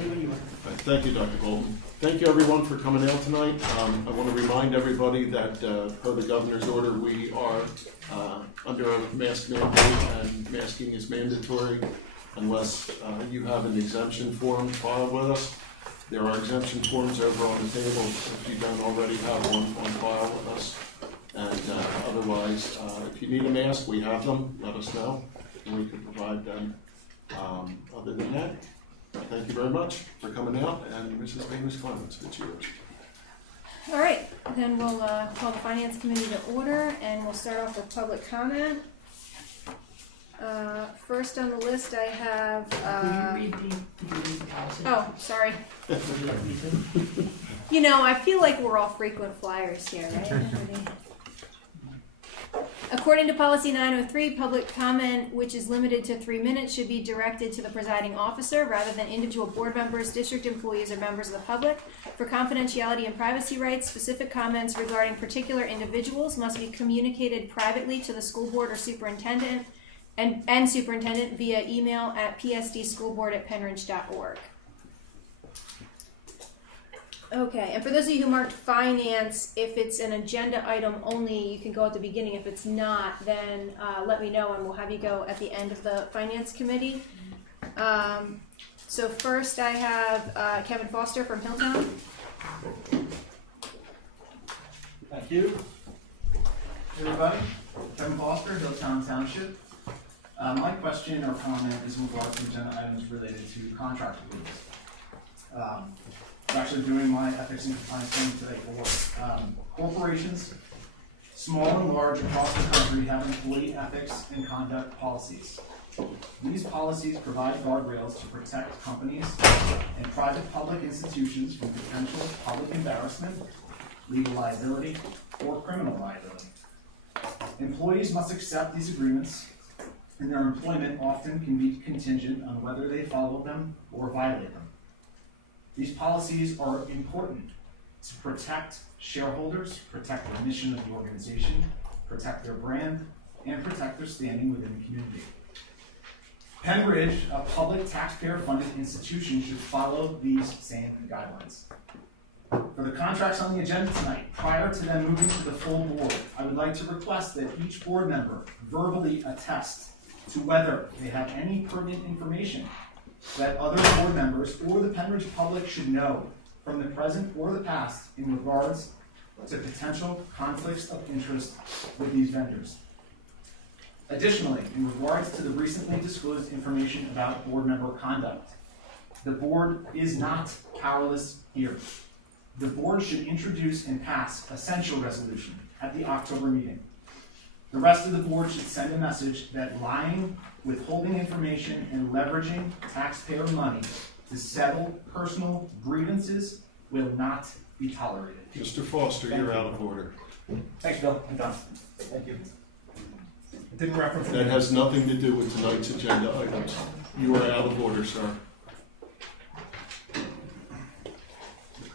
Thank you, Dr. Bolton. Thank you, everyone, for coming out tonight. I want to remind everybody that per the governor's order, we are under a mask mandate, and masking is mandatory unless you have an exemption form filed with us. There are exemption forms over on the table if you don't already have one on file with us. And otherwise, if you need a mask, we have them. Let us know, and we can provide them. Other than that, thank you very much for coming out, and Mrs. Famous Clements, it's yours. All right, then we'll call the Finance Committee to order, and we'll start off with public comment. First on the list, I have. Could you read the policy? Oh, sorry. You know, I feel like we're all frequent flyers here, right? According to Policy 903, public comment, which is limited to 3 minutes, should be directed to the presiding officer rather than individual board members, district employees, or members of the public. For confidentiality and privacy rights, specific comments regarding particular individuals must be communicated privately to the school board or superintendent and superintendent via email at psdschoolboard@penridge.org. Okay, and for those of you who marked finance, if it's an agenda item only, you can go at the beginning. If it's not, then let me know and we'll have you go at the end of the finance committee. So first I have Kevin Foster from Hilltown. Thank you. Hey everybody, Kevin Foster, Hilltown Township. My question or comment is in regards to agenda items related to contract agreements. I'm actually doing my ethics and compliance training today for work. Corporations, small and large across the country, have employee ethics and conduct policies. These policies provide guardrails to protect companies and private public institutions from potential public embarrassment, legal liability, or criminal liability. Employees must accept these agreements, and their employment often can be contingent on whether they follow them or violate them. These policies are important to protect shareholders, protect the mission of the organization, protect their brand, and protect their standing within the community. Penridge, a public taxpayer-funded institution, should follow these same guidelines. For the contracts on the agenda tonight, prior to them moving to the full board, I would like to request that each board member verbally attest to whether they have any pertinent information that other board members or the Penridge public should know from the present or the past in regards to potential conflicts of interest with these vendors. Additionally, in regards to the recently disclosed information about board member conduct, the board is not powerless here. The board should introduce and pass a censure resolution at the October meeting. The rest of the board should send a message that lying, withholding information, and leveraging taxpayer money to settle personal grievances will not be tolerated. Mr. Foster, you're out of order. Thanks, Bill. I'm done. Thank you. Didn't reference That has nothing to do with tonight's agenda items. You are out of order, sir.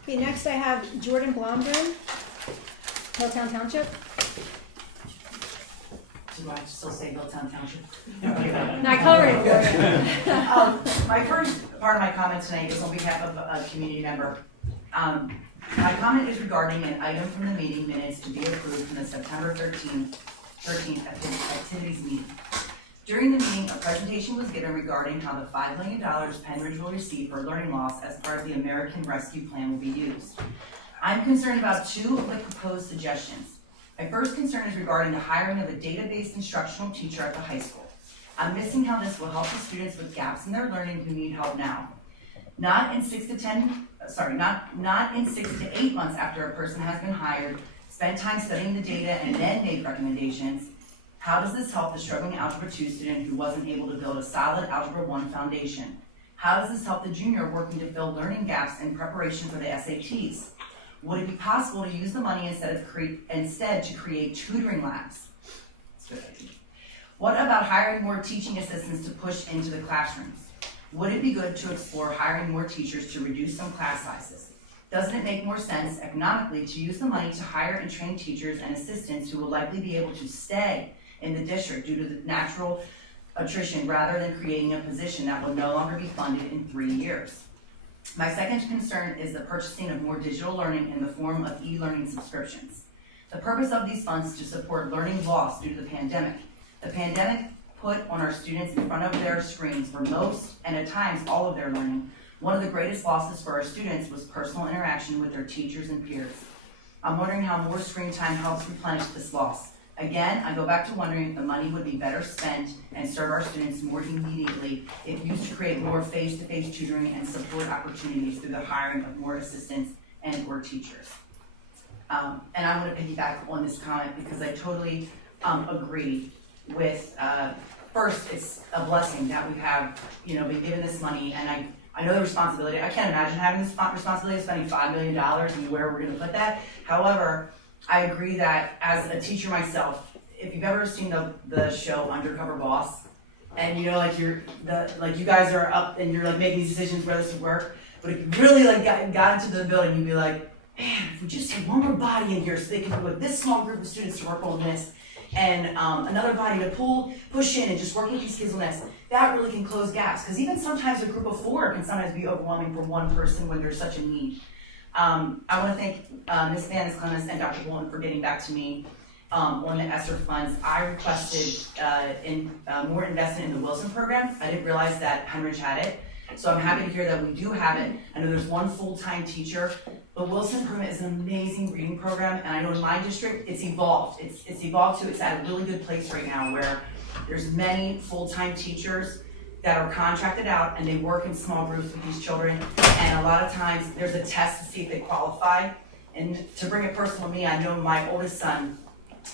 Okay, next I have Jordan Blomgren, Hilltown Township. Do I still say Hilltown Township? No, I covered it for you. My first part of my comment tonight is on behalf of a community member. My comment is regarding an item from the meeting minutes to be approved from the September 13th activities meeting. During the meeting, a presentation was given regarding how the $5 million Penridge will receive for learning loss as part of the American Rescue Plan will be used. I'm concerned about two of the proposed suggestions. My first concern is regarding the hiring of a database instructional teacher at the high school. I'm missing how this will help the students with gaps in their learning who need help now. Not in 6 to 8 months after a person has been hired, spent time studying the data, and then made recommendations. How does this help the struggling Algebra 2 student who wasn't able to build a solid Algebra 1 foundation? How does this help the junior working to fill learning gaps in preparation for the SATs? Would it be possible to use the money instead to create tutoring labs? What about hiring more teaching assistants to push into the classrooms? Would it be good to explore hiring more teachers to reduce some class sizes? Doesn't it make more sense economically to use the money to hire and train teachers and assistants who will likely be able to stay in the district due to the natural attrition rather than creating a position that will no longer be funded in 3 years? My second concern is the purchasing of more digital learning in the form of e-learning subscriptions. The purpose of these funds is to support learning loss due to the pandemic. The pandemic put on our students in front of their screens for most, and at times all of their learning. One of the greatest losses for our students was personal interaction with their teachers and peers. I'm wondering how more screen time helps replenish this loss. Again, I go back to wondering if the money would be better spent and serve our students more immediately if used to create more face-to-face tutoring and support opportunities through the hiring of more assistants and or teachers. And I want to piggyback on this comment because I totally agree with, first, it's a blessing that we have, been given this money, and I know the responsibility. I can't imagine having this responsibility of spending $5 million and where we're going to put that. However, I agree that as a teacher myself, if you've ever seen the show Undercover Boss, and you guys are up and you're making these decisions whether this would work, but if you really got into the building, you'd be like, man, if we just had one more body in here so they can put this small group of students to work on this, and another body to push in and just work with these kids on this, that really can close gaps. Because even sometimes a group of 4 can sometimes be overwhelming for one person when there's such a need. I want to thank Ms. Vanis Clemens and Dr. Bolton for getting back to me on the ESSER funds. I requested more investment in the Wilson program. I didn't realize that Penridge had it. So I'm happy to hear that we do have it. I know there's one full-time teacher. The Wilson program is an amazing reading program, and I know in my district it's evolved. It's evolved to, it's at a really good place right now where there's many full-time teachers that are contracted out and they work in small groups with these children, and a lot of times there's a test to see if they qualify. And to bring it personal to me, I know my oldest son,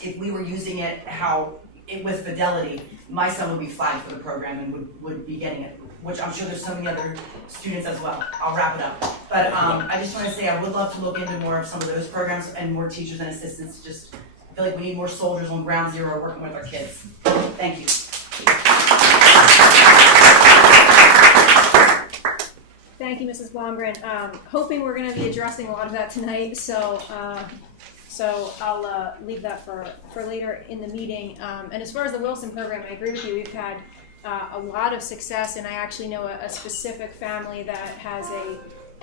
if we were using it with fidelity, my son would be flagged for the program and would be getting it, which I'm sure there's so many other students as well. I'll wrap it up. But I just want to say I would love to look into more of some of those programs and more teachers and assistants. I feel like we need more soldiers on ground zero working with our kids. Thank you. Thank you, Mrs. Blomgren. Hoping we're going to be addressing a lot of that tonight, so I'll leave that for later in the meeting. And as far as the Wilson program, I agree with you. We've had a lot of success, and I actually know a specific family that has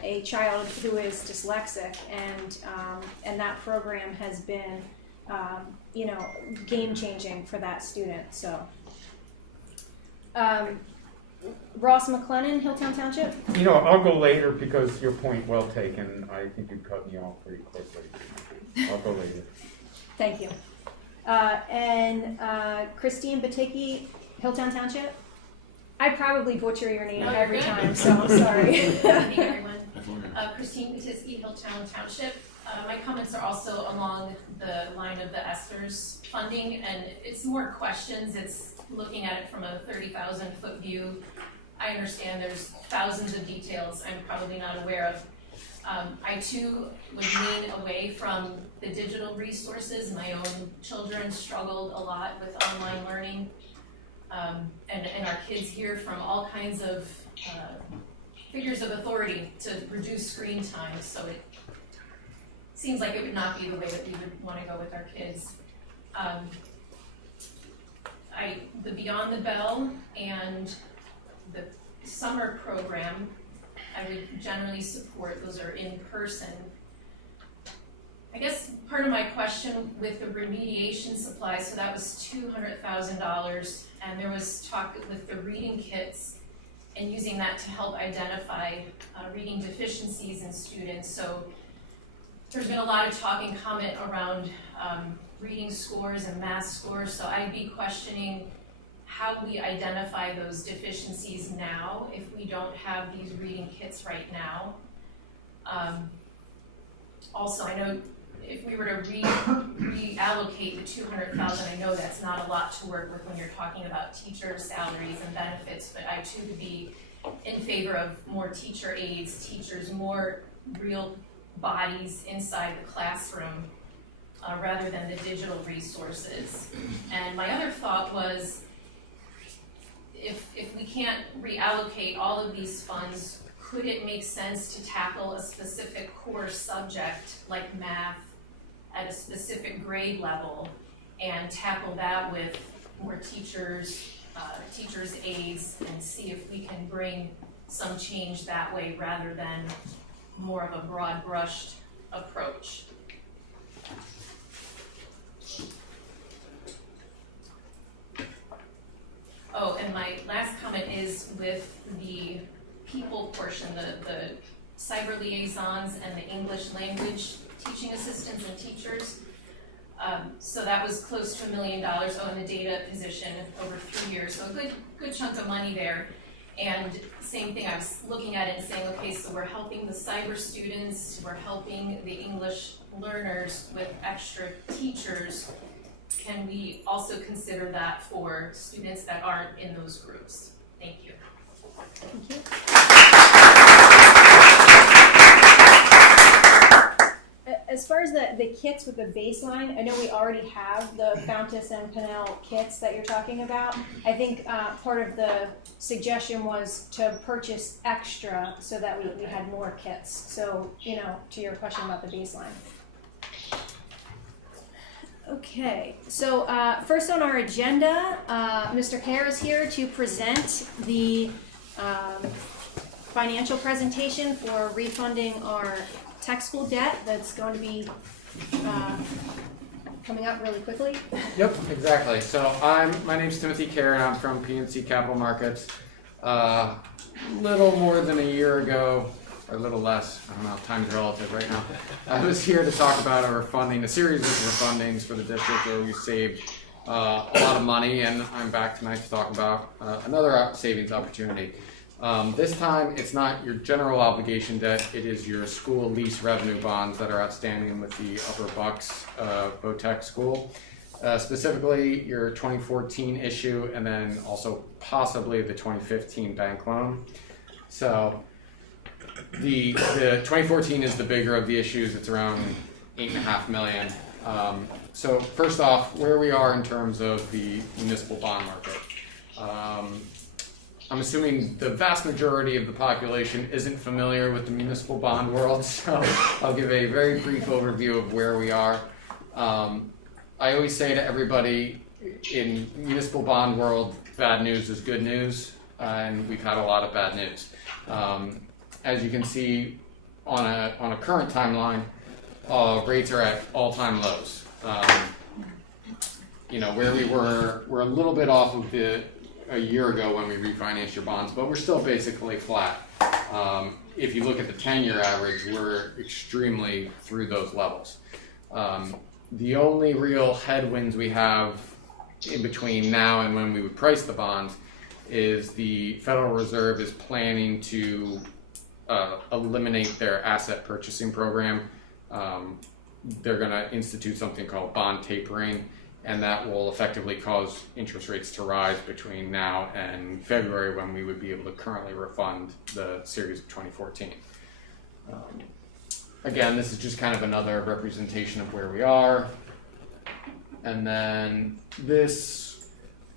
a child who is dyslexic, and that program has been game changing for that student. So. Ross McLennan, Hilltown Township. I'll go later because your point well taken. I think you cut me off pretty quickly. I'll go later. Thank you. And Christine Bateki, Hilltown Township. I probably butcher your name every time, so I'm sorry. Good evening, everyone. Christine Bateki, Hilltown Township. My comments are also along the line of the ESSER's funding, and it's more questions. It's looking at it from a 30,000-foot view. I understand there's thousands of details I'm probably not aware of. I too would lean away from the digital resources. My own children struggled a lot with online learning, and our kids hear from all kinds of figures of authority to reduce screen time, so it seems like it would not be the way that we would want to go with our kids. The Beyond the Bell and the summer program, I would generally support. Those are in person. I guess part of my question with the remediation supplies, so that was $200,000, and there was talk with the reading kits and using that to help identify reading deficiencies in students. So there's been a lot of talk and comment around reading scores and math scores, so I'd be questioning how we identify those deficiencies now if we don't have these reading kits right now. Also, I know if we were to reallocate the $200,000, I know that's not a lot to work with when you're talking about teacher salaries and benefits, but I too would be in favor of more teacher aides, teachers, more real bodies inside the classroom rather than the digital resources. And my other thought was, if we can't reallocate all of these funds, could it make sense to tackle a specific core subject like math at a specific grade level and tackle that with more teachers, teachers' aides, and see if we can bring some change that way rather than more of a broad brushed approach. Oh, and my last comment is with the people portion, the cyber liaisons and the English language teaching assistants and teachers. So that was close to $1 million. Oh, and the data position over 3 years. So a good chunk of money there. And same thing, I was looking at it and saying, okay, so we're helping the cyber students, we're helping the English learners with extra teachers. Can we also consider that for students that aren't in those groups? Thank you. Thank you. As far as the kits with the baseline, I know we already have the Fountas and Pinnell kits that you're talking about. I think part of the suggestion was to purchase extra so that we had more kits. So, to your question about the baseline. Okay, so first on our agenda, Mr. Hare is here to present the financial presentation for refunding our tech school debt that's going to be coming up really quickly. Yep, exactly. So my name's Timothy Karen. I'm from PNC Capital Markets. Little more than a year ago, or a little less, I don't know, time's relative right now. I was here to talk about a series of refundings for the district where we saved a lot of money, and I'm back tonight to talk about another savings opportunity. This time, it's not your general obligation debt, it is your school lease revenue bonds that are outstanding with the Upper Bucks Vo-Tech school. Specifically, your 2014 issue, and then also possibly the 2015 bank loan. So, the 2014 is the bigger of the issues, it's around $8.5 million. So first off, where we are in terms of the municipal bond market. I'm assuming the vast majority of the population isn't familiar with the municipal bond world, so I'll give a very brief overview of where we are. I always say to everybody in municipal bond world, bad news is good news, and we've had a lot of bad news. As you can see on a current timeline, rates are at all-time lows. Where we we're a little bit off of a year ago when we refinanced your bonds, but we're still basically flat. If you look at the 10-year average, we're extremely through those levels. The only real headwinds we have in between now and when we would price the bonds is the Federal Reserve is planning to eliminate their asset purchasing program. They're going to institute something called bond tapering, and that will effectively cause interest rates to rise between now and February, when we would be able to currently refund the series of 2014. Again, this is just kind of another representation of where we are. And then this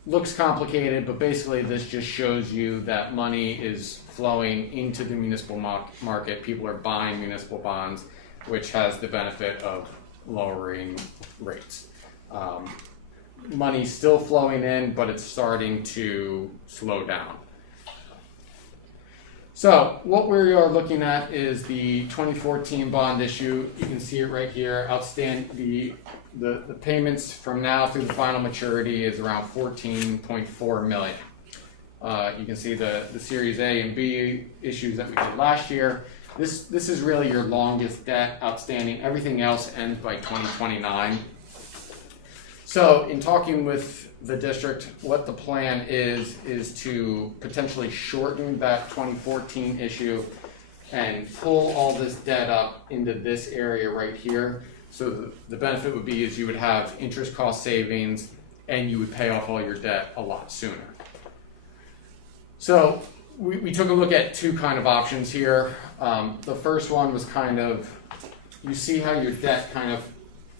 looks complicated, but basically this just shows you that money is flowing into the municipal market. People are buying municipal bonds, which has the benefit of lowering rates. Money's still flowing in, but it's starting to slow down. So what we are looking at is the 2014 bond issue. You can see it right here. Outstanding, the payments from now through the final maturity is around $14.4 million. You can see the Series A and B issues that we did last year. This is really your longest debt outstanding. Everything else ends by 2029. So in talking with the district, what the plan is to potentially shorten that 2014 issue and pull all this debt up into this area right here. So the benefit would be is you would have interest cost savings and you would pay off all your debt a lot sooner. So we took a look at two kind of options here. The first one was kind of, you see how your debt kind of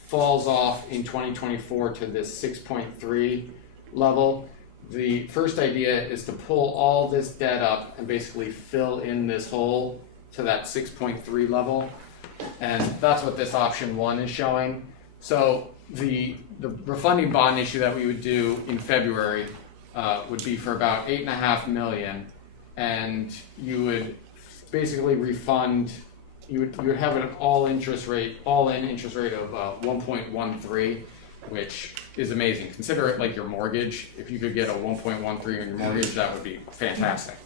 falls off in 2024 to this 6.3 level. The first idea is to pull all this debt up and basically fill in this hole to that 6.3 level. And that's what this option one is showing. So the refunding bond issue that we would do in February would be for about $8.5 million. and you would basically refund. You would have an all-in interest rate of 1.13, which is amazing. Consider it like your mortgage. If you could get a 1.13 on your mortgage, that would be fantastic.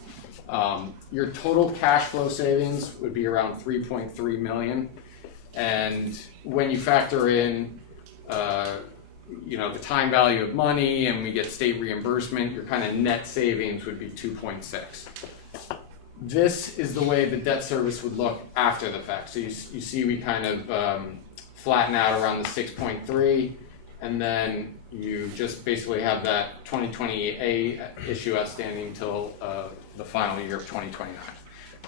Your total cash flow savings would be around 3.3 million, and when you factor in, the time value of money, and we get state reimbursement, your kind of net savings would be 2.6. This is the way the debt service would look after the fact. So you see we kind of flatten out around the 6.3, and then you just basically have that 2020A issue outstanding till the final year of 2029.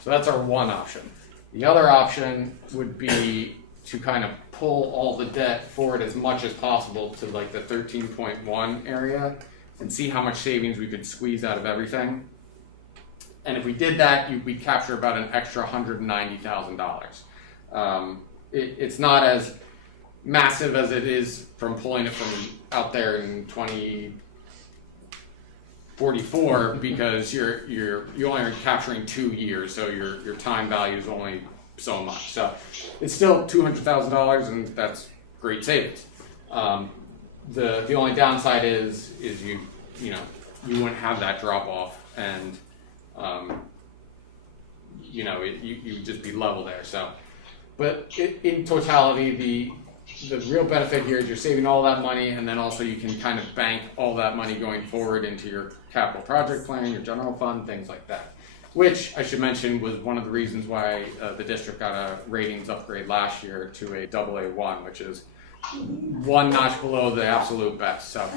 So that's our one option. The other option would be to kind of pull all the debt forward as much as possible to like the 13.1 area and see how much savings we could squeeze out of everything. And if we did that, we'd capture about an extra $190,000. It's not as massive as it is from pulling it from out there in 2044 because you only are capturing 2 years, so your time value is only so much. So it's still $200,000, and that's great savings. The only downside is you wouldn't have that drop off, and you would just be level there. So, but in totality, the real benefit here is you're saving all that money, and then also you can kind of bank all that money going forward into your capital project plan, your general fund, things like that. Which I should mention was one of the reasons why the district got a ratings upgrade last year to a AA1, which is one notch below the absolute best. So,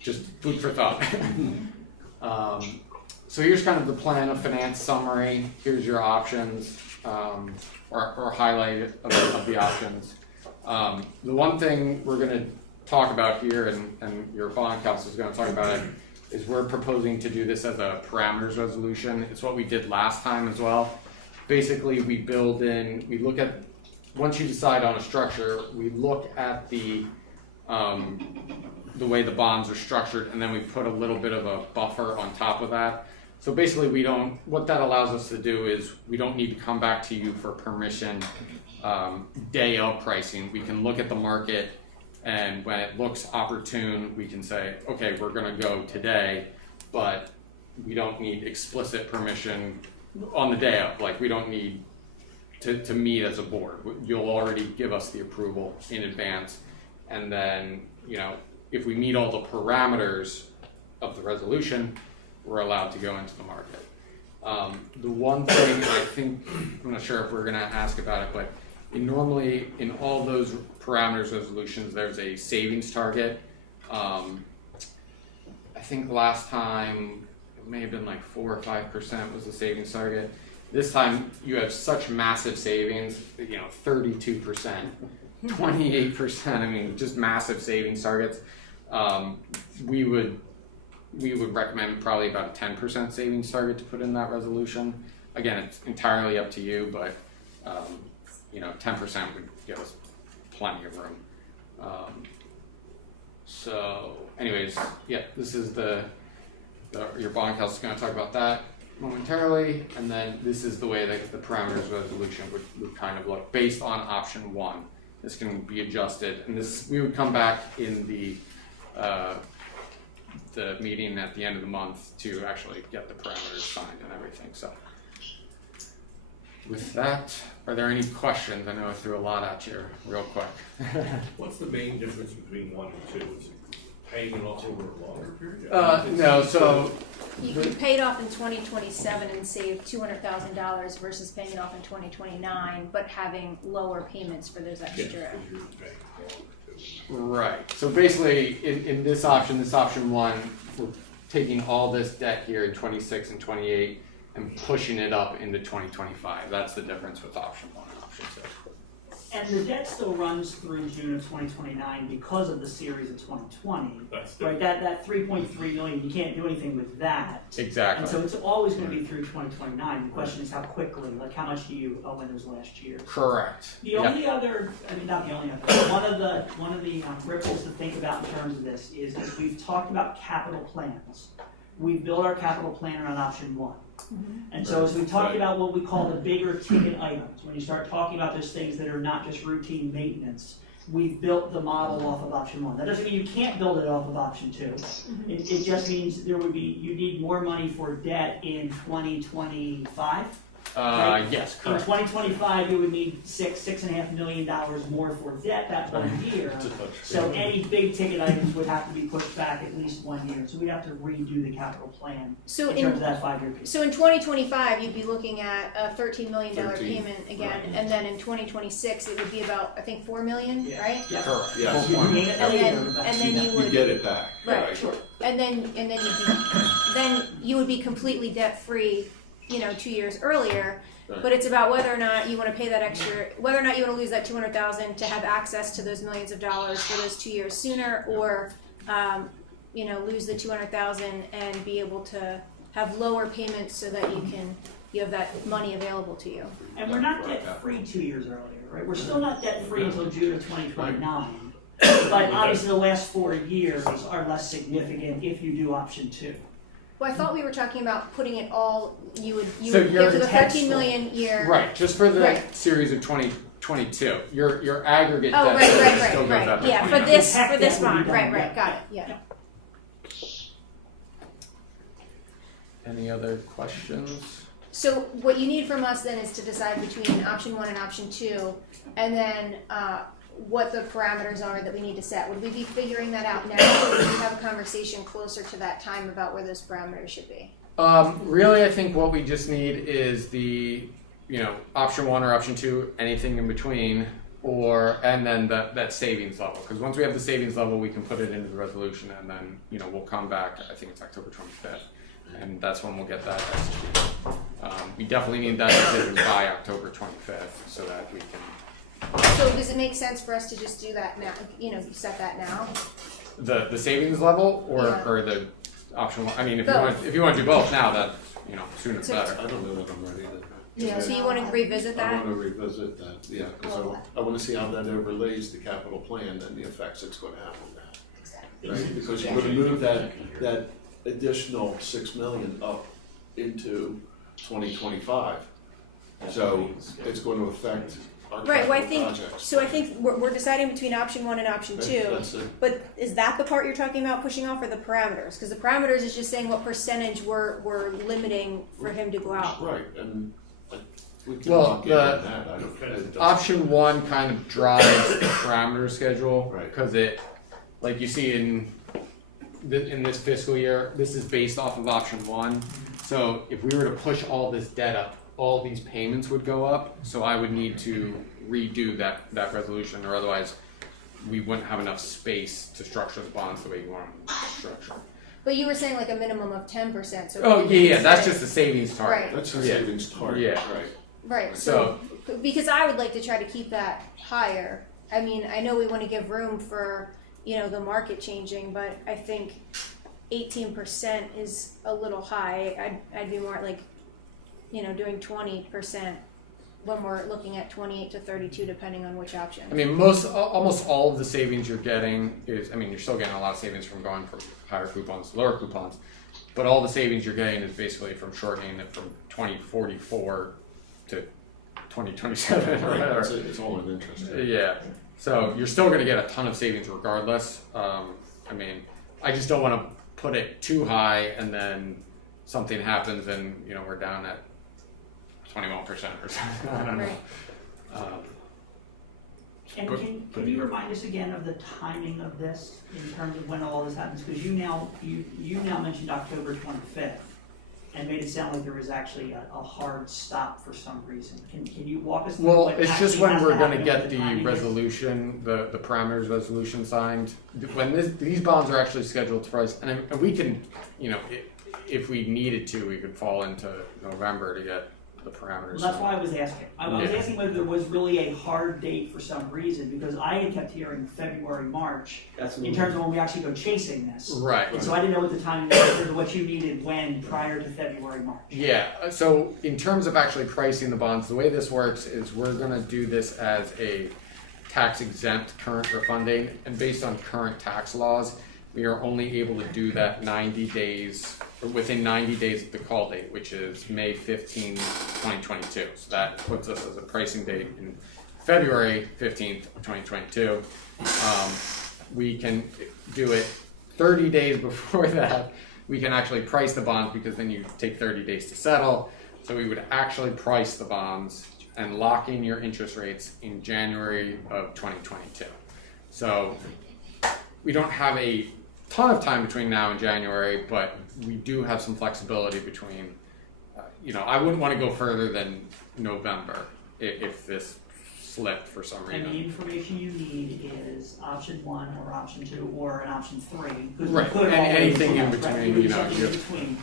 just food for thought. So here's kind of the plan of finance summary. Here's your options, or highlight of the options. The one thing we're going to talk about here, and your bond counsel is going to talk about it, is we're proposing to do this as a parameters resolution. It's what we did last time as well. Basically, we look at, once you decide on a structure, we look at the way the bonds are structured, and then we put a little bit of a buffer on top of that. So basically what that allows us to do is we don't need to come back to you for permission day of pricing. We can look at the market, and when it looks opportune, we can say, okay, we're gonna go today, but we don't need explicit permission on the day of. Like, we don't need to meet as a board. You'll already give us the approval in advance, and then, if we meet all the parameters of the resolution, we're allowed to go into the market. The one thing I'm not sure if we're gonna ask about it, but normally in all those parameters resolutions, there's a savings target. I think last time it may have been like 4 or 5% was the savings target. This time you have such massive savings, 32%, 28%. I mean, just massive savings targets. We would recommend probably about a 10% savings target to put in that resolution. Again, it's entirely up to you, but 10% would give us plenty of room. So anyways, yeah, this is your bond counsel is going to talk about that momentarily, and then this is the way that the parameters resolution would kind of look based on option 1. This can be adjusted, and we would come back in the meeting at the end of the month to actually get the parameters signed and everything. So with that, are there any questions? I know I threw a lot at you real quick. What's the main difference between 1 and 2? Is it paying it off over a longer period? No, so You pay it off in 2027 and save $200,000 versus paying it off in 2029, but having lower payments for those extra. right. So basically, in this option 1, we're taking all this debt here in 26 and 28 and pushing it up into 2025. That's the difference with option 1 and option 2. And the debt still runs through June of 2029 because of the series of 2020. That's right? That 3.3 million, you can't do anything with that. Exactly. And so it's always going to be through 2029. The question is how quickly, like how much do you owe in those last years? Correct. The only other, not the only other, one of the ripples to think about in terms of this is as we've talked about capital plans, we built our capital plan on option one. And so as we talk about what we call the bigger ticket items, when you start talking about those things that are not just routine maintenance, we've built the model off of option one. That doesn't mean you can't build it off of option two. It just means you need more money for debt in 2025. Yes, In correct. 2025, you would need $6.5 million more for debt that 1 year. So any big ticket items would have to be pushed back at least 1 year. So we'd have to redo the capital plan So in terms of that 5-year period. So in 2025, you'd be looking at a $13 million 13, payment again, right. and then in 2026, it would be about, I think, $4 million, Yeah. right? Yeah. Correct. Yes. You pay it later, but And then you You would, get it back. right, and then you would be completely debt-free, 2 years earlier. Right. But it's about whether or not you want to pay that extra, whether or not you want to lose that $200,000 to have access to those millions of dollars for those 2 years sooner, or lose the $200,000 and be able to have lower payments so that you have that money available to you. And we're not debt-free 2 years earlier, right? We're still not debt-free until June of 2029. But obviously, the last 4 years are less significant if you do option two. Well, I thought we were talking about putting it all, you would So give you're- to the Tax 13 million year. Right, just for the Right. series of 2022, your aggregate Oh, debt right, still goes right. up. Yeah, for The this tech debt would be bond, done, right, yeah. got it, yeah. Any other questions? So what you need from us then is to decide between option one and option two, and then what the parameters are that we need to set. Would we be figuring that out now, or would we have a conversation closer to that time about where those parameters should be? Really, I think what we just need is the, option one or option two, anything in between, and then that savings level. Because once we have the savings level, we can put it into the resolution, and then, we'll come back, I think it's October 25th, and that's when we'll get that executed. We definitely need that decision by October 25th, so that we can, So does it make sense for us to just do that now, set that now? the savings level, Yeah. or the option one, I mean, Both. if you want to do both now, that, sooner the So- better. I don't know that I'm ready to. Yeah. So you want to revisit I that? want to revisit that, yeah, because I want to see how that overlays the capital plan and the effects it's going to have on that. Right, because you're going to move that additional 6 million up into 2025. So it's going to affect our Right, well, I capital think, projects. so I think we're deciding between option one and option two. That's it. But is that the part you're talking about pushing off, or the parameters? Because the parameters is just saying what percentage we're limiting for him to go out. Right, and we can Well, lock in on that. I don't, it doesn't- Option one kind of drives the parameter schedule, Right. because it, like you see in this fiscal year, this is based off of option one. So if we were to push all this debt up, all these payments would go up. So I would need to redo that resolution, or otherwise we wouldn't have enough space to structure the bonds the way you want them structured. But you were saying like a minimum of 10%. So Oh yeah, that's instead just the savings target. Right. That's the Yeah. savings target, Yeah. right. Right. So because I would like to try to keep that higher. I mean, I know we want to give room for the market changing, but I think 18% is a little high. I'd be more like doing 20% when we're looking at 28 to 32, depending on which option. I mean, almost all of the savings you're getting is, I mean, you're still getting a lot of savings from going from higher coupons to lower coupons, but all the savings you're getting is basically from shortening it from 2044 to 2027 or Right, whatever. it's all in interest. Yeah, so you're still going to get a ton of savings regardless. I mean, I just don't want to put it too high and then something happens and we're down at 21% or something. I don't know. Right. And can you remind us again of the timing of this in terms of when all this happens? Because you now mentioned October 25th and made it sound like there was actually a hard stop for some reason. Can you walk us through Well, what it's just actually when has to we're going to happen get with the timing is? resolution, the parameters resolution signed. When these bonds are actually scheduled to price, and we can, if we needed to, we could fall into November to get the parameters. Well, that's why I was asking. I was Yeah. asking whether there was really a hard date for some reason, because I had kept hearing February, March, in terms of when we actually go chasing this. Right. And so I didn't know what the timing was, or what you needed when prior to February, March. Yeah, so in terms of actually pricing the bonds, the way this works is we're gonna do this as a tax exempt current refunding, and based on current tax laws, we are only able to do that 90 days, or within 90 days of the call date, which is May 15, 2022. So that puts us as a pricing date in February 15th, 2022. We can do it 30 days before that. We can actually price the bonds because then you take 30 days to settle. So we would actually price the bonds and lock in your interest rates in January of 2022. So we don't have a ton of time between now and January, but we do have some flexibility between, I wouldn't want to go further than November if this slipped for some And the reason. information you need is option 1 or option 2 or an option 3. 'Cause we Right, could and always anything in select, right? between, We would you know, something in you- between,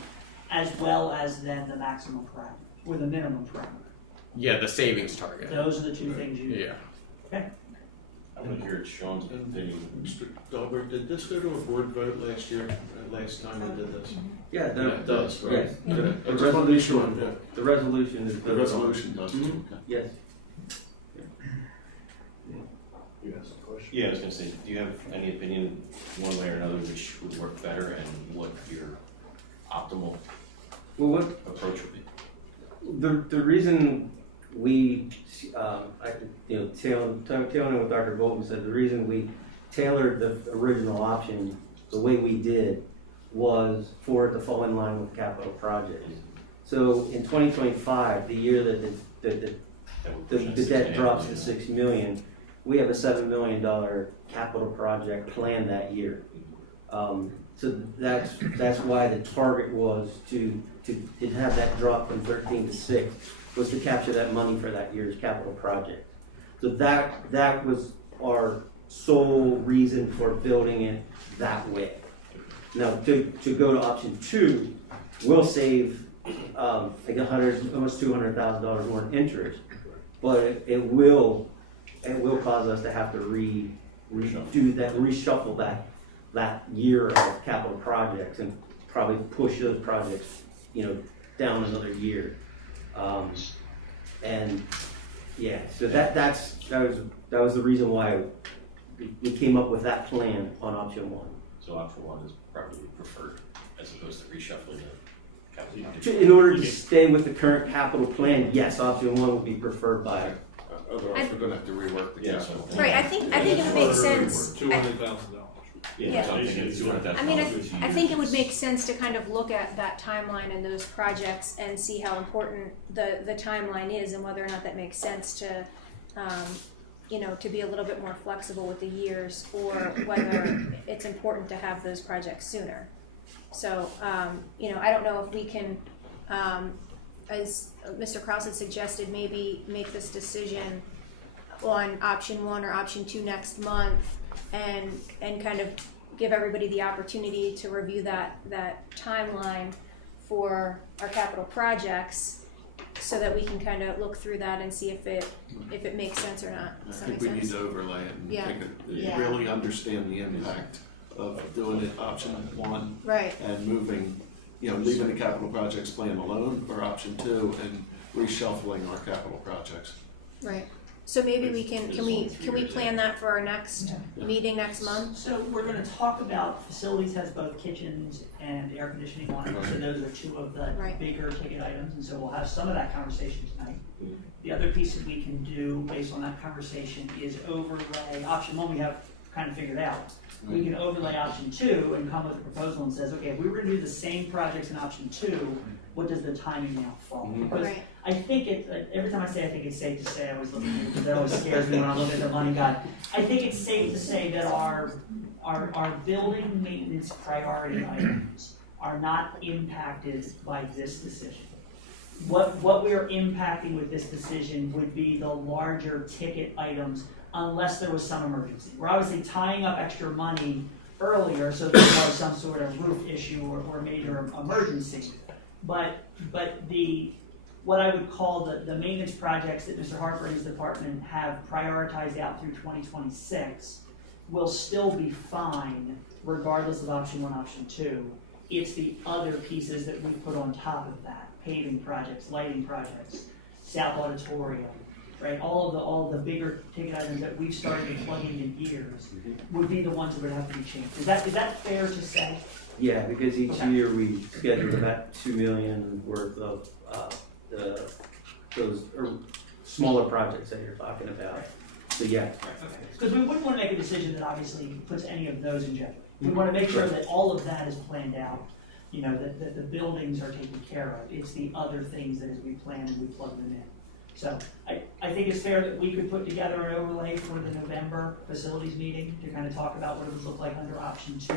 as well as then the maximum parameter, or the minimum parameter. Yeah, the savings target. Those are the two things you need. Yeah. I'm gonna hear Sean's opinion. Mr. Dahlberg, did this go to a board vote last year, last time we did this? Yeah, Yeah, it does, right? Yes. Okay. I just want to be sure, yeah. The resolution is. The resolution does, Mhm. okay. Yes. You asked a question. Yeah, I was gonna say, do you have any opinion, one way or another, which would work better and what your optimal Well, what, approach would be? the reason we, tailing what Dr. Bolton said, the reason we tailored the original option the way we did was for it to fall in line with capital projects. So in 2025, the year that the debt drops to 6 million, we have a $7 million capital project planned that year. So that's why the target was to have that drop from 13 to 6, was to capture that money for that year's capital project. So that was our sole reason for building it that way. Now to go to option 2, we'll save almost $200,000 more in interest, but it will cause us to have to reshuffle that year of capital projects and probably push those projects, down another year. And yeah, so that was the reason why we came up with that plan on option 1. So option 1 is probably preferred as opposed to reshuffling the capital project. In order to stay with the current capital plan, yes, option 1 would be preferred by. Otherwise, we're gonna have to rework the Yeah. capital. Right, I think it would make sense. $200,000. Yeah. So I'm thinking $200,000 I mean, is I think it would make sense to kind of look at that timeline and those projects and see how important the timeline is and whether or not that makes sense to, to be a little bit more flexible with the years, or whether it's important to have those projects sooner. So, I don't know if we can, as Mr. Kraus had suggested, maybe make this decision on option 1 or option 2 next month, and kind of give everybody the opportunity to review that timeline for our capital projects, so that we can kind of look through that and see if it makes sense or not. I Does that think make we need sense? to overlay it and Yeah. take Yeah. really understand the impact of doing it option 1 Right. and moving, leaving the capital projects plan alone, or option 2 and reshuffling our capital projects. Right. So maybe we can we plan that for our next meeting next month? So we're gonna talk about, facilities has both kitchens and air conditioning on it, so those are 2 of the Right. bigger ticket items, and so we'll have some of that conversation tonight. The other pieces we can do based on that conversation is overlay, option 1 we have kind of figured out. We can overlay option 2 and come with a proposal and says, okay, if we were to do the same projects in option 2, what does the timing now fall? Because Right. I think every time I say I think it's safe to say, I always look at you, because that always scares me when I look at the money guide. I think it's safe to say that our building maintenance priority items are not impacted by this decision. What we are impacting with this decision would be the larger ticket items, unless there was some emergency. We're obviously tying up extra money earlier, so there was some sort of roof issue or major emergency. But what I would call the maintenance projects that Mr. Harper and his department have prioritized out through 2026 will still be fine regardless of option 1, option 2. It's the other pieces that we put on top of that: paving projects, lighting projects, South Auditorium, right? All of the bigger ticket items that we've started to plug in years would be the ones that would have to be changed. Is that fair to say? Yeah, because each Okay. year we schedule about 2 million worth of, those smaller projects that you're talking about. So, yeah. Because we wouldn't want to make a decision that obviously puts any of those in jeopardy. We want to make sure that all of that is planned out, you know, that the buildings are taken care of. It's the other things that as we plan and we plug them in. So I think it's fair that we could put together an overlay for the November facilities meeting to kind of talk about what it would look like under option 2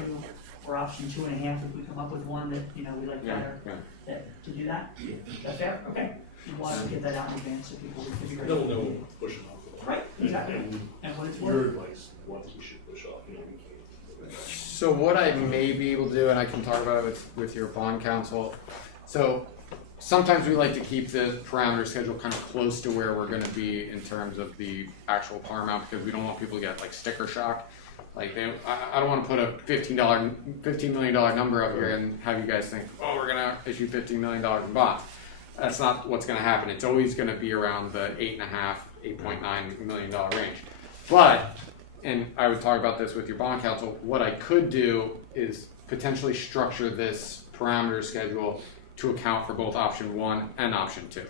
or option 2.5 if we come up with one that, you know, we like better to do that. Is that fair? Okay. You want to get that out in advance so people can be ready. No, no, push it off. Right, exactly. And what it's Your worth. advice, what we should push off, you know, we can't. So what I may be able to do, and I can talk about it with your bond counsel, so sometimes we like to keep the parameter schedule kind of close to where we're gonna be in terms of the actual par amount, because we don't want people to get like sticker shock. Like I don't wanna put a $15 million number up here and have you guys think, oh, we're gonna issue $15 million in bonds. That's not what's gonna happen. It's always gonna be around the $8.9 million range. But, and I would talk about this with your bond counsel, what I could do is potentially structure this parameter schedule to account for both option 1 and option 2.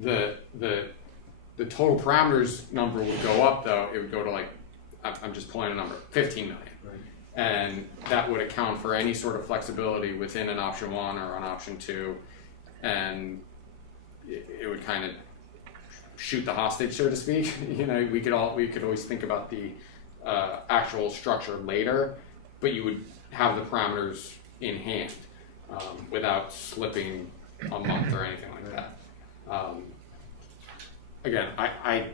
The total parameters number would go up though, it would go to like, I'm just pulling a number, 15 million. Right. And that would account for any sort of flexibility within an option 1 or an option 2, and it would kind of shoot the hostage, so to speak. You know, we could always think about the actual structure later, but you would have the parameters in hand without slipping a month or anything like that. Again, I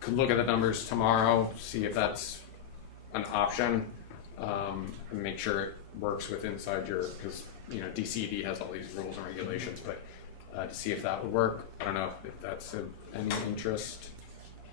could look at the numbers tomorrow, see if that's an option, and make sure it works with inside your, because you know DCED has all these rules and regulations, but to see if that would work. I don't know if that's of any interest.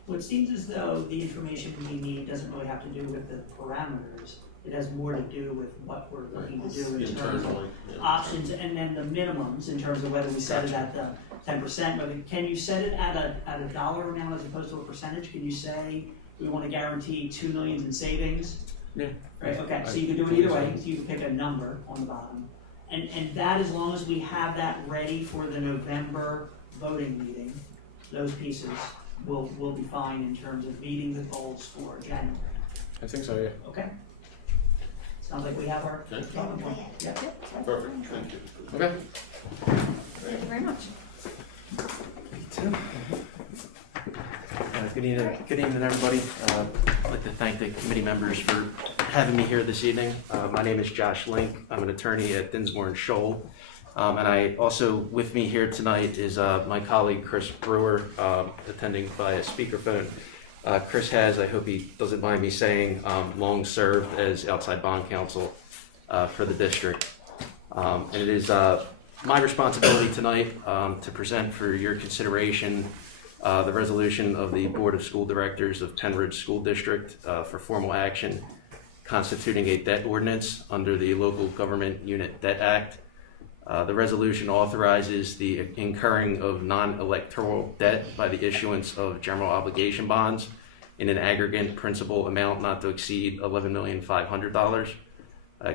Well, it seems as though the information we need doesn't really have to do with the parameters. It has more to do with what we're looking to do in terms of options and then the minimums in terms of whether we set it at the 10%. But can you set it at a dollar amount as opposed to a percentage? Can you say we want to guarantee 2 million in savings? Yeah. Right. Okay. So you can do it either way. So you can pick a number on the bottom, and that as long as we have that ready for the November voting meeting, those pieces will be fine in terms of meeting the goals for January. I think so, yeah. Okay. Sounds like we have our Okay. talking point. Yeah. Perfect, thank you. Okay. Thank you very much. Good evening, everybody. I'd like to thank the committee members for having me here this evening. My name is Josh Link. I'm an attorney at Dinsmore and Scholl. And I also, with me here tonight is my colleague Chris Brewer, attending via speakerphone. Chris has, I hope he doesn't mind me saying, long served as outside bond counsel for the district. And it is my responsibility tonight to present for your consideration the resolution of the Board of School Directors of Penridge School District for formal action constituting a debt ordinance under the Local Government Unit Debt Act. The resolution authorizes the incurring of non-electoral debt by the issuance of general obligation bonds in an aggregate principal amount not to exceed $11,500,000.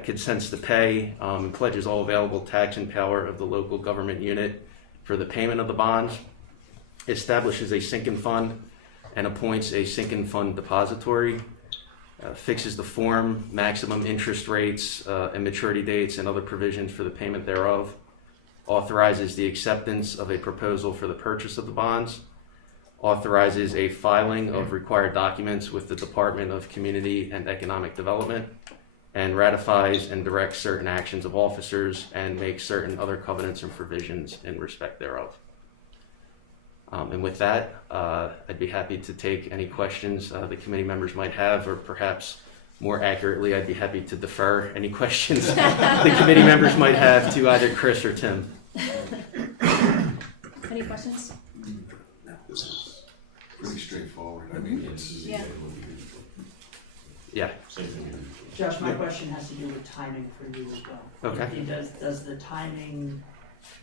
Consents to pay and pledges all available tax and power of the local government unit for the payment of the bonds, establishes a sinking fund and appoints a sinking fund depository, fixes the form, maximum interest rates, and maturity dates and other provisions for the payment thereof, authorizes the acceptance of a proposal for the purchase of the bonds, authorizes a filing of required documents with the Department of Community and Economic Development, and ratifies and directs certain actions of officers and makes certain other covenants and provisions in respect thereof. And with that, I'd be happy to take any questions the committee members might have, or perhaps more accurately, I'd be happy to defer any questions the committee members might have to either Chris or Tim. Any questions? This is pretty straightforward, I mean, it's. Yeah. Yeah. Same thing. Josh, my question has to do with timing for you as well. Okay. Does the timing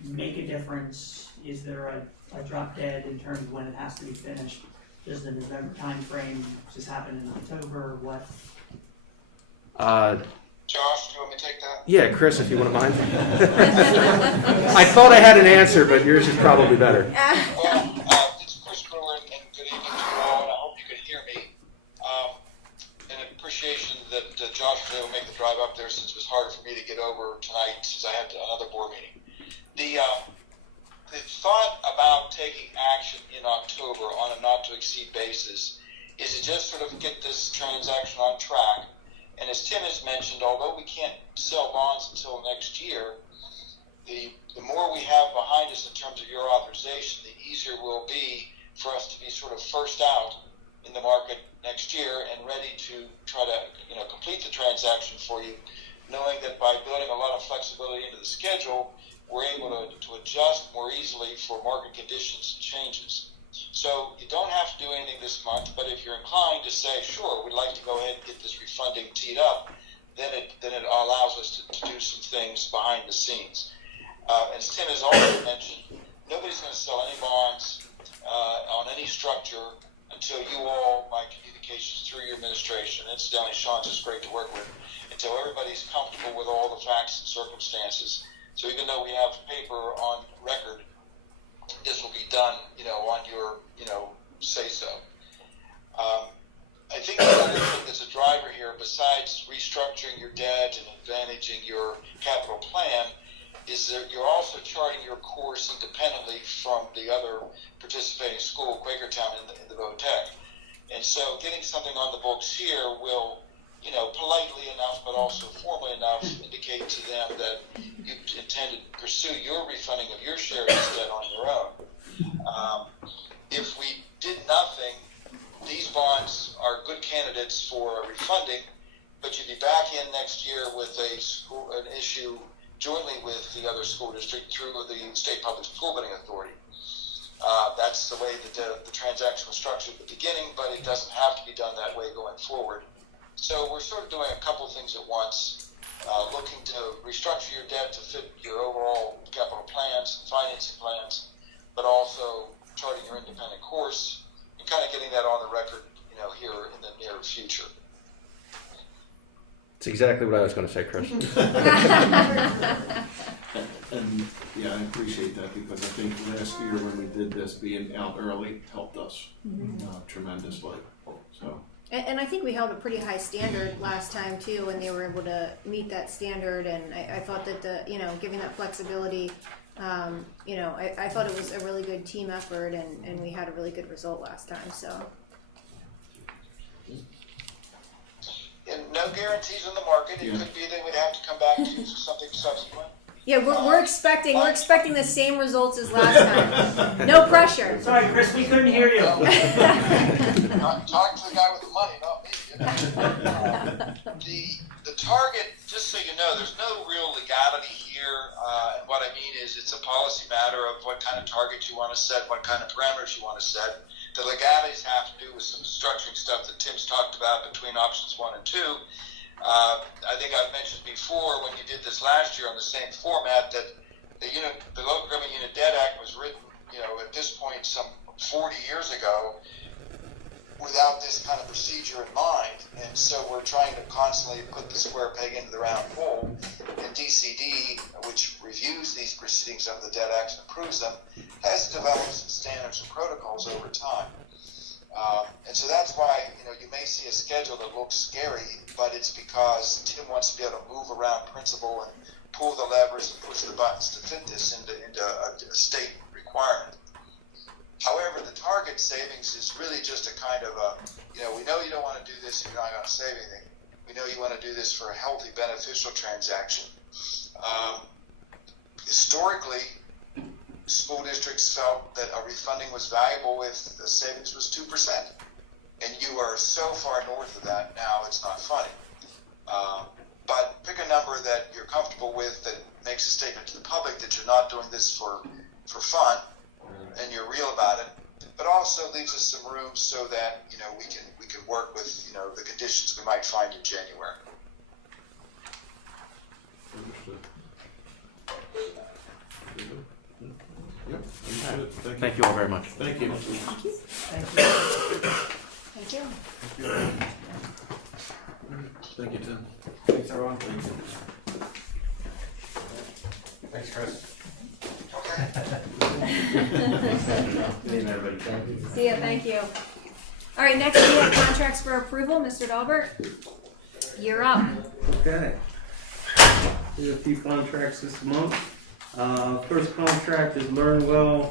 make a difference? Is there drop dead in terms of when it has to be finished? Does the November timeframe just happen in October or what? Josh, do you want me to take that? Yeah, Chris, if you wouldn't mind. I thought I had an answer, but yours is probably better. Well, it's Chris Brewer, and good evening to you all, and I hope you can hear me. An appreciation that Josh was able to make the drive up there, since it was harder for me to get over tonight since I had another board meeting. The thought about taking action in October on a not-to-exceed basis is to just sort of get this transaction on track. And as Tim has mentioned, although we can't sell bonds until next year, the more we have behind us in terms of your authorization, the easier it will be for us to be sort of first out in the market next year and ready to try to complete the transaction for you, knowing that by building a lot of flexibility into the schedule, we're able to adjust more easily for market conditions and changes. So you don't have to do anything this month, but if you're inclined to say, sure, we'd like to go ahead and get this refunding teed up, then it allows us to do some things behind the scenes. As Tim has already mentioned, nobody's going to sell any bonds on any structure until you all, my communications through your administration, incidentally, Sean's just great to work with, until everybody's comfortable with all the facts and circumstances. So even though we have paper on record, this will be done, on your, say-so. I think the other thing that's a driver here, besides restructuring your debt and advantaging your capital plan, is that you're also charting your course independently from the other participating school, Quakertown, in the VOTEC. And so getting something on the books here will, politely enough, but also formally enough, indicate to them that you intend to pursue your refunding of your share of this debt on your own. If we did nothing, these bonds are good candidates for refunding, but you'd be back in next year with an issue jointly with the other school district through the State Public School Building Authority. That's the way that the transaction was structured at the beginning, but it doesn't have to be done that way going forward. So we're sort of doing a couple things at once, looking to restructure your debt to fit your overall capital plans, financing plans, but also charting your independent course and kind of getting that on the record, here in the near future. It's exactly what I was going to say, Chris. And yeah, I appreciate that, because I think last year when we did this, being out early helped us tremendously. So. And I think we held a pretty high standard last time too, and they were able to meet that standard. And I thought that giving that flexibility, I thought it was a really good team effort, and we had a really good result last time. So. And no guarantees on the market. It could be that we'd have to come back to something subsequent. Yeah, we're expecting the same results as last time. No pressure. Sorry, Chris, we couldn't hear you. Talk to the guy with the money, not me. The target, just so you know, there's no real legality here. And what I mean is, it's a policy matter of what kind of target you want to set, what kind of parameters you want to set. The legalities have to do with some structuring stuff that Tim's talked about between options 1 and 2. I think I've mentioned before, when you did this last year on the same format, that the Local Government Unit Debt Act was written, at this point some 40 years ago, without this kind of procedure in mind. And so we're trying to constantly put the square peg into the round hole. And DCD, which reviews these proceedings of the Debt Act and approves them, has developed some standards and protocols over time. And so that's why, you may see a schedule that looks scary, but it's because Tim wants to be able to move around principle and pull the levers and push the buttons to fit this into a state requirement. However, the target savings is really just a kind of we know you don't want to do this if you're not going to save anything. We know you want to do this for a healthy, beneficial transaction. Historically, school districts felt that a refunding was valuable if the savings was 2%. And you are so far north of that now, it's not funny. But pick a number that you're comfortable with that makes a statement to the public that you're not doing this for fun, and you're real about it, but also leaves us some room so that we can work with the conditions we might find in January. Understood. Yep. Appreciate it. Thank you all very much. Thank you. Thank you. Thank you. Thank you. Thank you, Tim. Thanks, everyone. Thanks, Chris. Good evening, everybody. Thank you. See ya, thank you. All right, next we have contracts for approval. Mr. Dahlberg, you're up. Okay. There's a few contracts this month. First contract is LearnWell,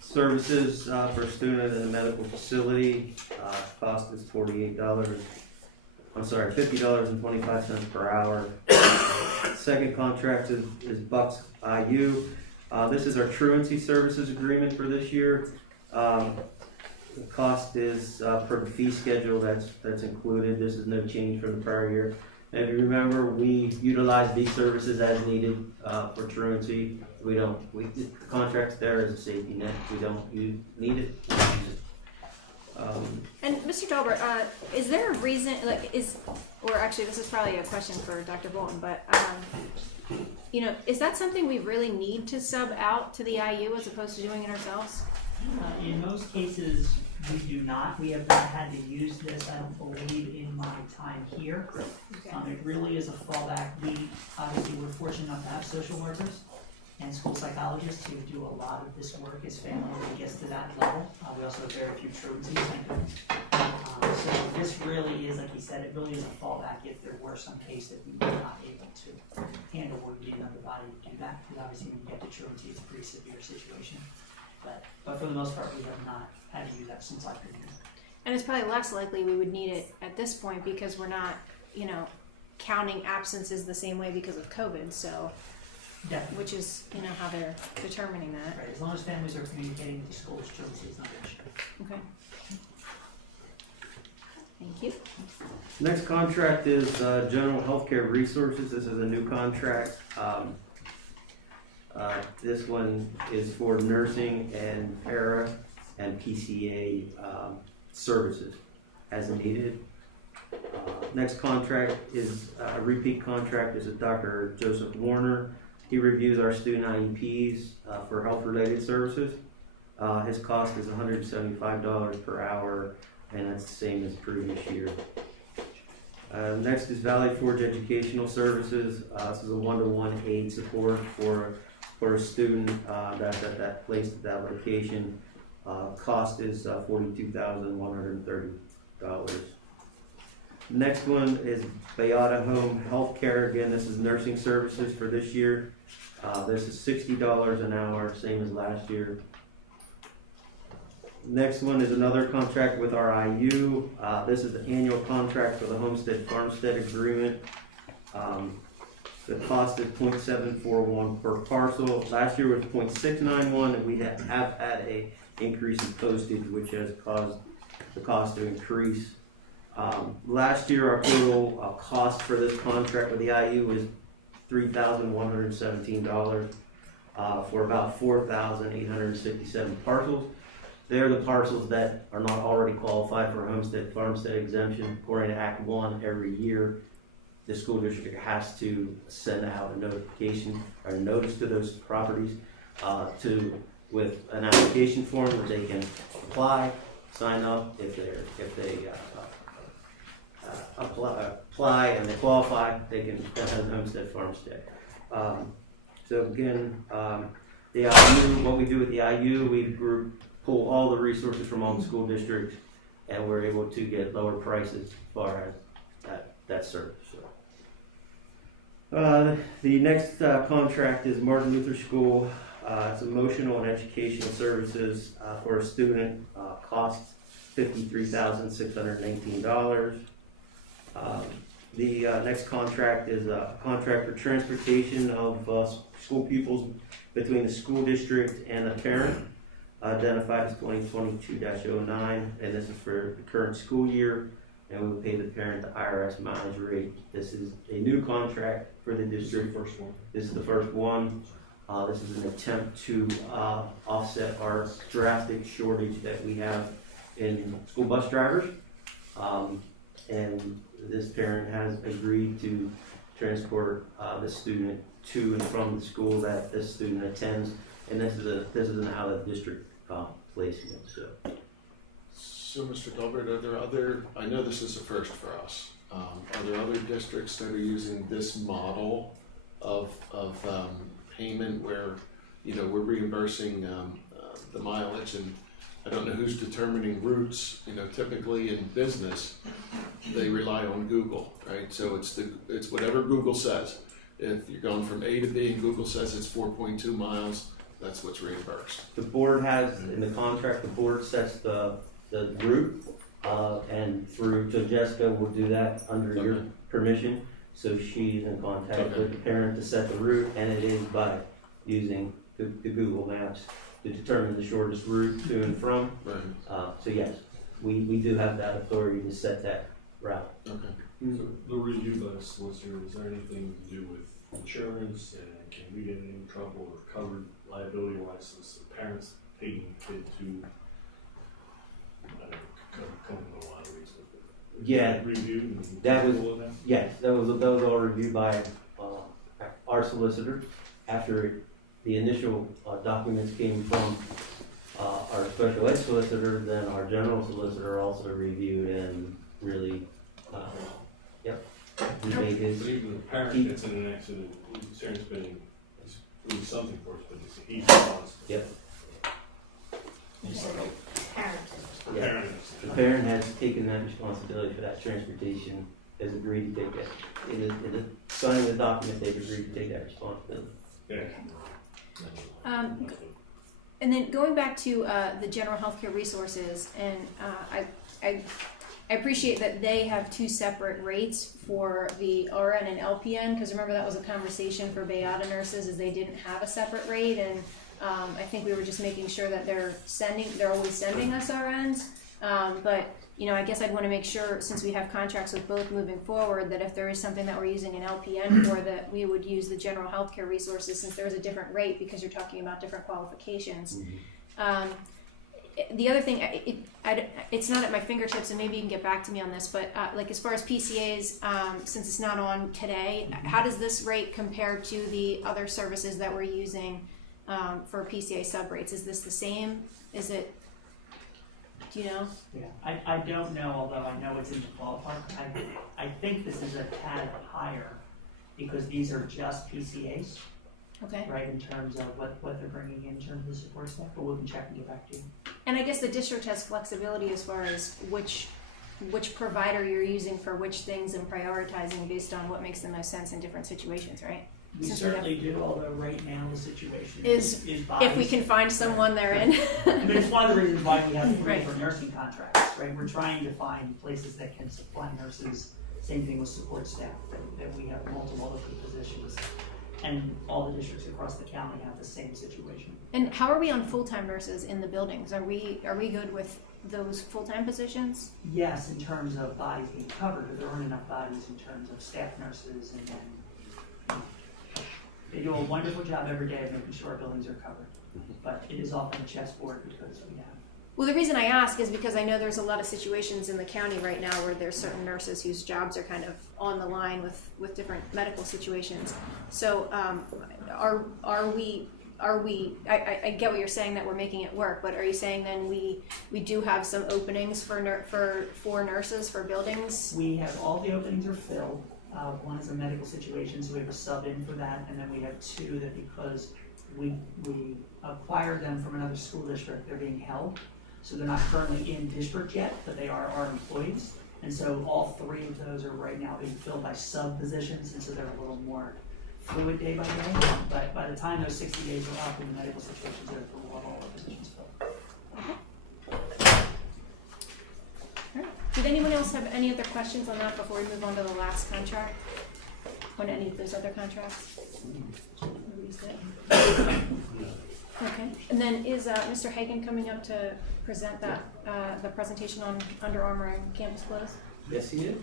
services for a student in a medical facility. Cost is $50.25 per hour. Second contract is Bucks IU. This is our truancy services agreement for this year. The cost is per the fee schedule that's included. This is no change from the prior year. And if you remember, we utilize these services as needed for truancy. The contract's there as a safety net. We don't need it. And Mr. Dahlberg, is there a reason, or actually this is probably a question for Dr. Bolton, but, is that something we really need to sub out to the IU as opposed to doing it ourselves? In most cases, we do not. We have not had to use this, I don't believe, in my time here. Okay. It really is a fallback. Obviously, we're fortunate enough to have social workers and school psychologists who do a lot of this work as family when it gets to that level. We also have very few truancies, thank goodness. So this really is, like he said, it really is a fallback if there were some case that we were not able to handle where we didn't have the body to do that. Because obviously when you get to truancy, it's a pretty severe situation. But for the most part, we have not had to use that since I've been here. And it's probably less likely we would need it at this point because we're not, counting absences the same way because of COVID, so. Definitely. Which is, how they're determining that. Right, as long as families are communicating with the schools, truancy is not an issue. Okay. Thank you. Next contract is General Healthcare Resources. This is a new contract. This one is for nursing and para and PCA services as needed. Next contract is a repeat contract is with Dr. Joseph Warner. He reviews our student IEPs for health-related services. His cost is $175 per hour, and that's the same as previous year. Next is Valley Forge Educational Services. This is a one-to-one aid support for a student that's at that place at that location. Cost is $42,130. Next one is Bayada Home Healthcare. Again, this is nursing services for this year. This is $60 an hour, same as last year. Next one is another contract with our IU. This is the annual contract for the Homestead Farmstead Agreement. The cost is .741 per parcel. Last year was .691, and we have had a increase in postage, which has caused the cost to increase. Last year, our total cost for this contract with the IU was $3,117 for about 4,867 parcels. They're the parcels that are not already qualified for a homestead farmstead exemption. According to Act 1, every year the school district has to send out a notification or a notice to those properties with an application form where they can apply, sign up if they apply and they qualify, they can have a homestead farmstead. So again, the IU, what we do with the IU, we pull all the resources from all the school districts, and we're able to get lower prices as far as that service. The next contract is Martin Luther School. It's emotional and educational services for a student. Costs $53,618. The next contract is a contract for transportation of school pupils between the school district and a parent, identified as 2022-09, and this is for the current school year, and we will pay the parent the IRS mileage rate. This is a new contract for the district. First one. This is the first one. This is an attempt to offset our drastic shortage that we have in school bus drivers. And this parent has agreed to transport the student to and from the school that this student attends And this is an out of district placement, so. So, Mr. Gilbert, are there other, I know this is a first for us, are there other districts that are using this model of payment where, you know, we're reimbursing the mileage, and I don't know who's determining routes, you know, typically in business, they rely on Google, right? So it's whatever Google says. If you're going from A to B and Google says it's 4.2 miles, that's what's reimbursed. The board has, in the contract, the board sets the route, and through, so Jessica will do that under your Okay. permission. So she's in contact Okay. with the parent to set the route, and it is by using the Google Maps to determine the shortest route to and from. Right, So yes, we do have that authority to set that route. okay. So the review by the solicitor, is there anything to do with insurance, and can we get in any trouble or covered liability wise since the parents taking the kid to, I don't know, come to the lotteries with it? Yeah, Review and. that was- all of that? Yes, that was all reviewed by our solicitor. After the initial documents came from our special ed solicitor, then our general solicitor also reviewed and really, he made his. But even the parent gets in an accident, the parent's been, he's doing something for us, but he's responsible. Yep. The Yeah. parent is. The parent has taken that responsibility for that transportation, has agreed to take that. It is signing the document, they've agreed to take that responsibility. Yeah. And then going back to the general healthcare resources, and I appreciate that they have two separate rates for the RN and LPN, because remember that was a conversation for Bayada nurses, is they didn't have a separate rate, and I think we were just making sure that they're always sending us RNs, but you know, I guess I'd want to make sure, since we have contracts with both moving forward, that if there is something that we're using an LPN for, that we would use the general healthcare resources, since there's a different rate because you're talking about different qualifications. The other thing, it's not at my fingertips, and maybe you can get back to me on this, but like as far as PCAs, since it's not on today, how does this rate compare to the other services that we're using for PCA sub rates? Is this the same? Is it? Do you know? Yeah, I don't know, although I know it's in the ballpark. I think this is a tad higher because these are just PCAs, Okay. right, in terms of what they're bringing in terms of the support staff, but we can check and get back to you. And I guess the district has flexibility as far as which provider you're using for which things and prioritizing based on what makes the most sense in different situations, right? We Since we have- certainly do, although right now the situation Is biased. If we can find someone they're in. I mean, it's one of the reasons why we have three Right. different nursing contracts, right? We're trying to find places that can supply nurses, same thing with support staff, that we have multiple open positions. And all the districts across the county have the same situation. And how are we on full-time nurses in the buildings? Are we good with those full-time positions? Yes, in terms of bodies being covered, but there aren't enough bodies in terms of staff nurses, and then they do a wonderful job every day of making sure our buildings are covered. But it is often a chessboard because we have. Well, the reason I ask is because I know there's a lot of situations in the county right now where there's certain nurses whose jobs are kind of on the line with different medical situations. So are we, I get what you're saying, that we're making it work, but are you saying then we do have some openings for nurses for buildings? We have, all the openings are filled. One is a medical situation, so we have a sub in for that, and then we have two that because we acquired them from another school district, they're being held. So they're not currently in district yet, but they are our employees. And so all three of those are right now being filled by sub positions, and so they're a little more fluid day by day. But by the time those 60 days are up in the medical situations, they're full of all the positions filled. Did anyone else have any other questions on that before we move on to the last contract? On any of those other contracts? Nobody's good. Okay, and then is Mr. Hagan coming up to present that, the presentation on Under Armour and campus clothes? Yes, he is.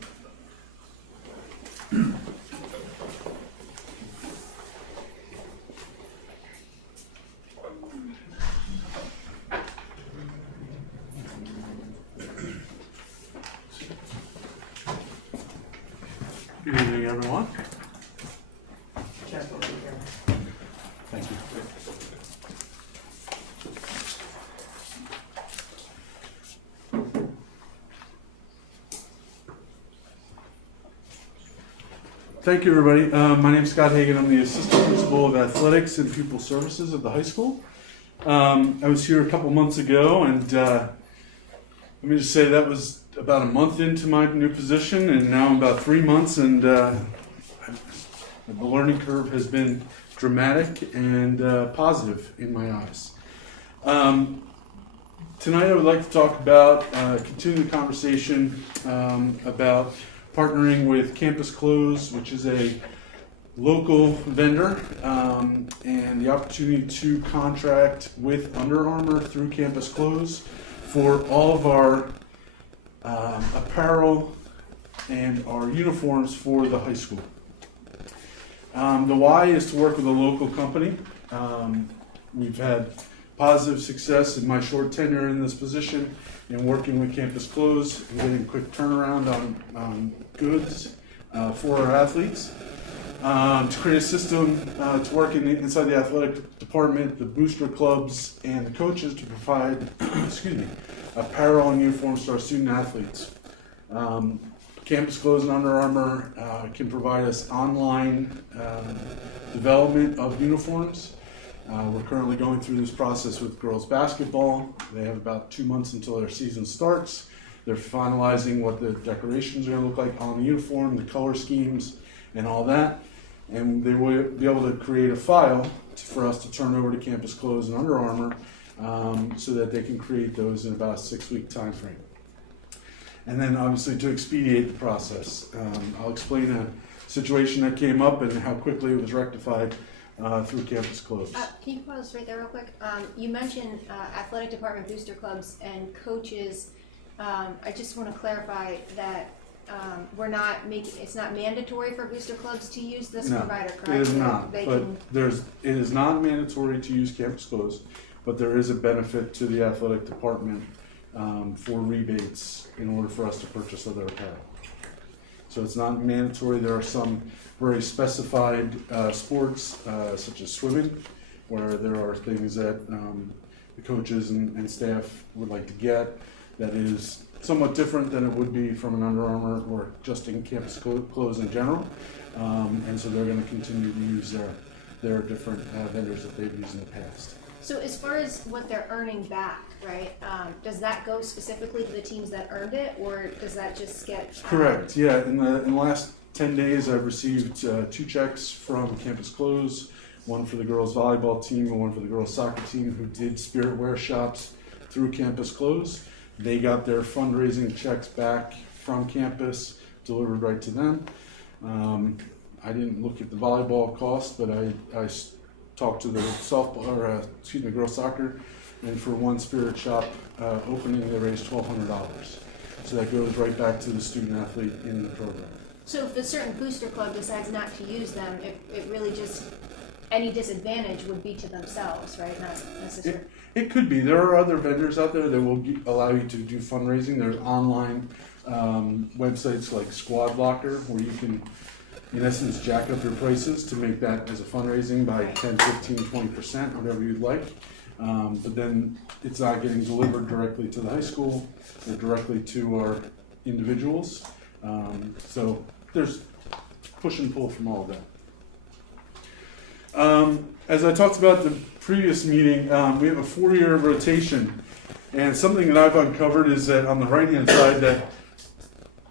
Good evening, everyone. Jeff will be here. Thank you. Thank you, everybody. My name's Scott Hagan. I'm the Assistant Principal of Athletics and Pupil Services at the high school. I was here a couple months ago, and let me just say that was about a month into my new position, and now I'm about 3 months, and the learning curve has been dramatic and positive in my eyes. Tonight I would like to talk about, continue the conversation about partnering with Campus Close, which is a local vendor, and the opportunity to contract with Under Armour through Campus Close for all of our apparel and our uniforms for the high school. The why is to work with a local company. We've had positive success in my short tenure in this position in working with Campus Close and getting quick turnaround on goods for our athletes. To create a system to work inside the athletic department, the booster clubs, and the coaches to provide apparel and uniforms to our student athletes. Campus Close and Under Armour can provide us online development of uniforms. We're currently going through this process with girls basketball. They have about 2 months until their season starts. They're finalizing what the decorations are going to look like on the uniform, the color schemes, and all that. And they will be able to create a file for us to turn over to Campus Close and Under Armour so that they can create those in about a 6-week time frame. And then obviously to expedite the process, I'll explain a situation that came up and how quickly it was rectified through Campus Close. Can you pause right there real quick? You mentioned athletic department booster clubs and coaches. I just want to clarify that it's not mandatory for booster clubs to use this provider, correct? It is not, it is not mandatory to use Campus Close, but there is a benefit to the athletic department for rebates in order for us to purchase other apparel. So it's not mandatory. There are some very specified sports, such as swimming, where there are things that the coaches and staff would like to get that is somewhat different than it would be from an Under Armour or just in Campus Close in general. And so they're going to continue to use their different vendors that they've used in the past. So as far as what they're earning back, right, does that go specifically to the teams that earned it, or does that just get... Correct, yeah. In the last 10 days, I've received 2 checks from Campus Close, one for the girls volleyball team and one for the girls soccer team who did Spirit Wear shops through Campus Close. They got their fundraising checks back from campus, delivered right to them. I didn't look at the volleyball cost, but I talked to the girls soccer, and for one Spirit shop opening, they raised $1,200. So that goes right back to the student athlete in the program. So if a certain booster club decides not to use them, it really just, any disadvantage would be to themselves, right? Not necessarily. It could be. There are other vendors out there that will allow you to do fundraising. There's online websites like Squad Locker where you can, in essence, jack up your prices to make that as a fundraising by 10, 15, 20%, whatever you'd like. But then it's not getting delivered directly to the high school or directly to our individuals. So there's push and pull from all of that. As I talked about the previous meeting, we have a 4-year rotation, and something that I've uncovered is that on the right-hand side that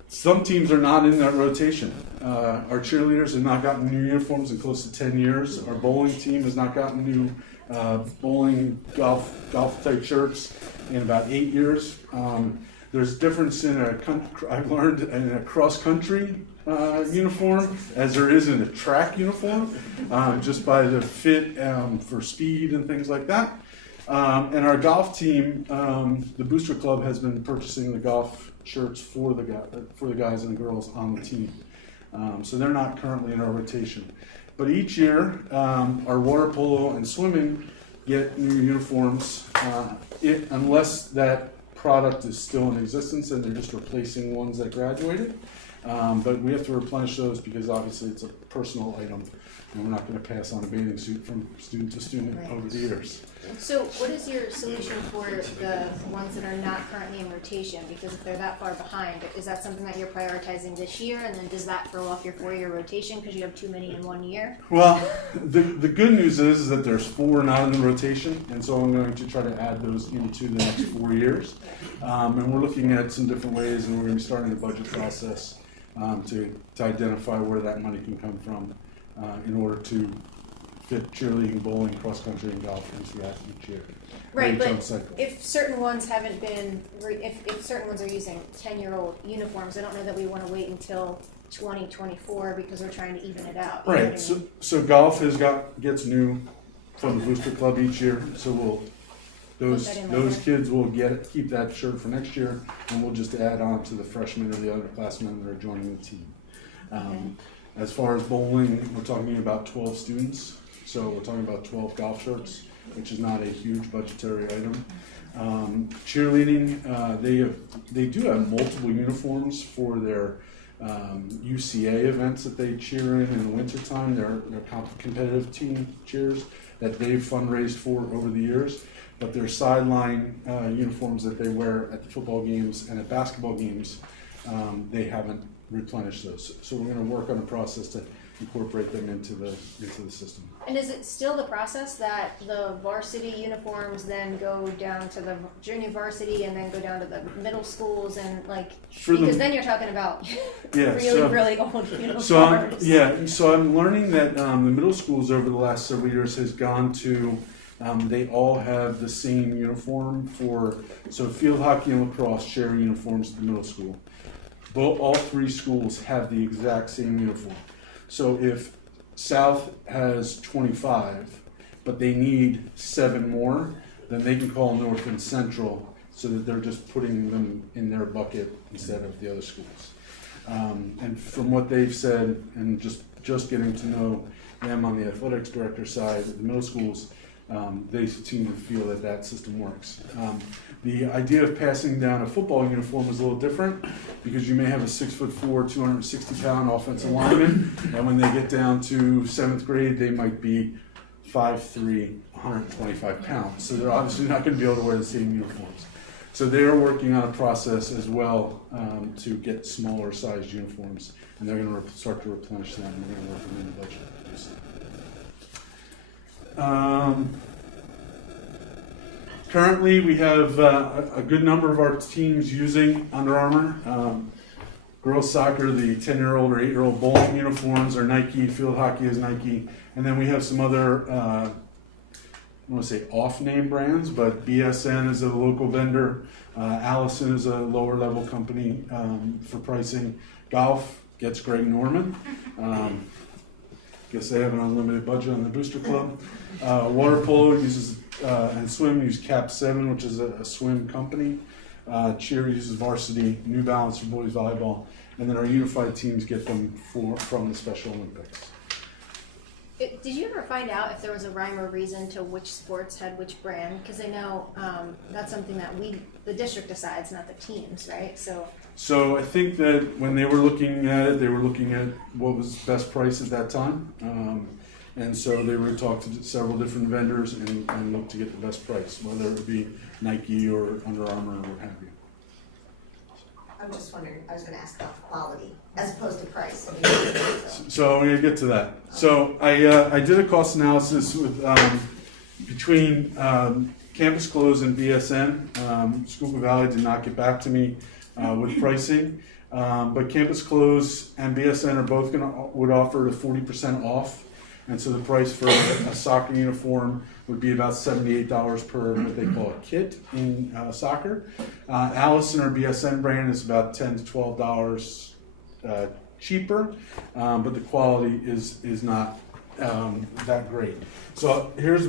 some teams are not in that rotation. Our cheerleaders have not gotten new uniforms in close to 10 years. Our bowling team has not gotten new bowling golf type shirts in about 8 years. There's a difference I've learned in a cross-country uniform as there is in a track uniform, just by the fit for speed and things like that. And our golf team, the Booster Club has been purchasing the golf shirts for the guys and the girls on the team. So they're not currently in our rotation. But each year, our water polo and swimming get new uniforms, unless that product is still in existence and they're just replacing ones that graduated. But we have to replenish those because obviously it's a personal item, and we're not going to pass on a bathing suit from student to student over the years. So what is your solution for the ones that are not currently in rotation? Because if they're that far behind, is that something that you're prioritizing this year? And then does that throw off your 4-year rotation because you have too many in 1 year? Well, the good news is that there's 4 not in the rotation, and so I'm going to try to add those into the next 4 years. And we're looking at some different ways, and we're going to be starting the budget process to identify where that money can come from in order to fit cheerleading, bowling, cross country, and golf into that each year. Right, Each but own cycle. if certain ones haven't been, if certain ones are using 10-year-old uniforms, I don't know that we want to wait until 2024 because we're trying to even it out. You know what I Right. mean? So golf gets new from the Booster Club each year. So those Put that in later. kids will keep that shirt for next year, and we'll just add on to the freshmen or the underclassmen that are joining the team. As far as bowling, we're talking about 12 students. So we're talking about 12 golf shirts, which is not a huge budgetary item. Cheerleading, they do have multiple uniforms for their UCA events that they cheer in the wintertime. They're competitive team cheers that they've fundraised for over the years. But their sideline uniforms that they wear at the football games and at basketball games, they haven't replenished those. So we're going to work on a process to incorporate them into the system. And is it still the process that the varsity uniforms then go down to the junior varsity and then go down to the middle schools and because then you're talking about really old uniforms. So I'm learning that the middle schools over the last several years has gone to they all have the same uniform so field hockey and lacrosse share uniforms at the middle school. All 3 schools have the exact same uniform. So if South has 25, but they need 7 more, then they can call North and Central so that they're just putting them in their bucket instead of the other schools. And from what they've said, and just getting to know them on the athletics director side of the middle schools, they seem to feel that system works. The idea of passing down a football uniform is a little different because you may have a 6'4", 260-pound offensive lineman, and when they get down to 7th grade, they might be 5'3", 125 pounds. So they're obviously not going to be able to wear the same uniforms. So they're working on a process as well to get smaller sized uniforms, and they're going to start to replenish them, and we're going to work them in the budget. Currently, we have a good number of our teams using Under Armour. Girls soccer, the 10-year-old or 8-year-old bowling uniforms are Nike, field hockey is Nike, and then we have some other, I don't want to say off-name brands, but BSN is a local vendor. Allison is a lower-level company for pricing. Golf gets Greg Norman. Guess they have an unlimited budget on the Booster Club. Water polo uses and swim use Cap 7, which is a swim company. Cheer uses Varsity, New Balance for boys volleyball, and then our unified teams get them from the Special Olympics. Did you ever find out if there was a rhyme or reason to which sports had which brand? Because I know that's something that the district decides, not the teams, right? So I think that when they were looking at it, they were looking at what was best price at that time. And so they would talk to several different vendors and look to get the best price, whether it would be Nike or Under Armour or what have you. I'm just wondering, I was going to ask about quality as opposed to price. So I'm going to get to that. So I did a cost analysis with between Campus Close and BSN. Schuylkill Valley did not get back to me with pricing, but Campus Close and BSN are both would offer a 40% off. And so the price for a soccer uniform would be about $78 per what they call a kit in soccer. Allison or BSN brand is about $10 to $12 cheaper, but the quality is not that great. So this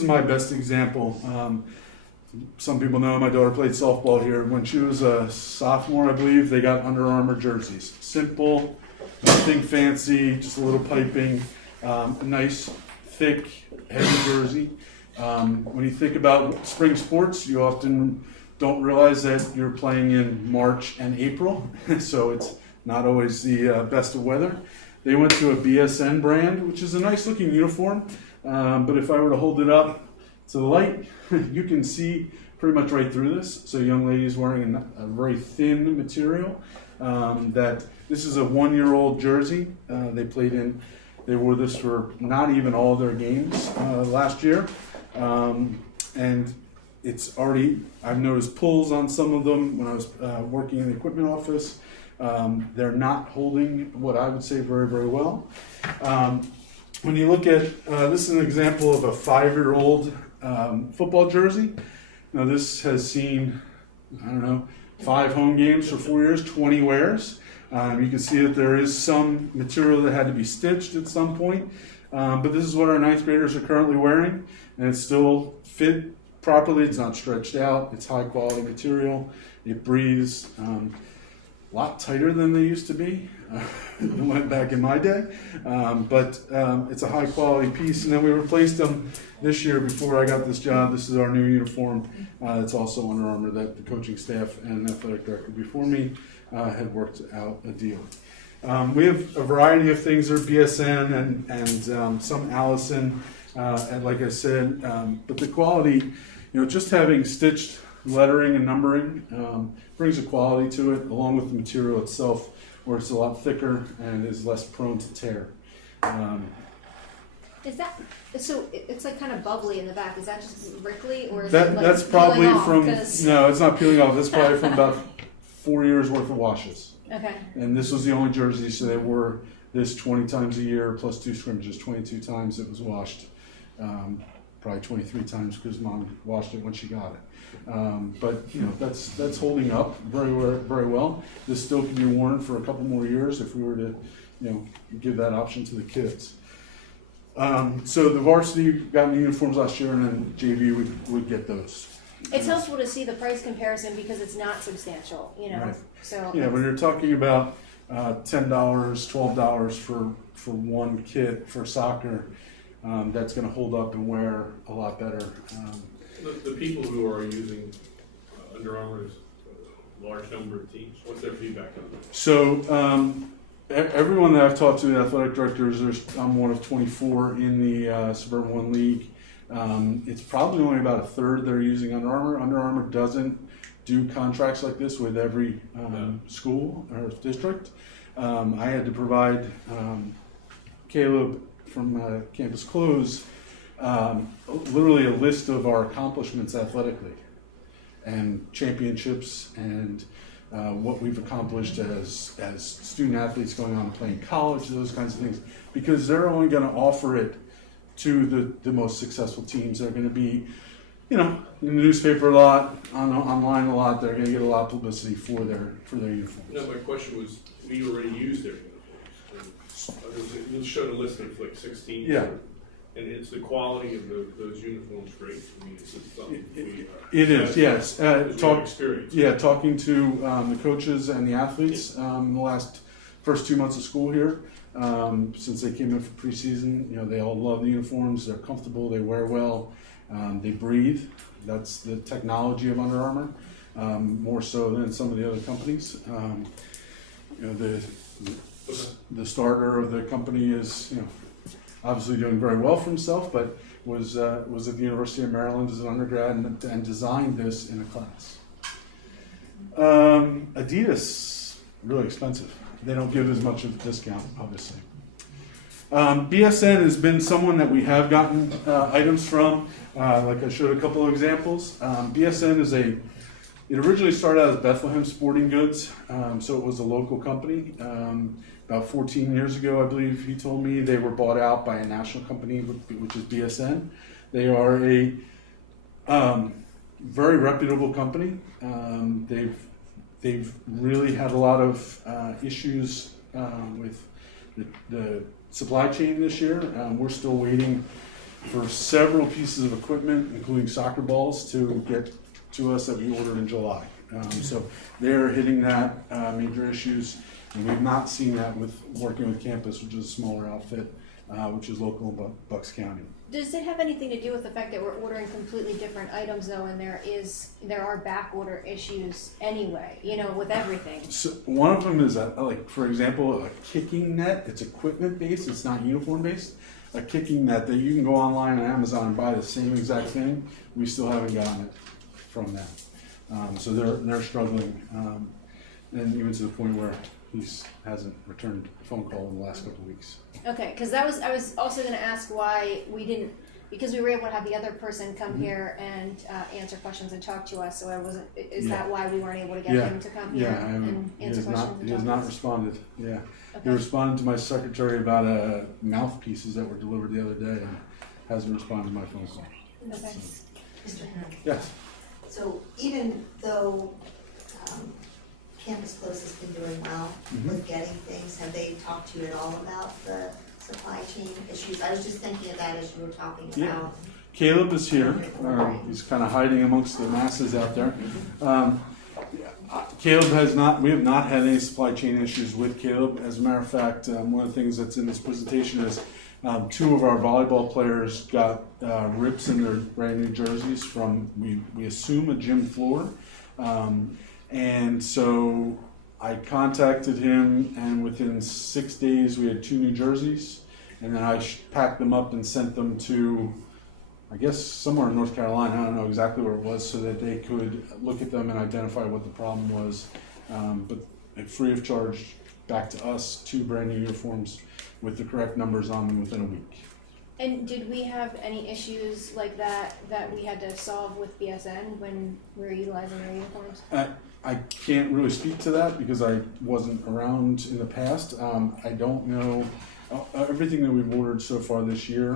is my best example. Some people know my daughter played softball here. When she was a sophomore, I believe, they got Under Armour jerseys. Simple, nothing fancy, just a little piping, a nice, thick, heavy jersey. When you think about spring sports, you often don't realize that you're playing in March and April, so it's not always the best of weather. They went to a BSN brand, which is a nice looking uniform, but if I were to hold it up to the light, you can see pretty much right through this. So young ladies wearing a very thin material. That this is a 1-year-old jersey. They wore this for not even all their games last year. And it's already, I've noticed pulls on some of them when I was working in the equipment office. They're not holding what I would say very, very well. When you look at, this is an example of a 5-year-old football jersey. Now this has seen, 5 home games for 4 years, 20 wears. You can see that there is some material that had to be stitched at some point. But this is what our 9th graders are currently wearing, and it's still fit properly. It's not stretched out. It's high quality material. It breathes. A lot tighter than they used to be. Went back in my day, but it's a high quality piece. And then we replaced them this year before I got this job. This is our new uniform. It's also Under Armour that the coaching staff and athletic director before me had worked out a deal. We have a variety of things. There are BSN and some Allison, and like I said, but the quality, just having stitched lettering and numbering brings a quality to it, along with the material itself, where it's a lot thicker and is less prone to tear. Is that, so it's like kind of bubbly in the back, is that just wrinkly, or is That, it like that's probably peeling off? from, 'Cause- no, it's not peeling off. That's probably from about 4 years worth of washes. Okay, And this was the only jersey, so they wore this 20 times a year plus 2 scrimmages, 22 times it was washed. Probably 23 times because Mom washed it when she got it. But that's holding up very well. This still can be worn for a couple more years if we were to, give that option to the kids. So the varsity got new uniforms last year, and then JV would get those. it's helpful to see the price comparison because it's not substantial, Right. so. Yeah, when you're talking about $10, $12 for one kit for soccer, that's going to hold up and wear a lot better. The people who are using Under Armour's large number of teams, what's their feedback on that? So everyone that I've talked to, the athletic directors, I'm one of 24 in the Suburban 1 League. It's probably only about a third that are using Under Armour. Under Armour doesn't do contracts like this with every school or district. I had to provide Caleb from Campus Close literally a list of our accomplishments athletically and championships and what we've accomplished as student athletes going on and playing college, those kinds of things, because they're only going to offer it to the most successful teams. They're going to be, in the newspaper a lot, online a lot. They're going to get a lot of publicity for their uniforms. No, my question was, we already use their uniforms. You showed a list of like 16. Yeah. And it's the quality of those uniforms great. I mean, it's something It is, yes. Experience. Yeah, talking to the coaches and the athletes in the first 2 months of school here, since they came in for preseason, they all love the uniforms. They're comfortable. They wear well. They breathe. That's the technology of Under Armour, more so than some of the other companies. The starter of the company is, obviously doing very well for himself, but was at the University of Maryland as an undergrad and designed this in a class. Adidas, really expensive. They don't give as much of a discount, obviously. BSN has been someone that we have gotten items from. Like I showed a couple of examples. BSN it originally started out as Bethlehem Sporting Goods, so it was a local company. About 14 years ago, I believe he told me, they were bought out by a national company, which is BSN. They are a very reputable company. They've really had a lot of issues with the supply chain this year. We're still waiting for several pieces of equipment, including soccer balls, to get to us that we ordered in July. So they're hitting that major issues. And we've not seen that with working with Campus, which is a smaller outfit, which is local in Bucks County. Does it have anything to do with the fact that we're ordering completely different items though, and there are back order issues anyway, you know, with everything? So one of them is like, for example, a kicking net. It's equipment based. It's not uniform based. A kicking net that you can go online on Amazon and buy the same exact thing. We still haven't gotten it from them. So they're struggling, and even to the point where he hasn't returned a phone call in the last couple of weeks. Okay, because I was also going to ask why we didn't, because we were able to have the other person come here and answer questions and talk to us. So I wasn't. Is that why we weren't able to get him to come here and answer questions? He has not responded. Yeah, Okay. he responded to my secretary about mouthpieces that were delivered the other day, and hasn't responded to my phone call. Okay. Mr. Henry. Yes. So even though Campus Close has been doing well with getting things, have they talked to you at all about the supply chain issues? I was just thinking of that as you were talking about. Caleb is here. He's kind of hiding amongst the masses out there. Caleb has not, we have not had any supply chain issues with Caleb. As a matter of fact, one of the things that's in this presentation is two of our volleyball players got rips in their brand new jerseys from, we assume, a gym floor. And so I contacted him, and within 6 days we had 2 new jerseys. And then I packed them up and sent them to, I guess, somewhere in North Carolina. I don't know exactly where it was, so that they could look at them and identify what the problem was. But free of charge back to us 2 brand new uniforms with the correct numbers on them within a week. And did we have any issues like that we had to solve with BSN when we were utilizing their uniforms? I can't really speak to that because I wasn't around in the past. I don't know everything that we've ordered so far this year,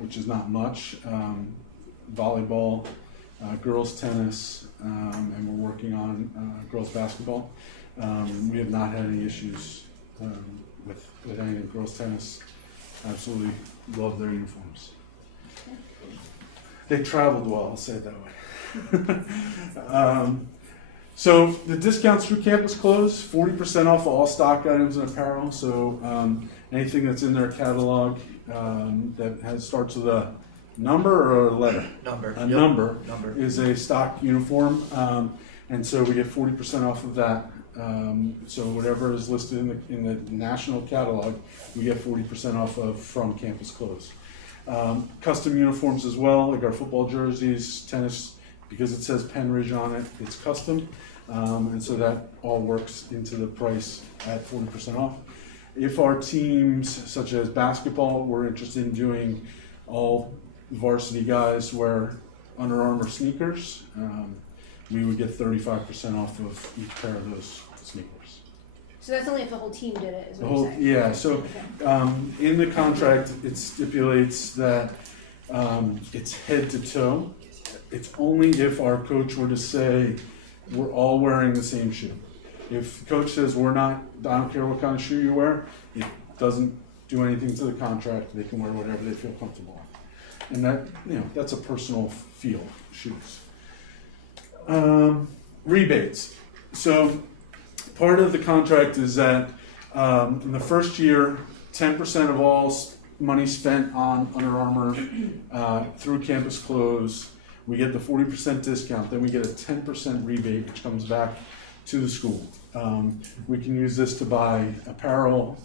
which is not much. Volleyball, girls tennis, and we're working on girls basketball. We have not had any issues with any of girls tennis. Absolutely love their uniforms. They traveled well, I'll say it that way. So the discounts through Campus Close, 40% off all stock items and apparel. So anything that's in their catalog that starts with a number or a letter? Number. A number is a stock uniform. And so we get 40% off of that. So whatever is listed in the national catalog, we get 40% off of from Campus Close. Custom uniforms as well, like our football jerseys, tennis, because it says Penn Ridge on it, it's custom. And so that all works into the price at 40% off. If our teams, such as basketball, were interested in doing all varsity guys wear Under Armour sneakers, we would get 35% off of each pair of those sneakers. So that's only if the whole team did it, is what you're saying? Yeah, so in the contract, it stipulates that it's head to toe. It's only if our coach were to say, we're all wearing the same shoe. If the coach says, we're not, I don't care what kind of shoe you wear, it doesn't do anything to the contract. They can wear whatever they feel comfortable in. And that, that's a personal feel, shoes. Rebates. So part of the contract is that in the first year, 10% of all money spent on Under Armour through Campus Close, we get the 40% discount. Then we get a 10% rebate, which comes back to the school. We can use this to buy apparel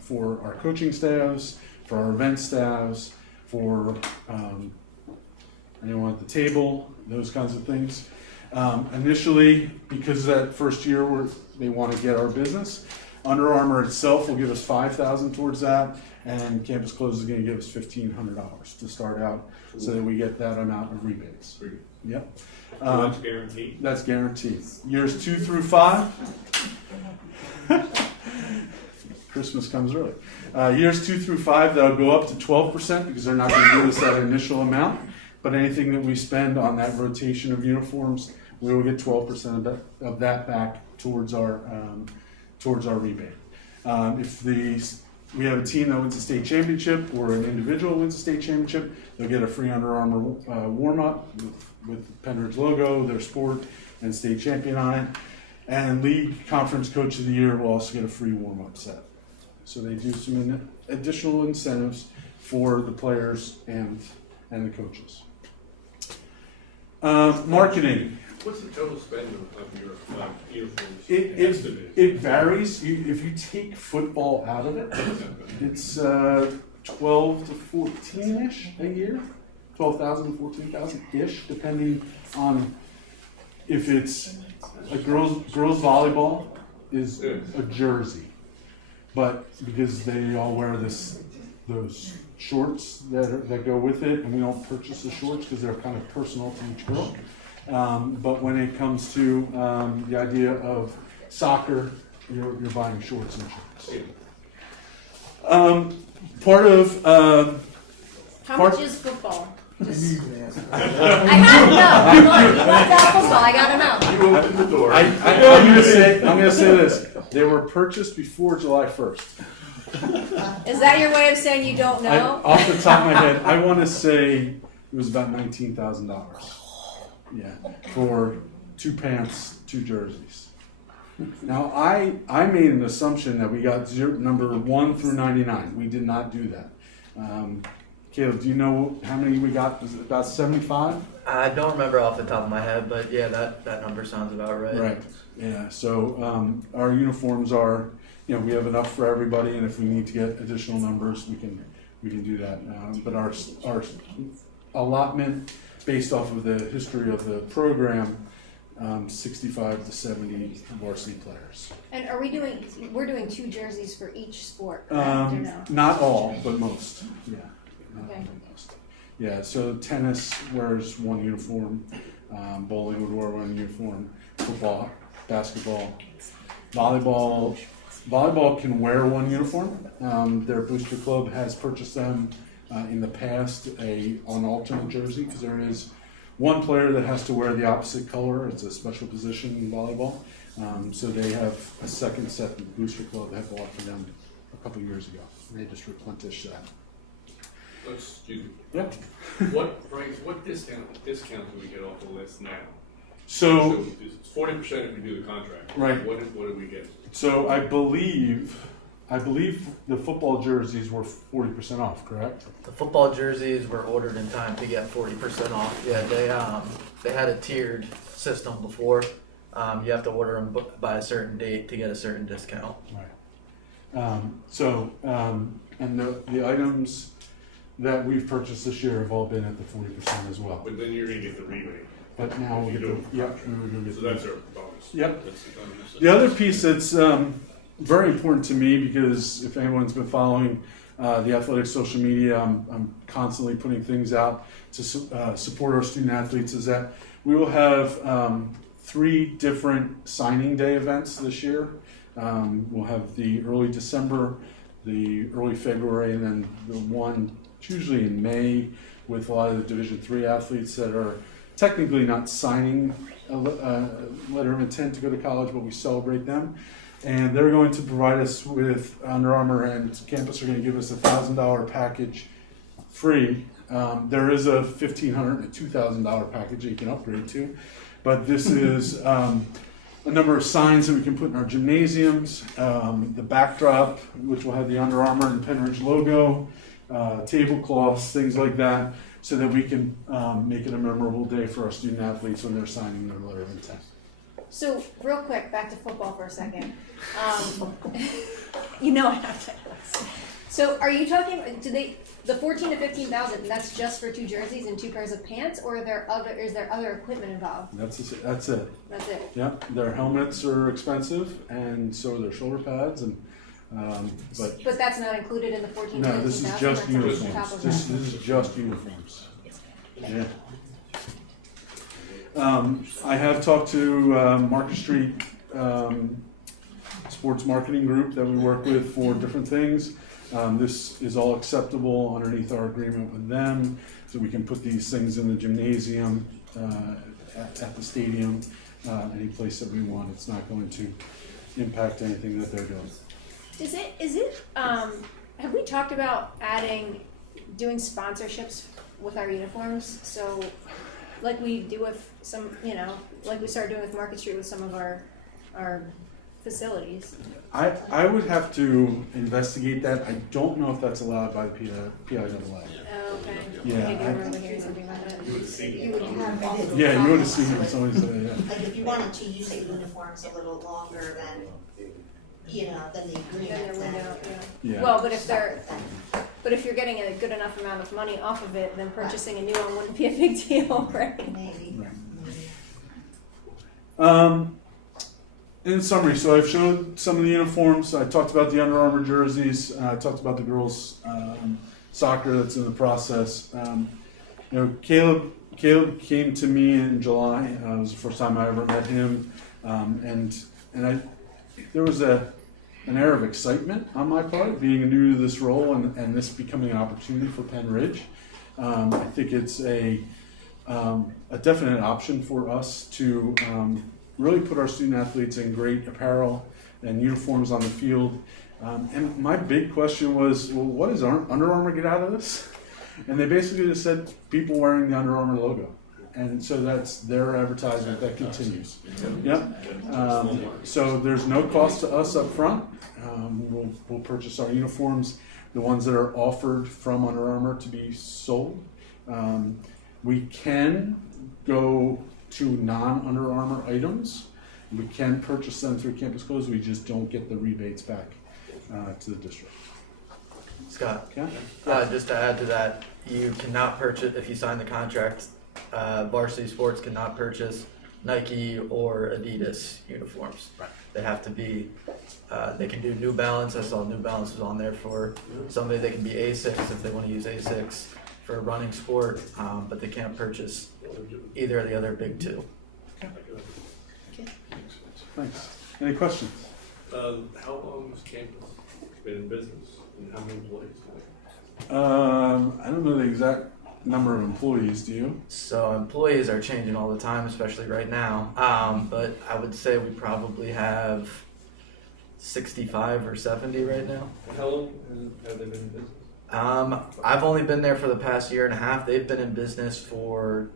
for our coaching staffs, for our event staffs, for anyone at the table, those kinds of things. Initially, because that first year they want to get our business, Under Armour itself will give us $5,000 towards that, and Campus Close is going to give us $1,500 to start out, so that we get that amount of rebates. Yep. So that's guaranteed? That's guaranteed. Years 2 through 5. Christmas comes early. Years 2 through 5, that'll go up to 12% because they're not going to give us that initial amount. But anything that we spend on that rotation of uniforms, we will get 12% of that back towards our rebate. If we have a team that wins a state championship or an individual wins a state championship, they'll get a free Under Armour warm-up with the Penn Ridge logo, their sport, and state champion on it. And league conference coach of the year will also get a free warm-up set. So they do some additional incentives for the players and the coaches. Marketing. What's the total spend of your uniforms? It varies. If you take football out of it, it's 12 to 14-ish a year. 12,000 to 14,000-ish, depending on if it's a girls volleyball is a jersey, but because they all wear those shorts that go with it, and we don't purchase the shorts because they're kind of personal to each girl. But when it comes to the idea of soccer, you're buying shorts and shorts. Part of How much is football? Just... I gotta know. Come on, you left out football. I gotta know. You opened the door. I'm gonna say this. They were purchased before July 1st. Is that your way of saying you don't know? Off the top of my head, I want to say it was about $19,000. Yeah, for 2 pants, 2 jerseys. Now I made an assumption that we got number 1 through 99. We did not do that. Caleb, do you know how many we got? Was it about 75? I don't remember off the top of my head, but yeah, that number sounds about right. Right. Yeah. So our uniforms are, we have enough for everybody, and if we need to get additional numbers, we can do that. But our allotment, based off of the history of the program, 65 to 70 varsity players. And we're doing 2 jerseys for each sport, correct, or no? Not all, but most. Yeah. Okay. Yeah, so tennis wears 1 uniform, bowling would wear 1 uniform, football, basketball, volleyball can wear 1 uniform. Their booster club has purchased them in the past an alternate jersey, because there is 1 player that has to wear the opposite color. It's a special position in volleyball. So they have a second set that the booster club had bought for them a couple years ago. They just replenished that. Excuse me. Yeah. What price? What discount do we get off the list now? So it's 40% if we do the contract. Right. What do we get? So I believe the football jerseys were 40% off, correct? The football jerseys were ordered in time to get 40% off. Yeah, they had a tiered system before. You have to order them by a certain date to get a certain discount. Right. And the items that we've purchased this year have all been at the 40% as well. But then you're going to get the rebate. But now we'll get So that's our bonus. Yep. The other piece that's very important to me, because if anyone's been following the athletics social media, I'm constantly putting things out to support our student athletes, is that we will have 3 different signing day events this year. We'll have the early December, the early February, and then the one usually in May with a lot of the Division III athletes that are technically not signing a letter of intent to go to college, but we celebrate them. And they're going to provide us with, Under Armour and campus are going to give us a $1,000 package free. There is a $1,500 and a $2,000 package that you can upgrade to. But this is a number of signs that we can put in our gymnasiums, the backdrop, which will have the Under Armour and Penridge logo, tablecloths, things like that, so that we can make it a memorable day for our student athletes when they're signing their letter of intent. So, real quick, back to football for a second. I have to ask. So, are you talking? The 14 to 15,000? That's just for 2 jerseys and 2 pairs of pants, or is there other equipment involved? That's it. That's it. Yep. Their helmets are expensive, and so are their shoulder pads, and But that's not included in the 14 to 15,000? no, this is just uniforms. This is just uniforms. Yeah. I have talked to Market Street Sports Marketing Group that we work with for different things. This is all acceptable underneath our agreement with them, so we can put these things in the gymnasium, at the stadium, any place that we want. It's not going to impact anything that they're doing. Is it, have we talked about doing sponsorships with our uniforms? So, like we do with some, like we started doing with Market Street with some of our facilities. I would have to investigate that. I don't know if that's allowed by the PIAA. Oh, okay. Yeah, Maybe I I- remember hearing something about that. You would have all the Yeah, you would have seen it, somebody said, yeah. Like if you wanted to use the uniforms a little longer than, you know, than the Then agreement, they're then. window, yeah. Yeah. Well, but if you're getting a good enough amount of money off of it, then purchasing a new one wouldn't be a big deal, right? Maybe. In summary, so I've showed some of the uniforms. I talked about the Under Armour jerseys. I talked about the girls' soccer that's in the process. You know, Caleb came to me in July. It was the first time I ever met him, and there was an air of excitement on my part, being new to this role and this becoming an opportunity for Penn Ridge. I think it's a definite option for us to really put our student athletes in great apparel and uniforms on the field. And my big question was, well, what does Under Armour get out of this? And they basically just said people wearing the Under Armour logo. And so that's their advertisement that continues. Yep. So there's no cost to us up front. We'll purchase our uniforms, the ones that are offered from Under Armour to be sold. We can go to non-Under Armour items. We can purchase them through Campus Close. We just don't get the rebates back to the district. Scott, Yeah? just to add to that, you cannot purchase, if you sign the contract, Varsity Sports cannot purchase Nike or Adidas uniforms. Right. They have to be, they can do New Balance. I saw New Balance was on there for somebody. They can be Asics if they want to use Asics for a running sport, but they can't purchase either of the other big two. Thanks. Any questions? How long has campus been in business and how many employees? I don't know the exact number of employees, do you? So employees are changing all the time, especially right now. But I would say we probably have 65 or 70 right now. How long have they been in business? I've only been there for the past year and a half. They've been in business for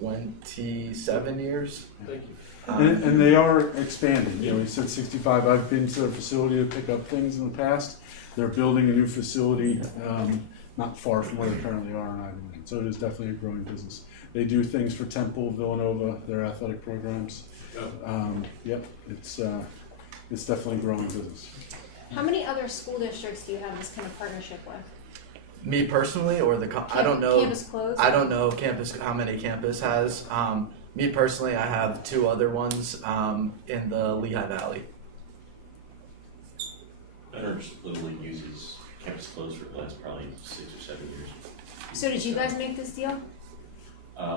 27 years. Thank you. And they are expanding. You know, he said 65. I've been to their facility to pick up things in the past. They're building a new facility not far from where they currently are in Idaho. So it is definitely a growing business. They do things for Temple, Villanova, their athletic programs. Yep, it's definitely a growing business. How many other school districts do you have this kind of partnership with? Me personally, or I don't know. Campus Close? I don't know campus how many campus has. Me personally, I have two other ones in the Lehigh Valley. Benner Little League uses Campus Close for the last probably 6 or 7 years. So did you guys make this deal?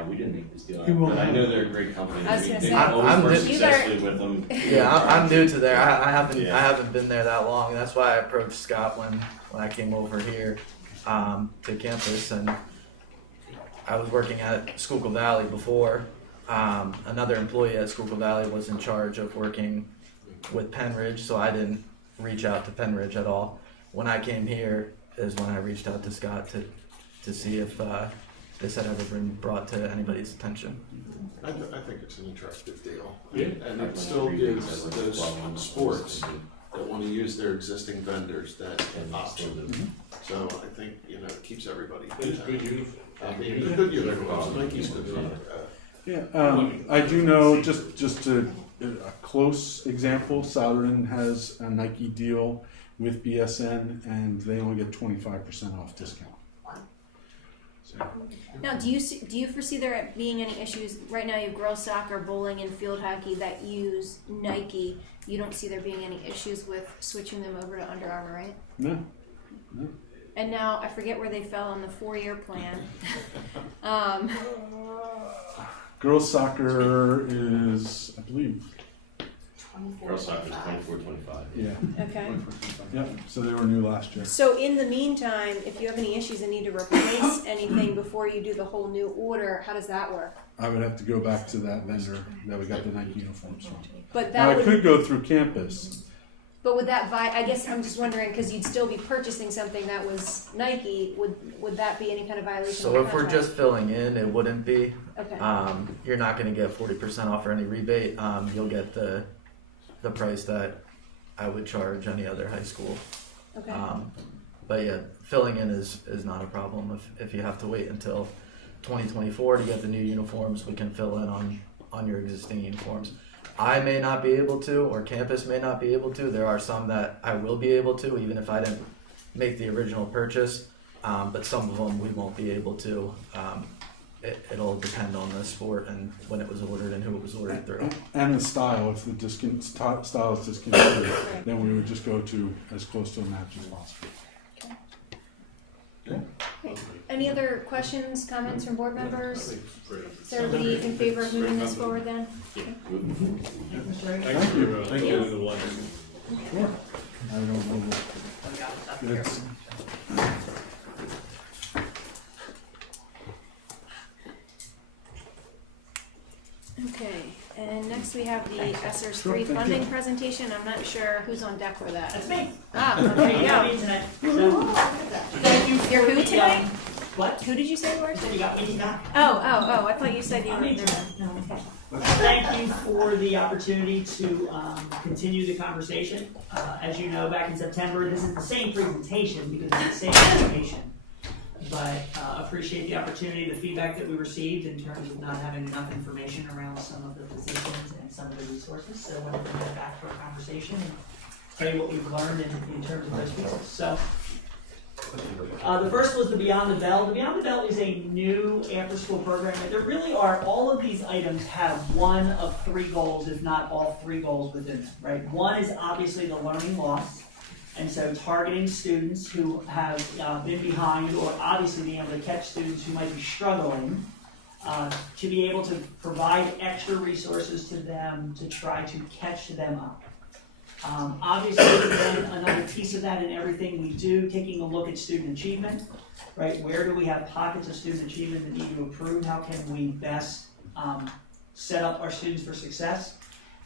We didn't make this deal, He won't but I have know it. they're a great company. I was gonna They say, always work you successfully with them. Yeah, I'm new to there. I haven't Yeah. I haven't been there that long. That's why I approached Scott when I came over here to campus, and I was working at Schuylkill Valley before. Another employee at Schuylkill Valley was in charge of working with Penn Ridge, so I didn't reach out to Penn Ridge at all. When I came here is when I reached out to Scott to see if this had ever been brought to anybody's attention. I think it's an attractive deal. Yeah. And it still gives those sports that want to use their existing vendors that option. So I think, it keeps everybody. It's good uniform. It's a good uniform. Nike's good for Yeah, I do know, just a close example, Southern has a Nike deal with BSN, and they only get 25% off discount. So, Now, do you foresee there being any issues? Right now, you have girls soccer, bowling, and field hockey that use Nike. You don't see there being any issues with switching them over to Under Armour, right? no. And now I forget where they fell on the 4-year plan. Girls soccer is, I believe, Girls soccer is 24-25. yeah. Okay. Yep, so they were new last year. So in the meantime, if you have any issues and need to replace anything before you do the whole new order, how does that work? I would have to go back to that vendor that we got the Nike uniforms from. But Now, that I would could go through campus, But would that I guess I'm just wondering, because you'd still be purchasing something that was Nike, would that be any kind of violation of So your if we're contract? just filling in, it wouldn't be. Okay. You're not gonna get 40% off or any rebate. You'll get the price that I would charge any other high school. Okay. But yeah, filling in is not a problem. If you have to wait until 2024 to get the new uniforms, we can fill in on your existing uniforms. I may not be able to, or campus may not be able to. There are some that I will be able to, even if I didn't make the original purchase. But some of them we won't be able to. It'll depend on the sport and when it was ordered and who it was ordered through. And the style, if the style is discontinued, then we would just go to as close to a match as possible. Okay. Any other questions, comments from board members? Is everybody in favor of moving this forward then? Thanks for Thank the letter. Sure. I don't know. It's, Okay, and next we have the ESSERS Sure, 3 thank funding you. presentation. I'm not sure who's on deck for that. That's me. Ah, there you go. Me tonight. So, thank you for You're who the, tonight? what? Who did you say you were? You got me tonight. Oh, I thought you said you were. Me tonight. No, okay. Thank you for the opportunity to continue the conversation. As you know, back in September, this is the same presentation because it's the same information. But appreciate the opportunity, the feedback that we received in terms of not having enough information around some of the positions and some of the resources. So I wanted to bring that back for a conversation and tell you what we've learned in terms of those pieces. So the first was the Beyond the Bell. The Beyond the Bell is a new after-school program. And there really are, all of these items have one of three goals, if not all three goals within them, right? One is obviously the learning loss. And so targeting students who have been behind, or obviously being able to catch students who might be struggling, to be able to provide extra resources to them to try to catch them up. Obviously, then another piece of that in everything we do, taking a look at student achievement, right? Where do we have pockets of student achievement that need to improve? How can we best set up our students for success?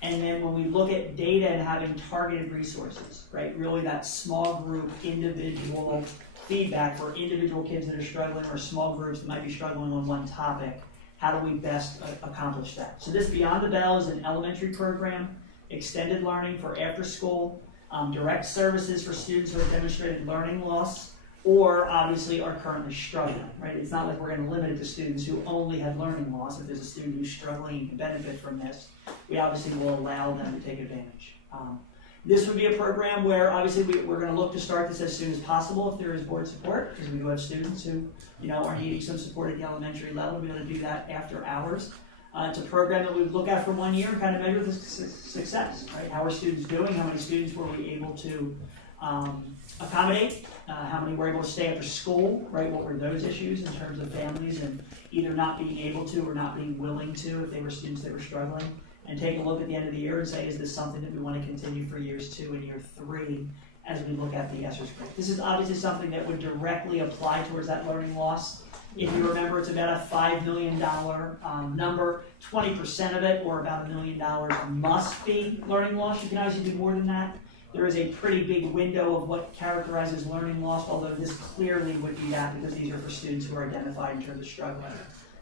And then when we look at data and having targeted resources, right? Really that small group, individual feedback for individual kids that are struggling or small groups that might be struggling on one topic. How do we best accomplish that? So this Beyond the Bell is an elementary program, extended learning for after school, direct services for students who have demonstrated learning loss, or obviously are currently struggling, right? It's not like we're going to limit it to students who only had learning loss. If there's a student who's struggling and can benefit from this, we obviously will allow them to take advantage. This would be a program where obviously we're going to look to start this as soon as possible if there is board support, because we do have students who are needing some support at the elementary level. We'll be able to do that after hours. It's a program that we would look at for 1 year and kind of measure the success, right? How are students doing? How many students were we able to accommodate? How many were able to stay after school, right? What were those issues in terms of families and either not being able to or not being willing to if they were students that were struggling? And take a look at the end of the year and say, is this something that we want to continue for years 2 and year 3 as we look at the ESSERS grade? This is obviously something that would directly apply towards that learning loss. If you remember, it's about a $5 million number. 20% of it, or about $1 million, must be learning loss. You can obviously do more than that. There is a pretty big window of what characterizes learning loss, although this clearly would be that because these are for students who are identified in terms of struggling.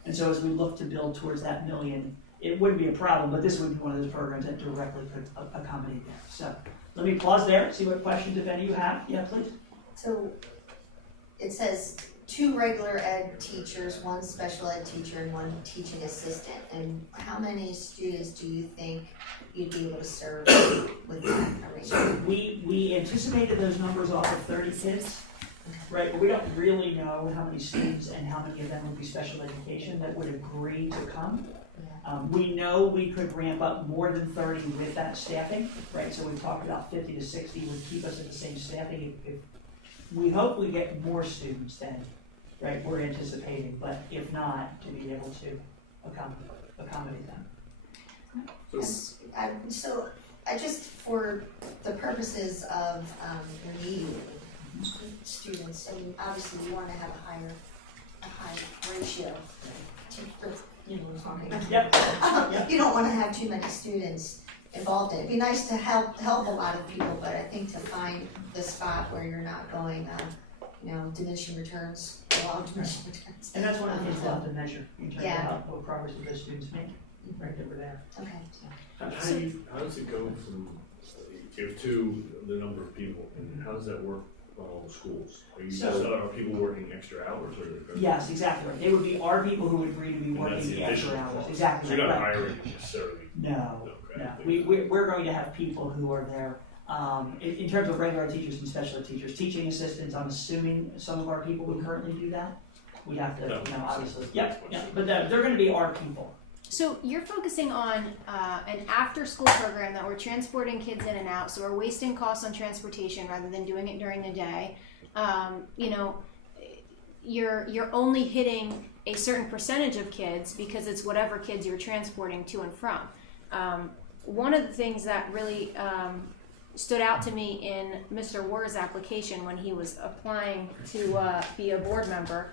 And so as we look to build towards that million, it wouldn't be a problem, but this would be one of those programs that directly could accommodate that. So let me pause there, see what questions, if any, you have. Yeah, please. So it says 2 regular ed teachers, 1 special ed teacher, and 1 teaching assistant. And how many students do you think you'd be able to serve with that arrangement? So we anticipated those numbers off of 30 kids, right? But we don't really know how many students and how many of them would be special education that would agree to come. We know we could ramp up more than 30 with that staffing, right? So we talked about 50 to 60 would keep us at the same staffing. If we hope we get more students then, right? We're anticipating, but if not, to be able to accommodate them. So I just, for the purposes of remediating students, so obviously you want to have a high ratio. You know what I'm talking about. Yep. You don't want to have too many students involved in. It'd be nice to help a lot of people, but I think to find the spot where you're not going, diminishing returns, long diminishing returns. And that's one of the things we'll have to measure in terms of Yeah. what progress do those students make, right over there. Okay. How does it go from tier two, the number of people, and how does that work on all the schools? Are people working extra hours or? Yes, exactly right. They would be our people who would agree to be And that's working the the extra additional hours. cost. Exactly. So you're not right. hiring necessarily? No, Okay. no. We're going to have people who are there. In terms of regular teachers and special ed teachers, teaching assistants, I'm assuming some of our people would currently do that. We'd have to, obviously. Yep, but they're going to be our people. So you're focusing on an after-school program that we're transporting kids in and out, so we're wasting costs on transportation rather than doing it during the day. You're only hitting a certain percentage of kids because it's whatever kids you're transporting to and from. One of the things that really stood out to me in Mr. Warr's application when he was applying to be a board member,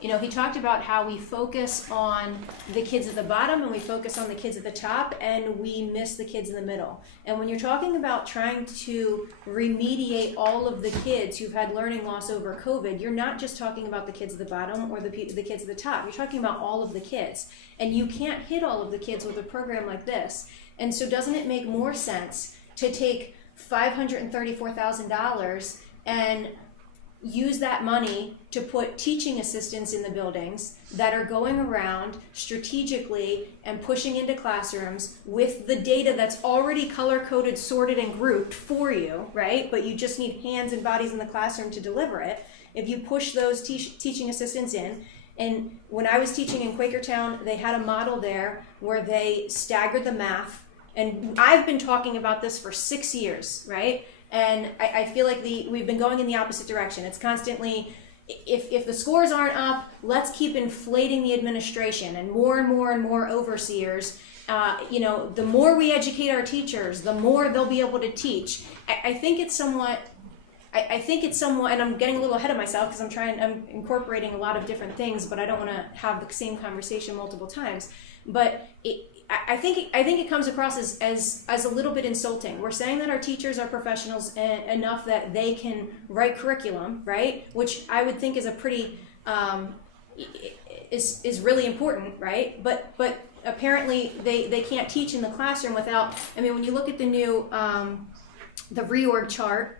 he talked about how we focus on the kids at the bottom and we focus on the kids at the top and we miss the kids in the middle. And when you're talking about trying to remediate all of the kids who've had learning loss over COVID, you're not just talking about the kids at the bottom or the kids at the top. You're talking about all of the kids. And you can't hit all of the kids with a program like this. And so doesn't it make more sense to take $534,000 and use that money to put teaching assistants in the buildings that are going around strategically and pushing into classrooms with the data that's already color-coded, sorted, and grouped for you, right? But you just need hands and bodies in the classroom to deliver it. If you push those teaching assistants in, and when I was teaching in Quakertown, they had a model there where they staggered the math, and I've been talking about this for 6 years, right? And I feel like we've been going in the opposite direction. It's constantly, if the scores aren't up, let's keep inflating the administration and more and more and more overseers. The more we educate our teachers, the more they'll be able to teach. I think it's somewhat, and I'm getting a little ahead of myself because I'm incorporating a lot of different things, but I don't want to have the same conversation multiple times. But I think it comes across as a little bit insulting. We're saying that our teachers are professionals enough that they can write curriculum, right? Which I would think is a pretty is really important, right? But apparently they can't teach in the classroom without. I mean, when you look at the new the reorg chart,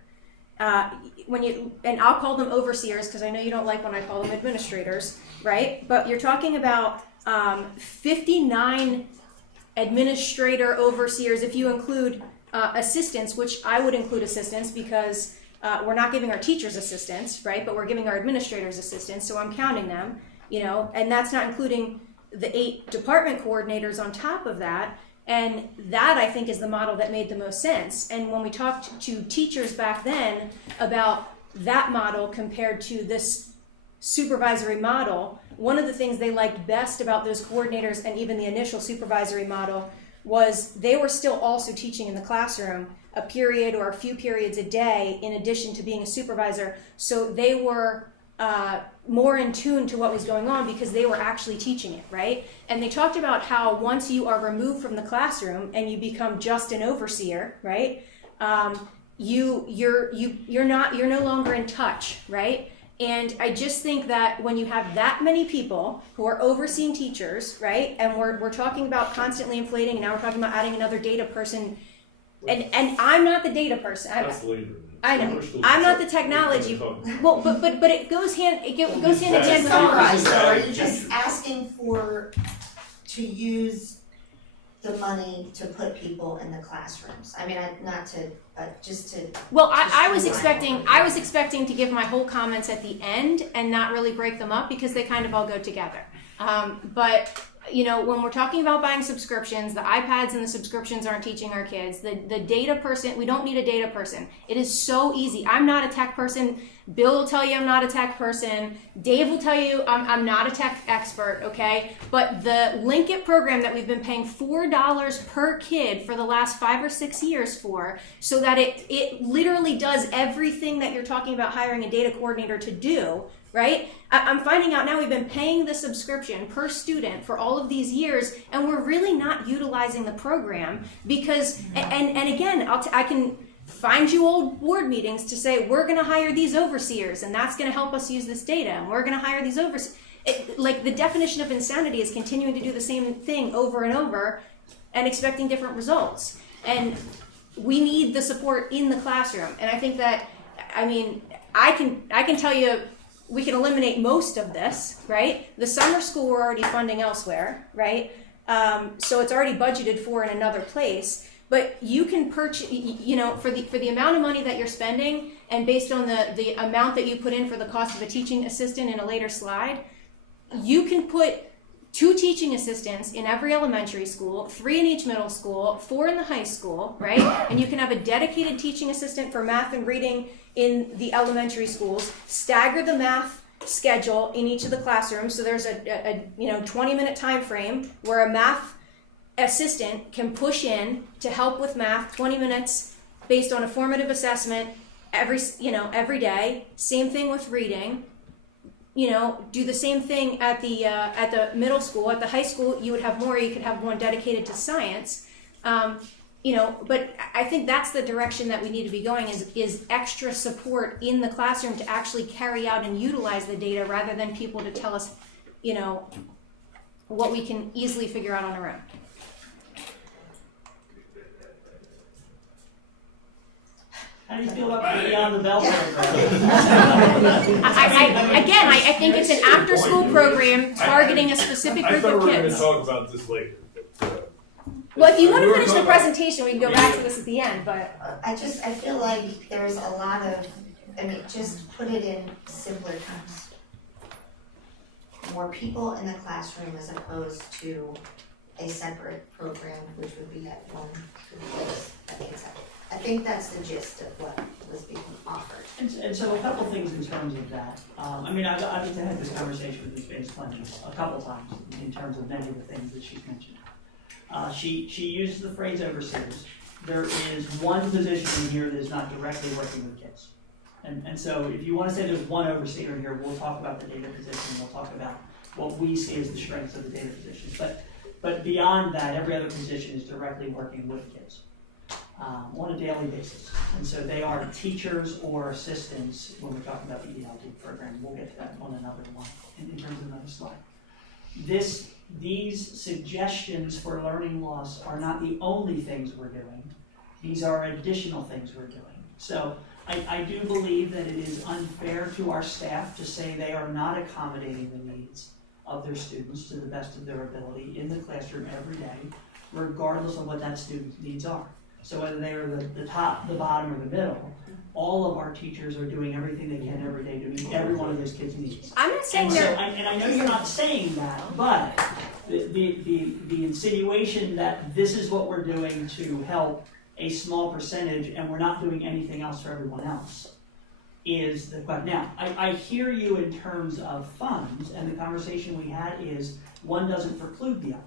and I'll call them overseers because I know you don't like when I call them administrators, right? But you're talking about 59 administrator overseers if you include assistants, which I would include assistants because we're not giving our teachers assistants, right? But we're giving our administrators assistants, so I'm counting them, and that's not including the 8 department coordinators on top of that. And that, I think, is the model that made the most sense. And when we talked to teachers back then about that model compared to this supervisory model, one of the things they liked best about those coordinators and even the initial supervisory model was they were still also teaching in the classroom a period or a few periods a day in addition to being a supervisor. So they were more in tune to what was going on because they were actually teaching it, right? And they talked about how once you are removed from the classroom and you become just an overseer, right? You're no longer in touch, right? And I just think that when you have that many people who are overseeing teachers, right, and we're talking about constantly inflating, and now we're talking about adding another data person, and I'm not the data person. That's later. I know. I'm not the technology. Well, but it goes hand in hand with all of Summarize, these. though, are you just asking to use the money to put people in the classrooms? I mean, just to. Well, I was expecting to give my whole comments at the end and not really break them up because they kind of all go together. But when we're talking about buying subscriptions, the iPads and the subscriptions aren't teaching our kids. The data person, we don't need a data person. It is so easy. I'm not a tech person. Bill will tell you I'm not a tech person. Dave will tell you I'm not a tech expert, okay? But the Linkit program that we've been paying $4 per kid for the last 5 or 6 years for, so that it literally does everything that you're talking about hiring a data coordinator to do, right? I'm finding out now we've been paying the subscription per student for all of these years, and we're really not utilizing the program because, and again, I can find you old board meetings to say, we're gonna hire these overseers, and that's gonna help us use this data, and we're gonna hire these overseers. Like, the definition of insanity is continuing to do the same thing over and over and expecting different results. And we need the support in the classroom. And I think that, I mean, I can tell you, we can eliminate most of this, right? The summer school we're already funding elsewhere, right? So it's already budgeted for in another place. But you can purchase, you know, for the amount of money that you're spending, and based on the amount that you put in for the cost of a teaching assistant in a later slide, you can put 2 teaching assistants in every elementary school, 3 in each middle school, 4 in the high school, right? And you can have a dedicated teaching assistant for math and reading in the elementary schools, stagger the math schedule in each of the classrooms, so there's a 20-minute time frame where a math assistant can push in to help with math 20 minutes based on a formative assessment every day. Same thing with reading. Do the same thing at the middle school. At the high school, you would have more. You could have one dedicated to science. But I think that's the direction that we need to be going, is extra support in the classroom to actually carry out and utilize the data, rather than people to tell us, what we can easily figure out on our own. How do you feel about the Beyond the Bell program? I think it's an after-school program targeting a specific group of kids. I thought we were going to talk about this later. Well, if you want to finish the presentation, we can go back to this at the end, but... I feel like there's a lot of, just put it in simpler terms. More people in the classroom as opposed to a separate program, which would be at one place. I think that's the gist of what was being offered. And so a couple things in terms of that. I've had this conversation with Ms. Baines Clemens a couple times in terms of many of the things that she's mentioned. She uses the phrase overseers. There is one position in here that is not directly working with kids. And so if you want to say there's one overseer in here, we'll talk about the data position, we'll talk about what we see as the strengths of the data positions. But beyond that, every other position is directly working with kids on a daily basis. And so they are teachers or assistants when we're talking about the ELD program. We'll get to that on another one in terms of another slide. These suggestions for learning loss are not the only things we're doing. These are additional things we're doing. So I do believe that it is unfair to our staff to say they are not accommodating the needs of their students to the best of their ability in the classroom every day, regardless of what that student's needs are. So whether they are the top, the bottom, or the middle, all of our teachers are doing everything they can every day to meet every one of those kids' needs. I'm not saying and I know you're not saying that, but the insinuation that this is what we're doing to help a small percentage and we're not doing anything else for everyone else is the question. Now, I hear you in terms of funds, and the conversation we had is one doesn't preclude the other,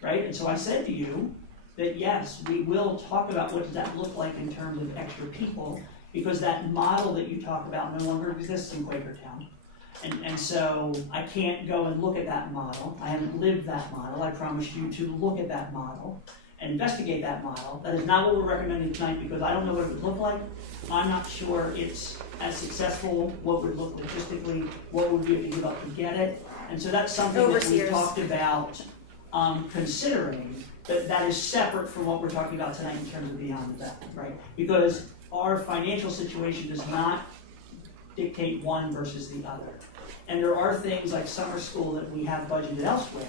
right? And so I said to you that yes, we will talk about what does that look like in terms of extra people, because that model that you talk about no longer exists in Quakertown. And so I can't go and look at that model. I haven't lived that model. I promised you to look at that model and investigate that model. That is not what we're recommending tonight, because I don't know what it would look like. I'm not sure it's as successful, what would look logistically, what would we have to give up to get it. And so that's something that we talked about considering, that is separate from what we're talking about tonight in terms of Beyond the Bell, right? Because our financial situation does not dictate one versus the other. And there are things like summer school that we have budgeted elsewhere.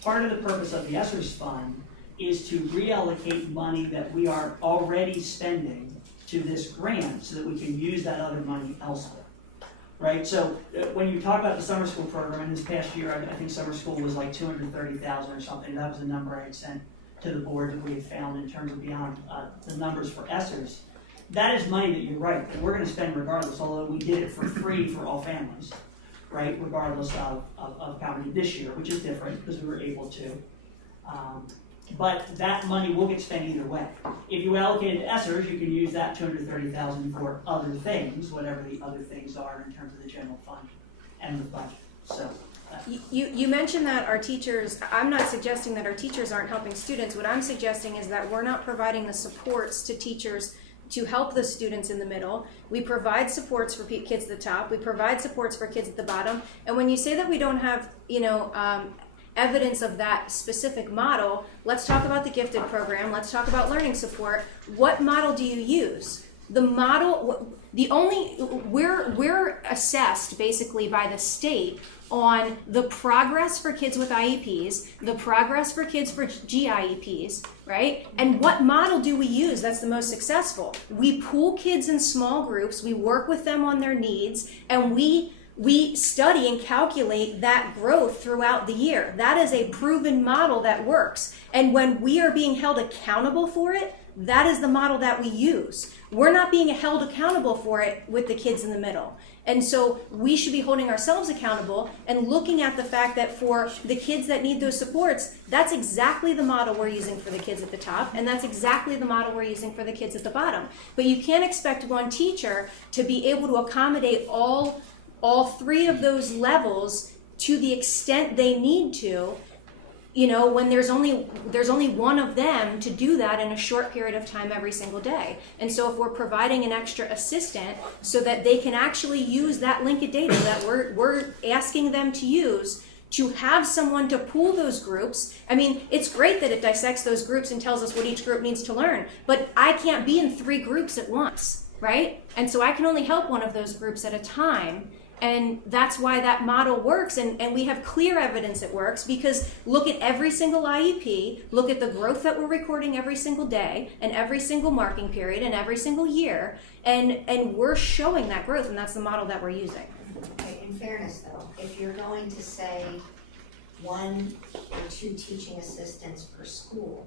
Part of the purpose of the ESSERS fund is to reallocate money that we are already spending to this grant so that we can use that other money elsewhere, right? So when you talk about the summer school program, in this past year, I think summer school was like $230,000 or something. That was the number I had sent to the board that we had found in terms of beyond the numbers for ESSERS. that is money that you're right, that we're gonna spend regardless, although we did it for free for all families, right, regardless of poverty this year, which is different, because we were able to. But that money will get spent either way. If you allocate it to ESSERS, you can use that $230,000 for other things, whatever the other things are in terms of the general fund and the budget, so. You mentioned that our teachers, I'm not suggesting that our teachers aren't helping students. What I'm suggesting is that we're not providing the supports to teachers to help the students in the middle. We provide supports for kids at the top. We provide supports for kids at the bottom. And when you say that we don't have, evidence of that specific model, let's talk about the gifted program. Let's talk about learning support. What model do you use? The model, we're assessed basically by the state on the progress for kids with IEPs, the progress for kids for GIEPs, right? And what model do we use that's the most successful? We pool kids in small groups, we work with them on their needs, and we study and calculate that growth throughout the year. That is a proven model that works. And when we are being held accountable for it, that is the model that we use. We're not being held accountable for it with the kids in the middle. And so we should be holding ourselves accountable and looking at the fact that for the kids that need those supports, that's exactly the model we're using for the kids at the top, and that's exactly the model we're using for the kids at the bottom. But you can't expect one teacher to be able to accommodate all three of those levels to the extent they need to, when there's only one of them to do that in a short period of time every single day. And so if we're providing an extra assistant so that they can actually use that linked data that we're asking them to use to have someone to pool those groups. I mean, it's great that it dissects those groups and tells us what each group needs to learn, but I can't be in 3 groups at once, right? And so I can only help one of those groups at a time. And that's why that model works, and we have clear evidence it works, because look at every single IEP, look at the growth that we're recording every single day, and every single marking period, and every single year, and we're showing that growth, and that's the model that we're using. Okay, in fairness though, if you're going to say 1 or 2 teaching assistants per school,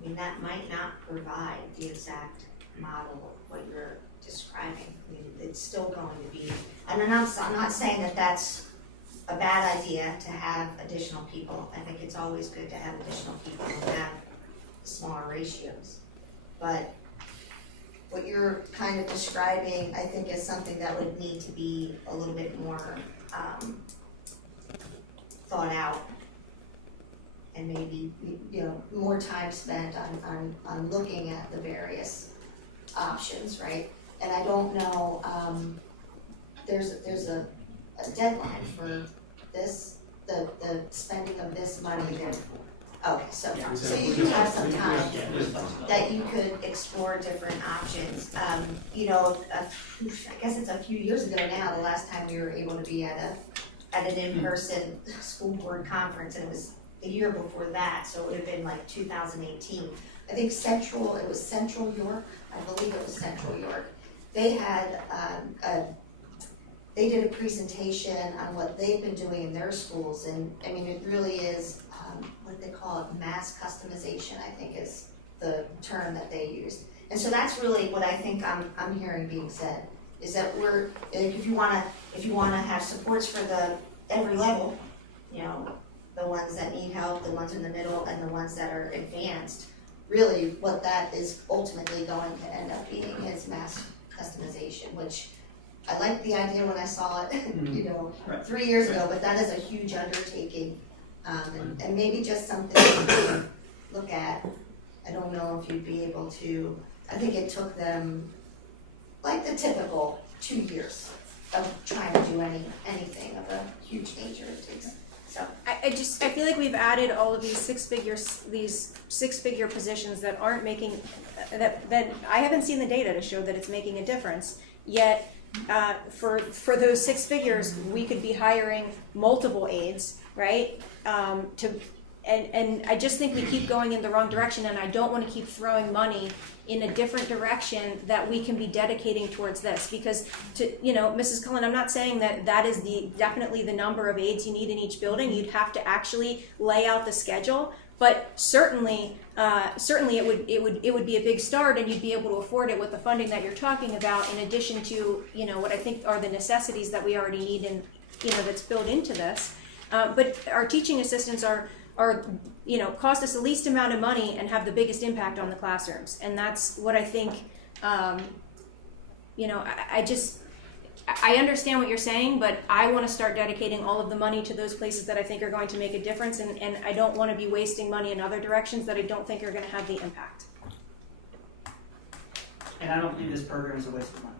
I mean, that might not provide the exact model of what you're describing. I mean, it's still going to be, and I'm not saying that that's a bad idea to have additional people. I think it's always good to have additional people and have smaller ratios. But what you're kind of describing, I think, is something that would need to be a little bit more thought out, and maybe more time spent on looking at the various options, right? And I don't know, there's a deadline for this, the spending of this money there. Okay, so you do have some time that you could explore different options. I guess it's a few years ago now, the last time we were able to be at an in-person school board conference, and it was the year before that, so it would have been like 2018. I think it was Central York, I believe it was Central York. They had they did a presentation on what they've been doing in their schools, and I mean, it really is what they call it, mass customization, I think is the term that they used. And so that's really what I think I'm hearing being said, is that if you wanna have supports for every level, the ones that need help, the ones in the middle, and the ones that are advanced, really what that is ultimately going to end up being is mass customization, which I liked the idea when I saw it, 3 years ago, but that is a huge undertaking, and maybe just something to look at. I don't know if you'd be able to. I think it took them like the typical 2 years of trying to do anything of a huge nature it takes. So I feel like we've added all of these six-figure positions that aren't making that I haven't seen the data to show that it's making a difference. Yet for those 6 figures, we could be hiring multiple aides, right? And I just think we keep going in the wrong direction, and I don't want to keep throwing money in a different direction that we can be dedicating towards this. Because Mrs. Cullen, I'm not saying that is definitely the number of aides you need in each building. You'd have to actually lay out the schedule. But certainly it would be a big start, and you'd be able to afford it with the funding that you're talking about, in addition to, what I think are the necessities that we already need and, that's built into this. But our teaching assistants are cost us the least amount of money and have the biggest impact on the classrooms. And that's what I think, I understand what you're saying, but I want to start dedicating all of the money to those places that I think are going to make a difference, and I don't want to be wasting money in other directions that I don't think are going to have the impact. And I don't think this program is a waste of money.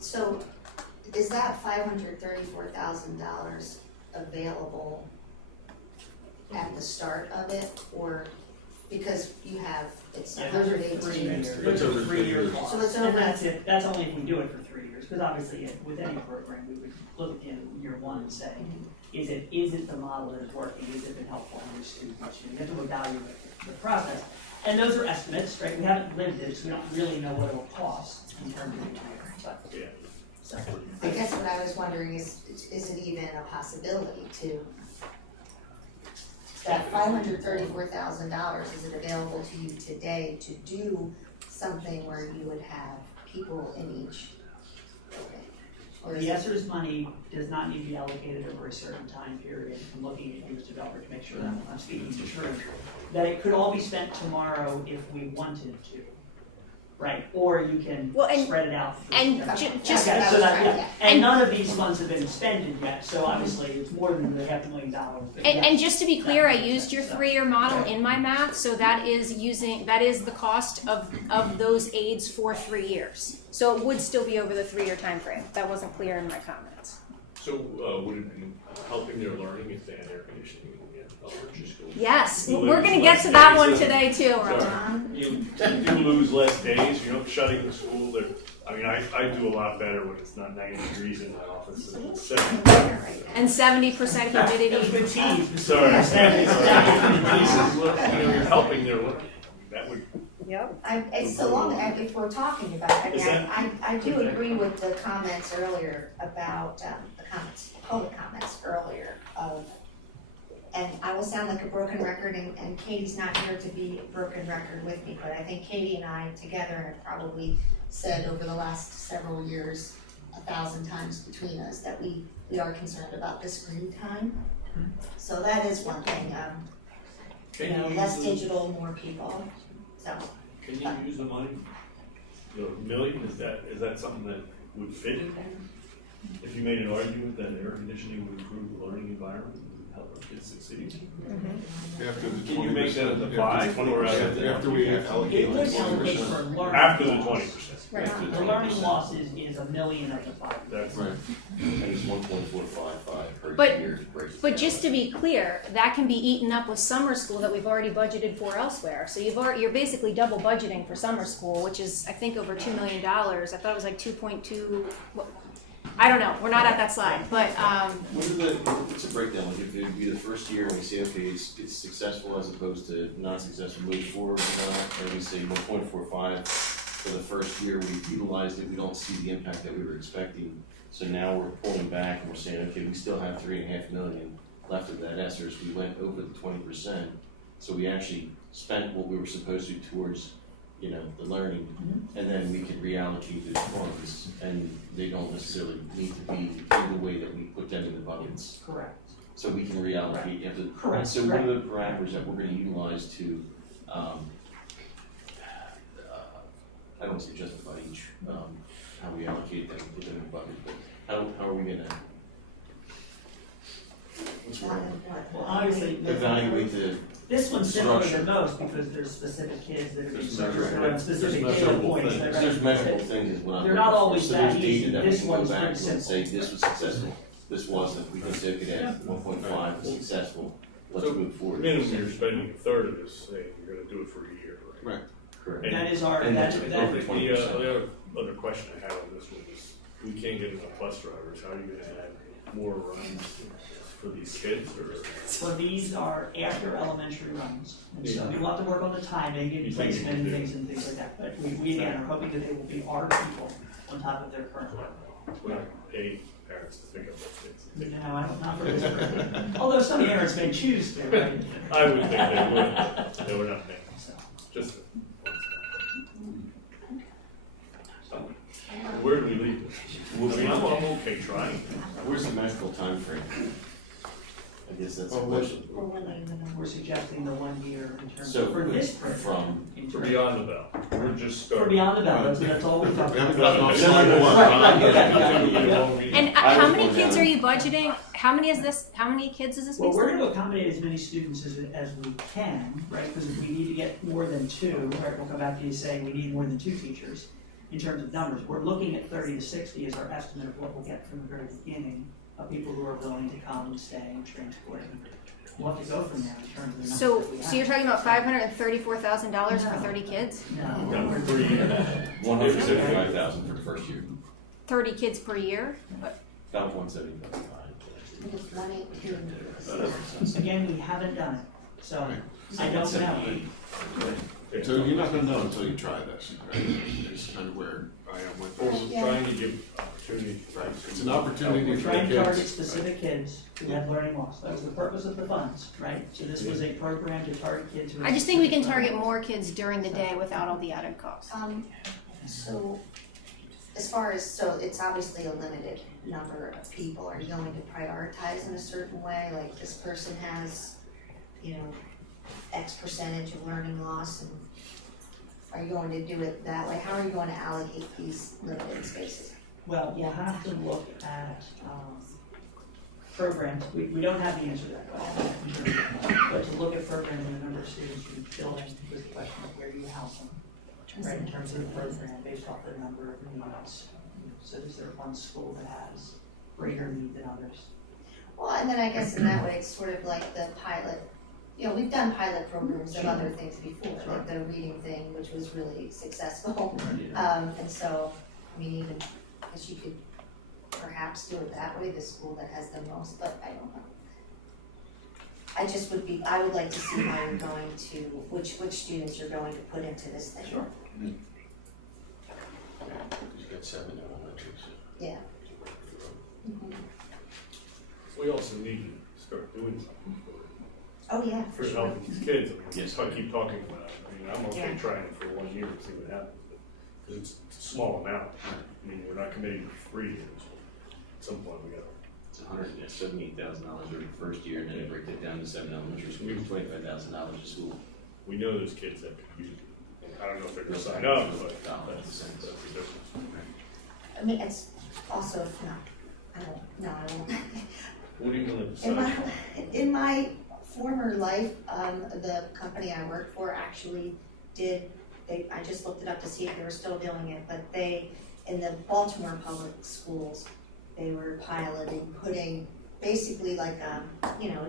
So is that $534,000 available at the start of it, or because you have, it's Yeah, those are 118? 3 years. It's over 3 year 3 cost. So it's And over- that's it. That's only if we do it for 3 years, because obviously with any program, we would look at the end of year one and say, is it the model that is working? Has it been helpful on your students? You have to evaluate the process. And those are estimates, right? We haven't lived it, so we don't really know what it will cost in terms of each year. But, so. I guess what I was wondering is it even a possibility to, that $534,000, is it available to you today to do something where you would have people in each building? Or is The it- ESSER's money does not need to be allocated over a certain time period. I'm looking at you as developer to make sure that I'm speaking the truth. That it could all be spent tomorrow if we wanted to, right? Or you can spread it out. And just Okay, so that, yeah. and none of these funds have been expended yet, so obviously it's more than the $500,000. And just to be clear, I used your 3-year model in my math, so that is the cost of those aids for 3 years. So it would still be over the 3-year time frame. That wasn't clear in my comments. So, would it be helping their learning if they had air conditioning in elementary school? Yes, You we're lose gonna get less to that days one of- today too, Sorry. Ron. You do lose less days, shutting the school there. I mean, I do a lot better when it's not 90 degrees in my office than it's 70. And 70% humidity. Sorry. You're helping their learning. That would. Yep. It's so long, if we're talking about it, I mean, Is that- I do agree with the comments earlier about, public comments earlier of, and I will sound like a broken record, and Katie's not here to be a broken record with me, but I think Katie and I together have probably said over the last several years 1,000 times between us that we are concerned about the screen time. So that is one thing, less digital, more people, so. Can you use the money? The million, is that something that would fit in there? If you made an argument that air conditioning would improve the learning environment and help our kids succeed? After the Can you make that at the 20%, 5 or after we allocate It like would allocate 20%. for learning. After the loss. 20%. Right, After the learning loss is $1 million of the 5. That's right. And it's 1.455 per But- year. But just to be clear, that can be eaten up with summer school that we've already budgeted for elsewhere. So you're basically double budgeting for summer school, which is I think over $2 million. I thought it was like 2.2. I don't know. We're not at that slide, but What's a breakdown? Like if it would be the first year and we say, okay, it's successful as opposed to not successful, move forward, or we say 1.45 for the first year, we've utilized it, we don't see the impact that we were expecting. So now we're pulling back and we're saying, okay, we still have $3.5 million left of that ESSERS. We went over the 20%. So we actually spent what we were supposed to towards the learning, and then we can reallocate those funds, and they don't necessarily need to be in the way that we put them in the buckets. Correct. So we can reallocate. Correct. So what are the parameters that we're going to utilize to, I don't want to say justify each, how we allocate them, put them in the bucket, but how are we going to, Well, obviously, evaluate the this one's similar structure? than most because there's specific kids that are being There's serviced measurable- around specific there's data measurable points. things. that are- There's measurable things is what I'm They're looking not for. always So that there's easy. data that we This can go one's back pretty to and simple. say, this was successful, this wasn't. We can say, okay, that 1.5 was successful, let's move forward. minimum, you're spending a third of this thing, you're gonna do it for a year, right? Right. Correct. That is our, And that's, over that, The 20%. other question I have on this one is, we can't get enough bus drivers, how are you gonna add more runs for these kids, or? so these are after elementary runs. And so Yeah. we'll have to work on the timing You and think placement you and do. things like that. But we again are hoping that they will be our people on top of their current work. We're not paying parents to pick up their kids. No, I don't, not for this program. Although some parents may choose to, right? I would think they would. They were not paying. Just. Where do we leave this? I mean, I'm okay trying. Where's the magical time frame? I guess that's the Oh, question. We're suggesting the 1 year in terms So of, for this program. from in For terms- beyond the bell. We're just For starting. beyond the bell, that's all we're talking We haven't about. gotten off Then slide we one. Right, okay, yeah. And I how was many going kids down. are you budgeting? How many kids is this Well, based we're on? gonna accommodate as many students as we can, right, because if we need to get more than 2, right, we'll come back to you saying we need more than 2 teachers. In terms of numbers, we're looking at 30 to 60 as our estimate of what we'll get from the very beginning of people who are willing to come and stay and transport. We'll have to go from there in terms of the numbers So, that we have. so you're talking about $534,000 for 30 kids? No, No, we're- 3 years. 175,000 for the first year. 30 kids per year? About 175. It's 118. Again, we haven't done it, so I don't know. 178. So you're not gonna know until you try this, right? It's kind of where I am with We're this. trying to give opportunity. Right, it's an opportunity We're for the trying to target kids. specific kids who have learning loss. That was the purpose of the funds, right? So this was a program to target kids who. I just think we can target more kids during the day without all the added costs. So, as far as, so it's obviously a limited number of people, are you going to prioritize in a certain way, like this person has, you know, X percentage of learning loss, and are you going to do it that way? How are you going to allocate these limited spaces? Well, we'll have to look at, programs. We don't have the answer to that question. But to look at programs and the number of students you fill in, was the question of where do you house them? Right, in terms of the program, based off the number of needs. So is there one school that has greater need than others? Well, and then I guess in that way, it's sort of like the pilot, you know, we've done pilot programs of other things before, like the reading thing, which was really successful. And so, I mean, even, I guess you could perhaps do it that way, the school that has the most, but I don't know. I would like to see how you're going to, which students you're going to put into this thing. Sure. You got 7 elementary. Yeah. Mhm. We also need to start doing something Oh, yeah, for for sure. helping these kids. I mean, Yes. I keep talking about it. I mean, I'm okay Yeah. trying it for 1 year and see what happens, because it's a small amount. I mean, we're not committing to 3 years. At some point, we gotta. It's $178,000 over the first year, and then I break it down to 7 elementary schools, $25,000 a school. We know there's kids that could use it. I don't know if they're gonna sign up, but that's the difference. I mean, it's also, I won't. What are you gonna decide? In my former life, the company I worked for actually I just looked it up to see if they were still doing it, but in the Baltimore public schools, they were piloting, putting basically like, a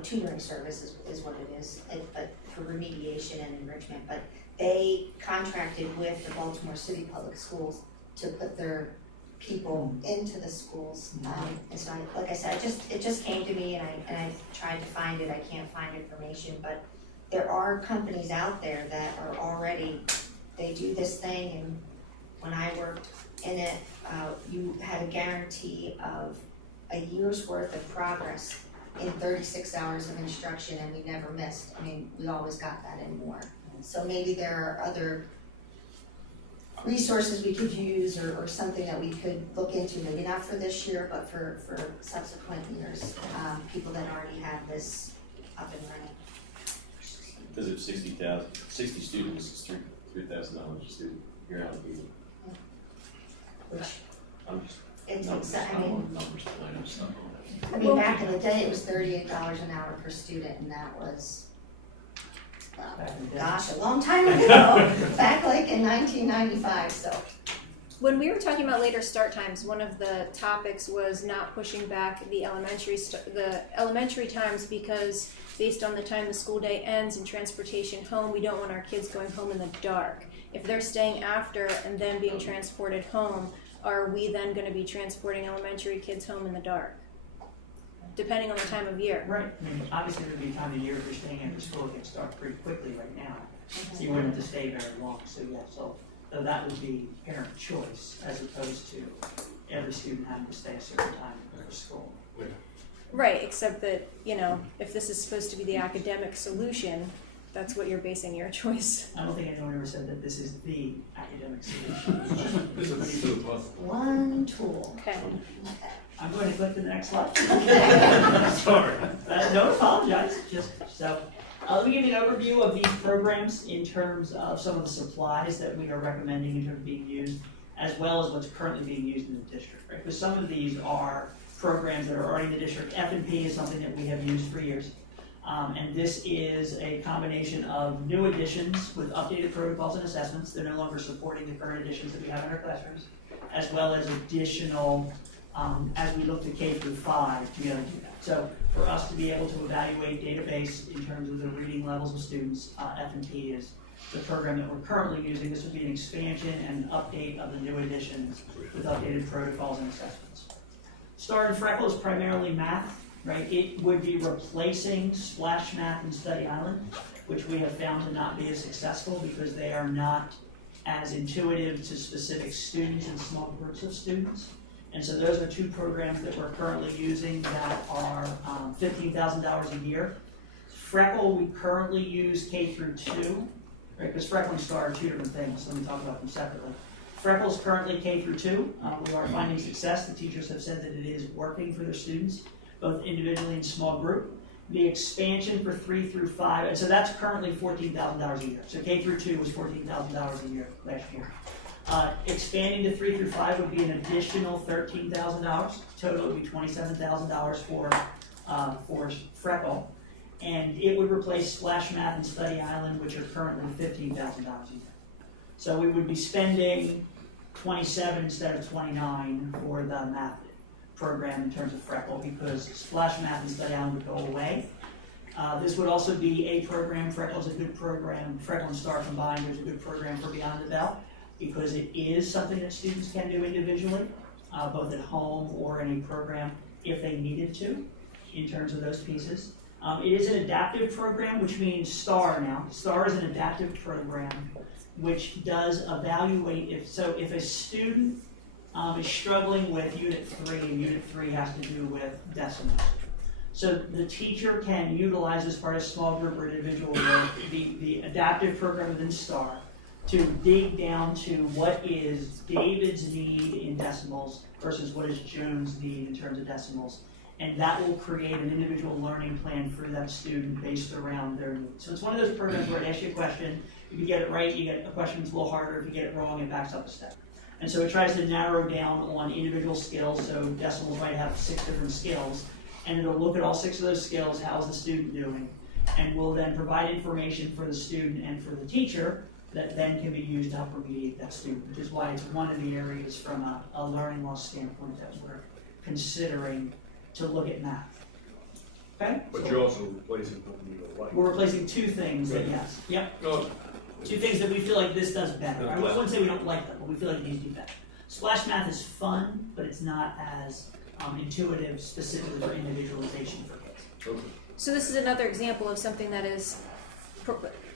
tutoring service is what it is, but for remediation and enrichment, but they contracted with the Baltimore City Public Schools to put their people into the schools. And so like I said, it just came to me, and I tried to find it, I can't find information, but there are companies out there that are already, they do this thing, and when I worked in it, you had a guarantee of a year's worth of progress in 36 hours of instruction, and we never missed. I mean, we always got that and more. So maybe there are other resources we could use, or something that we could look into, maybe not for this year, but for subsequent years, people that already have this up and running. Because of 60 students, it's $3,000 a student. You're allocated. Which, I'm just. it's, numbers, I I mean, want numbers tonight, I'm just not on that. back in the day, it was $38 an hour per student, and that was, gosh, a long time ago, back like in 1995, so. When we were talking about later start times, one of the topics was not pushing back the elementary times, because based on the time the school day ends and transportation home, we don't want our kids going home in the dark. If they're staying after and then being transported home, are we then going to be transporting elementary kids home in the dark? Depending on the time of year. Right, I mean, obviously there'd be a time of year if you're staying after school, it gets dark pretty quickly right now. So you wouldn't have to stay very long, so yeah, so that would be parent choice as opposed to every student having to stay a certain time for school. Right, except that, you know, if this is supposed to be the academic solution, that's what you're basing your choice. I don't think anyone ever said that this is the academic solution. This is a piece of the puzzle. One tool. Okay. I'm going to click to the next slide. Sorry. Don't apologize, just so. Let me give you an overview of these programs in terms of some of the supplies that we are recommending in terms of being used, as well as what's currently being used in the district, right? Because some of these are programs that are already in the district. F&P is something that we have used for years. And this is a combination of new additions with updated protocols and assessments. They're no longer supporting the current additions that we have in our classrooms, as well as additional, as we look to K through 5 to be able to do that. So for us to be able to evaluate database in terms of the reading levels of students, F&P is the program that we're currently using. This would be an expansion and update of the new additions with updated protocols and assessments. STAR and Freckle is primarily math, right? It would be replacing Splash Math and Study Island, which we have found to not be as successful because they are not as intuitive to specific students and small groups of students. And so those are two programs that we're currently using that are $15,000 a year. Freckle, we currently use K through 2, right? Because Freckle and STAR are two different things, so let me talk about them separately. Freckle is currently K through 2. We are finding success. The teachers have said that it is working for their students, both individually and small group. The expansion for 3 through 5, and so that's currently $14,000 a year. So K through 2 was $14,000 a year last year. Expanding to 3 through 5 would be an additional $13,000. Total would be $27,000 for Freckle. And it would replace Splash Math and Study Island, which are currently $15,000 a year. So we would be spending 27 instead of 29 for the math program in terms of Freckle, because Splash Math and Study Island would go away. This would also be a program. Freckle's a good program. Freckle and STAR combined is a good program for Beyond the Bell, because it is something that students can do individually, both at home or in a program if they needed to, in terms of those pieces. It is an adaptive program, which means STAR now. STAR is an adaptive program which does evaluate if a student is struggling with Unit 3, and Unit 3 has to do with decimals. So the teacher can utilize as part of small group or individual work the adaptive program within STAR to dig down to what is David's need in decimals versus what is Joan's need in terms of decimals. And that will create an individual learning plan for that student based around their needs. So it's one of those programs where it asks you a question. If you get it right, you get a question that's a little harder. If you get it wrong, it backs up a step. And so it tries to narrow down on individual skills. So decimals might have 6 different skills. And it'll look at all 6 of those skills. How's the student doing? And will then provide information for the student and for the teacher that then can be used to help remediate that student, which is why it's one of the areas from a learning loss standpoint that we're considering to look at math. Okay? But you're also replacing something you don't like. We're replacing 2 things that, yes. Yep. Oh. 2 things that we feel like this does better. I wouldn't say we don't like them, but we feel like these do better. Splash Math is fun, but it's not as intuitive, specifically for individualization for kids. Okay. So this is another example of something that is,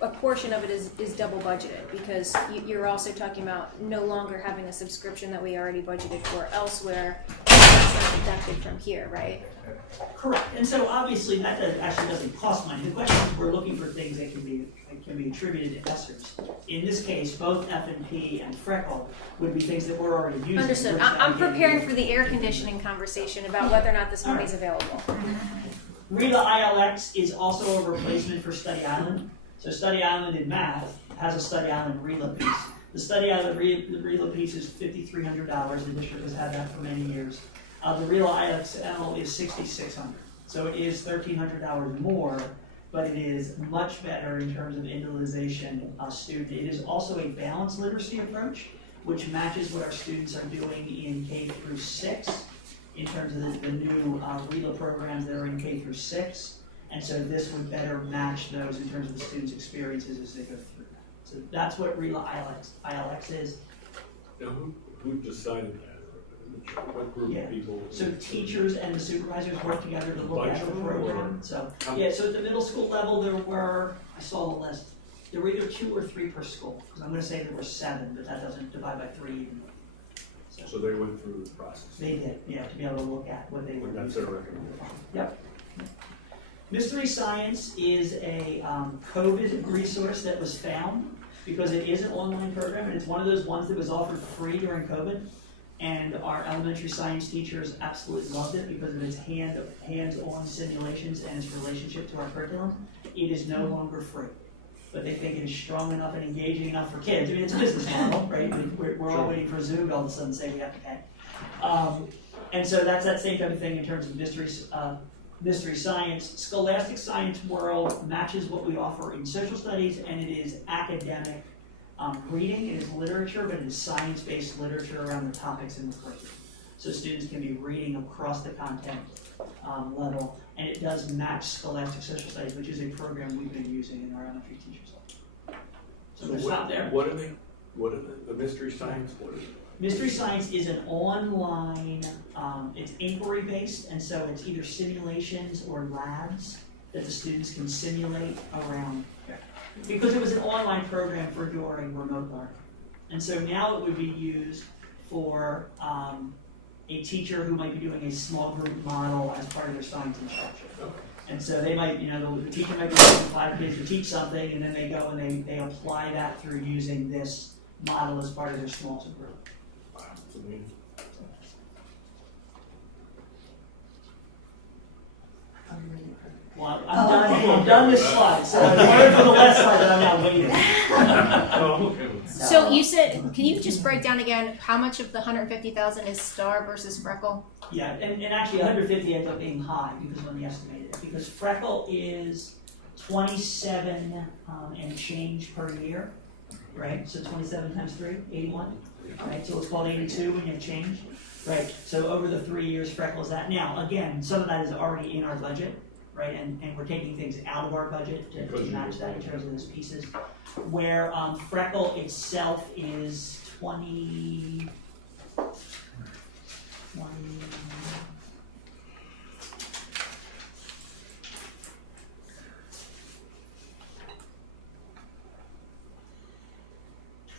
a portion of it is double budgeted, because you're also talking about no longer having a subscription that we already budgeted for elsewhere. That's not deducted from here, right? Correct. And so obviously that actually doesn't cost money. The question is we're looking for things that can be attributed to ESSERs. In this case, both F&P and Freckle would be things that we're already using. Understood. I'm preparing for the air conditioning conversation about whether or not this money is available. RELA ILX is also a replacement for Study Island. So Study Island in math has a Study Island RELA piece. The Study Island RELA piece is $5,300. The district has had that for many years. The RELA ILXL is $6,600. So it is $1,300 more, but it is much better in terms of individualization student. It is also a balanced literacy approach, which matches what our students are doing in K through 6, in terms of the new RELA programs that are in K through 6. And so this would better match those in terms of the students' experiences as they go through that. So that's what RELA ILX is. Now, who decided that? What group of people? So teachers and the supervisors work together to look at the program. So How- yeah, so at the middle school level, there were, I saw the list, there were either 2 or 3 per school. Because I'm going to say there were 7, but that doesn't divide by 3 even. So they went through the process. They did, yeah, to be able to look at what they were. And that's their recommendation. Yep. Mystery Science is a COVID resource that was found because it is an online program, and it's one of those ones that was offered free during COVID. And our elementary science teachers absolutely loved it because of its hands-on simulations and its relationship to our curriculum. It is no longer free, but they think it is strong enough and engaging enough for kids. I mean, it's a business model, right? We're all waiting for Zoom to all of a sudden say we have to pay. And so that's that same type of thing in terms of mystery science. Scholastic Science World matches what we offer in social studies, and it is academic reading. It is literature, but it is science-based literature around the topics in the curriculum. So students can be reading across the content level, and it does match Scholastic Social Studies, which is a program we've been using in our elementary teachers. So we'll stop there. What are they? What are the mystery science? What is it? Mystery Science is an online, it's inquiry-based, and so it's either simulations or labs that the students can simulate around. Because it was an online program for during remote learning. And so now it would be used for a teacher who might be doing a small group model as part of their science instruction. And so they might, the teacher might be using 5 kids to teach something, and then they go and they apply that through using this model as part of their small group. Wow, that's amazing. Well, I'm done this slide, so I learned from the last slide that I'm now waiting. No, I'm okay with that. So you said, can you just break down again how much of the 150,000 is Star versus Freckle? Yeah, and actually 150 ends up being high because when we estimated it, because Freckle is 27 and change per year, right? So 27 times 3, 81, right? So it's called 82 when you have change, right? So over the 3 years, Freckle is that. Now, again, some of that is already in our budget, right? And we're taking things out of our budget to match that in terms of those pieces. Where Freckle itself is 20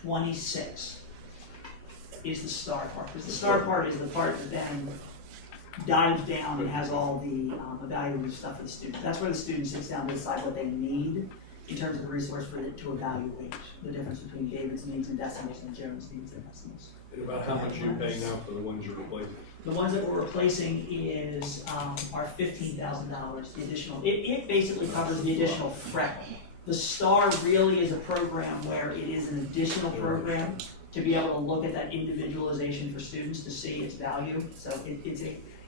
26 is the star part, because the star part is the part that then dives down and has all the evaluative stuff for the student. That's where the student sits down to decide what they need in terms of the resource for it to evaluate the difference between David's needs and decimals and Jeremy's needs and decimals. And about how much are you paying now for the ones you're replacing? The ones that we're replacing is our $15,000, the additional. It basically covers the additional Freckle. The STAR really is a program where it is an additional program to be able to look at that individualization for students to see its value. So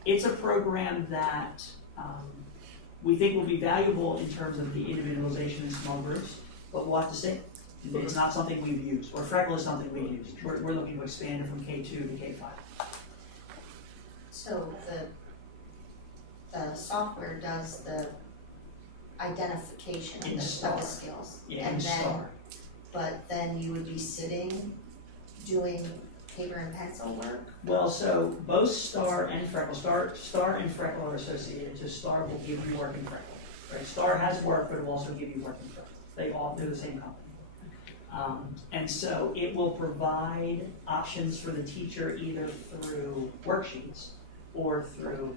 it's a program that we think will be valuable in terms of the individualization in small groups, but we'll have to see. It's not something we've used, or Freckle is something we've used. We're looking to expand it from K2 to K5. So the software does the identification In of the STAR. skills. Yeah, and in then, STAR. But then you would be sitting, doing paper and pencil work? Well, so both STAR and Freckle, STAR and Freckle are associated, so STAR will give you work in Freckle. Right? STAR has work, but it will also give you work in Freckle. They're the same company. And so it will provide options for the teacher either through worksheets or through,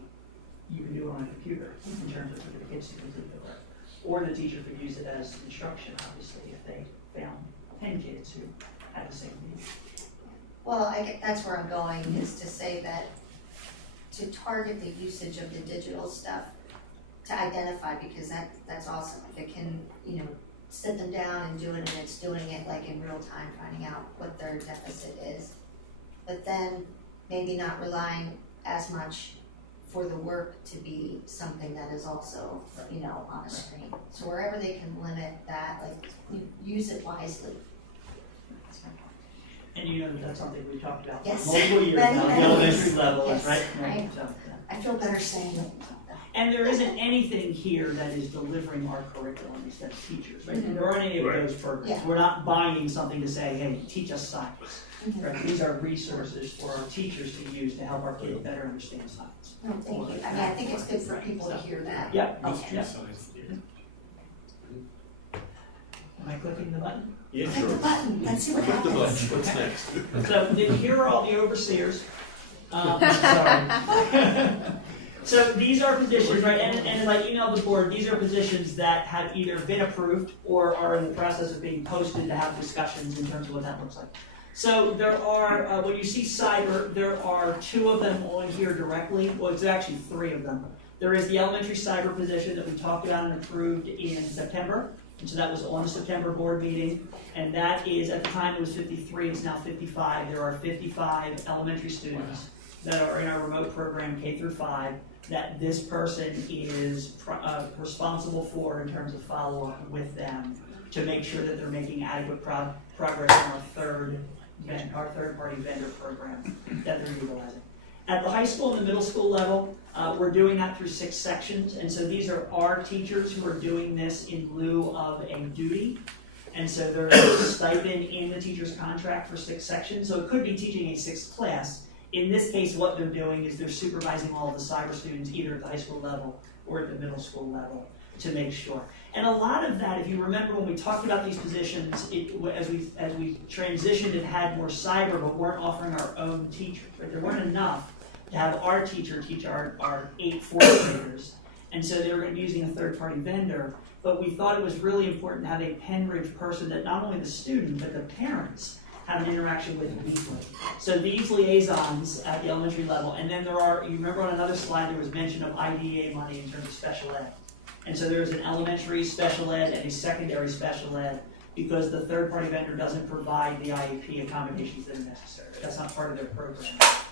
you can do it on a computer in terms of for the kids to complete the work. Or the teacher could use it as instruction, obviously, if they found 10 kids who had the same need. Well, that's where I'm going, is to say that to target the usage of the digital stuff, to identify, because that's awesome. If it can, sit them down and do it, and it's doing it like in real time, finding out what their deficit is. But then maybe not relying as much for the work to be something that is also, on a screen. So wherever they can limit that, use it wisely. And that's something we talked about Yes. multiple years now, at the elementary level, Yes. right? So, yeah. I feel better saying it. And there isn't anything here that is delivering our curriculum instead of teachers, right? Mhm. There aren't any of Right. those programs. Yeah. We're not buying something to say, hey, teach us science. Mhm. Right? These are resources for our teachers to use to help our kids better understand science. No, thank you. I think it's good for people to hear that. Yep. Okay. Yep. Am I clicking the button? Yeah, Click the button, let's see what Click the happens. button, what's next? So here are all the overseers. Sorry. So these are positions, right, and as I emailed the board, these are positions that have either been approved or are in the process of being posted to have discussions in terms of what that looks like. So there are, when you see cyber, there are 2 of them on here directly. Well, it's actually 3 of them. There is the elementary cyber position that we talked about and approved in September. And so that was on the September board meeting. And that is, at the time it was 53, it's now 55. There are 55 elementary students that are in our remote program K through 5 that this person is responsible for in terms of follow-up with them to make sure that they're making adequate progress on our third-party vendor program that they're utilizing. At the high school and the middle school level, we're doing that through 6 sections, and so these are our teachers who are doing this in lieu of a duty, and so there's a stipend in the teacher's contract for 6 sections, so it could be teaching a 6th class. In this case, what they're doing is they're supervising all of the cyber students either at the high school level or at the middle school level to make sure. And a lot of that, if you remember when we talked about these positions, as we transitioned and had more cyber but weren't offering our own teachers, right? There weren't enough to have our teacher teach our 8 4th graders. And so they were going to be using a third-party vendor. But we thought it was really important to have a Penridge person that not only the student but the parents have an interaction with weekly. So these liaisons at the elementary level, and then there are, you remember on another slide there was mention of IDEA money in terms of special ed. And so there's an elementary special ed and a secondary special ed because the third-party vendor doesn't provide the IEP accommodations that are necessary. That's not part of their program.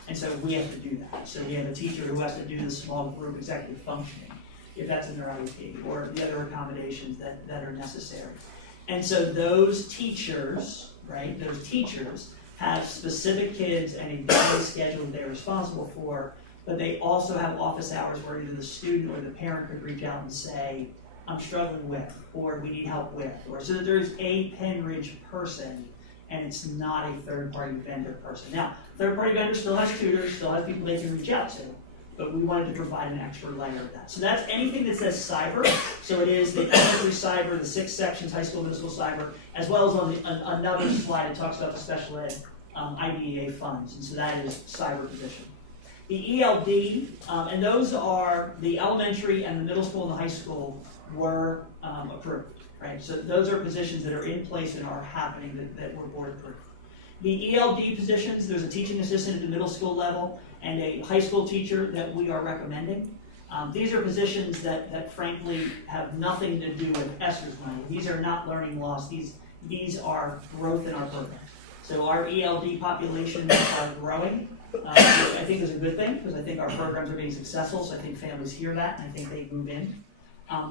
And so we have to do that. So we have a teacher who has to do the small group executive functioning, if that's in their IEP, or the other accommodations that are necessary. And so those teachers, right, those teachers have specific kids and a daily schedule that they're responsible for, but they also have office hours where either the student or the parent could reach out and say, I'm struggling with, or we need help with, or so that there's a Penridge person and it's not a third-party vendor person. Now, third-party vendor still has tutors, still has people they can reach out to, but we wanted to provide an extra layer of that. So that's anything that says cyber. So it is the elementary cyber, the 6 sections, high school, middle school cyber, as well as on another slide it talks about the special ed IDEA funds, and so that is cyber position. The ELD, and those are the elementary and the middle school and the high school were approved, right? So those are positions that are in place and are happening that were board approved. The ELD positions, there's a teaching assistant at the middle school level and a high school teacher that we are recommending. These are positions that frankly have nothing to do with ESSER's money. These are not learning loss. These are growth in our program. So our ELD populations are growing, which I think is a good thing because I think our programs are being successful. So I think families hear that and I think they move in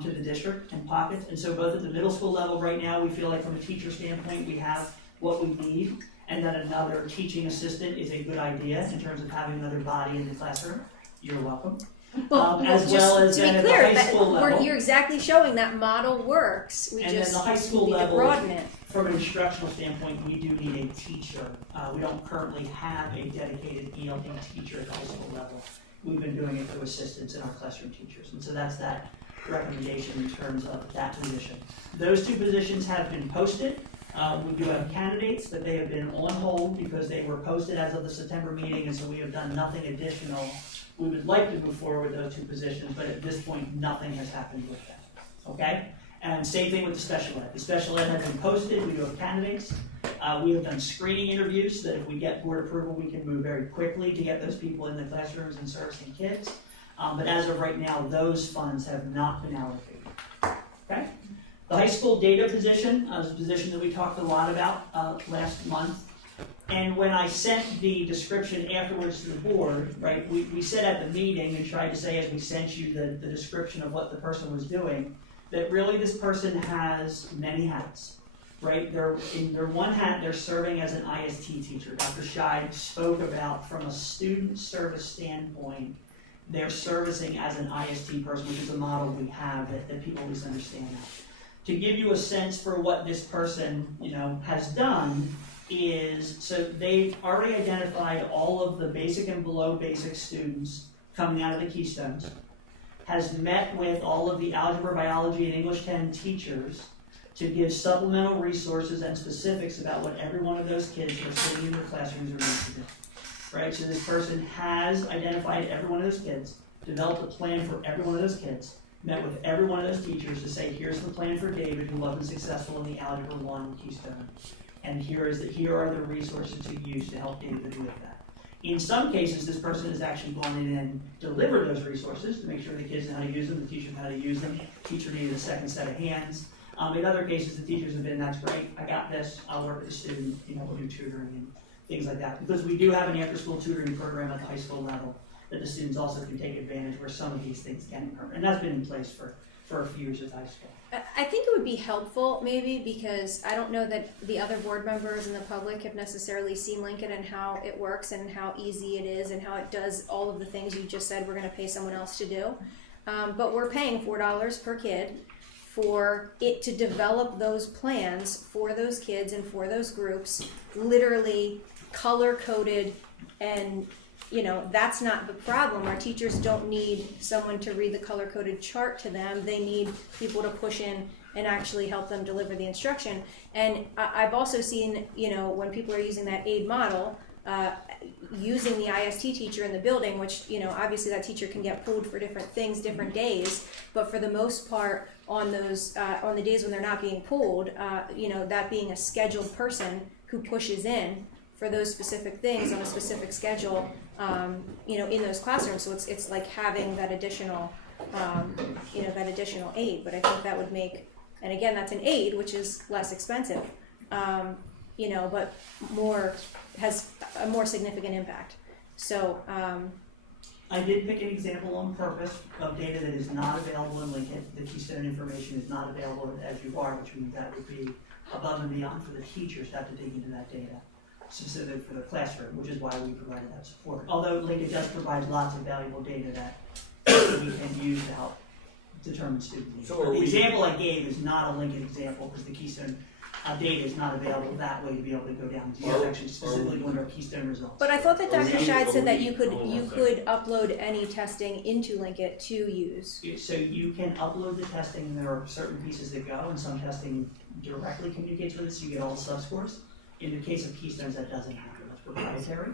to the district and pockets. And so both at the middle school level right now, we feel like from a teacher standpoint, we have what we need, and that another teaching assistant is a good idea in terms of having another body in the classroom. You're welcome. As just well as to be then clear, at the high school level. you're exactly showing that model works. We And just then the high school need level, to broaden it. from an instructional standpoint, we do need a teacher. We don't currently have a dedicated ELD teacher at the high school level. We've been doing it through assistants and our classroom teachers. And so that's that recommendation in terms of that position. Those 2 positions have been posted. We do have candidates, but they have been on hold because they were posted as of the September meeting, and so we have done nothing additional. We would like to move forward with those 2 positions, but at this point, nothing has happened with them. Okay? And same thing with the special ed. The special ed has been posted. We do have candidates. We have done screening interviews so that if we get board approval, we can move very quickly to get those people in the classrooms and servicing kids. But as of right now, those funds have not been allocated. Okay? The high school data position is a position that we talked a lot about last month. And when I sent the description afterwards to the board, right, we said at the meeting and tried to say as we sent you the description of what the person was doing, that really this person has many hats, right? In their one hat, they're serving as an IST teacher. Dr. Scheid spoke about from a student service standpoint, they're servicing as an IST person, which is a model we have that people at least understand that. To give you a sense for what this person, has done is, so they've already identified all of the basic and below basic students coming out of the Keystones, has met with all of the algebra, biology, and English 10 teachers to give supplemental resources and specifics about what every one of those kids that are sitting in their classrooms are meant to do. Right, so this person has identified every one of those kids, developed a plan for every one of those kids, met with every one of those teachers to say, here's the plan for David who wasn't successful in the Algebra 1 Keystone, and here are the resources to use to help David with that. In some cases, this person has actually gone in and delivered those resources to make sure the kids know how to use them, the teachers know how to use them, the teacher needed a second set of hands. In other cases, the teachers have been, that's great, I got this, I'll work with the student, we'll do tutoring and things like that. Because we do have an after-school tutoring program at the high school level that the students also can take advantage where some of these things can occur. And that's been in place for a few years at high school. I think it would be helpful maybe because I don't know that the other board members and the public have necessarily seen Lincoln and how it works and how easy it is and how it does all of the things you just said we're going to pay someone else to do. But we're paying $4 per kid for it to develop those plans for those kids and for those groups, literally color-coded, and that's not the problem. Our teachers don't need someone to read the color-coded chart to them. They need people to push in and actually help them deliver the instruction. And I've also seen, when people are using that aid model, using the IST teacher in the building, which, obviously that teacher can get pulled for different things, different days, but for the most part, on those, on the days when they're not being pulled, that being a scheduled person who pushes in for those specific things on a specific schedule, in those classrooms. So it's like having that additional, that additional aid. But I think that would make, and again, that's an aid, which is less expensive, but has a more significant impact. So. I did pick an example on purpose of data that is not available in Lincoln. The Keystone information is not available as you are, which means that would be above and beyond for the teachers to have to dig into that data, specific for the classroom, which is why we provided that support. Although Lincoln does provide lots of valuable data that we can use to help determine student needs. So the example I gave is not a Lincoln example because the Keystone data is not available that way to be able to go down to the section specifically going to our Keystone results. But I thought that Dr. Scheid said that you could upload any testing into Linkit to use. So you can upload the testing, and there are certain pieces that go, and some testing directly communicates with it, so you get all the subscores. In the case of Keystones, that doesn't happen. That's proprietary.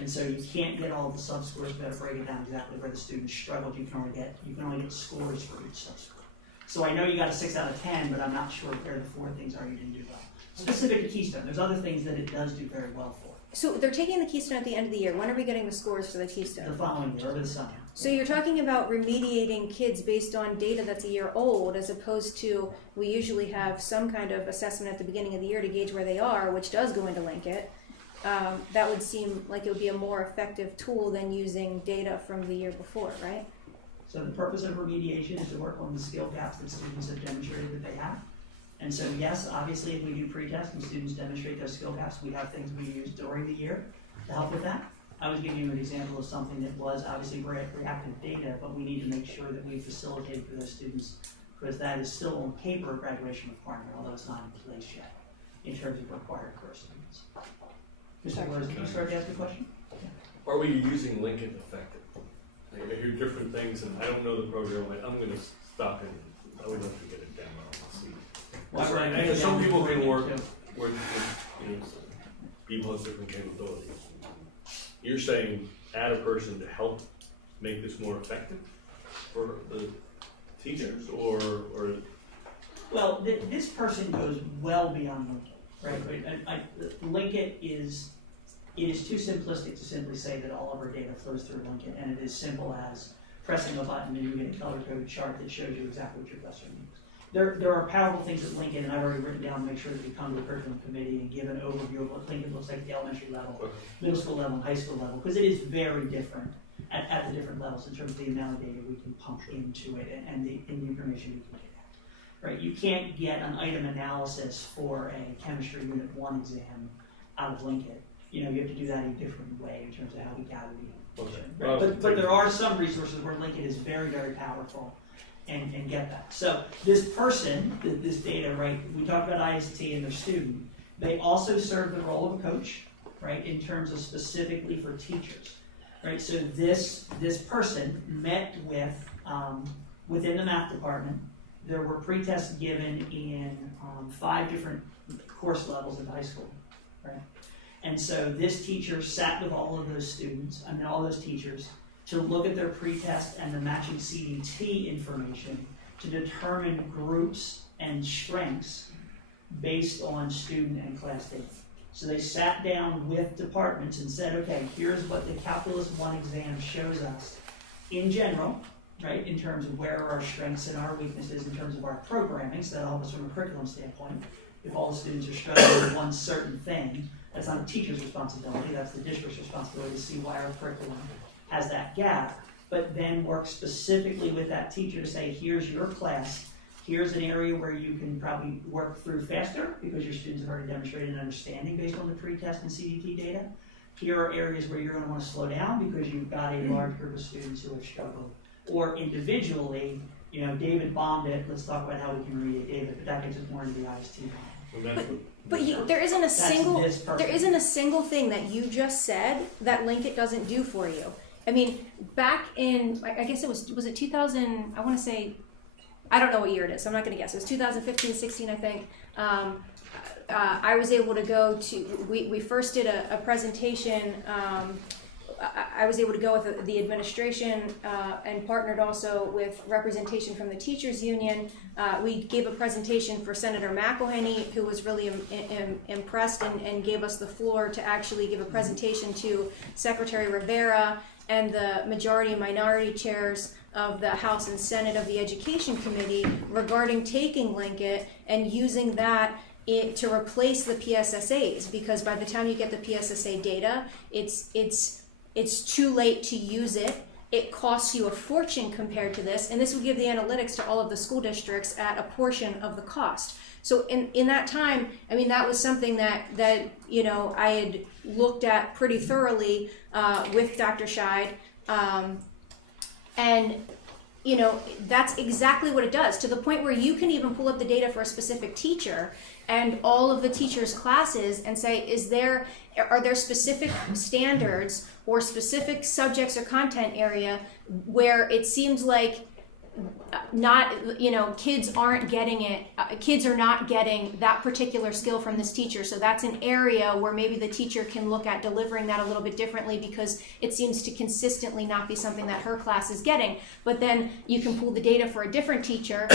And so you can't get all the subscores. You gotta break it down exactly where the student struggled. You can only get scores for each subscore. So I know you got a 6 out of 10, but I'm not sure where the 4 things are you didn't do well. Specific to Keystone, there's other things that it does do very well for. So they're taking the Keystone at the end of the year. When are we getting the scores for the Keystone? The following year, over the summer. So you're talking about remediating kids based on data that's a year old, as opposed to we usually have some kind of assessment at the beginning of the year to gauge where they are, which does go into Linkit. That would seem like it would be a more effective tool than using data from the year before, right? So the purpose of remediation is to work on the skill gaps that students have demonstrated that they have. And so yes, obviously if we do pre-test and students demonstrate those skill gaps, we have things we use during the year to help with that. I was giving you an example of something that was obviously reactive data, but we need to make sure that we facilitate for those students because that is still on paper a graduation requirement, although it's not in place yet in terms of required course students. Mr. Flores, can you start to ask a question? Are we using Lincoln effectively? I hear different things, and I don't know the program. I'm going to stop and I would love to get a demo and see. Well, I know some people can work with people with different capabilities. You're saying add a person to help make this more effective for the teachers, or Well, this person goes well beyond Lincoln, right? Lincoln is. It is too simplistic to simply say that all of our data flows through Lincoln, and it is simple as pressing a button and you get a color-coded chart that shows you exactly what your classroom needs. There are powerful things at Lincoln, and I've already written down to make sure that we come to the curriculum committee and give an overview of what Lincoln looks like at the elementary level, middle school level, and high school level, because it is very different at the different levels in terms of the amount of data we can pump into it and the information we can get at. Right? You can't get an item analysis for a chemistry unit 1 exam out of Lincoln. You have to do that in a different way in terms of how we gather the information. Right? But there are some resources where Lincoln is very, very powerful and get that. So this person, this data, right, we talked about IST and their student. They also serve the role of a coach, right, in terms of specifically for teachers. Right? So this person met with, within the math department, there were pretests given in 5 different course levels in high school, right? And so this teacher sat with all of those students, all those teachers, to look at their pretest and the matching CDT information to determine groups and strengths based on student and class data. So they sat down with departments and said, okay, here's what the Calculus 1 exam shows us in general, right, in terms of where are our strengths and our weaknesses in terms of our programming, so that'll help us from a curriculum standpoint. If all the students are struggling with one certain thing, that's not a teacher's responsibility, that's the district's responsibility to see why our curriculum has that gap, but then work specifically with that teacher to say, here's your class, here's an area where you can probably work through faster because your students have already demonstrated an understanding based on the pretest and CDT data. Here are areas where you're going to want to slow down because you've got a large group of students who have struggled. Or individually, you know, David bombed it, let's talk about how we can remediate David, but that gets us more into the IST model. But there isn't a single thing that you just said that Linkit doesn't do for you. I mean, back in, I guess it was it 2000, I want to say, I don't know what year it is, so I'm not going to guess. It was 2015, 16, I think. I was able to go to, we first did a presentation, I was able to go with the administration and partnered also with representation from the teachers union. We gave a presentation for Senator McElhenney, who was really impressed and gave us the floor to actually give a presentation to Secretary Rivera and the majority and minority chairs of the House and Senate of the Education Committee regarding taking Linkit and using that to replace the PSSAs, because by the time you get the PSSA data, it's too late to use it. It costs you a fortune compared to this, and this would give the analytics to all of the school districts at a portion of the cost. So in that time, I mean, that was something that you know, I had looked at pretty thoroughly with Dr. Scheid, and you know, that's exactly what it does, to the point where you can even pull up the data for a specific teacher and all of the teachers' classes and say, are there specific standards or specific subjects or content area where it seems like not, you know, kids aren't getting it, kids are not getting that particular skill from this teacher. So that's an area where maybe the teacher can look at delivering that a little bit differently because it seems to consistently not be something that her class is getting. But then you can pull the data for a different teacher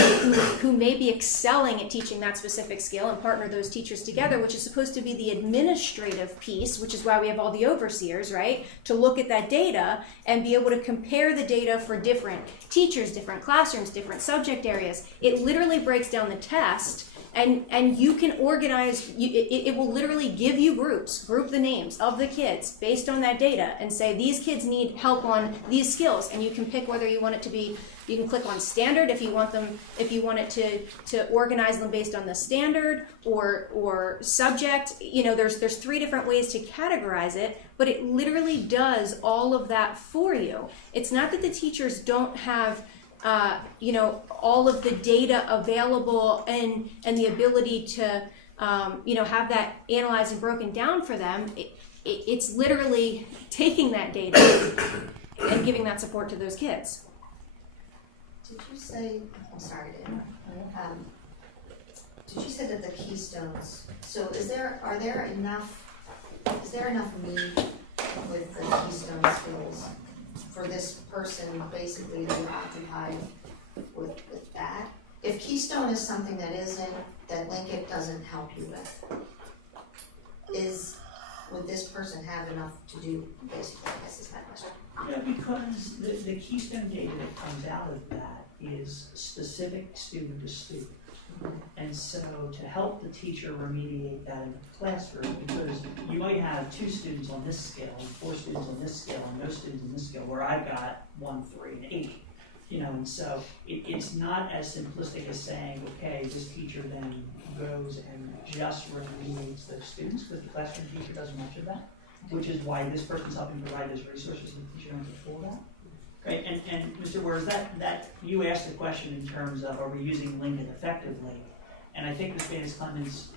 who may be excelling at teaching that specific skill and partner those teachers together, which is supposed to be the administrative piece, which is why we have all the overseers, right? To look at that data and be able to compare the data for different teachers, different classrooms, different subject areas. It literally breaks down the test, and you can organize, it will literally give you group the names of the kids based on that data and say these kids need help on these skills, and you can pick whether you want it to be, you can click on standard if you want it to organize them based on the standard or subject. You know, there's 3 different ways to categorize it, but it literally does all of that for you. It's not that the teachers don't have you know, all of the data available and the ability to, you know, have that analyzed and broken down for them. It's literally taking that data and giving that support to those kids. Did you say, I'm sorry to interrupt, did you say that the keystones, so is there enough need with the keystone skills for this person basically to be occupied with that? If Keystone is something that Linkit doesn't help you with, would this person have enough to do, basically, I guess is my question. Yeah, because the Keystone data that comes out of that is specific student to student. And so to help the teacher remediate that in the classroom, because you might have 2 students on this scale, and 4 students on this scale, and no students on this scale, where I've got 1, 3, and 8. You know, and so it's not as simplistic as saying, okay, this teacher then goes and just remediates those students, because the classroom teacher does much of that, which is why this person's helping provide those resources and the teacher don't control that. Right, and Mr. Wars, that you asked the question in terms of, are we using Linkit effectively? And I think Ms. Bates-Clemens'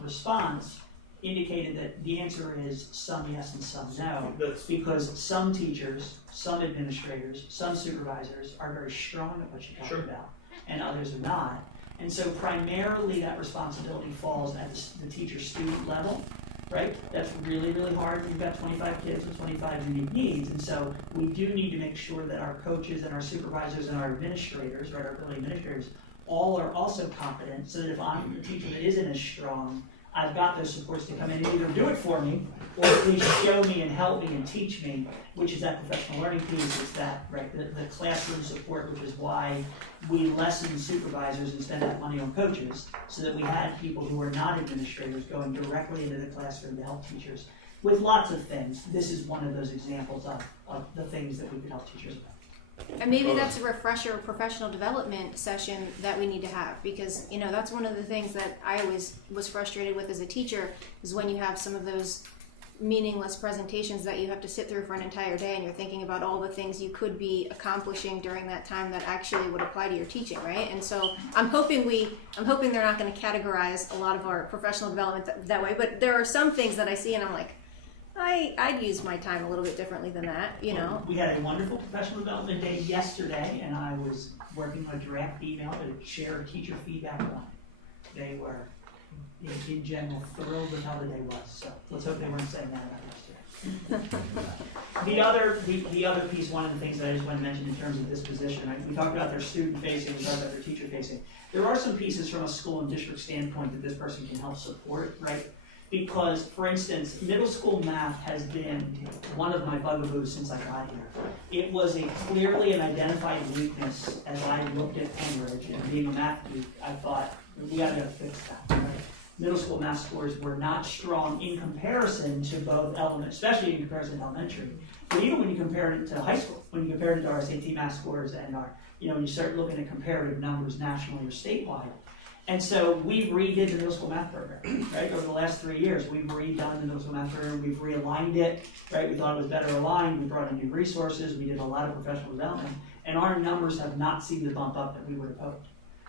response indicated that the answer is some yes and some no, because some teachers, some administrators, some supervisors are very strong at what you're talking about. and others are not. And so primarily that responsibility falls at the teacher-student level, right? That's really, really hard. You've got 25 kids with 25 unique needs. And so we do need to make sure that our coaches and our supervisors and our administrators, right, our building administrators, all are also competent, so that if I'm a teacher that isn't as strong, I've got those supports to come in and either do it for me, or at least show me and help me and teach me, which is that professional learning piece. It's that, right, the classroom support, which is why we lessen supervisors and spend that money on coaches, so that we had people who are not administrators going directly into the classroom to help teachers with lots of things. This is one of those examples of the things that we could help teachers with. And maybe that's a refresher professional development session that we need to have, because, you know, that's one of the things that I always was frustrated with as a teacher, is when you have some of those meaningless presentations that you have to sit through for an entire day, and you're thinking about all the things you could be accomplishing during that time that actually would apply to your teaching, right? And so I'm hoping they're not going to categorize a lot of our professional development that way, but there are some things that I see and I'm like, I'd use my time a little bit differently than that, you know. We had a wonderful professional development day yesterday, and I was working on a draft email to share teacher feedback on it. They were, in general, thrilled with how the day was. So let's hope they weren't saying that about yesterday. The other piece, one of the things that I just want to mention in terms of this position, we talked about their student facing, we talked about their teacher facing. There are some pieces from a school and district standpoint that this person can help support, right? Because, for instance, middle school math has been one of my bugaboos since I got here. It was a clearly an identified weakness as I looked at Penridge, and being a math geek, I thought, we gotta fix that, right? Middle school math scores were not strong in comparison to both elements, especially in comparison to elementary. But even when you compare it to high school, when you compare it to our SAT math scores and our, you know, when you start looking at comparative numbers nationally or statewide. And so we redid the middle school math program, right? Over the last 3 years, we've redone the middle school math program, we've realigned it, right? We thought it was better aligned, we brought in new resources, we did a lot of professional development, and our numbers have not seemed to bump up that we would have hoped.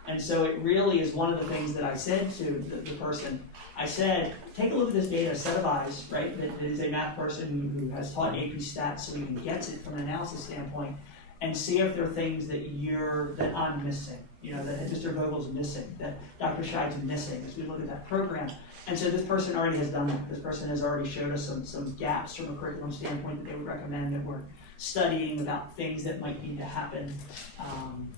And so it really is one of the things that I said to the person. I said, take a look at this data, a set of eyes, right? That is a math person who has taught AP stats, so even gets it from an analysis standpoint, and see if there are things that I'm missing. You know, that Mr. Vogel's missing, that Dr. Scheid's missing as we look at that program. And so this person already has done that. This person has already showed us some gaps from a curriculum standpoint that they would recommend, that we're studying about things that might need to happen.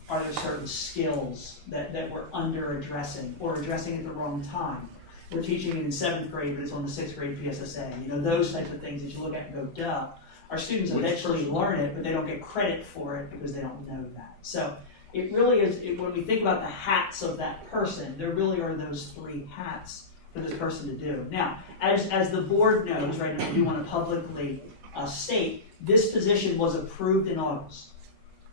Are there certain skills that we're under addressing or addressing at the wrong time? We're teaching it in 7th grade, but it's on the 6th grade PSSA. You know, those types of things that you look at and go, duh. Our students eventually learn it, but they don't get credit for it because they don't know that. So it really is, when we think about the hats of that person, there really are those 3 hats for this person to do. Now, as the board knows, right, and I do want to publicly state, this position was approved in August,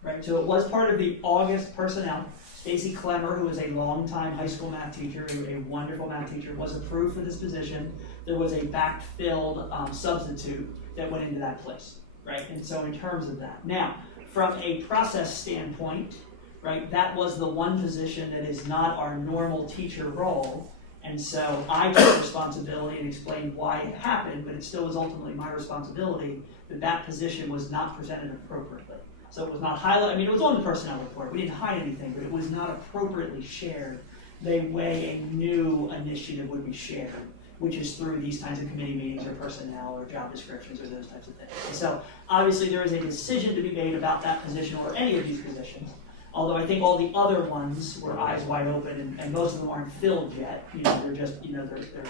right? So it was part of the August personnel. Stacy Clemmer, who is a longtime high school math teacher, a wonderful math teacher, was approved for this position. There was a backfilled substitute that went into that place, right? And so in terms of that. Now, from a process standpoint, right, that was the one position that is not our normal teacher role. And so I took responsibility and explained why it happened, but it still was ultimately my responsibility that that position was not presented appropriately. So it was not highlighted, I mean, it was on the personnel report. We didn't hide anything, but it was not appropriately shared the way a new initiative would be shared, which is through these kinds of committee meetings or personnel or job descriptions or those types of things. And so obviously there is a decision to be made about that position or any of these positions. Although I think all the other ones were eyes wide open, and most of them aren't filled yet. You know, they're just, you know, they're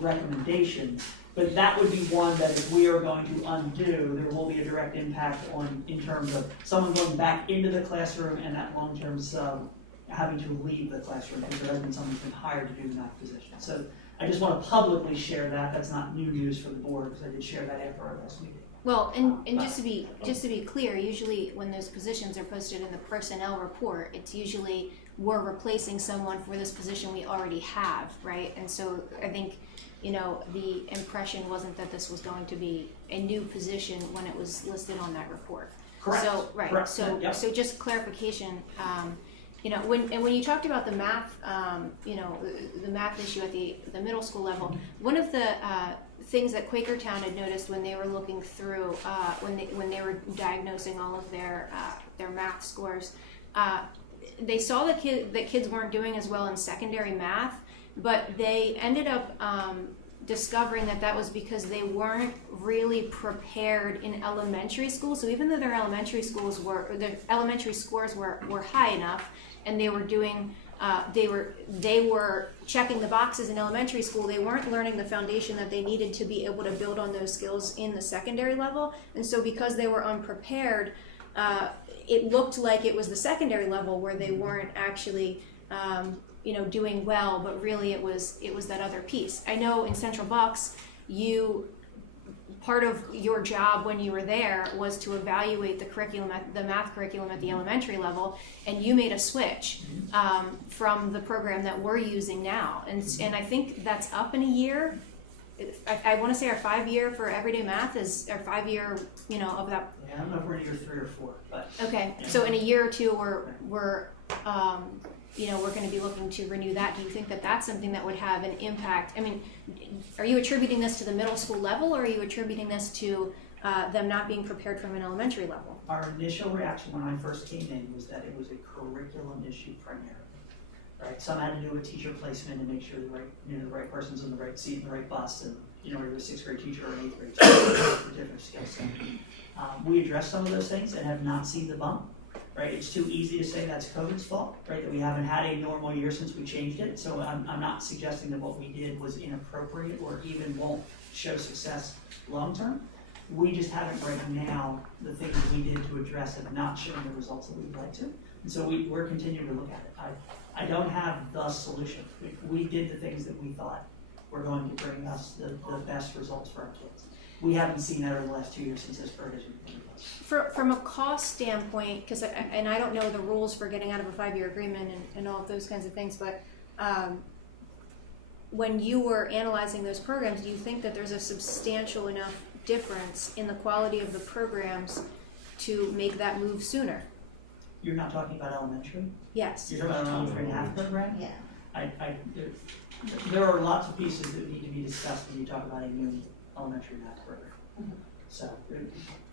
recommendations. But that would be one that if we are going to undo, there will be a direct impact on, in terms of someone going back into the classroom and that long-term sub having to leave the classroom because there has been someone who's been hired to do that position. So I just want to publicly share that. That's not new news for the board, because I did share that after our last meeting. Well, and just to be clear, usually when those positions are posted in the personnel report, it's usually we're replacing someone for this position we already have, right? And so I think, you know, the impression wasn't that this was going to be a new position when it was listed on that report. Correct. So right. Correct. So Yep. So just clarification. You know, when you talked about the math, you know, the math issue at the middle school level, one of the things that Quakertown had noticed when they were looking through, when they were diagnosing all of their math scores, they saw that kids weren't doing as well in secondary math, but they ended up discovering that was because they weren't really prepared in elementary school. So even though their elementary scores were high enough, and they were doing they were checking the boxes in elementary school, they weren't learning the foundation that they needed to be able to build on those skills in the secondary level. And so because they were unprepared, it looked like it was the secondary level where they weren't actually doing well, but really it was that other piece. I know in Central Bucks, part of your job when you were there was to evaluate the math curriculum at the elementary level, and you made a switch from the program that we're using now. And I think that's up in a year. I want to say our 5-year for everyday math is our 5-year, of that. Yeah, I don't know if we're in year 3 or 4, but. Okay, so in a year or two, we're going to be looking to renew that. Do you think that that's something that would have an impact? I mean, are you attributing this to the middle school level, or are you attributing this to them not being prepared from an elementary level? Our initial reaction when I first came in was that it was a curriculum issue primarily. Right? Some had to do with teacher placement and make sure the right person's in the right seat in the right bus, and whether you're a 6th grade teacher or an 8th grade teacher, a different skill set. We addressed some of those things and have not seen the bump. Right, it's too easy to say that's COVID's fault, right? That we haven't had a normal year since we changed it. So I'm not suggesting that what we did was inappropriate or even won't show success long term. We just haven't right now, the things we did to address have not shown the results that we'd like to. And so we're continuing to look at it. I don't have the solution. We did the things that we thought were going to bring us the best results for our kids. We haven't seen that over the last 2 years since this bird has been in place. From a cost standpoint, and I don't know the rules for getting out of a 5-year agreement and all of those kinds of things, but when you were analyzing those programs, do you think that there's a substantial enough difference in the quality of the programs to make that move sooner? You're not talking about elementary? Yes. You're talking about an 11.5 program? Yeah. There are lots of pieces that need to be discussed when you talk about a new elementary math program. Mm-hmm. So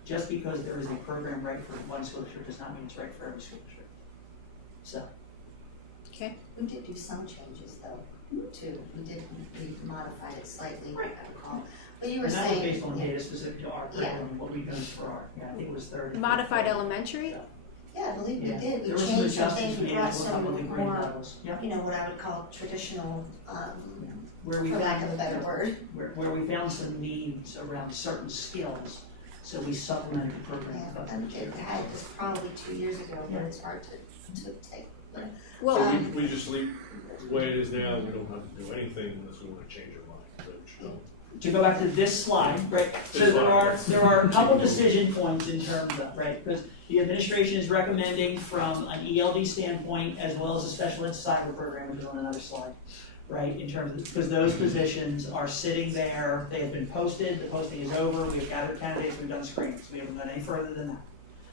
just because there is a program right for one school district does not mean it's right for every school district. So. Okay. We did do some changes though, too. We modified it slightly, I recall. But you were and that saying. was based on data specific to our curriculum and what we done for our, I think it was 30. Modified elementary? Yeah, I believe we did. We There were changed some some things, we adjustments brought made some on the grade more, levels. Yep. what I would call traditional, Where we for lack of a better word. Where we found some needs around certain skills, so we supplemented the program. Yeah, and it had this probably 2 years ago, but it's hard to take. Well, So we just leave the way it is now, we don't have to do anything unless we want to change our mind. Is that what you're telling me? To go back to this slide, right? So there are a couple decision points in terms of, right? Because the administration is recommending from an ELD standpoint as well as a special ed cyber program, which is on another slide, right? In terms of, because those positions are sitting there, they have been posted, the posting is over, we've gathered candidates, we've done screenings, we haven't gone any further than that.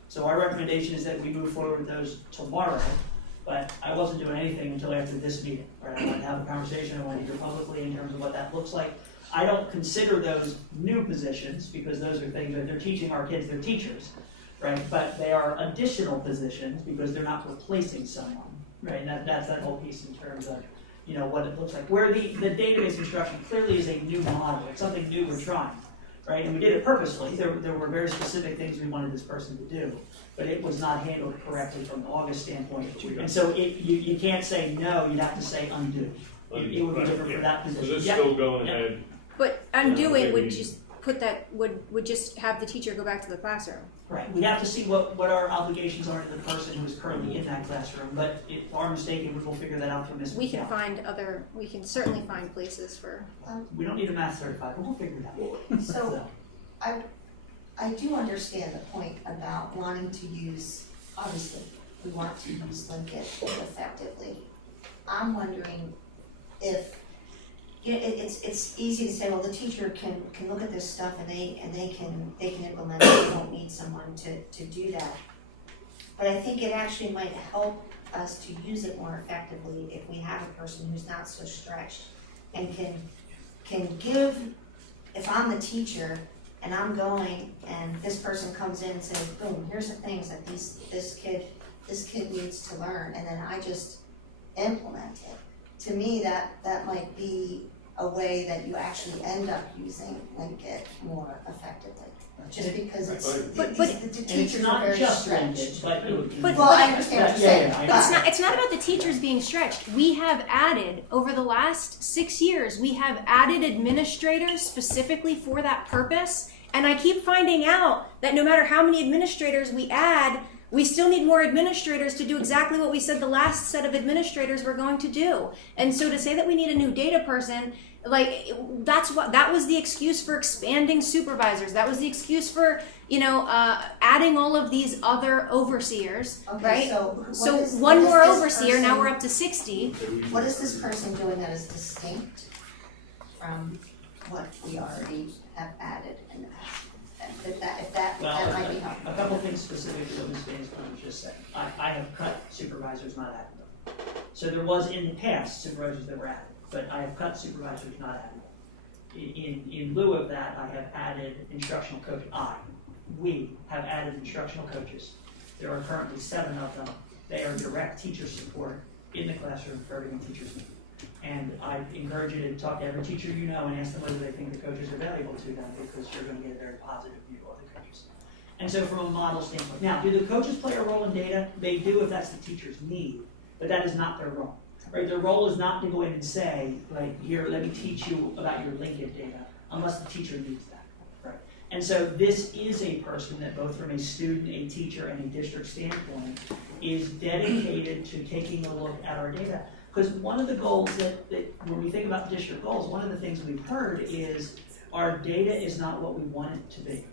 So our recommendation is that we move forward with those tomorrow, but I wasn't doing anything until after this meeting, right? I wanted to have a conversation, I wanted to hear publicly in terms of what that looks like. I don't consider those new positions because those are things that they're teaching our kids, they're teachers, right? But they are additional positions because they're not replacing someone, right? And that's that whole piece in terms of, what it looks like. Where the database instruction clearly is a new model, it's something new we're trying, right? And we did it purposely. There were very specific things we wanted this person to do, but it was not handled correctly from an August standpoint. And so you can't say no, you'd have to say undo. It would be different for that position. So this is still going ahead. But undoing would just would just have the teacher go back to the classroom. Right, we have to see what our obligations are to the person who is currently in that classroom, but if our mistake, we'll figure that out from this. We can certainly find places for. We don't need a math certified, but we'll figure it out. So, I do understand the point about wanting to use, obviously, we want to use Linkit effectively. I'm wondering if, it's easy to say, well, the teacher can look at this stuff and they can implement it, they don't need someone to do that. But I think it actually might help us to use it more effectively if we have a person who's not so stretched and can give, if I'm the teacher and I'm going and this person comes in and says, boom, here's the things that this kid this kid needs to learn, and then I just implement it. To me, that might be a way that you actually end up using Linkit more effectively. Just because it's, But- the And it's teachers are not very just stretched. Linkit, But- Well, I understand what you're saying, yeah, But it's not about the teachers being stretched. We have added, over the last 6 years, we have added administrators specifically for that purpose. And I keep finding out that no matter how many administrators we add, we still need more administrators to do exactly what we said the last set of administrators were going to do. And so to say that we need a new data person, like, that was the excuse for expanding supervisors. That was the excuse for, adding all of these other overseers, Okay, right? so So what is- one what is more this overseer, now person- we're up to 60. What is this person doing that is distinct from what we already have added in the past? If that might be helpful. A couple things specific to what Ms. Bansfield was just saying. I have cut supervisors, not added them. So there was in the past supervisors that were added, but I have cut supervisors, not added them. In lieu of that, I have added instructional coach. We have added instructional coaches. There are currently 7 of them. They are direct teacher support in the classroom for everything teachers need. And I encourage you to talk to every teacher you know and ask them whether they think the coaches are valuable to them, because you're going to get a very positive view of the coaches. And so from a model standpoint, now, do the coaches play a role in data? They do if that's the teacher's need, but that is not their role. Right? Their role is not to go in and say, like, here, let me teach you about your Linkit data, unless the teacher needs that. Right? And so this is a person that both from a student, a teacher, and a district standpoint is dedicated to taking a look at our data. Because one of the goals that when we think about district goals, one of the things we've heard is our data is not what we want it to be.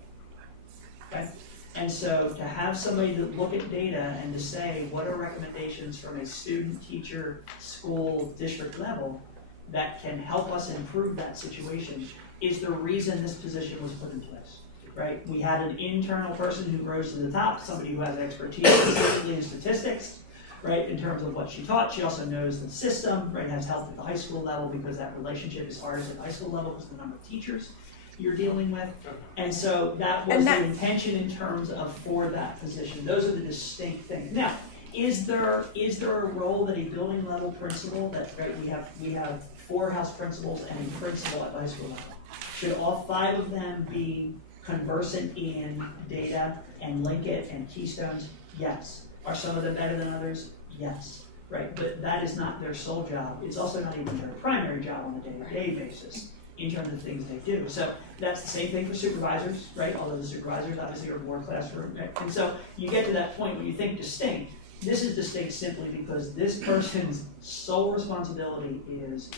Okay? And so to have somebody to look at data and to say, what are recommendations from a student, teacher, school, district level that can help us improve that situation is the reason this position was put in place. Right? We had an internal person who rose to the top, somebody who has expertise specifically in statistics, right, in terms of what she taught. She also knows the system, right, has helped at the high school level because that relationship is hardest at the high school level because of the number of teachers you're dealing with. And so that was the intention in terms of for that position. Those are the distinct things. Now, is there a role that a building level principal, that right, we have 4 house principals and a principal at the high school level. Should all 5 of them be conversant in data and Linkit and Keystones? Yes. Are some of them better than others? Yes. Right, but that is not their sole job. It's also not even their primary job on a day-to-day basis in terms of things they do. So that's the same thing for supervisors, right? Although the supervisors obviously are more classroom. Right? And so you get to that point when you think distinct. This is distinct simply because this person's sole responsibility is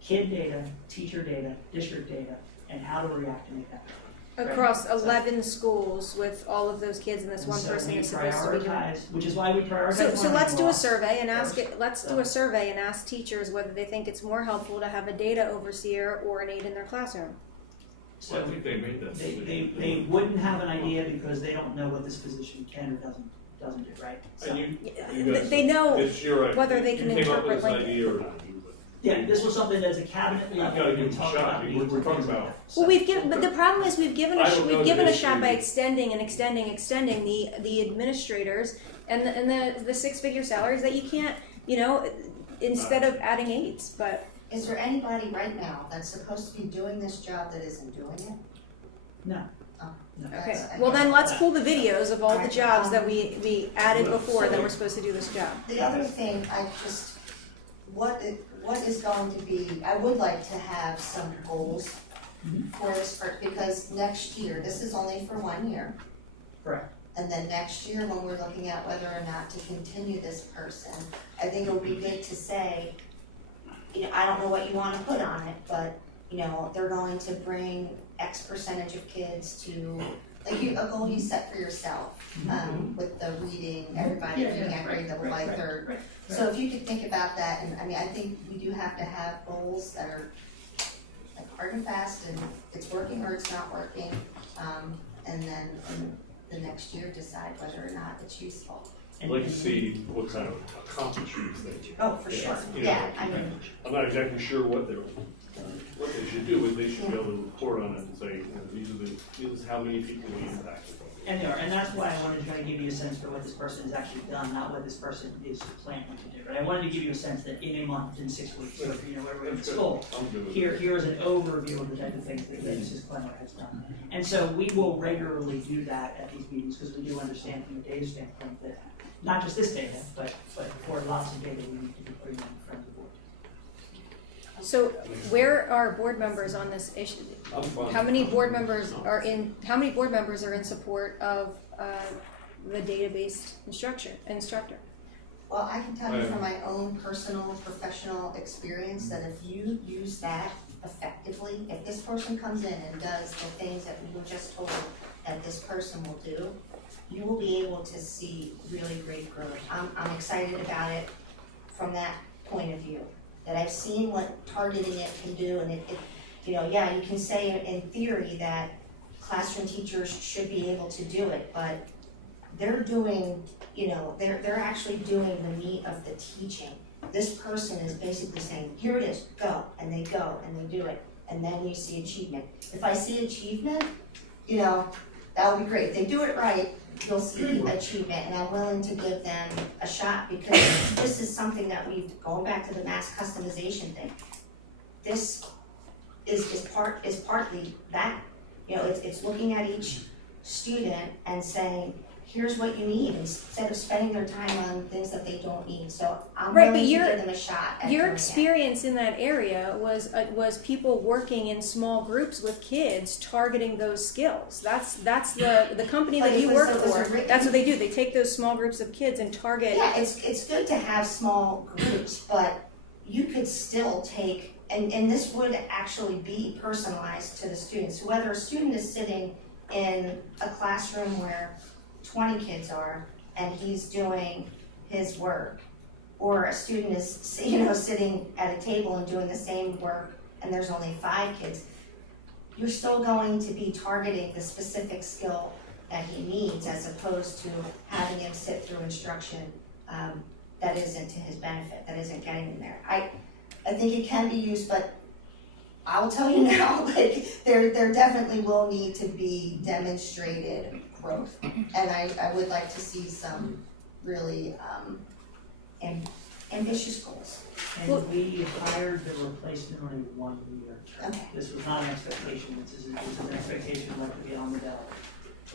kid data, teacher data, district data, and how to react to make that happen. Across 11 schools with all of those kids, and this And one so person we is supposed to be doing. prioritize, which is why we prioritize. So learning let's do a loss survey and ask first. it. Let's do a survey and ask teachers whether they think it's more helpful to have a data overseer or an aide in their classroom. So I think they made that decision. they wouldn't have an idea because they don't know what this position can or doesn't do, right? So, And you guys- They know it's your idea. whether they can You came up interpret with this Linkit. idea or not, you, but yeah, this was something that's a cabinet you level. gotta give we it a talked shot. about I mean, meetings we're and talking things like about. that. Well, we've given, but the problem is we've given I don't know we've given the a shot by history. extending and extending the administrators and the 6-figure salaries that you can't, instead of adding aides. But Is there anybody right now that's supposed to be doing this job that isn't doing it? No. Oh, No. okay, that's- well then let's pull the videos of all the Alright, jobs that we added before that so- were supposed to do this job. The other thing, what is going to be, I would like to have some goals for this, because next year, this is only for 1 year. Correct. And then next year, when we're looking at whether or not to continue this person, I think it would be good to say, I don't know what you wanna put on it, but, they're going to bring X percentage of kids to, like a goal you set for yourself, with the reading, everybody reading at grade level by third. Right. So if you could think about that, and I think we do have to have goals that are like hard and fast, and it's working or it's not working, and then in the next year decide whether or not it's useful. I'd like to see what kind of accomplishments they. Oh, for sure, You know, yeah, I mean, I'm not exactly sure what they're What they should do is they should be able to report on it and say, these is how many people we impacted. And they are, and that's why I wanted to try to give you a sense for what this person has actually done, not what this person is planning to do. But I wanted to give you a sense that in a month, in 6 weeks, or wherever it's full, here is an overview of the type of things that Mrs. Clemmer has done. And so we will regularly do that at these meetings because we do understand from a data standpoint that not just this data, but for lots of data we need to be putting in front of the board. So where are board members on this issue? How many board members are in support of the data-based instructor? Well, I can tell you from my own personal, professional experience that if you use that effectively, if this person comes in and does the things that we were just told that this person will do, you will be able to see really great growth. I'm excited about it from that point of view, that I've seen what targeting it can do, and it you know, yeah, you can say in theory that classroom teachers should be able to do it, but they're doing, you know, they're actually doing the meat of the teaching. This person is basically saying, here it is, go, and they go, and they do it, and then you see achievement. If I see achievement, you know, that would be great. If they do it right, you'll see achievement, and I'm willing to give them a shot because this is something that we've, going back to the mass customization thing, this is partly that, you know, it's looking at each student and saying, here's what you need, instead of spending their time on things that they don't need. So I'm willing to give them a shot at your doing experience in that area was people working in small groups with kids targeting those skills. That's the company But that it you was- work it was for. a written- That's what they do. They take those small groups of kids and target. Yeah, it's good to have small groups, but you could still take, and this would actually be personalized to the students. Whether a student is sitting in a classroom where 20 kids are and he's doing his work, or a student is, you know, sitting at a table and doing the same work and there's only 5 kids, you're still going to be targeting the specific skill that he needs as opposed to having him sit through instruction that isn't to his benefit, that isn't getting him there. I think it can be used, but I will tell you now, like, there definitely will need to be demonstrated growth. And I would like to see some really ambitious goals. And we hired the replacement only 1 year. Okay. This was not an expectation, it's an expectation like to be on the ballot.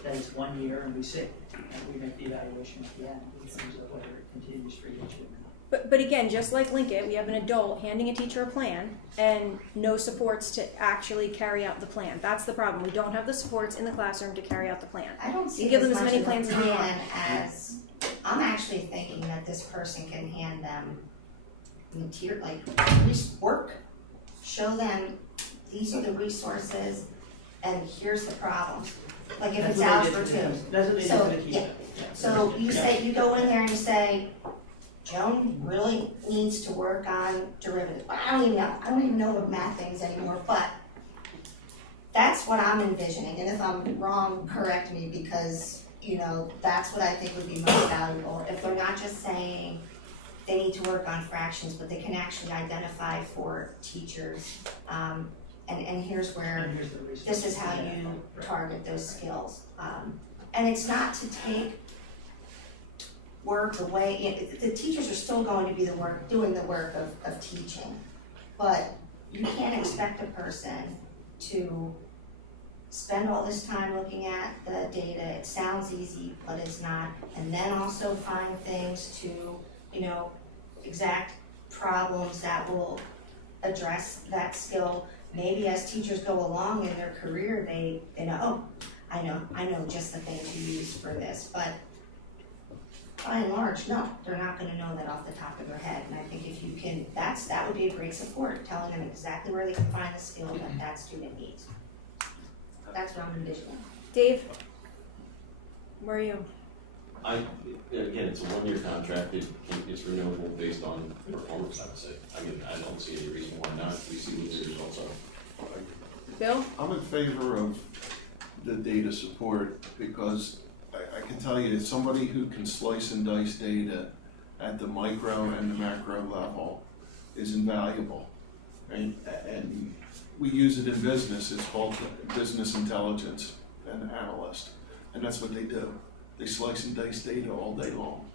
That it's 1 year and we sit, and we make the evaluation at the end in terms of whether it continues for each year or not. But again, just like Linkit, we have an adult handing a teacher a plan and no supports to actually carry out the plan. That's the problem. We don't have the supports in the classroom to carry out the plan. I don't see You give it them as much many of a plans as we want. plan as, I'm actually thinking that this person can hand them material, like work, show them these are the resources and here's the problems. Like if That's it's what they algebra did for 2. them. That's what they did So, for the key. yeah. So you say, you go in there and you say, Joan really needs to work on derivatives. I don't even know the math things anymore, but that's what I'm envisioning. And if I'm wrong, correct me, because, you know, that's what I think would be most valuable. If they're not just saying they need to work on fractions, but they can actually identify for teachers. And here's where, this is how you target those skills. And it's not to take work away. The teachers are still going to be doing the work of teaching, but you can't expect a person to spend all this time looking at the data. It sounds easy, but it's not. And then also find things to, you know, exact problems that will address that skill. Maybe as teachers go along in their career, they know, oh, I know just the thing to use for this, but by and large, no, they're not gonna know that off the top of their head. And I think if you can, that would be a great support, telling them exactly where they can find the skill that student needs. That's what I'm envisioning. Dave, where are you? Again, it's a 1-year contract, it's renewable based on performance, I would say. I mean, I don't see any reason why not, we see what the results are. Bill? I'm in favor of the data support because I can tell you, as somebody who can slice and dice data at the micro and the macro level is invaluable. and we use it in business. It's called business intelligence and analyst, and that's what they do. They slice and dice data all day long.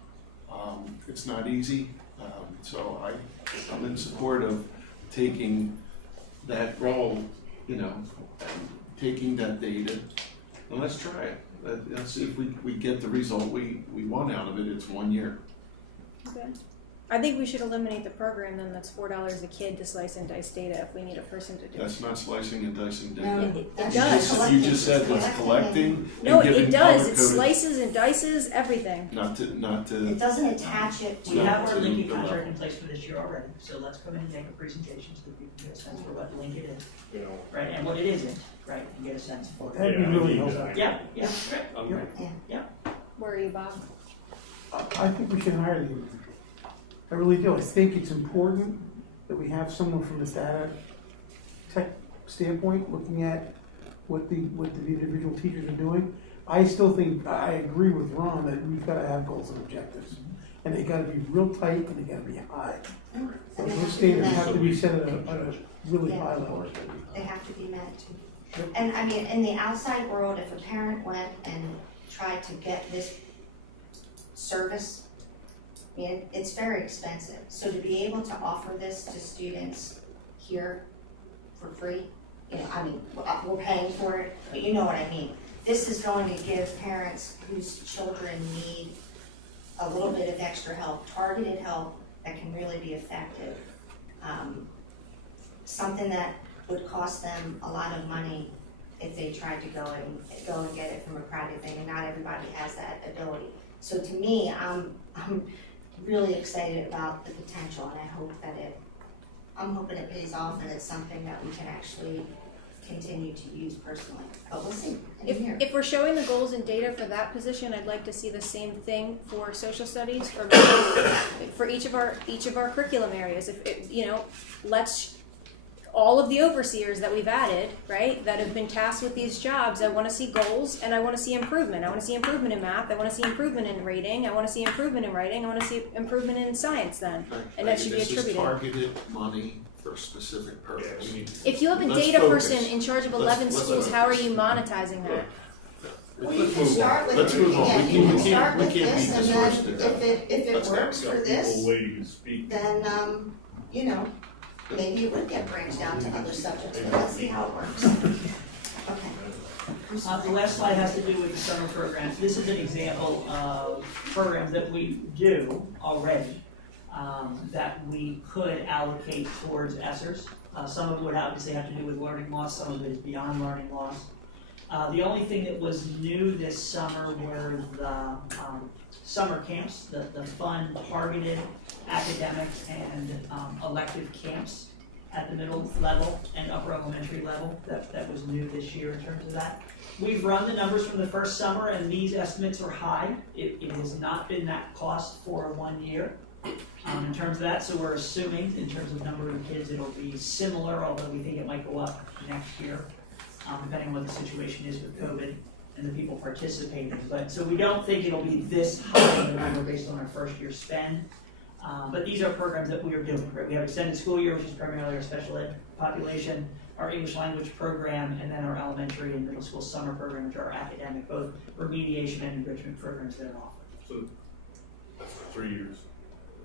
It's not easy, so I'm in support of taking that role, you know, and taking that data, and let's try it. Let's see if we get the result we want out of it. It's 1 year. Okay. I think we should eliminate the program then. That's $4 a kid to slice and dice data if we need a person to do it. That's not slicing and dicing data. No, it does. You just said it's collecting No, and giving it does. It color-coded. slices and dices everything. Not to. It doesn't attach it We to. have our to linking the contract level. in place for this year already, so let's come in and make a presentation so that people get a sense for what link it is, right, and what it isn't, right, and get a sense for it. That'd be really helpful. Yeah, yeah, right. Yeah. Where are you, Bob? I think we should hire the union. I really do. I think it's important that we have someone from a data tech standpoint looking at what the individual teachers are doing. I still think, I agree with Ron that we've gotta have goals and objectives. And they gotta be real tight and they gotta be high. Those standards have to be set at a really high level. They have to be met too. And I mean, in the outside world, if a parent went and tried to get this service, I mean, it's very expensive. So to be able to offer this to students here for free, you know, I mean, we're paying for it, but you know what I mean. This is going to give parents whose children need a little bit of extra help, targeted help that can really be effective. Something that would cost them a lot of money if they tried to go and get it from a private thing, and not everybody has that ability. So to me, I'm really excited about the potential, and I hope that I'm hoping it pays off and it's something that we can actually continue to use personally. But we'll see. If we're showing the goals and data for that position, I'd like to see the same thing for social studies or for each of our curriculum areas. Let's all of the overseers that we've added, right, that have been tasked with these jobs, I want to see goals and I want to see improvement. I want to see improvement in math. I want to see improvement in rating. I want to see improvement in writing. I want to see improvement in science then. And that should be attributed. This is targeted money for a specific purpose. If you have a Let's data focus. person in charge of 11 schools, how are you monetizing that? Well, you can start with, Let's move on. yeah, We you can can't start with beat this, this and horse then to death. if it Let's go. works for this, People waiting to speak. then, you know, maybe it would get branched out to other subjects, but let's see how it works. Okay. The last slide has to do with the summer programs. This is an example of programs that we do already, that we could allocate towards ESSERs. Some of it would obviously have to do with learning loss, some of it is beyond learning loss. The only thing that was new this summer were the summer camps, the fun targeted academic and elective camps at the middle level and upper elementary level. That was new this year in terms of that. We've run the numbers from the first summer and these estimates are high. It has not been that cost for 1 year. In terms of that, so we're assuming in terms of number of kids it'll be similar, although we think it might go up next year, depending on what the situation is with COVID and the people participating. But so we don't think it'll be this high of a number based on our first year spend. But these are programs that we are doing, right? We have extended school year, which is primarily our special ed population, our English language program, and then our elementary and middle school summer program, which are our academic, both remediation and enrichment programs that are offered. So that's for 3 years.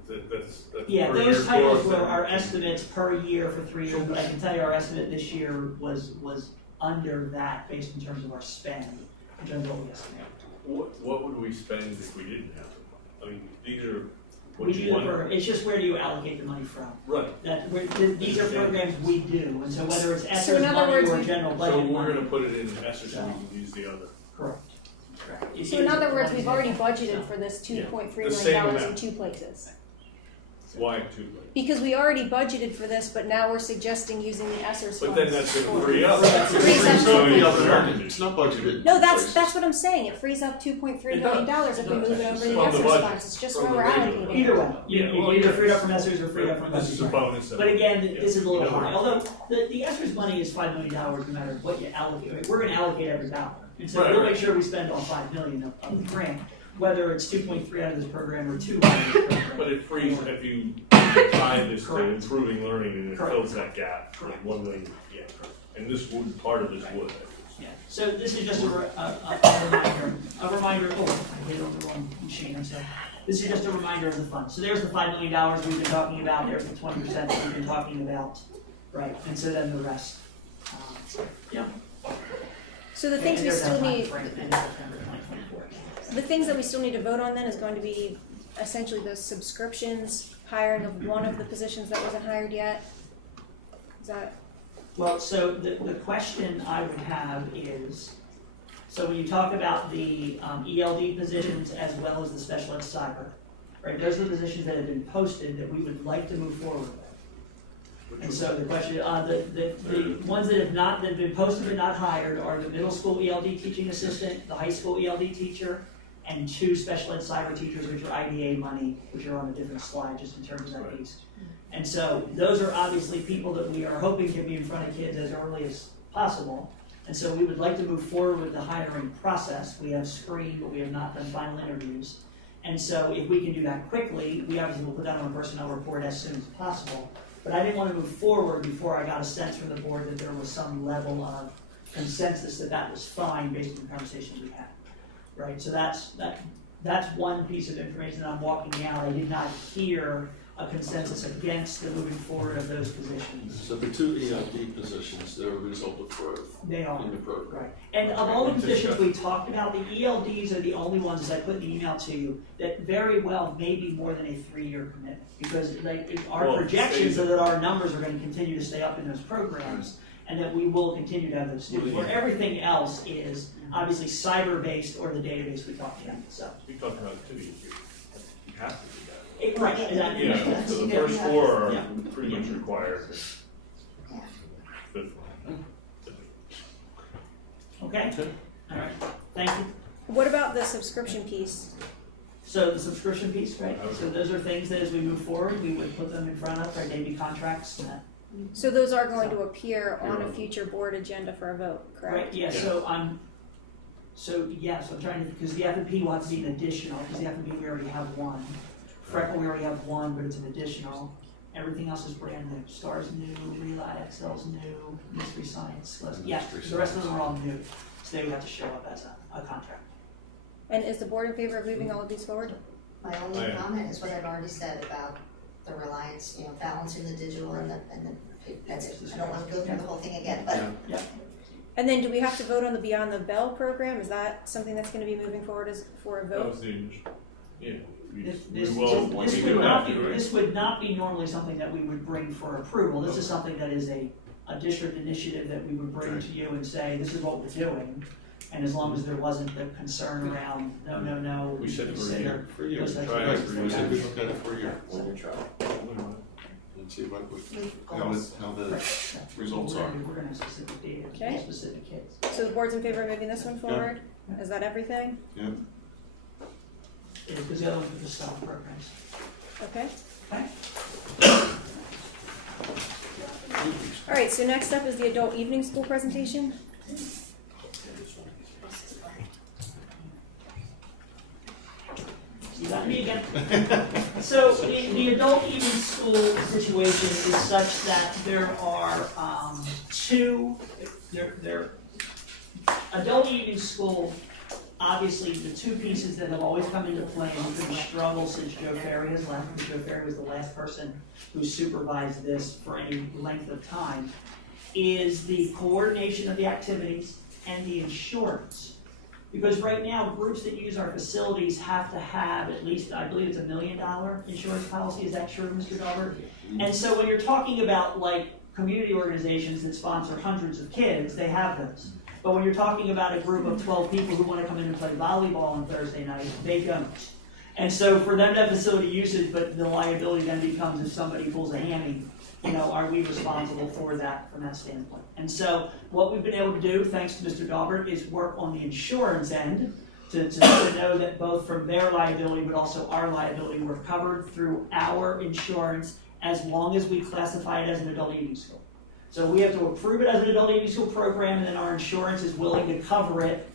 That's Yeah, per those year titles cost were and- our estimates per year for 3 years, but I can tell you our estimate this year was under that based in terms of our spend, in terms of what we estimate. What would we spend if we didn't have them? I mean, these are what We you do the want. program, it's just where do you allocate the money from? Right. These are programs we do, and so whether it's So ESSER's in other money words, or we- general So budget we're money. gonna put it in ESSER so we can use the other. Correct. So in other words, we've already budgeted for this $2.3 The same million in amount. 2 places. Why two? Because we already budgeted for this, but now we're suggesting using the ESSER's But funds. then that's gonna for- free up. Frees up Frees up $2.3 the million. It's not budgeted. No, that's what I'm saying. It frees up $2.3 million if we move it over to the From the ESSER's budget. funds. It's just From where the we're regular. allocating. Either way, Yeah, you well, either yeah. freed up from ESSER's or freed up from This is a budget. bonus. But again, this is a little Yeah. high, although the ESSER's money is $5 million no matter what you allocate. I mean, we're gonna allocate every dollar. And so Right, we'll right. make sure we spend all $5 million of the grant, whether it's 2.3 out of this program or 2 out of this program. But it frees, if you tied this to Correct. improving learning and it Correct. fills that gap, like Correct. 1 million, yeah. And this would, part of this would. Yeah, so this is just a reminder, oh, I hit on the wrong machine, I'm sorry. This is just a reminder of the fund. So there's the $5 million we've been talking about, there's the 20% that we've been talking about, right, and so then the rest. Yeah. So the things And we there's that still need, timeframe, end of September 2024. the things that we still need to vote on then is going to be essentially the subscriptions, hiring of one of the positions that wasn't hired yet. Is that, Well, so the question I would have is, so when you talk about the ELD positions as well as the special ed cyber, right, those are the positions that have been posted that we would like to move forward with. And so the question, the ones that have not, that have been posted but not hired are the middle school ELD teaching assistant, the high school ELD teacher, and 2 special ed cyber teachers, which are IDA money, which are on a different slide just in terms of that piece. And so those are obviously people that we are hoping can be in front of kids as early as possible. And so we would like to move forward with the hiring process. We have screened, but we have not done final interviews. And so if we can do that quickly, we obviously will put that on a personnel report as soon as possible. But I didn't want to move forward before I got a sense from the board that there was some level of consensus that that was fine based on the conversations we had. Right, so that's one piece of information that I'm walking out. I did not hear a consensus against the moving forward of those positions. So the 2 ELD positions, they're a result of growth They are. in the program. Right. And of all the positions we talked about, the ELDs are the only ones, as I put in the email to you, that very well may be more than a 3-year commitment. Because our Well, projections are that our numbers are going to continue to stay up in those programs, and that we will continue to have those students. Where everything else is obviously cyber-based or the database we talked about. So. You're talking about 2 years. You have to do that. Right, exactly. Yeah, so the first 4 are Yeah. pretty much required. Okay, all right, thank you. what about the subscription piece? So the subscription piece, right, so those are things that as we move forward, we would put them in front of our Navy contracts and that. So those are going to appear on a future board agenda for a vote, correct? Right, yeah, so I'm trying to, because the F&P will have to be an additional, because the F&P we already have one. Freckle, we already have one, but it's an additional. Everything else is brand new. STAR's new, Relay Excel's new, Mystery Science, yeah, the rest of them are all new. So they would have to show up as a contract. And is the board in favor of moving all of these forward? My only comment is what I've already said about the reliance, balancing the digital and the, that's it. I don't want to go through the whole thing again, but. Yeah. And then do we have to vote on the Beyond the Bell program? Is that something that's going to be moving forward as for a That vote? was the initial, yeah. This would not be normally something that we would bring for approval. This is something that is a district initiative that we would bring to you and say, this is what we're doing. And as long as there wasn't the concern around, no. We said for a year. For a year. Those types of Try it things. for a year. We said we look at it for a year, one-year trial. And see how the results are. We're gonna have specific data, Okay. specific kids. So the board's in favor of moving this one forward? Is that everything? Yeah. Yeah, because the other ones are just summer programs. Okay. Okay. All right, so next up is the adult evening school presentation. You got me again. So the adult evening school situation is such that there are adult evening school, obviously the 2 pieces that have always come into play and been a struggle since Joe Ferry has left, because Joe Ferry was the last person who supervised this for any length of time, is the coordination of the activities and the insurance. Because right now, groups that use our facilities have to have at least, I believe it's $1 million insurance policy. Is that true, Mr. Delbert? And so when you're talking about like community organizations that sponsor hundreds of kids, they have those. But when you're talking about a group of 12 people who want to come in and play volleyball on Thursday night, they don't. And so for them to have facility usage, but the liability then becomes if somebody pulls a hammy, are we responsible for that from that standpoint? And so what we've been able to do, thanks to Mr. Dahlberg, is work on the insurance end to know that both from their liability but also our liability, we're covered through our insurance as long as we classify it as an adult evening school. So we have to approve it as an adult evening school program, and then our insurance is willing to cover it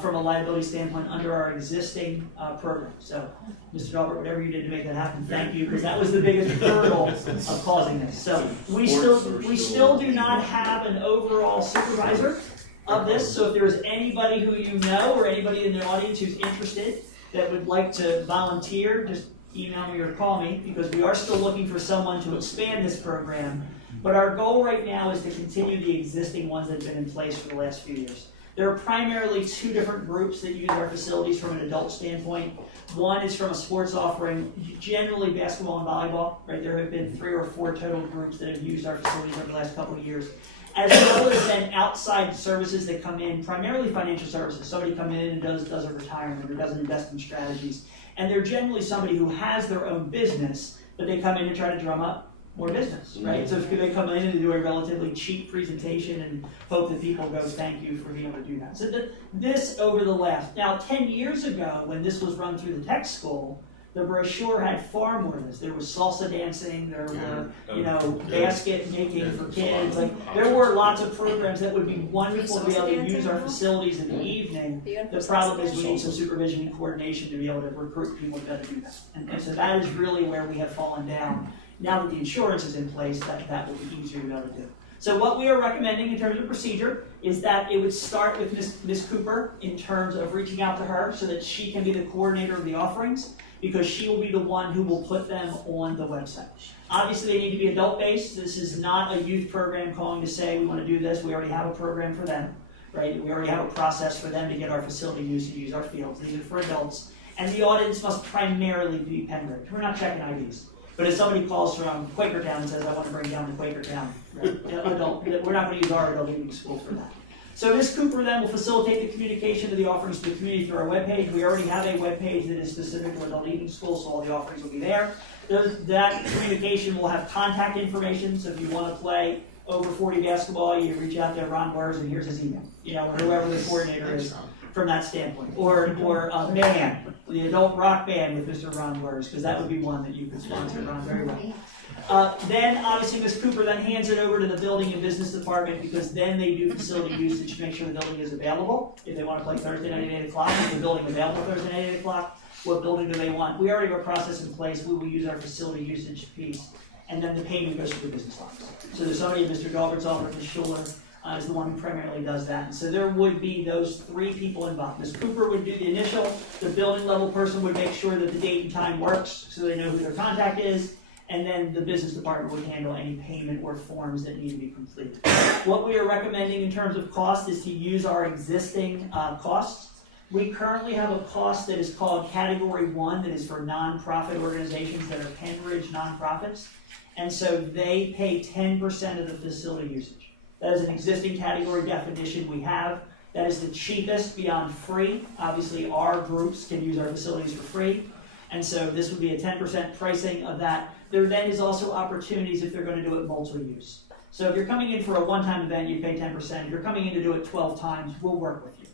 from a liability standpoint under our existing program. So, Mr. Dahlberg, whatever you did to make that happen, thank you, because that was the biggest hurdle of causing this. So we still do not have an overall supervisor of this. So if there is anybody who you know or anybody in the audience who's interested that would like to volunteer, just email me or call me, because we are still looking for someone to expand this program. But our goal right now is to continue the existing ones that have been in place for the last few years. There are primarily two different groups that use our facilities from an adult standpoint. One is from a sports offering, generally basketball and volleyball, right? There have been 3 or 4 total groups that have used our facilities over the last couple of years. As well as then outside services that come in, primarily financial services. Somebody come in and does a retirement or does an investment strategies. And they're generally somebody who has their own business, but they come in and try to drum up more business, right? So if they come in and do a relatively cheap presentation and hope that people go, thank you for being able to do that. So this over the last, now 10 years ago when this was run through the tech school, the brochure had far more of this. There was salsa dancing, there were, basket making for kids. Like, there were lots of programs that would be wonderful to be able to use our facilities in the evening. The problem is we need some supervision and coordination to be able to recruit people to be able to do that. And so that is really where we have fallen down. Now that the insurance is in place, that will be easier to be able to do. So what we are recommending in terms of procedure is that it would start with Ms. Cooper in terms of reaching out to her so that she can be the coordinator of the offerings, because she will be the one who will put them on the website. Obviously, they need to be adult-based. This is not a youth program calling to say we want to do this. We already have a program for them, right? We already have a process for them to get our facility used to use our fields. These are for adults. And the audience must primarily be Penbridge. We're not checking IDs. But if somebody calls from Quakertown and says, I want to bring down to Quakertown, right? We're not going to use our adult evening school for that. So Ms. Cooper then will facilitate the communication of the offerings to the community through our webpage. We already have a webpage that is specific to adult evening school, so all the offerings will be there. That communication will have contact information, so if you want to play over 40 basketball, you reach out to Ron Wers and here's his email, or whoever the coordinator is from that standpoint. Or a band, the adult rock band with Mr. Ron Wers, because that would be one that you could sponsor, Ron, very well. Then obviously Ms. Cooper then hands it over to the building and business department, because then they do facility usage to make sure the building is available. If they want to play Thursday night at 8 o'clock, is the building available Thursday night at 8 o'clock? What building do they want? We already have a process in place. We will use our facility usage piece, and then the payment goes through the business lines. So there's somebody in Mr. Dalbert's office, Ms. Schuler, is the one who primarily does that. And so there would be those 3 people involved. Ms. Cooper would do the initial, the building level person would make sure that the date and time works so they know who their contact is, and then the business department would handle any payment or forms that need to be completed. What we are recommending in terms of cost is to use our existing costs. We currently have a cost that is called Category 1 that is for nonprofit organizations that are Penbridge nonprofits. And so they pay 10% of the facility usage. That is an existing category definition we have. That is the cheapest beyond free. Obviously, our groups can use our facilities for free. And so this would be a 10% pricing of that. There then is also opportunities if they're going to do it multi-use. So if you're coming in for a one-time event, you pay 10%. If you're coming in to do it 12 times, we'll work with you,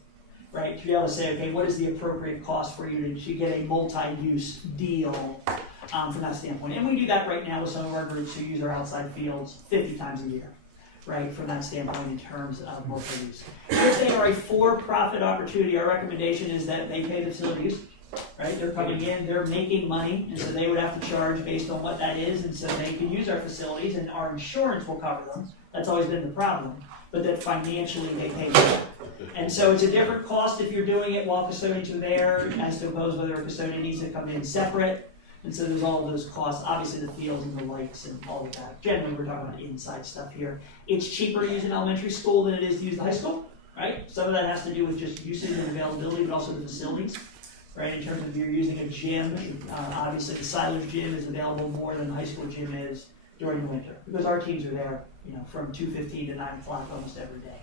right? To be able to say, okay, what is the appropriate cost for you to get a multi-use deal from that standpoint? And we do that right now with some of our groups who use our outside fields 50 times a year. Right, from that standpoint in terms of multi-use. If they are a for-profit opportunity, our recommendation is that they pay the facility usage. Right, they're coming in, they're making money, and so they would have to charge based on what that is, and so they can use our facilities, and our insurance will cover them. That's always been the problem, but that financially they pay for it. And so it's a different cost if you're doing it while custodians are there, as to oppose whether a custodian needs to come in separate. And so there's all of those costs, obviously the fields and the lights and all of that. Generally, we're talking about inside stuff here. It's cheaper to use an elementary school than it is to use the high school, right? Some of that has to do with just usage and availability, but also the facilities, right? In terms of if you're using a gym, obviously the Siler's gym is available more than the high school gym is during the winter, because our teams are there, from 2:15 to 9 o'clock almost every day.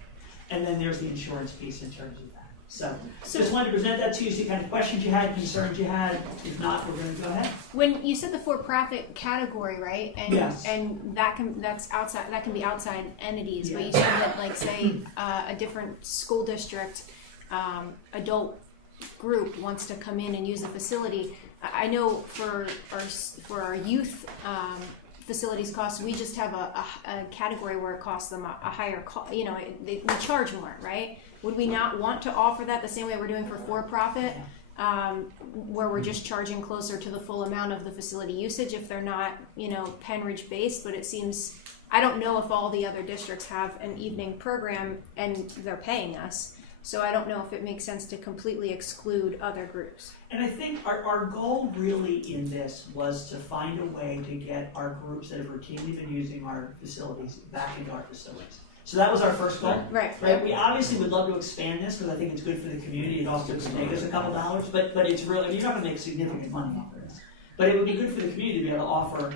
And then there's the insurance piece in terms of that. So just wanted to present that to you, see kind of questions you had, concerns you had. If not, we're going to go ahead. When you said the for-profit category, right? And Yes. And that's outside. That can be outside entities. But you Yes. said that, like, say, a different school district, adult group wants to come in and use the facility. I know for our youth facilities costs, we just have a category where it costs them a higher cost. We charge more, right? would we not want to offer that the same way we're doing for profit? Where we're just charging closer to the full amount of the facility usage if they're not, Penridge based, but it seems, I don't know if all the other districts have an evening program and they're paying us. So I don't know if it makes sense to completely exclude other groups. And I think our goal really in this was to find a way to get our groups that have routinely been using our facilities back into our facilities. So that was our first goal. Right. We obviously would love to expand this because I think it's good for the community. It also would make us a couple dollars, but it's really, you're not going to make significant money off of this. But it would be good for the community to be able to offer,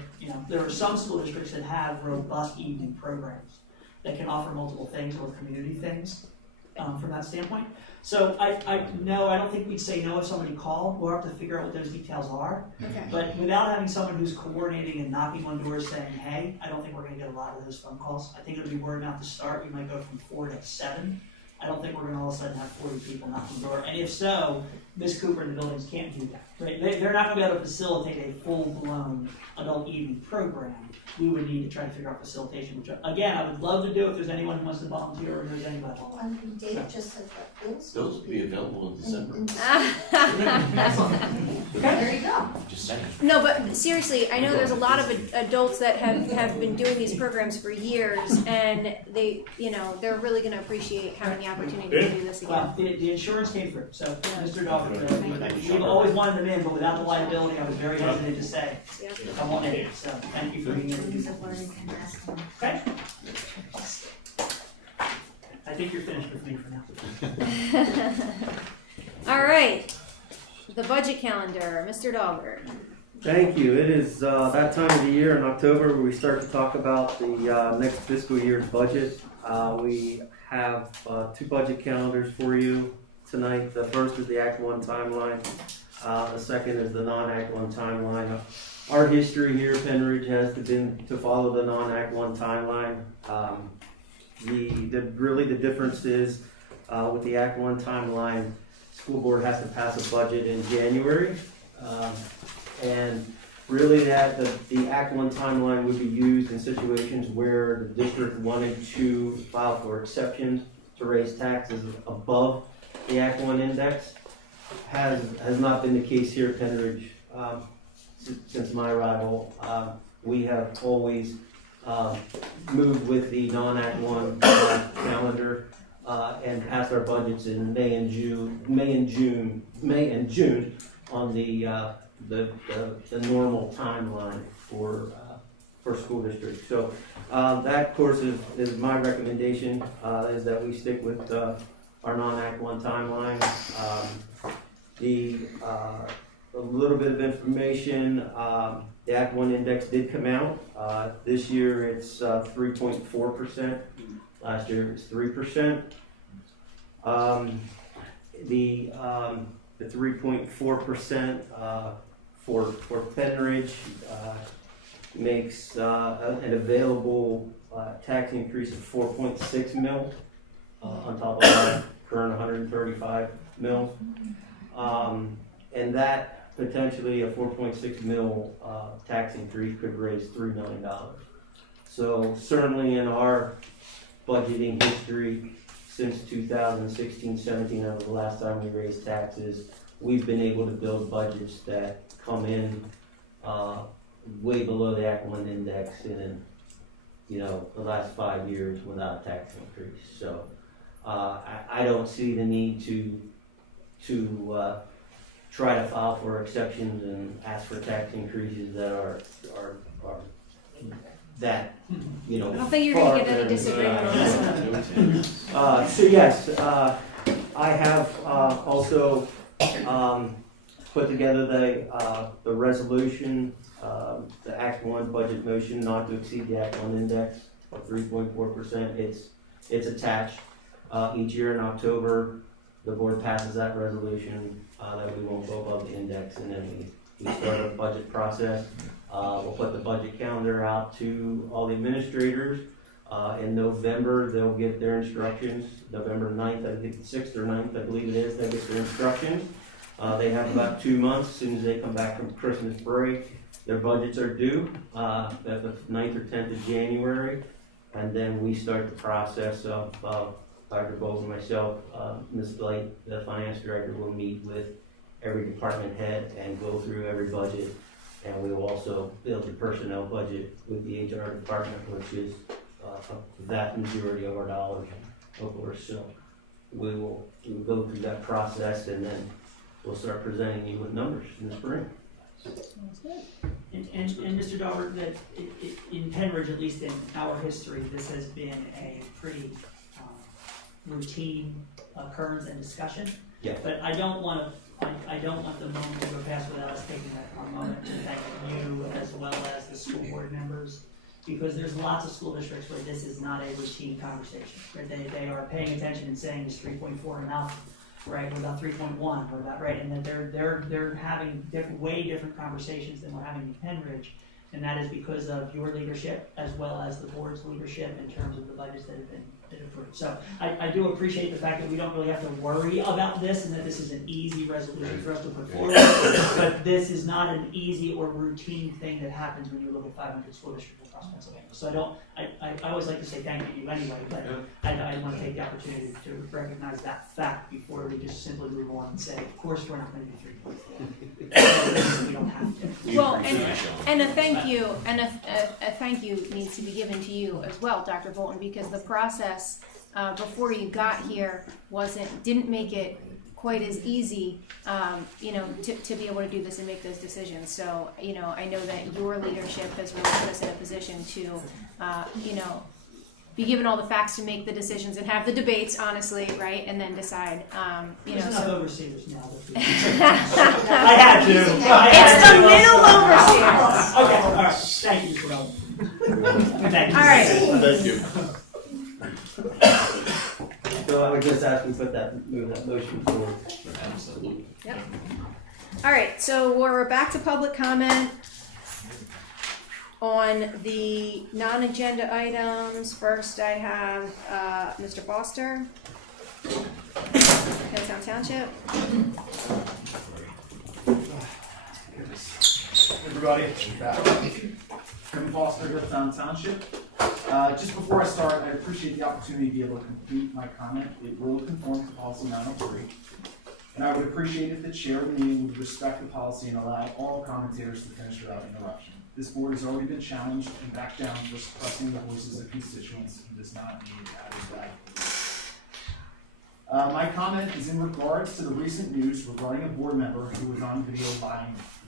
there are some school districts that have robust evening programs that can offer multiple things or community things from that standpoint. So I don't think we'd say no if somebody called. We'll have to figure out what those details are. Okay. But without having someone who's coordinating and knocking on doors saying, hey, I don't think we're going to get a lot of those phone calls. I think it'll be word of mouth to start. We might go from 4 to 7. I don't think we're going to all of a sudden have 40 people knocking on the door. And if so, Ms. Cooper and the buildings can't do that. Right? They're not going to be able to facilitate a full-blown adult evening program. We would need to try to figure out facilitation. Which, again, I would love to do if there's anyone who wants to volunteer or knows anybody. Well, I mean, Dave just said that Bill's. Those will be available in December. There you go. Just saying. No, but seriously, I know there's a lot of adults that have been doing these programs for years, and they're really going to appreciate having the opportunity to do this again. Well, the insurance came through, so Mr. Dawkins, we've always wanted them in, but without the liability, I was very hesitant to say, come on in. So thank you for being able to do that. Okay. I think you're finished with me for now. All right, the budget calendar, Mr. Dahlberg. Thank you. It is that time of the year in October where we start to talk about the next fiscal year's budget. We have 2 budget calendars for you tonight. The first is the Act 1 timeline. The second is the non-Act 1 timeline. Our history here at Penridge has been to follow the non-Act 1 timeline. The difference is with the Act 1 timeline, school board has to pass a budget in January. And really the Act 1 timeline would be used in situations where the district wanted to file for exceptions to raise taxes above the Act 1 index. Has not been the case here at Penridge since my arrival. We have always moved with the non-Act 1 calendar and passed our budgets in May and June on the normal timeline for school districts. So that, of course, is my recommendation is that we stick with our non-Act 1 timeline. A little bit of information, the Act 1 index did come out. This year it's 3.4%. Last year it was 3%. The 3.4% for Penridge makes an available tax increase of 4.6 mil on top of our current 135 mils. And that potentially a 4.6 mil tax increase could raise $3 million. So certainly in our budgeting history since 2016-17, that was the last time we raised taxes, we've been able to build budgets that come in way below the Act 1 index in the last 5 years without a tax increase. So I don't see the need to try to file for exceptions and ask for tax increases that are that I don't think you're going to get any disagreement on this one. So yes, I have also put together the resolution, the Act 1 budget motion not to exceed the Act 1 index of 3.4%. It's attached. Each year in October, the board passes that resolution that we won't go above the index, and then we start a budget process. We'll put the budget calendar out to all the administrators. In November, they'll get their instructions. November 9th, I think it's 6th or 9th, I believe it is, they'll get their instructions. They have about 2 months. As soon as they come back from Christmas break, their budgets are due at the 9th or 10th of January. And then we start the process of Dr. Bowles and myself, Ms. Blight, the finance director, will meet with every department head and go through every budget. And we will also build the personnel budget with the HR department, which is that majority of our dollars, of course. So we will go through that process, and then we'll start presenting you with numbers in the spring. And Mr. Dauber, that in Penridge, at least in our history, this has been a pretty routine occurrence and discussion. Yeah. But I don't want the moment to go past without us taking a moment to thank you as well as the school board members, because there's lots of school districts where this is not a routine conversation. Right? They are paying attention and saying, is 3.4 enough? Right, what about 3.1? What about, right? And then they're having way different conversations than we're having in Penridge, and that is because of your leadership as well as the board's leadership in terms of the budgets that have been approved. So I do appreciate the fact that we don't really have to worry about this, and that this is an easy resolution for us to put forward. But this is not an easy or routine thing that happens when you look at 500 school districts across Pennsylvania. So I always like to say thank you to you anyway, but I want to take the opportunity to recognize that fact before we just simply move on and say, of course, we're not going to do 3.4. We don't have to. Well, and a thank you, and a thank you needs to be given to you as well, Dr. Bolton, because the process before you got here didn't make it quite as easy, to be able to do this and make those decisions. So, I know that your leadership has really put us in a position to, be given all the facts to make the decisions and have the debates, honestly, right, and then decide. There's enough overseers now. I had to. It's the middle overseers. Okay, all right. Thank you, Mr. Thank you. All right. Thank you. So I would just ask you to move that motion forward. Absolutely. Yep. All right, so we're back to public comment on the non-agenda items. First, I have Mr. Foster, Hilltown Township. Everybody, Kevin Foster, Hilltown Township. Just before I start, I appreciate the opportunity to be able to complete my comment. It will conform to policy 903. And I would appreciate if the chair of the meeting would respect the policy and allow all commentators to finish without interruption. This board has already been challenged and backed down for suppressing the voices of constituents and does not need added value. My comment is in regards to the recent news regarding a board member who was on video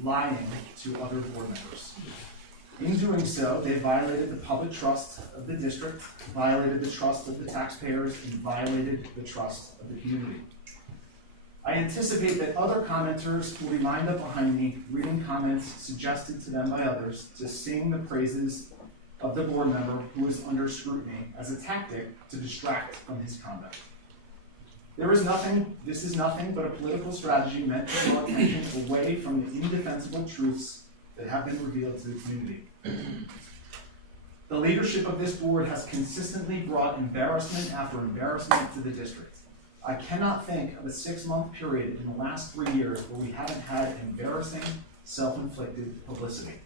lying to other board members. In doing so, they violated the public trust of the district, violated the trust of the taxpayers, and violated the trust of the community. I anticipate that other commenters will be lined up behind me, reading comments suggested to them by others to sing the praises of the board member who is under scrutiny as a tactic to distract from his conduct. This is nothing but a political strategy meant to draw attention away from the indefensible truths that have been revealed to the community. The leadership of this board has consistently brought embarrassment after embarrassment to the district. I cannot think of a 6-month period in the last 3 years where we haven't had embarrassing, self-inflicted publicity.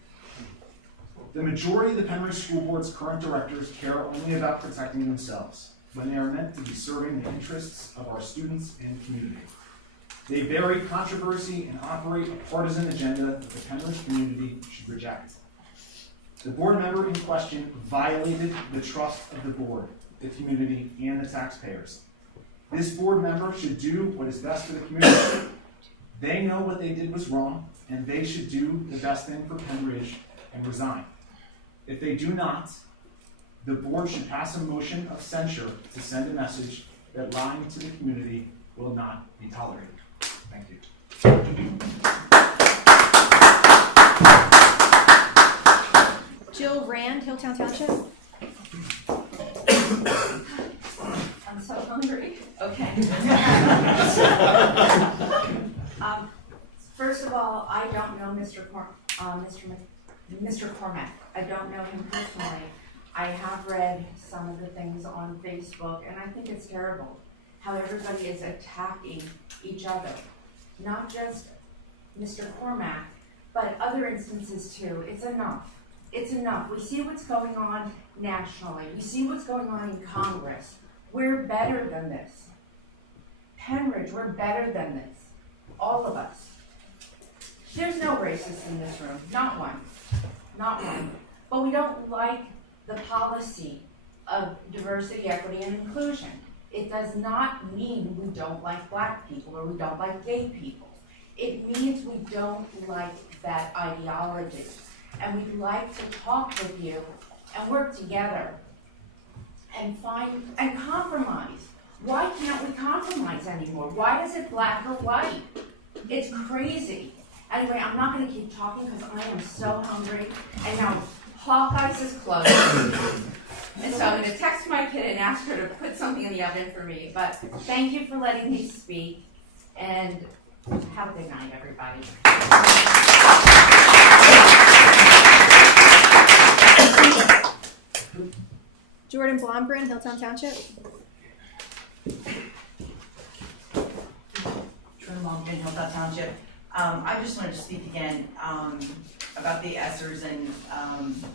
The majority of the Penridge School Board's current directors care only about protecting themselves when they are meant to be serving the interests of our students and community. They bury controversy and operate a partisan agenda that the Penridge community should reject. The board member in question violated the trust of the board, the community, and the taxpayers. This board member should do what is best for the community. They know what they did was wrong, and they should do the best thing for Penridge and resign. If they do not, the board should pass a motion of censure to send a message that lying to the community will not be tolerated. Thank you. Jill Rand, Hilltown Township. I'm so hungry. Okay. First of all, I don't know Mr. Cormack. I don't know him personally. I have read some of the things on Facebook, and I think it's terrible how everybody is attacking each other. Not just Mr. Cormack, but other instances too. It's enough. It's enough. We see what's going on nationally. We see what's going on in Congress. We're better than this. Penridge, we're better than this. All of us. There's no racists in this room, not one, not one. But we don't like the policy of diversity, equity, and inclusion. It does not mean we don't like black people or we don't like gay people. It means we don't like that ideology. And we'd like to talk with you and work together and find and compromise. Why can't we compromise anymore? Why is it black or white? It's crazy. Anyway, I'm not going to keep talking because I am so hungry. And now Hawkeyes is closed. And so I'm going to text my kid and ask her to put something in the oven for me. But thank you for letting me speak. And have a good night, everybody. Jordan Blomgren, Hilltown Township. Jordan Malkin, Hilltop Township. I just wanted to speak again about the ESSERs and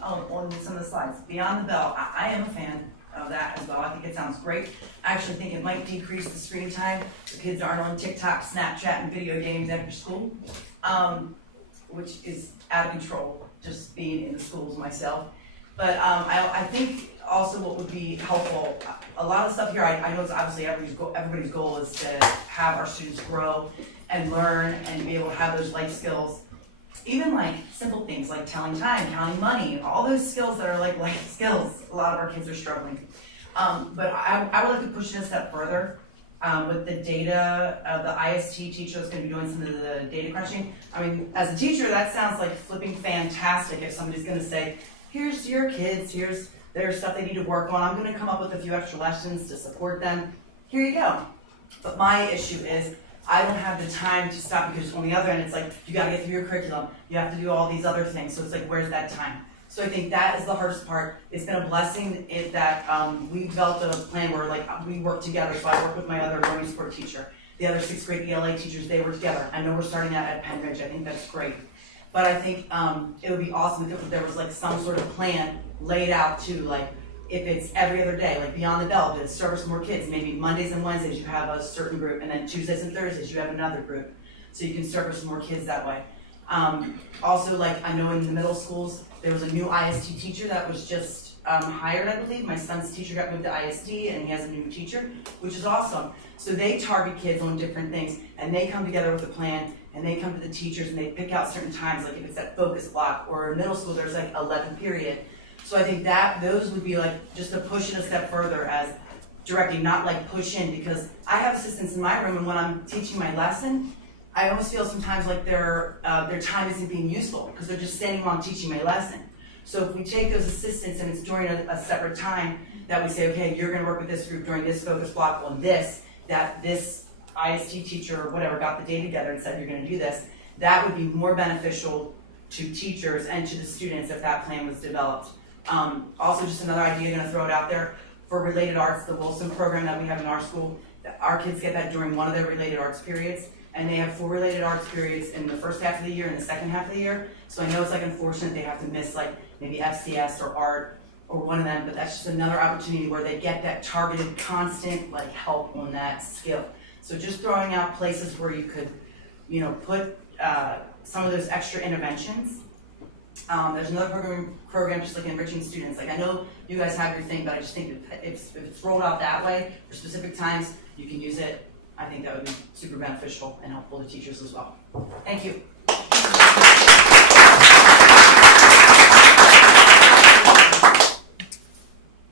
on some of the slides. Beyond the Bell, I am a fan of that as well. I think it sounds great. I actually think it might decrease the screen time. The kids aren't on TikTok, Snapchat, and video games after school, which is out of control, just being in the schools myself. But I think also what would be helpful, a lot of stuff here, I know it's obviously everybody's goal is to have our students grow and learn and be able to have those life skills. Even like simple things like telling time, counting money, all those skills that are like life skills, a lot of our kids are struggling. But I would like to push it a step further with the data. The IST teacher is going to be doing some of the data crunching. I mean, as a teacher, that sounds like flipping fantastic if somebody's going to say, here's your kids, here's their stuff they need to work on. I'm going to come up with a few extra lessons to support them. Here you go. But my issue is I don't have the time to stop because on the other end, it's like, you got to get through your curriculum. You have to do all these other things. So it's like, where's that time? So I think that is the hardest part. It's been a blessing that we developed a plan where like we work together. So I work with my other learning support teacher. The other 6th grade ELA teachers, they work together. I know we're starting that at Penridge. I think that's great. But I think it would be awesome if there was like some sort of plan laid out too, like if it's every other day, like Beyond the Bell, to service more kids. Maybe Mondays and Wednesdays you have a certain group, and then Tuesdays and Thursdays you have another group. So you can service more kids that way. Also, like I know in the middle schools, there was a new IST teacher that was just hired, I believe. My son's teacher got moved to IST and he has a new teacher, which is awesome. So they target kids on different things and they come together with a plan and they come to the teachers and they pick out certain times, like if it's that focus block, or in middle school there's like 11 period. So I think that those would be like just to push it a step further as directing, not like push in, because I have assistants in my room and when I'm teaching my lesson, I almost feel sometimes like their time isn't being useful because they're just standing while I'm teaching my lesson. So if we take those assistants and it's during a separate time that we say, okay, you're gonna work with this group during this focus block on this, that this IST teacher or whatever got the day together and said you're gonna do this, that would be more beneficial to teachers and to the students if that plan was developed. Also, just another idea, gonna throw it out there, for related arts, the Wilson program that we have in our school, our kids get that during one of their related arts periods, and they have 4 related arts periods in the first half of the year and the second half of the year. So I know it's like unfortunate they have to miss like maybe FCS or art or one of them, but that's just another opportunity where they get that targeted, constant like help on that skill. So just throwing out places where you could, you know, put some of those extra interventions. There's another program just like enriching students. Like I know you guys have your thing, but I just think if it's rolled out that way for specific times, you can use it. I think that would be super beneficial and helpful to teachers as well. Thank you.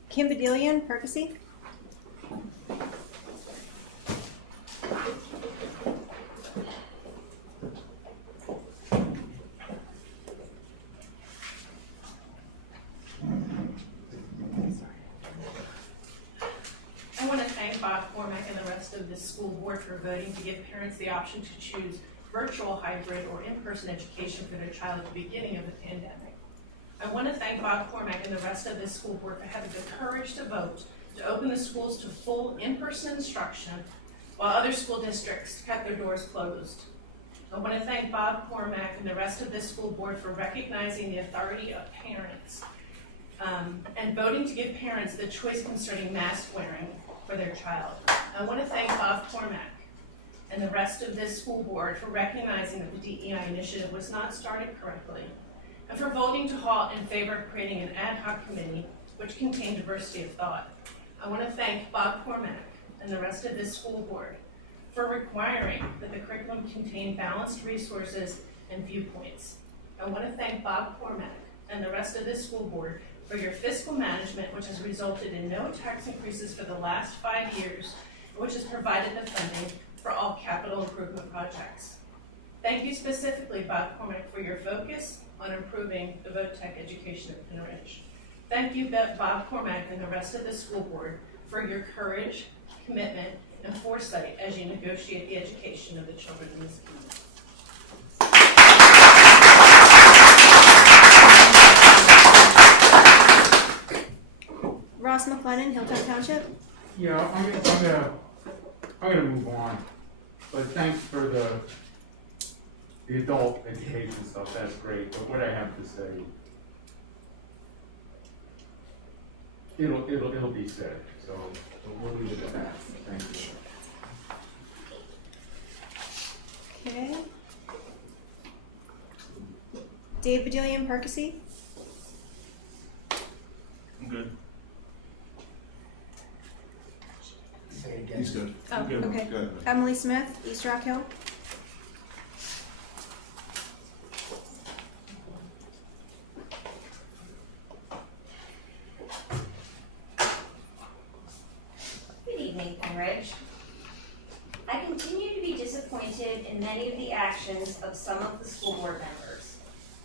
Kim Badilian, Percy. I want to thank Bob Cormack and the rest of the school board for voting to give parents the option to choose virtual, hybrid, or in-person education for their child at the beginning of the pandemic. I want to thank Bob Cormack and the rest of this school board for having the courage to vote to open the schools to full in-person instruction while other school districts kept their doors closed. I want to thank Bob Cormack and the rest of this school board for recognizing the authority of parents and voting to give parents the choice concerning mask wearing for their child. I want to thank Bob Cormack and the rest of this school board for recognizing that the DEI initiative was not started correctly, and for voting to halt in favor of creating an ad hoc committee which contained diversity of thought. I want to thank Bob Cormack and the rest of this school board for requiring that the curriculum contain balanced resources and viewpoints. I want to thank Bob Cormack and the rest of this school board for your fiscal management, which has resulted in no tax increases for the last 5 years, which has provided the funding for all capital improvement projects. Thank you specifically, Bob Cormack, for your focus on improving the voc tech education of Pin Ridge. Thank you, Bob Cormack and the rest of the school board for your courage, commitment, and foresight as you negotiate the education of the children in this community. Ross McLennan, Hilltop Township. Yeah, I'm gonna move on, but thanks for the adult education stuff, that's great, but what I have to say, it'll be said, so we'll leave it at that, thank you. Okay. Dave Badillion, Percy. I'm good. Say again. He's good. Oh, Good. okay. Good. Emily Smith, East Rock Hill. Good evening, Penridge. I continue to be disappointed in many of the actions of some of the school board members.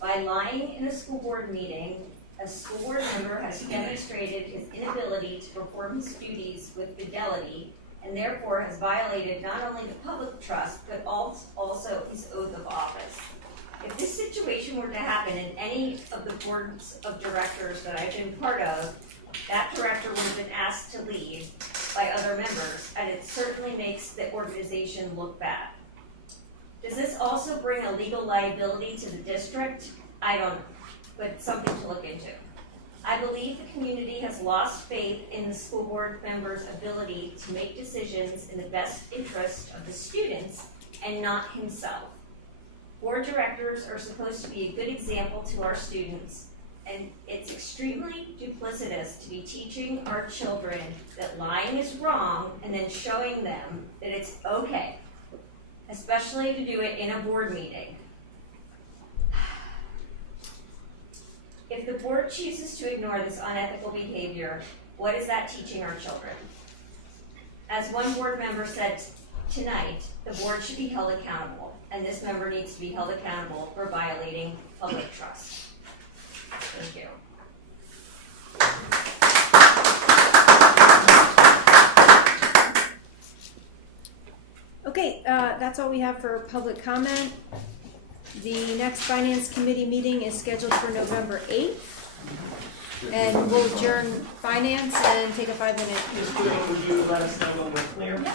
By lying in a school board meeting, a school board member has demonstrated his inability to perform his duties with fidelity and therefore has violated not only the public trust, but also his oath of office. If this situation were to happen in any of the boards of directors that I've been part of, that director would have been asked to leave by other members, and it certainly makes the organization look bad. Does this also bring a legal liability to the district? I don't know, but something to look into. I believe the community has lost faith in the school board members' ability to make decisions in the best interest of the students and not himself. Board directors are supposed to be a good example to our students, and it's extremely duplicitous to be teaching our children that lying is wrong and then showing them that it's okay, especially to do it in a board meeting. If the board chooses to ignore this unethical behavior, what is that teaching our children? As one board member said tonight, the board should be held accountable, and this member needs to be held accountable for violating public trust. Thank you. Okay, that's all we have for public comment. The next Finance Committee meeting is scheduled for November 8th. And we'll adjourn Finance and take a 5-minute break. Would you let us know when we're clear? Yeah.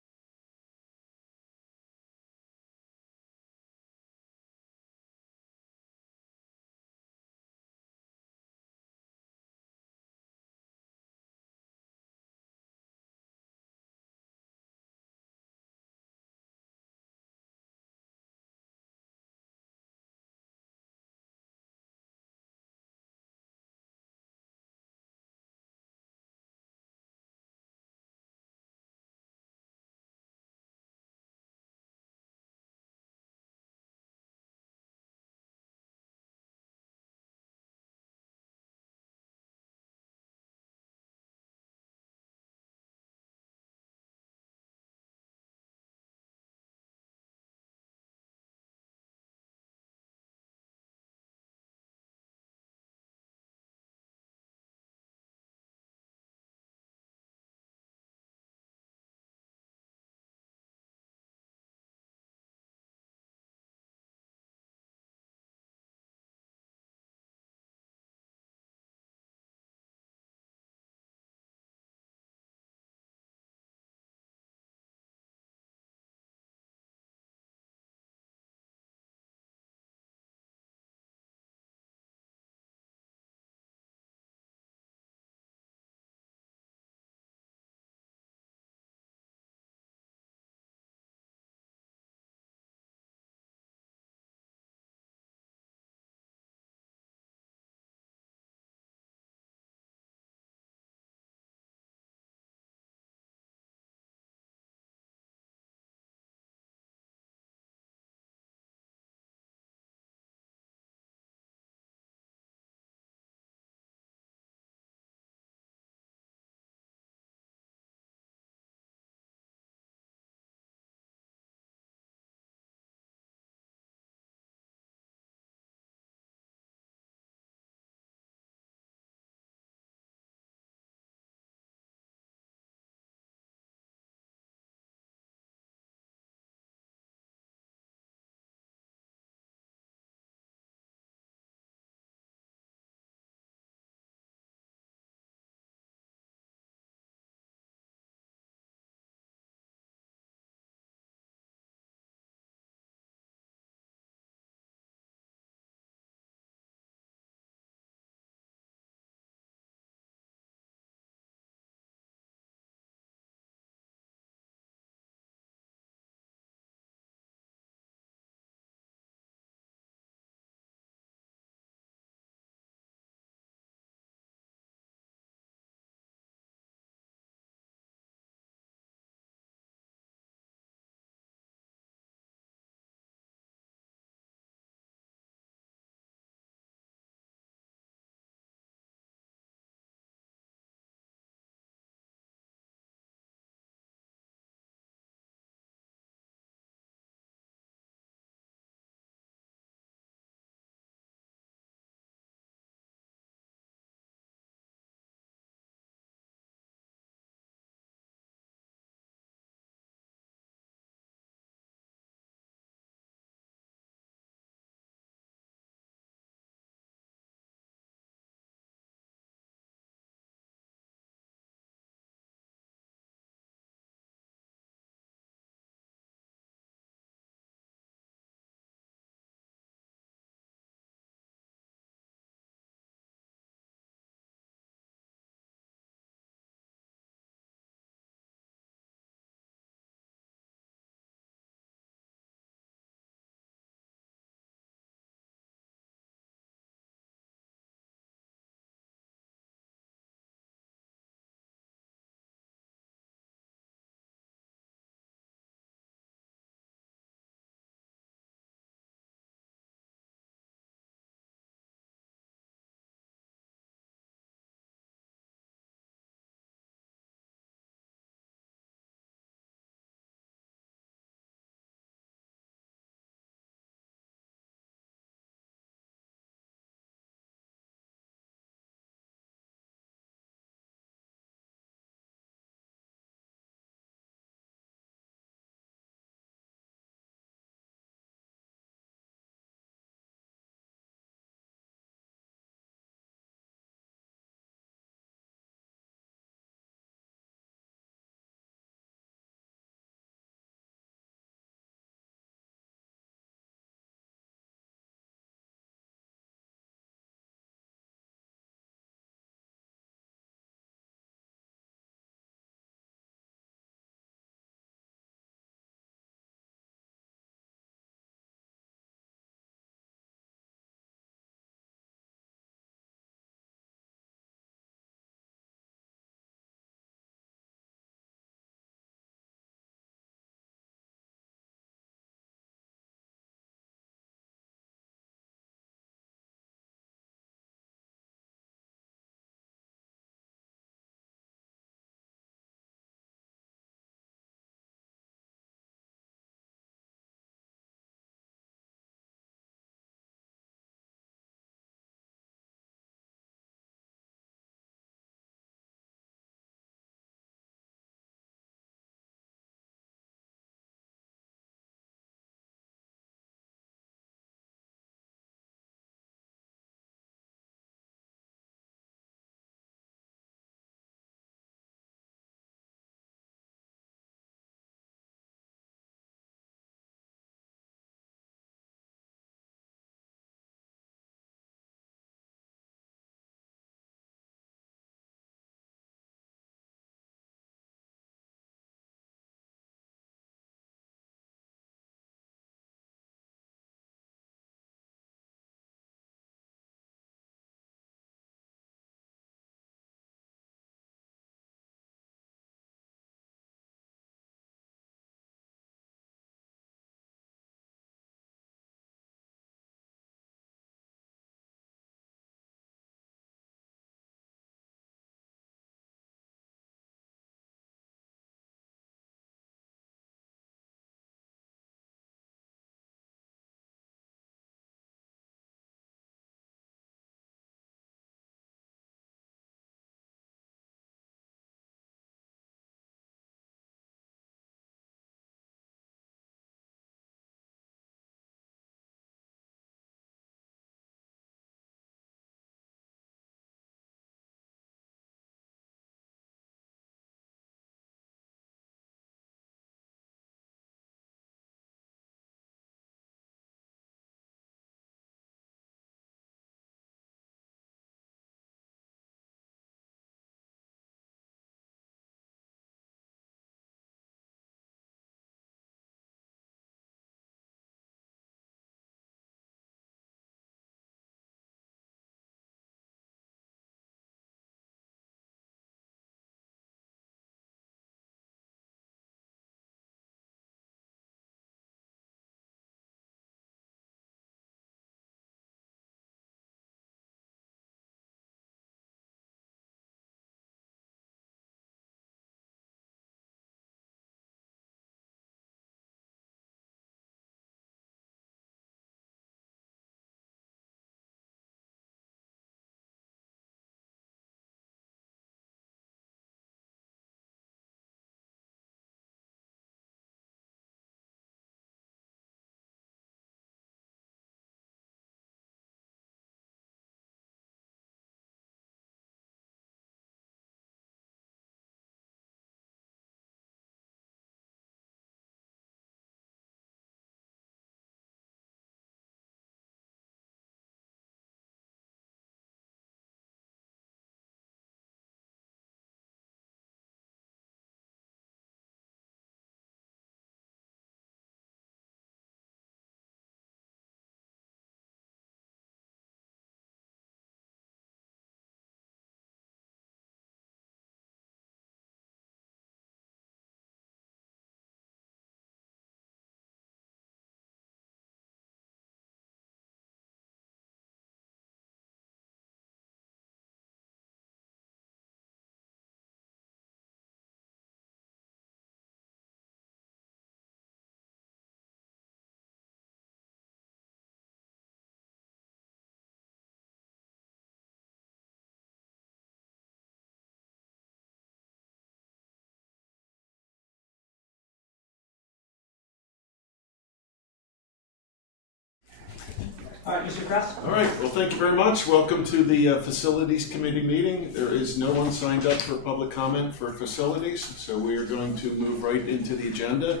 All right, Mr. Kress? All right, well, thank you very much. Welcome to the Facilities Committee meeting. There is no one signed up for public comment for facilities, so we are going to move right into the agenda.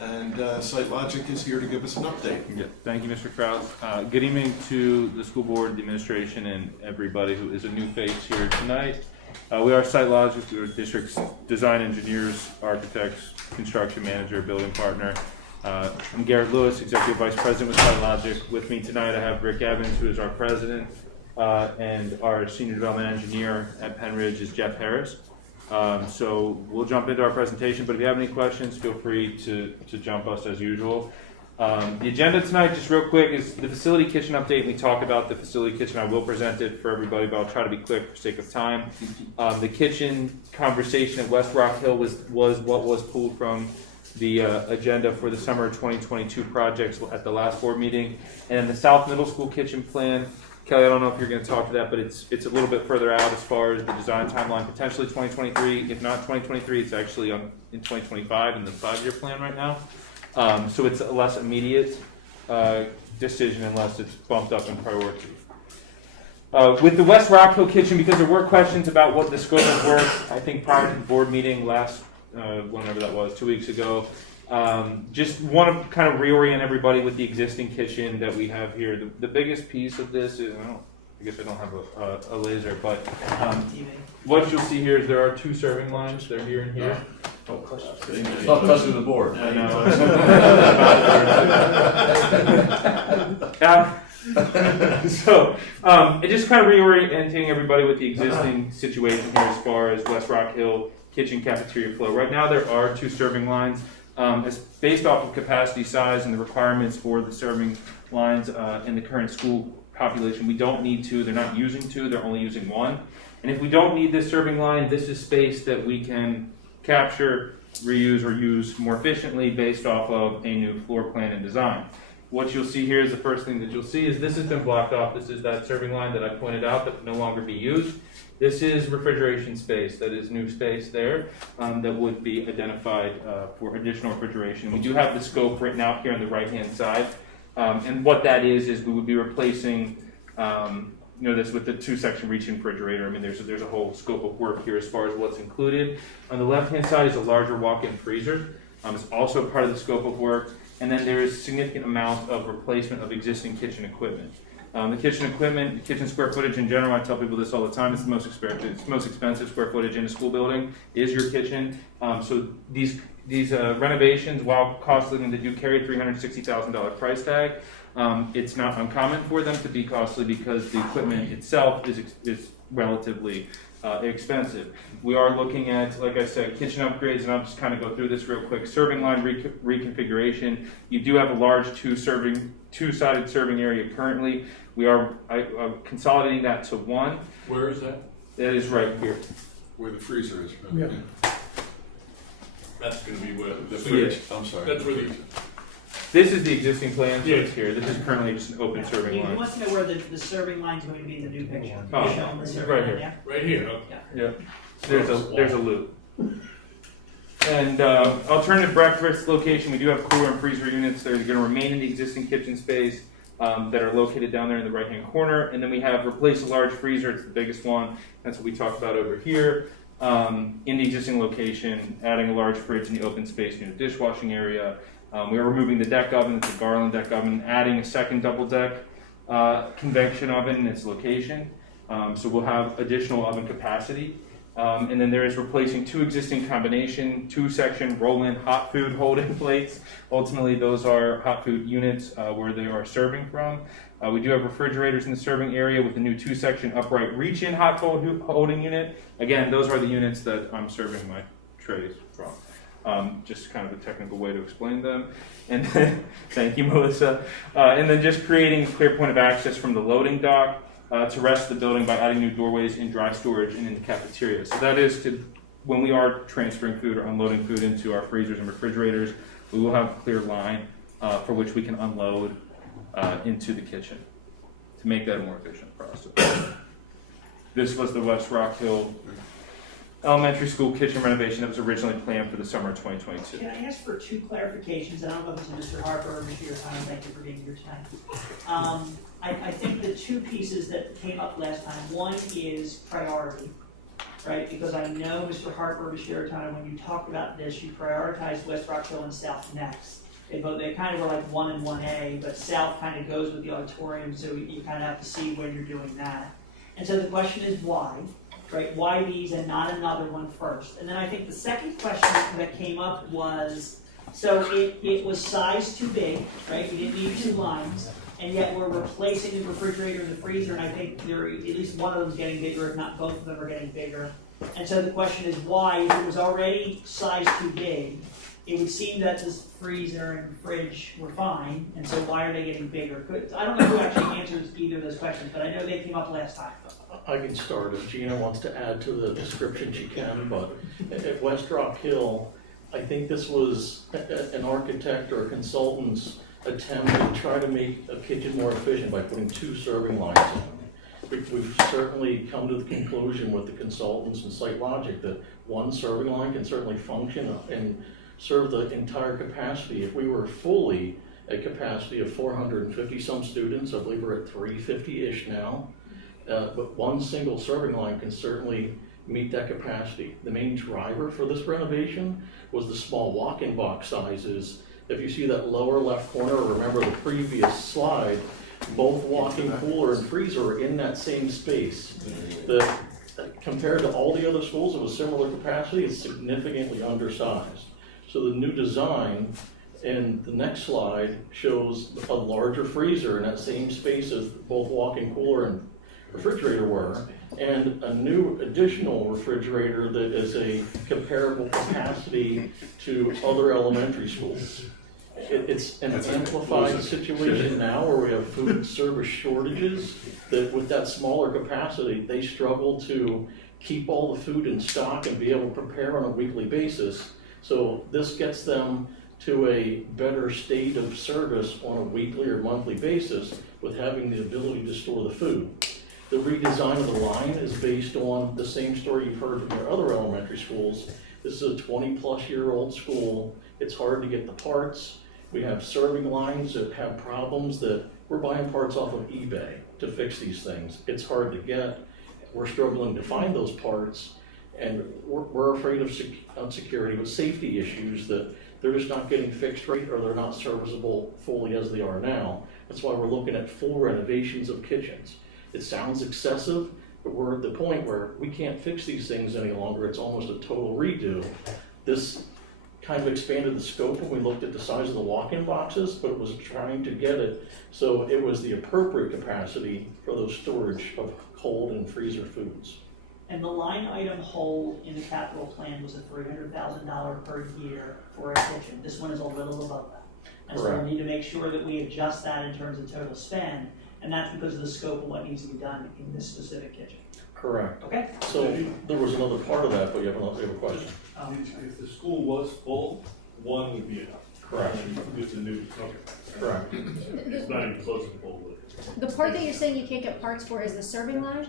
And SiteLogic is here to give us an update. Yeah, thank you, Mr. Kraus. Good evening to the school board, the administration, and everybody who is a new face here tonight. We are SiteLogic. We are district's design engineers, architects, construction manager, building partner. I'm Garrett Lewis, Executive Vice President with SiteLogic. With me tonight I have Rick Evans, who is our president, and our Senior Development Engineer at Penridge is Jeff Harris. So we'll jump into our presentation, but if you have any questions, feel free to jump us as usual. The agenda tonight, just real quick, is the facility kitchen update. We talk about the facility kitchen. I will present it for everybody, but I'll try to be quick for sake of time. The kitchen conversation at West Rock Hill was what was pulled from the agenda for the summer of 2022 projects at the last board meeting. And then the South Middle School kitchen plan, Kelly, I don't know if you're going to talk to that, but it's a little bit further out as far as the design timeline, potentially 2023. If not 2023, it's actually in 2025 in the 5-year plan right now. So it's a less immediate decision unless it's bumped up in priority. With the West Rock Hill kitchen, because there were questions about what the scope of work, I think prior to the board meeting last, whenever that was, 2 weeks ago, just want to kind of reorient everybody with the existing kitchen that we have here. The biggest piece of this is, I guess I don't have a laser, but what you'll see here is there are 2 serving lines. They're here and here. Stop touching the board. I know. So, just kind of reorienting everybody with the existing situation here as far as West Rock Hill kitchen cafeteria flow. Right now there are 2 serving lines. It's based off of capacity size and the requirements for the serving lines in the current school population. We don't need 2. They're not using 2. They're only using 1. And if we don't need this serving line, this is space that we can capture, reuse, or use more efficiently based off of a new floor plan and design. What you'll see here is the first thing that you'll see is this has been blocked off. This is that serving line that I pointed out that can no longer be used. This is refrigeration space. That is new space there that would be identified for additional refrigeration. We do have the scope written out here on the right-hand side. And what that is we would be replacing this with the 2-section reach-in refrigerator. I mean, there's a whole scope of work here as far as what's included. On the left-hand side is a larger walk-in freezer. It's also part of the scope of work. And then there is a significant amount of replacement of existing kitchen equipment. The kitchen equipment, kitchen square footage in general, I tell people this all the time, it's the most expensive square footage in a school building is your kitchen. So these renovations, while costly, they do carry a $360,000 price tag. It's not uncommon for them to be costly because the equipment itself is relatively expensive. We are looking at, like I said, kitchen upgrades, and I'll just kind of go through this real quick. Serving line reconfiguration. You do have a large 2-sided serving area currently. We are consolidating that to 1. Where is that? That is right here. Where the freezer is. Yeah. That's going to be where the fridge. I'm sorry. That's where the. This is the existing plan, so it's here. This is currently just an open serving He line. wants to know where the serving line is going to be in the new picture. Oh, You show him the serving right line, here. yeah? Right here. Yeah. Yeah. There's a loop. And alternative breakfast location, we do have cooler and freezer units. They're going to remain in the existing kitchen space that are located down there in the right-hand corner. And then we have replace a large freezer. It's the biggest one. That's what we talked about over here. In the existing location, adding a large fridge in the open space near the dishwashing area. We are removing the deck oven. It's a Garland deck oven, adding a second double deck convection oven in its location. So we'll have additional oven capacity. And then there is replacing 2 existing combination 2-section roll-in hot food holding plates. Ultimately, those are hot food units where they are serving from. We do have refrigerators in the serving area with a new 2-section upright reach-in hot food holding unit. Again, those are the units that I'm serving my trays from. Just kind of a technical way to explain them. And then, thank you, Melissa. And then just creating a clear point of access from the loading dock to rest the building by adding new doorways in dry storage and in the cafeteria. So that is to, when we are transferring food or unloading food into our freezers and refrigerators, we will have a clear line for which we can unload into the kitchen to make that a more efficient process. This was the West Rock Hill elementary school kitchen renovation that was originally planned for the summer of 2022. Can I ask for two clarifications? And I don't know if it's Mr. Harper or Mr. Yotano, thank you for being here tonight. I think the two pieces that came up last time, one is priority, right? Because I know Mr. Harper, Mr. Yotano, when you talked about this, you prioritized West Rock Hill and South next. They kind of were like 1 and 1A, but South kind of goes with the auditorium, so you kind of have to see when you're doing that. And so the question is why, right? Why these and not another one first? And then I think the second question that came up was, so it was sized too big, right? You didn't need 2 lines, and yet we're replacing the refrigerator and the freezer, and I think at least one of them's getting bigger, if not both of them are getting bigger. And so the question is why, if it was already sized too big, it would seem that this freezer and fridge were fine, and so why are they getting bigger? I don't know who actually answers either of those questions, but I know they came up last time. I can start. If Gina wants to add to the description, she can, but at West Rock Hill, I think this was an architect or a consultant's attempt to try to make a kitchen more efficient by putting 2 serving lines in. We've certainly come to the conclusion with the consultants and Site Logic that 1 serving line can certainly function and serve the entire capacity. If we were fully at capacity of 450 some students, I believe we're at 350-ish now, but 1 single serving line can certainly meet that capacity. The main driver for this renovation was the small walk-in box sizes. If you see that lower left corner, remember the previous slide, both walk-in cooler and freezer are in that same space. Compared to all the other schools of a similar capacity, it's significantly undersized. So the new design in the next slide shows a larger freezer in that same space as both walk-in cooler and refrigerator were, and a new additional refrigerator that is a comparable capacity to other elementary schools. It's an amplified situation now where we have food service shortages that with that smaller capacity, they struggle to keep all the food in stock and be able to prepare on a weekly basis. So this gets them to a better state of service on a weekly or monthly basis with having the ability to store the food. The redesign of the line is based on the same story you've heard from your other elementary schools. This is a 20-plus-year-old school. It's hard to get the parts. We have serving lines that have problems that we're buying parts off of eBay to fix these things. It's hard to get. We're struggling to find those parts. And we're afraid of security with safety issues that they're just not getting fixed right or they're not serviceable fully as they are now. That's why we're looking at full renovations of kitchens. It sounds excessive, but we're at the point where we can't fix these things any longer. It's almost a total redo. This kind of expanded the scope when we looked at the size of the walk-in boxes, but it was trying to get it so it was the appropriate capacity for those storage of cold and freezer foods. And the line item hold in the capital plan was a $300,000 per year for a kitchen. This one is a little above that. And so we need to make sure that we adjust that in terms of total spend, and that's because of the scope of what needs to be done in this specific kitchen. Correct. Okay. So there was another part of that, but you have a question. If the school was full, 1 would be enough. Correct. It's a new, Correct. It's not even close to full. The part that you're saying you can't get parts for is the serving line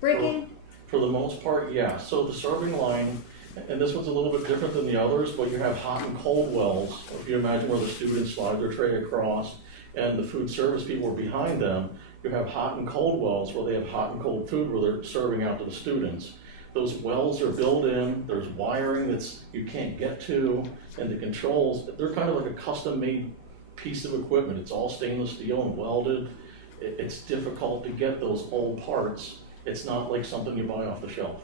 breaking? For the most part, yeah. So the serving line, and this one's a little bit different than the others, but you have hot and cold wells. If you imagine where the students slide their tray across and the food service people are behind them, you have hot and cold wells where they have hot and cold food where they're serving out to the students. Those wells are built in, there's wiring that's you can't get to, and the controls, they're kind of like a custom-made piece of equipment. It's all stainless steel and welded. It's difficult to get those old parts. It's not like something you buy off the shelf.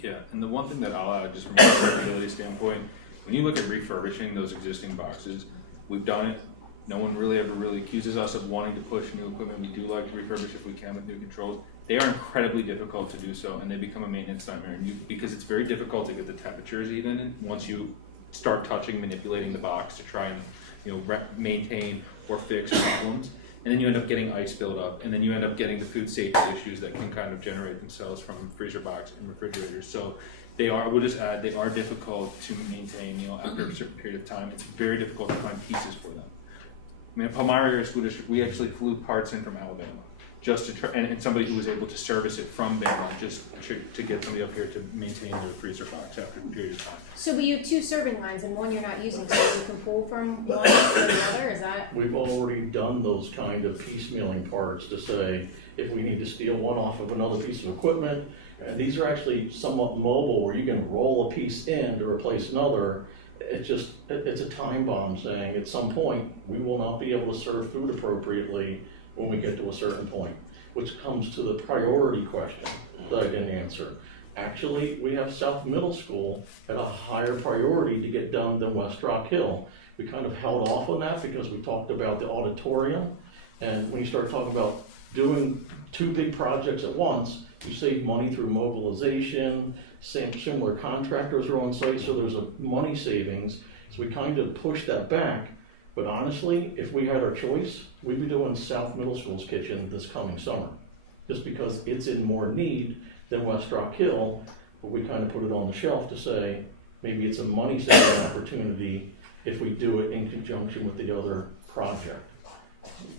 Yeah, and the one thing that I'll add, just from a affordability standpoint, when you look at refurbishing those existing boxes, we've done it. No one really ever really accuses us of wanting to push new equipment. We do like to refurbish if we can with new controls. They are incredibly difficult to do so, and they become a maintenance nightmare. Because it's very difficult to get the temperatures even once you start touching, manipulating the box to try and maintain or fix problems. And then you end up getting ice buildup, and then you end up getting the food safety issues that can kind of generate themselves from freezer box and refrigerators. So they are, we'll just add, they are difficult to maintain, after a certain period of time. It's very difficult to find pieces for them. I mean, at Palmyra Area School District, we actually flew parts in from Alabama just to try, and somebody who was able to service it from Bama, just to get somebody up here to maintain their freezer box after a period of time. So but you have two serving lines and one you're not using, so you can pull from one to the other, is that? We've already done those kind of piecemealing parts to say, if we need to steal one off of another piece of equipment, and these are actually somewhat mobile, where you can roll a piece in to replace another. It's a time bomb saying, at some point, we will not be able to serve food appropriately when we get to a certain point, which comes to the priority question that I didn't answer. Actually, we have South Middle School at a higher priority to get done than West Rock Hill. We kind of held off on that because we talked about the auditorium, and when you start talking about doing two big projects at once, you save money through mobilization, similar contractors are on site, so there's a money savings. So we kind of pushed that back. But honestly, if we had our choice, we'd be doing South Middle School's kitchen this coming summer, just because it's in more need than West Rock Hill. But we kind of put it on the shelf to say, maybe it's a money saving opportunity if we do it in conjunction with the other project.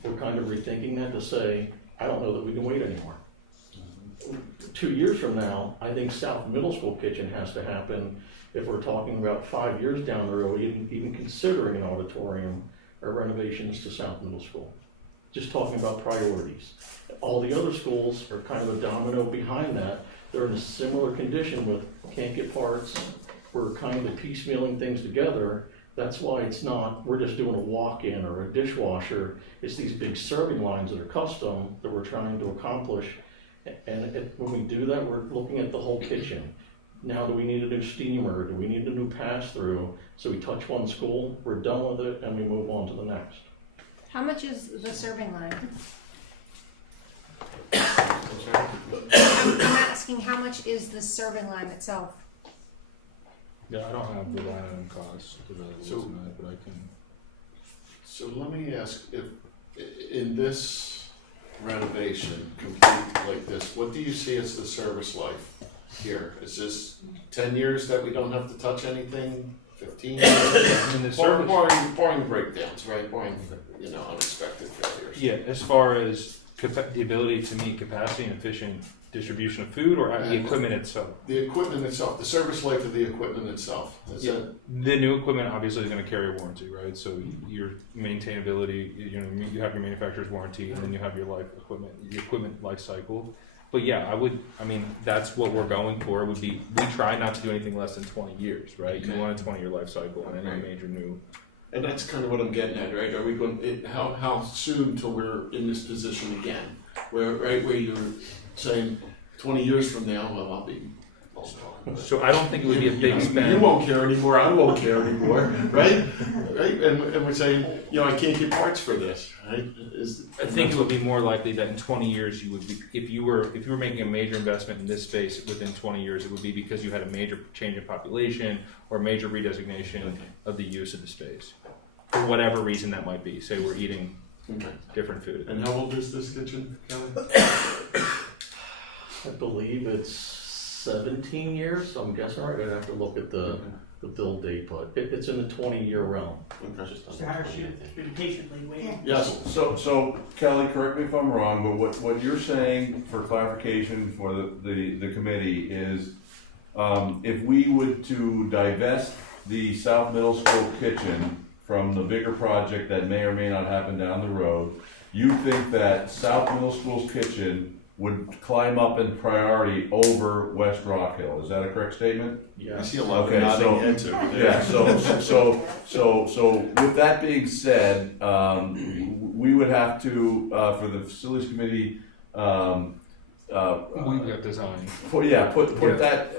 We're kind of rethinking that to say, I don't know that we can wait anymore. 2 years from now, I think South Middle School kitchen has to happen if we're talking about 5 years down the road, even considering an auditorium or renovations to South Middle School. Just talking about priorities. All the other schools are kind of a domino behind that. They're in a similar condition with can't get parts. We're kind of piecemealing things together. That's why it's not, we're just doing a walk-in or a dishwasher. It's these big serving lines that are custom that we're trying to accomplish. And when we do that, we're looking at the whole kitchen. Now, do we need a new steamer? Do we need a new pass-through? So we touch one school, we're done with it, and we move on to the next. How much is the serving line? I'm asking how much is the serving line itself? Yeah, I don't have the line item cost available tonight, but I can. So let me ask, if in this renovation, complete like this, what do you see as the service life here? Is this 10 years that we don't have to touch anything? 15 years? Barring breakdowns, right? Barring, unexpected failures. Yeah, as far as the ability to meet capacity and efficient distribution of food, or the equipment itself? The equipment itself, the service life of the equipment itself. The new equipment obviously is going to carry a warranty, right? So your maintainability, you have your manufacturer's warranty, and then you have your the equipment life cycle. But yeah, that's what we're going for. Would be, we try not to do anything less than 20 years, right? You want a 20-year life cycle on any major new. And that's kind of what I'm getting at, right? Are we going? How soon till we're in this position again, where you're saying 20 years from now, well, I'll be. So I don't think it would be a big spend. You won't care anymore. I won't care anymore, right? Right? And we're saying, I can't get parts for this, right? I think it would be more likely that in 20 years you would be, if you were making a major investment in this space within 20 years, it would be because you had a major change in population or a major redesignation of the use of the space, for whatever reason that might be. Say we're eating different food. And how old is this kitchen, Kelly? I believe it's 17 years, so I'm guessing right. I'd have to look at the build date, but it's in the 20-year realm. Mr. Harris, you've been patiently waiting. Yes. So Kelly, correct me if I'm wrong, but what you're saying for clarification for the committee is, if we would to divest the South Middle School kitchen from the bigger project that may or may not happen down the road, you think that South Middle School's kitchen would climb up in priority over West Rock Hill? Is that a correct statement? Yeah. I see a lot of nodding heads over there. Yeah. So with that being said, we would have to for the facilities committee. We've got design. Put that.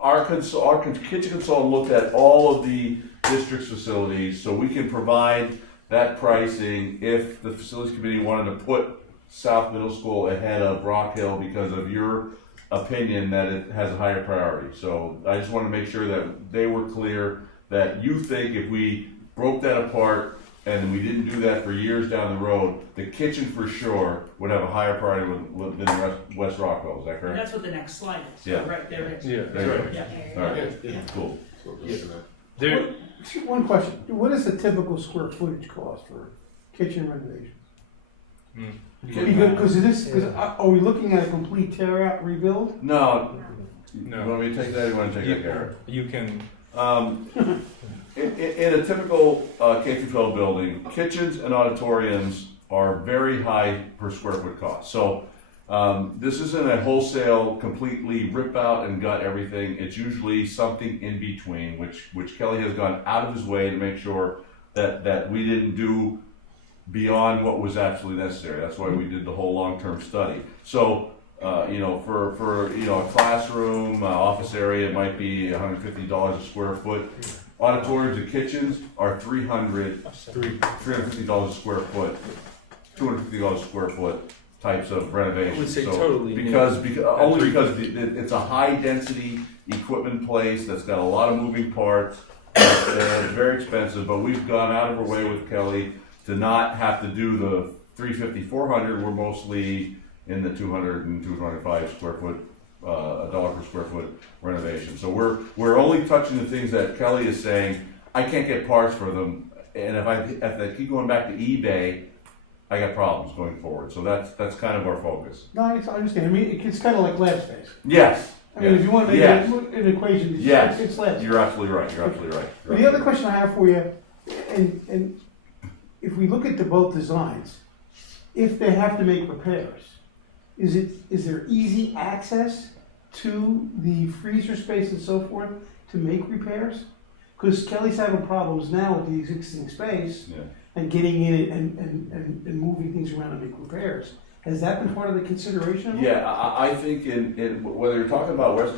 Our kitchen consultant looked at all of the district's facilities, so we can provide that pricing if the facilities committee wanted to put South Middle School ahead of Rock Hill because of your opinion that it has a higher priority. So I just want to make sure that they were clear that you think if we broke that apart and we didn't do that for years down the road, the kitchen for sure would have a higher priority than the West Rockwell. Is that And correct? that's what the next slide is. Yeah. Right there it is. Yeah, There you go. Yeah. All right. Yeah. Cool. One question, what is the typical square footage cost for kitchen renovations? Because it is, because are we looking at a complete tear out rebuild? No. No. You want me to take that, or you want to take that, Gary? You can. In a typical K-12 building, kitchens and auditoriums are very high per square foot cost. So this isn't a wholesale, completely rip out and gut everything. It's usually something in between, which Kelly has gone out of his way to make sure that we didn't do beyond what was absolutely necessary. That's why we did the whole long-term study. So, for a classroom, office area, it might be $150 a square foot. Auditoriums and kitchens are $350 a square foot, $250 a square foot types of renovations. I would say So, totally because new. only because it's a high density equipment place that's got a lot of moving parts. It's very expensive, but we've gone out of our way with Kelly to not have to do the 350, 400. We're mostly in the 200 and 225 square foot, $1 per square foot renovation. So we're only touching the things that Kelly is saying, I can't get parts for them. And if they keep going back to eBay, I got problems going forward. So that's kind of our focus. No, I understand. I mean, it's kind of like lab space. Yes. I mean, if you want to make an equation, it's lab space. You're absolutely right. You're absolutely right. But the other question I have for you, and if we look at the both designs, if they have to make repairs, is there easy access to the freezer space and so forth to make repairs? Because Kelly's having problems now with the existing space and getting in it and moving things around and make repairs. Has that been part of the consideration? Yeah, I think in whether you're talking about West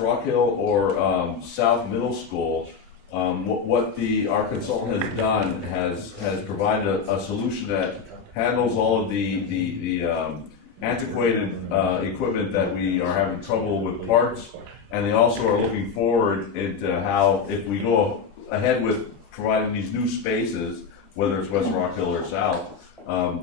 Rock Hill or South Middle School, what our consultant has done has provided a solution that handles all of the antiquated equipment that we are having trouble with parts, and they also are looking forward into how if we go ahead with providing these new spaces, whether it's West Rock Hill or South,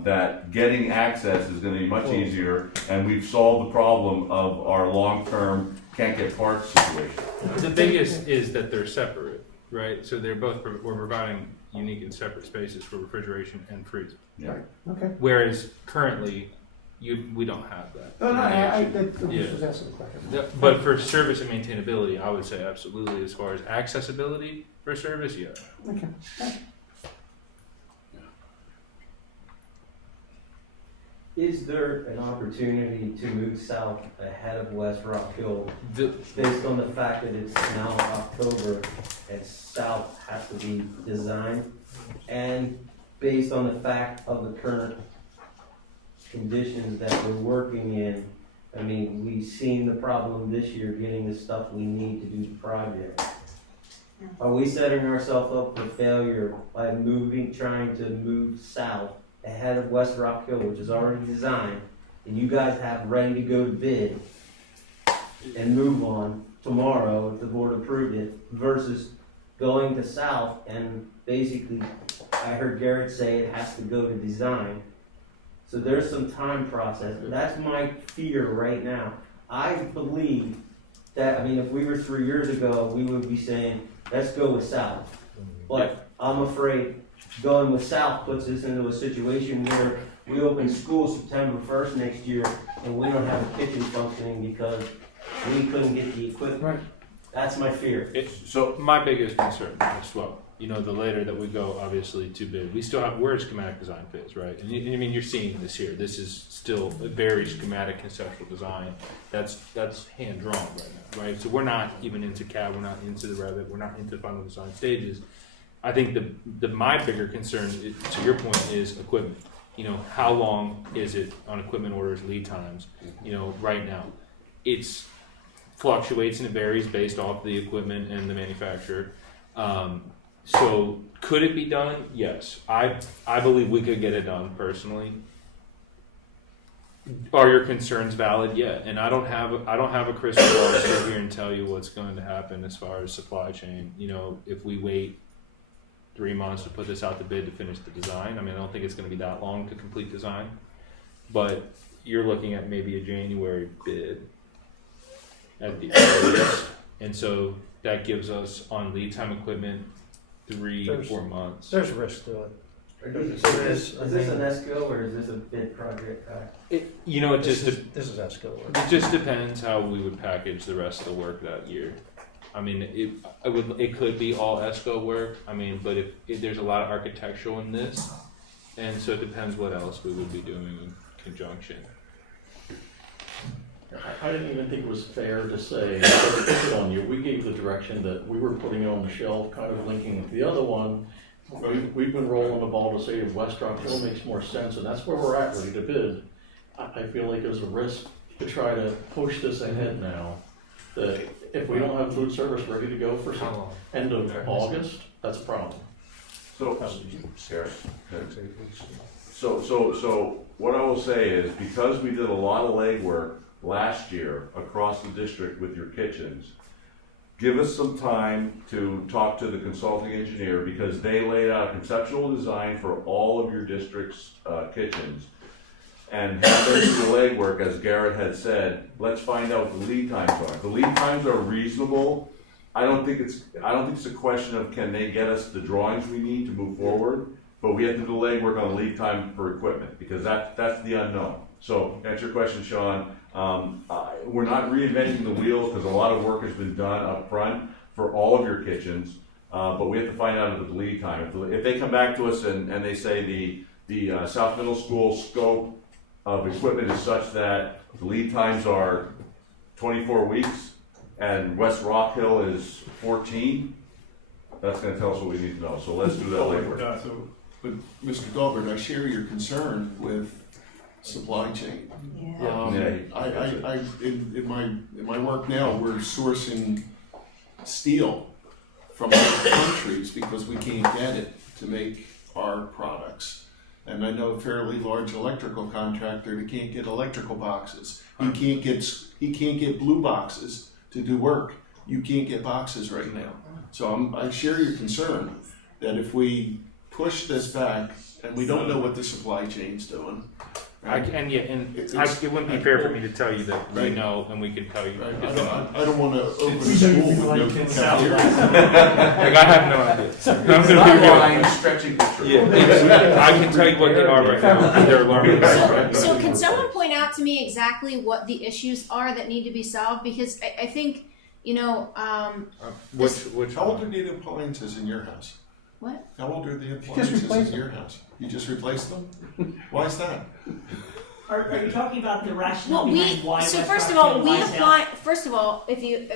that getting access is going to be much easier, and we've solved the problem of our long-term can't get parts situation. The biggest is that they're separate, right? So they're both, we're providing unique and separate spaces for refrigeration and freezing. Yeah. Okay. Whereas currently, we don't have that. No, I Yeah. was asking the question. But for service and maintainability, I would say absolutely. As far as accessibility for service, yeah. Okay. Is there an opportunity to move south ahead of West Rock Hill based on the fact that it's now October and south has to be designed, and based on the fact of the current conditions that we're working in? I mean, we've seen the problem this year getting the stuff we need to do the project. Are we setting ourselves up for failure by trying to move south ahead of West Rock Hill, which is already designed, and you guys have ready to go to bid and move on tomorrow if the board approved it, versus going to south and basically, I heard Garrett say it has to go to design. So there's some time process, but that's my fear right now. I believe that, I mean, if we were 3 years ago, we would be saying, let's go with south. But I'm afraid going with south puts us into a situation where we open school September 1st next year and we don't have a kitchen functioning because we couldn't get the equipment. Right. That's my fear. So my biggest concern as well, the later that we go, obviously, to bid, we're a schematic design phase, right? And I mean, you're seeing this here. This is still a very schematic conceptual design. That's hand drawn right now, right? So we're not even into CAD, we're not into the Revit, we're not into final design stages. I think my bigger concern, to your point, is equipment. How long is it on equipment orders, lead times? Right now, it's fluctuates and it varies based off the equipment and the manufacturer. So could it be done? Yes, I believe we could get it done personally. Are your concerns valid? Yeah, and I don't have a crystal ball to sit here and tell you what's going to happen as far as supply chain. If we wait 3 months to put this out to bid to finish the design. I mean, I don't think it's going to be that long to complete design, but you're looking at maybe a January bid at the earliest, and so that gives us on lead time equipment 3 to 4 months. There's risk to it. Is this an ESCO or is this a bid project? It just This is ESCO work. it just depends how we would package the rest of the work that year. I mean, it could be all ESCO work. I mean, but if there's a lot of architectural in this, and so it depends what else we would be doing in conjunction. I didn't even think it was fair to say, put it on you, we gave the direction that we were putting it on the shelf, kind of linking with the other one. We've been rolling the ball to say if West Rock Hill makes more sense, and that's where we're at, ready to bid. I feel like there's a risk to try to push this ahead now, that if we don't have food service ready to go for some end of August, that's a problem. So what I will say is, because we did a lot of legwork last year across the district with your kitchens, give us some time to talk to the consulting engineer, because they laid out a conceptual design for all of your district's kitchens. And have them do the legwork, as Garrett had said. Let's find out what the lead times are. The lead times are reasonable. I don't think it's a question of can they get us the drawings we need to move forward, but we have to do the legwork on the lead time for equipment, because that's the unknown. So, to answer your question, Sean, we're not reinventing the wheel, because a lot of work has been done up front for all of your kitchens, but we have to find out the lead time. If they come back to us and they say the South Middle School scope of equipment is such that the lead times are 24 weeks and West Rock Hill is 14, that's going to tell us what we need to know. So let's do that legwork. But Mr. Gilbert, I share your concern with supply chain. In my work now, we're sourcing steel from other countries because we can't get it to make our products. And I know a fairly large electrical contractor that can't get electrical boxes. He can't get blue boxes to do work. You can't get boxes right now. So I share your concern that if we push this back and we don't know what the supply chain's doing. Right? It wouldn't be fair for me to tell you that we know and we can tell you. Right. I don't want to open a school with no cafeteria. Like, I have no idea. It's not stretching the truth. I can tell you what they are right now. They're alarming. So can someone point out to me exactly what the issues are that need to be solved? Because I think, How old are the appliances in your house? What? How old are the appliances in your house? You just replaced them? Why is that? Are you talking about the rationale Well, behind why? so West first of Rock all, Hill we buys out? apply. First of all, if you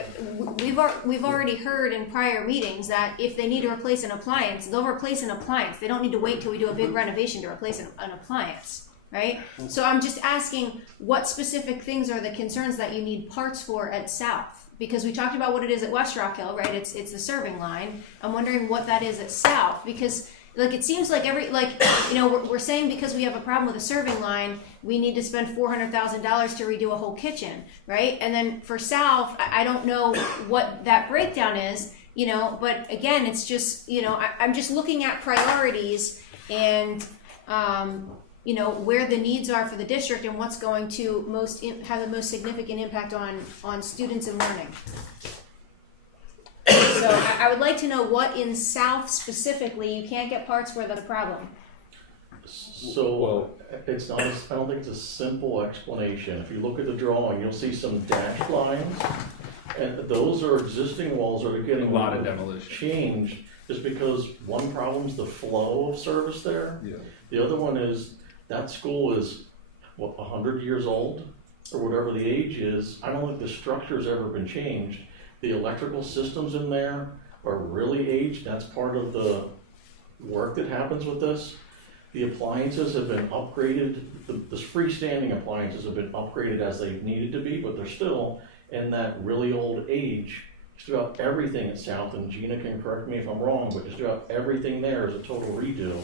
we've already heard in prior meetings that if they need to replace an appliance, they'll replace an appliance. They don't need to wait till we do a big renovation to replace an appliance, right? So I'm just asking, what specific things are the concerns that you need parts for at South? Because we talked about what it is at West Rock Hill, right? It's the serving line. I'm wondering what that is at South, because it seems like we're saying because we have a problem with a serving line, we need to spend $400,000 to redo a whole kitchen, right? And then for South, I don't know what that breakdown is, but again, it's just, I'm just looking at priorities and, where the needs are for the district and what's going to have the most significant impact on students and learning. So I would like to know what in South specifically you can't get parts for that's a problem. So it's not. I don't think it's a simple explanation. If you look at the drawing, you'll see some dashed lines, and those are existing walls that are getting a lot of demolition changed. Just because one problem's the flow of service there. Yeah. The other one is that school is 100 years old or whatever the age is. I don't think the structure's ever been changed. The electrical systems in there are really aged. That's part of the work that happens with this. The appliances have been upgraded. The freestanding appliances have been upgraded as they needed to be, but they're still in that really old age. Just about everything at South, and Gina can correct me if I'm wrong, but just about everything there is a total redo.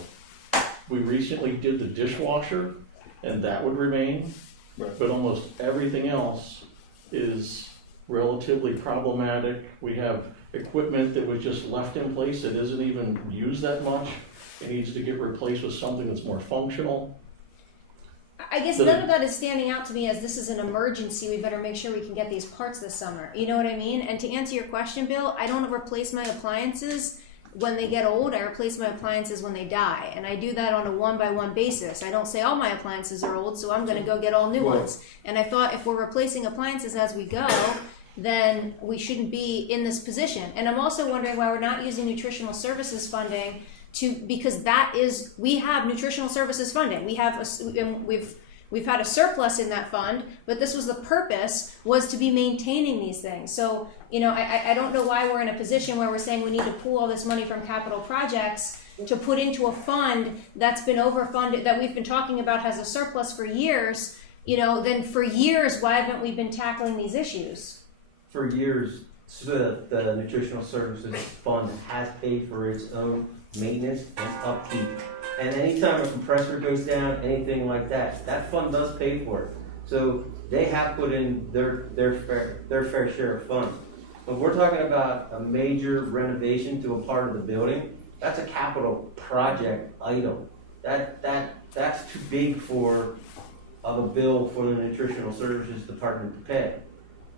We recently did the dishwasher, and that would remain, but almost everything else is relatively problematic. We have equipment that was just left in place that isn't even used that much. It needs to get replaced with something that's more functional. I guess none of that is standing out to me as this is an emergency. We better make sure we can get these parts this summer. You know what I mean? And to answer your question, Bill, I don't replace my appliances when they get old, I replace my appliances when they die. And I do that on a one-by-one basis. I don't say all my appliances are old, so I'm gonna go get all new ones. And I thought if we're replacing appliances as we go, then we shouldn't be in this position. And I'm also wondering why we're not using nutritional services funding because we have nutritional services funding. We've had a surplus in that fund, but this was the purpose, was to be maintaining these things. So, I don't know why we're in a position where we're saying we need to pool all this money from capital projects to put into a fund that's been overfunded, that we've been talking about has a surplus for years. Then for years, why haven't we been tackling these issues? For years, the Nutritional Services Fund has paid for its own maintenance and upkeep. And anytime a compressor goes down, anything like that, that fund does pay for it. So they have put in their fair share of funds. But we're talking about a major renovation to a part of the building. That's a capital project item. That's too big of a bill for the Nutritional Services Department to pay.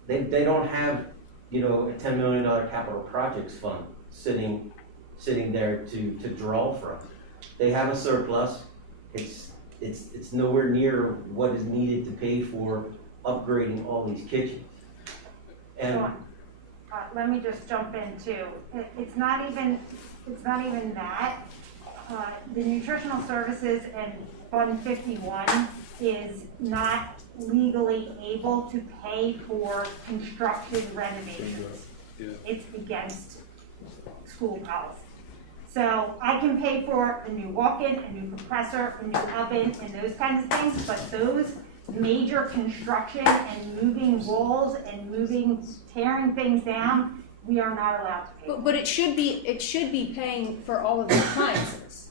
They don't have, a $10 million capital projects fund sitting there to draw from. They have a surplus. It's nowhere near what is needed to pay for upgrading all these kitchens. And Sean, let me just jump in too. It's not even that. The nutritional services and Fund 51 is not legally able to pay for construction renovations. It's against school policy. So I can pay for a new walk-in, a new compressor, a new oven, and those kinds of things, but those major construction and moving walls and tearing things down, we are not allowed to pay. But it should be paying for all of the appliances.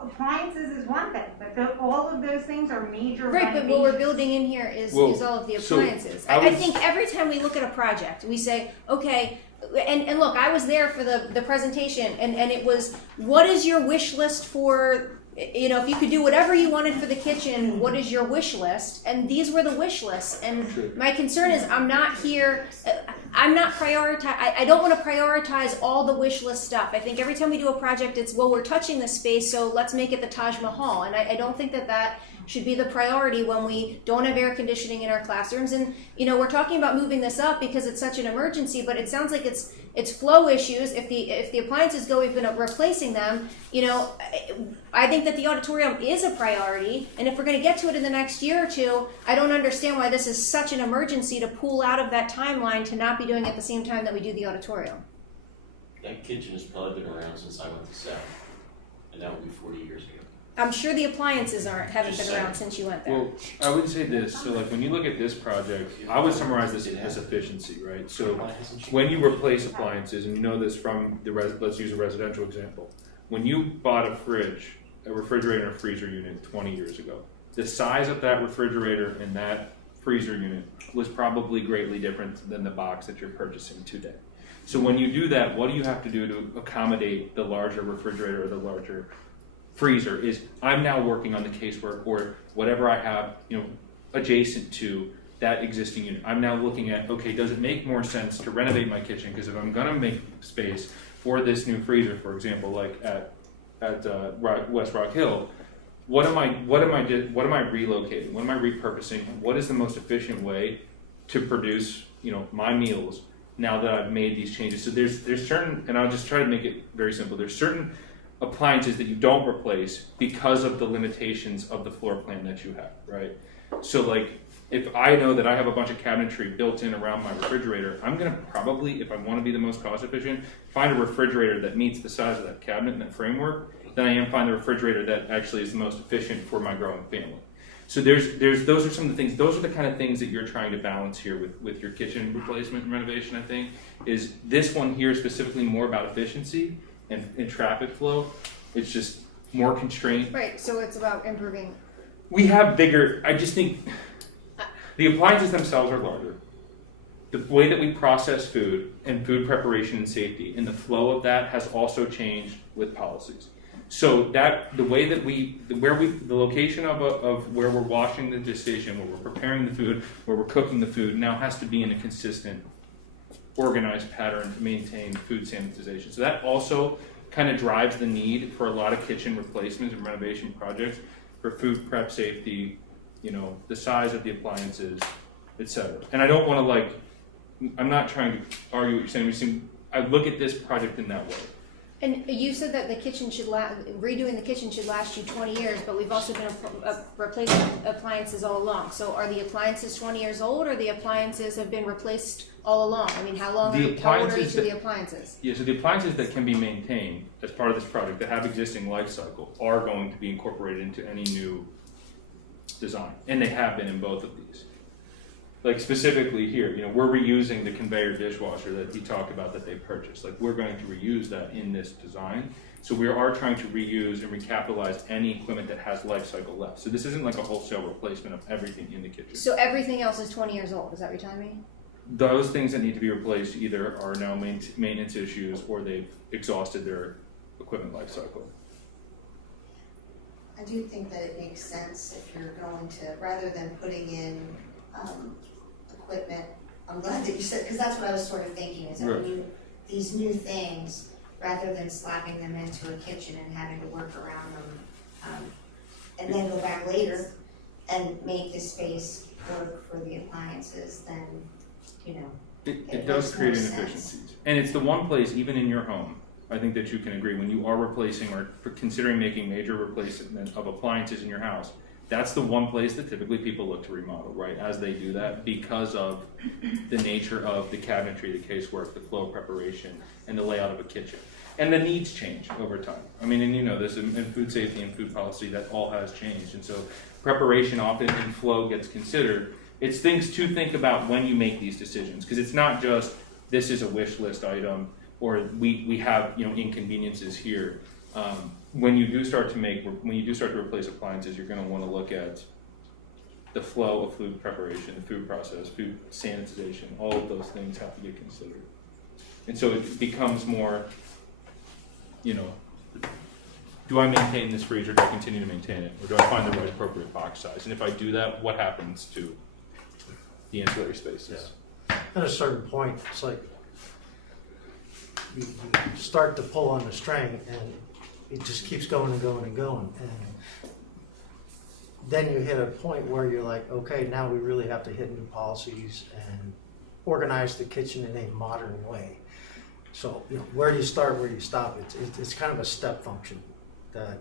Appliances is one thing, but all of those things are major Right, but what we're building in here is all of the appliances. I think every time we look at a project, we say, okay, and look, I was there for the presentation, and it was, what is your wish list for, if you could do whatever you wanted for the kitchen, what is your wish list? And these were the wish lists. And my concern is I don't want to prioritize all the wish list stuff. I think every time we do a project, it's, well, we're touching this space, so let's make it the Taj Mahal. And I don't think that should be the priority when we don't have air conditioning in our classrooms. And, we're talking about moving this up because it's such an emergency, but it sounds like it's flow issues. If the appliances go, we've been replacing them. I think that the auditorium is a priority, and if we're going to get to it in the next year or two, I don't understand why this is such an emergency to pull out of that timeline to not be doing it at the same time that we do the auditorium. That kitchen has probably been around since I went to South, and that would be 40 years ago. I'm sure the appliances haven't been around since you went there. Well, I would say this, so like when you look at this project, I would summarize this as efficiency, right? So when you replace appliances, and you know this from let's use a residential example. When you bought a refrigerator and a freezer unit 20 years ago, the size of that refrigerator and that freezer unit was probably greatly different than the box that you're purchasing today. So when you do that, what do you have to do to accommodate the larger refrigerator or the larger freezer? Is I'm now working on the casework or whatever I have, adjacent to that existing unit. I'm now looking at, okay, does it make more sense to renovate my kitchen? Because if I'm going to make space for this new freezer, for example, like at West Rock Hill, what am I relocating? What am I repurposing? What is the most efficient way to produce, my meals now that I've made these changes? So there's certain, and I'll just try to make it very simple. There's certain appliances that you don't replace because of the limitations of the floor plan that you have, right? So like, if I know that I have a bunch of cabinetry built in around my refrigerator, I'm gonna probably, if I wanna be the most cost efficient, find a refrigerator that meets the size of that cabinet and that framework, then I am find the refrigerator that actually is the most efficient for my growing family. So those are some of the things, those are the kind of things that you're trying to balance here with your kitchen replacement and renovation, I think, is this one here specifically more about efficiency and traffic flow. It's just more constrained. Right, so it's about improving. We have bigger, I just think the appliances themselves are larger. The way that we process food and food preparation and safety and the flow of that has also changed with policies. So that the way that the location of where we're washing the station, where we're preparing the food, where we're cooking the food now has to be in a consistent organized pattern to maintain food sanitization. So that also kind of drives the need for a lot of kitchen replacements and renovation projects for food prep safety, you know, the size of the appliances, etc. And I don't want to I'm not trying to argue what you're saying. I look at this project in that way. And you said that the kitchen should redoing the kitchen should last you 20 years, but we've also been replacing appliances all along. So are the appliances 20 years old, or the appliances have been replaced all along? I mean, how old are each of the appliances? Yeah, so the appliances that can be maintained as part of this project that have existing life cycle are going to be incorporated into any new design, and they have been in both of these. Like specifically here, you know, we're reusing the conveyor dishwasher that he talked about that they purchased. Like, we're going to reuse that in this design. So we are trying to reuse and recapitalize any equipment that has life cycle left. So this isn't like a wholesale replacement of everything in the kitchen. So everything else is 20 years old, is that what you're telling me? Those things that need to be replaced either are now maintenance issues, or they've exhausted their equipment life cycle. I do think that it makes sense if you're going to, rather than putting in equipment, I'm glad that you said, because that's what I was sort of thinking, is that when these new things, rather than slapping them into a kitchen and having to work around them, and then go back later and make the space work for the appliances, then, you know, It does create inefficiencies. And it's the one place, even in your home, I think that you can agree, when you are replacing or considering making major replacement of appliances in your house, that's the one place that typically people look to remodel, right, as they do that, because of the nature of the cabinetry, the casework, the flow preparation, and the layout of a kitchen. And the needs change over time. I mean, and you know this, in food safety and food policy, that all has changed. And so preparation often in flow gets considered. It's things to think about when you make these decisions, because it's not just, this is a wish list item, or we have, you know, inconveniences here. When you do start to replace appliances, you're going to want to look at the flow of food preparation, the food process, food sanitization. All of those things have to get considered. And so it becomes more, you know, do I maintain this freezer? Do I continue to maintain it? Or do I find the right appropriate box size? And if I do that, what happens to the ancillary spaces? At a certain point, it's like you start to pull on the string and it just keeps going and going and going. And then you hit a point where you're like, okay, now we really have to hit new policies and organize the kitchen in a modern way. So, you know, where do you start, where do you stop? It's kind of a step function that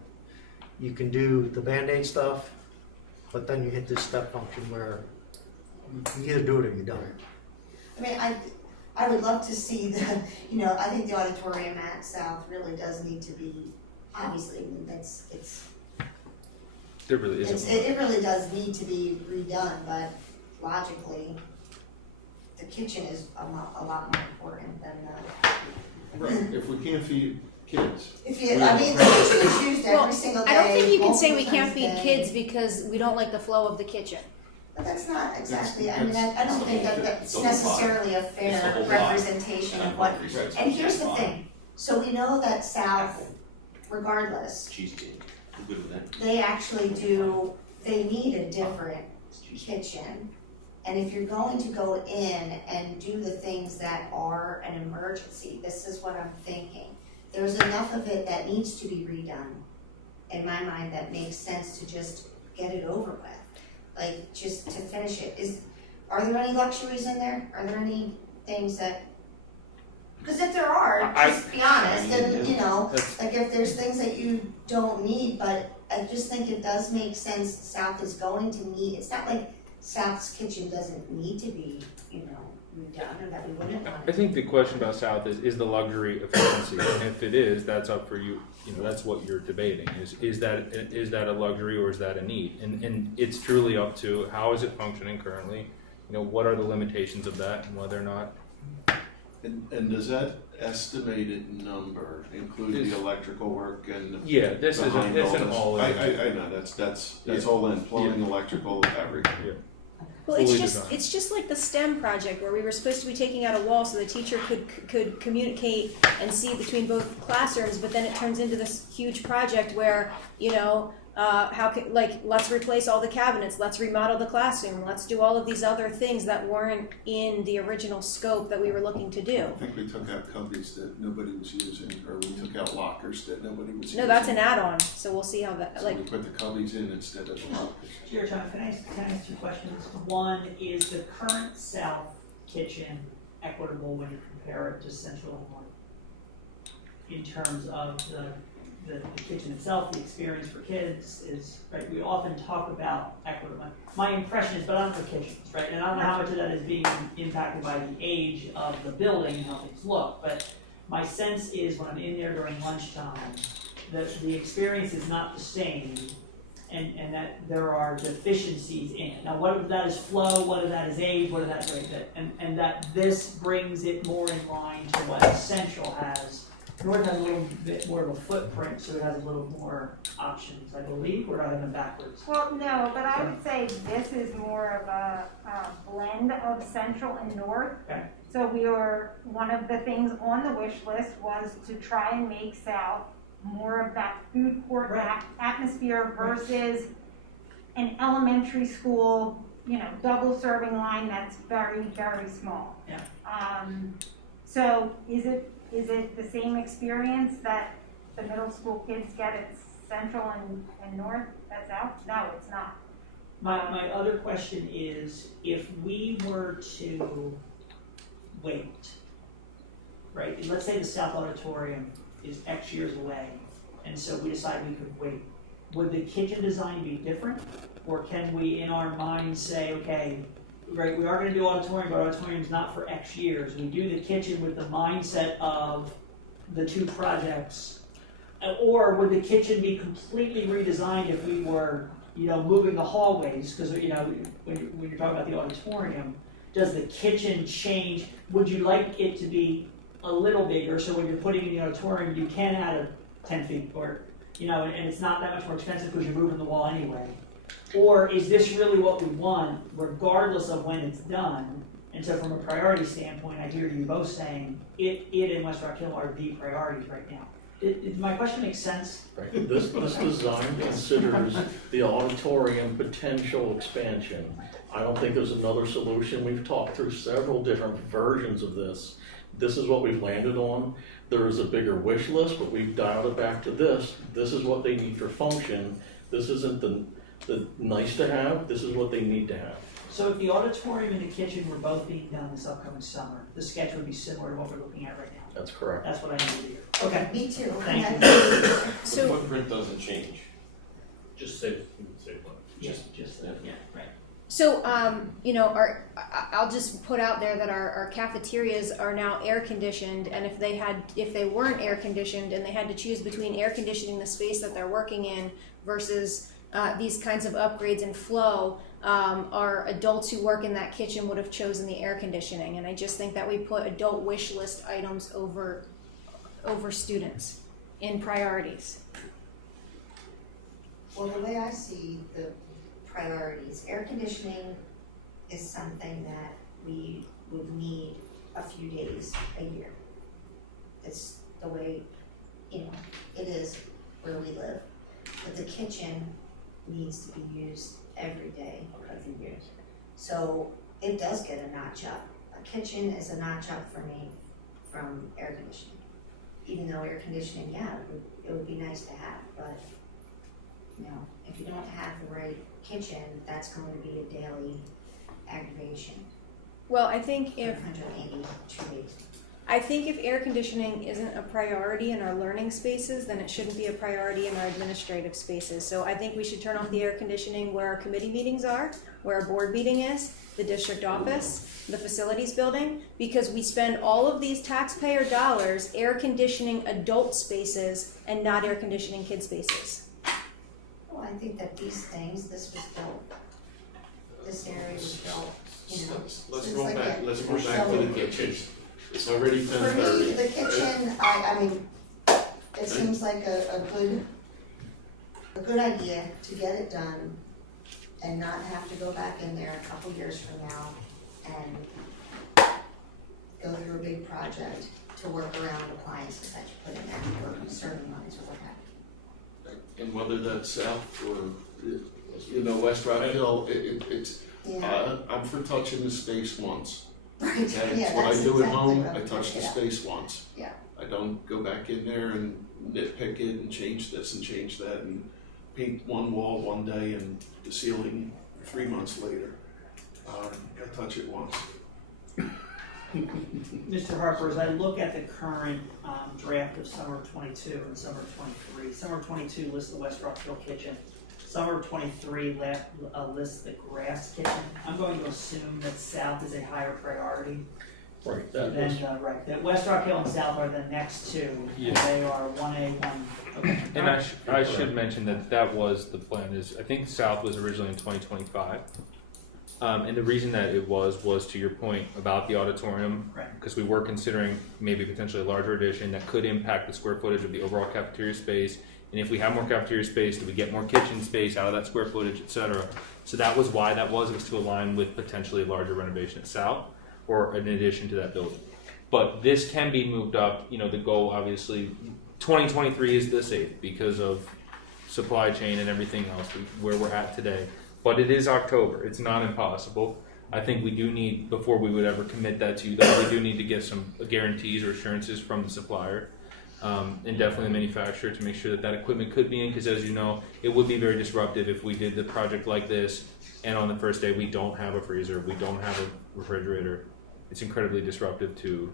you can do the Band-Aid stuff, but then you hit this step function where you either do it or you don't. I mean, I would love to see the, you know, I think the auditorium at South really does need to be, obviously, I mean, There really isn't. it really does need to be redone, but logically, the kitchen is a lot more important than the. Right, if we can't feed kids. If you, I mean, the kitchen is used every single day. I don't think you can say we multiple can't times a feed day. kids because we don't like the flow of the kitchen. But that's not exactly, I mean, I don't think that that's It's a whole lot. necessarily a It's a fair whole lot. representation of what, Right. and here's the thing, so we know that South, regardless, Cheesecake, I'm good with that. they actually do, they need a different kitchen. And if you're going to go in and do the things that are an emergency, this is what I'm thinking. There's enough of it that needs to be redone, in my mind, that makes sense to just get it over with. Like, just to finish it. Are there any luxuries in there? Are there any things that, because if there are, just be honest, and, you know, like if there's things that you don't need, but I just think it does make sense, South is going to need, it's not like South's kitchen doesn't need to be, you know, redone, or that we wouldn't want I it. think the question about South is the luxury efficiency, and if it is, that's up for you. You know, that's what you're debating. Is that a luxury or is that a need? And it's truly up to how is it functioning currently. You know, what are the limitations of that, and whether or not. And does that estimated number include the electrical work and? Yeah, this is behind it's all an this? all in. I know, that's all in, plumbing, electrical, everything. Yeah. Well, Fully designed. it's just like the STEM project where we were supposed to be taking out a wall so the teacher could communicate and see between both classrooms, but then it turns into this huge project where, you know, let's replace all the cabinets, let's remodel the classroom, let's do all of these other things that weren't in the original scope that we were looking to do. I think we took out cubbies that nobody was using, or we took out lockers that nobody was using. No, that's an add-on, so we'll see how that, So we put the cubbies in instead of the lockers. Chair, John, can I ask two questions? One, is the current south kitchen equitable when you compare it to central and north? In terms of the kitchen itself, the experience for kids is, right, we often talk about equitable. My impression is, but I'm for kitchens, right, and I don't know how much of that is being impacted by the age of the building and how things look, but my sense is when I'm in there during lunchtime, the experience is not the same, and that there are deficiencies in it. Now, what of that is flow, what of that is age, what of that, right, and that this brings it more in line to what Central has. North has a little bit more of a footprint, so it has a little more options, I believe. We're not in backwards. Well, no, but I would say this is more of a blend of central and north. Okay. So one of the things on the wish list was to try and make South more of that food court atmosphere versus an elementary school, double serving line that's very, very small. Yeah. So is it the same experience that the middle school kids get at Central and North, at South? No, it's not. My other question is, if we were to wait, right? Let's say the South Auditorium is X years away, and so we decide we could wait. Would the kitchen design be different? Or can we, in our minds, say, okay, right, we are going to do auditorium, but auditorium's not for X years. We do the kitchen with the mindset of the two projects. Or would the kitchen be completely redesigned if we were, moving the hallways? Because, when you're talking about the auditorium, does the kitchen change? Would you like it to be a little bigger so when you're putting in the auditorium, you can add a 10 feet or, and it's not that much more expensive because you're moving the wall anyway? Or is this really what we want, regardless of when it's done? And so from a priority standpoint, I hear you both saying it and West Rock Hill are the priorities right now. My question makes sense? Right. This design considers the auditorium potential expansion. I don't think there's another solution. We've talked through several different versions of this. This is what we've landed on. There is a bigger wish list, but we've dialed it back to this. This is what they need for function. This isn't the nice to have, this is what they need to have. So if the auditorium and the kitchen were both being done this upcoming summer, the sketch would be similar to what we're looking at right now? That's correct. That's what I need to hear. Okay. Me too. Thank you. The footprint doesn't change. Just say one. Just that, yeah, right. So, I'll just put out there that our cafeterias are now air conditioned, and if they weren't air conditioned and they had to choose between air conditioning the space that they're working in versus these kinds of upgrades and flow, our adults who work in that kitchen would have chosen the air conditioning, and I just think that we put adult wish list items over students in priorities. Well, the way I see the priorities, air conditioning is something that we would need a few days a year. It's the way, it is where we live. But the kitchen needs to be used every day of the year. So it does get a notch up. A kitchen is a notch up for me from air conditioning. Even though air conditioning, it would be nice to have, but if you don't have the right kitchen, that's going to be a daily aggravation. Well, I think if 182 days. I think if air conditioning isn't a priority in our learning spaces, then it shouldn't be a priority in our administrative spaces. So I think we should turn off the air conditioning where our committee meetings are, where our board meeting is, the district office, the facilities building, because we spend all of these taxpayer dollars air conditioning adult spaces and not air conditioning kid spaces. Well, I think that these things, this area was built, Let's go back to the kitchen. It's already 10:30. For me, the kitchen, I mean, it seems like a good idea to get it done and not have to go back in there a couple years from now and go through a big project to work around appliances that you put in there, or serving lines or what have you. and whether that's south or, West Rock Hill, it's, I'm for touching the space once. Right, Okay, yeah, it's what I that's do at exactly home, what I I'm touch the doing, space once. Yeah. I don't go back in there and nitpick it and change this and change that and paint one wall one day and the ceiling 3 months later. I touch it once. Mr. Harper, as I look at the current draft of summer '22 and summer '23, summer '22 lists the West Rock Hill kitchen. Summer '23 lists the grass kitchen. I'm going to assume that south is a higher priority. Right, that West Rock Hill and South are the next two. Yeah. And they are 1A, 1. Okay. And I should mention that was the plan. Is I think South was originally in 2025, and the reason that it was to your point about the auditorium, because we were considering maybe potentially a larger addition that could impact the square footage of the overall cafeteria space. And if we have more cafeteria space, do we get more kitchen space out of that square footage, et cetera? So that was why it was to align with potentially a larger renovation at South, or an addition to that building. But this can be moved up. The goal obviously, 2023 is the safe because of supply chain and everything else where we're at today. But it is October. It's not impossible. I think we do need, before we would ever commit that to you, though, we do need to get some guarantees or assurances from the supplier. And definitely the manufacturer to make sure that equipment could be in, because as you know, it would be very disruptive if we did the project like this and on the first day we don't have a freezer, we don't have a refrigerator. It's incredibly disruptive to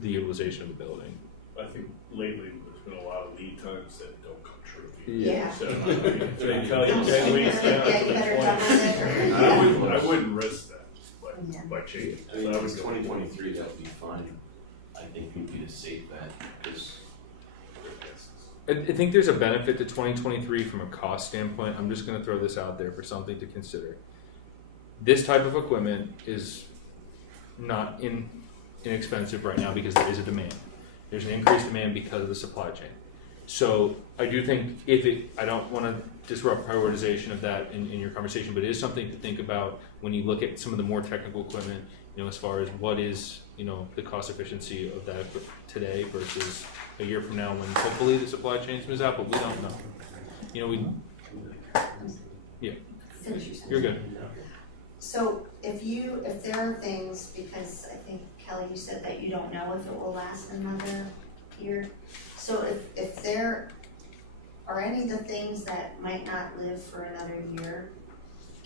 the utilization of the building. I think lately there's been a lot of lead times that don't come true. Yeah. So, if they tell you 10 weeks down, I wouldn't risk that by changing. I mean, if it's 2023, that would be fine. I think would be a safe bet, because I think there's a benefit to 2023 from a cost standpoint. I'm just going to throw this out there for something to consider. This type of equipment is not inexpensive right now because there is a demand. There's an increased demand because of the supply chain. So I do think I don't want to disrupt prioritization of that in your conversation, but it is something to think about when you look at some of the more technical equipment, as far as what is, the cost efficiency of that today versus a year from now when hopefully the supply chain smooths out, but we don't know. You're good. So if there are things, because I think Kelly, you said that you don't know if it will last another year. So if there are any of the things that might not live for another year,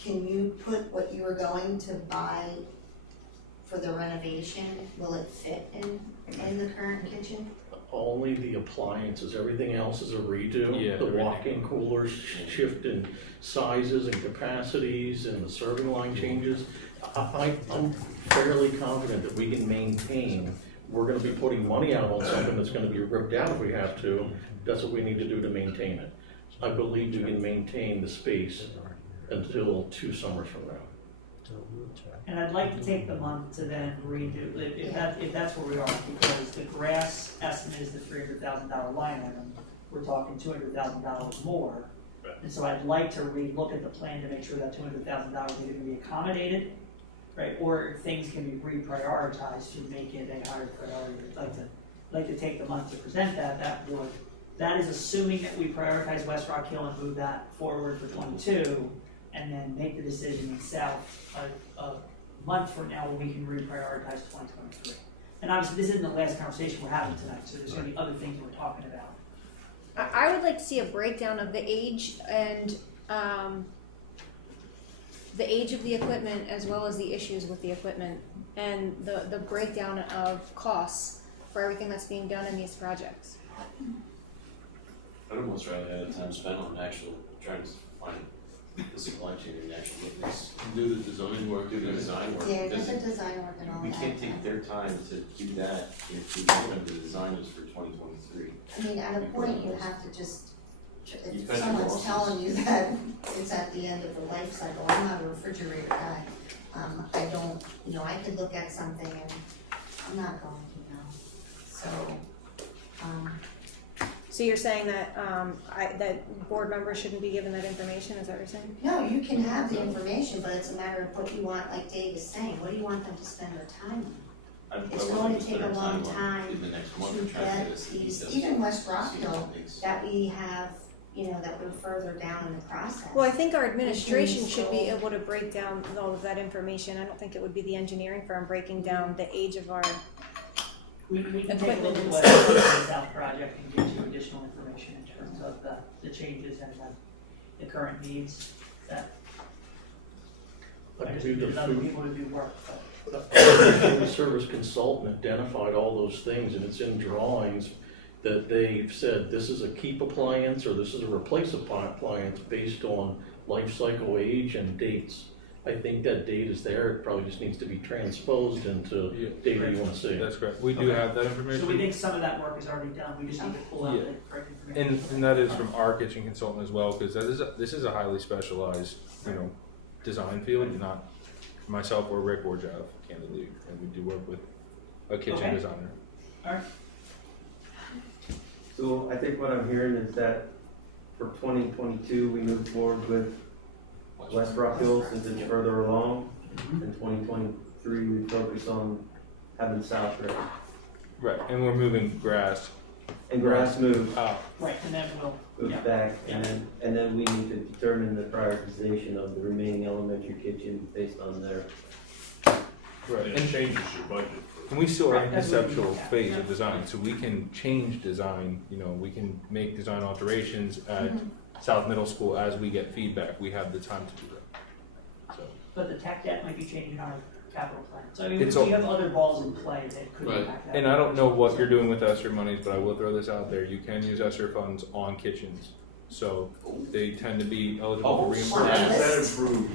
can you put what you were going to buy for the renovation, will it fit in the current kitchen? Only the appliances, everything else is a redo. Yeah, The walk-in coolers shift in sizes and capacities and the serving line changes. I'm fairly confident that we can maintain. We're gonna be putting money out on something that's gonna be ripped out if we have to. That's what we need to do to maintain it. I believe we can maintain the space until 2 summers from now. And I'd like to take the month to then redo, if that's where we are, because the grass estimate is the $300,000 line item. We're talking $200,000 more. And so I'd like to re-look at the plan to make sure that $200,000 is going to be accommodated, right? Or if things can be reprioritized to make it a higher priority. I'd like to take the month to present that. That is assuming that we prioritize West Rock Hill and move that forward for 22, and then make the decision in South a month from now when we can reprioritize 2023. And obviously this isn't the last conversation we're having tonight, so there's going to be other things we're talking about. I would like to see a breakdown of the age and the age of the equipment as well as the issues with the equipment and the breakdown of costs for everything that's being done in these projects. I'd almost rather have time spent on actual trying to find the supply chain and actually get this. Do the design work. Do the design work. Yeah, get the design work and all We that. can't take their time to do that if we want them to design this for 2023. I mean, at a point you have to just, You if cut your someone's losses. telling you that it's at the end of the life cycle, I'm not a refrigerator guy. I don't, I could look at something and I'm not going to know. So, So you're saying that that board members shouldn't be given that information? Is that what you're saying? no, you can have the information, but it's a matter of what you want, like Dave is saying, what do you want them to spend their time on? It's going to take a long time in the next month to to try to get get us these, details. even West Rock Hill, that we have, that we're further down in the process. Well, I think our administration should be able to break down all of that information. I don't think it would be the engineering firm breaking down the age of our We can take a equipment look at and what stuff. the South project and get you additional information in terms of the changes and the current needs that. Like I just do the need other food- people to do work, but. The service consultant identified all those things, and it's in drawings that they've said, this is a keep appliance, or this is a replace appliance based on life cycle age and dates. I think that date is there, it probably just needs to be transposed into data you wanna see. That's correct. We do have that information. So we think some of that work is already done, we just need to pull out Yeah. the correct information. And that is from our kitchen consultant as well, because this is a highly specialized, design field, not myself or Rick or Jeff, candidly, and we do work with a kitchen Okay. designer. Alright. So I think what I'm hearing is that for 2022, we move forward with West Rock Hill since it's further along. In 2023, we focus on having South ready. Right, and we're moving grass. And grass move out. Right, and then we'll. Move back, and then we need to determine the prioritization of the remaining elementary kitchen based on their. Right. And it changes your budget. And we still are in Right, that's what we conceptual look at, phase yeah. of design, so we can change design, we can make design alterations at South Middle School as we get feedback. We have the time to do that. So. But the tech debt might be changing our capital plan. So I mean, It's we all- have other balls in play that could Right. impact that. And I don't know what you're doing with ESSER monies, but I will throw this out there. You can use ESSER funds on kitchens. So they tend to be eligible for reimbursement. That improved.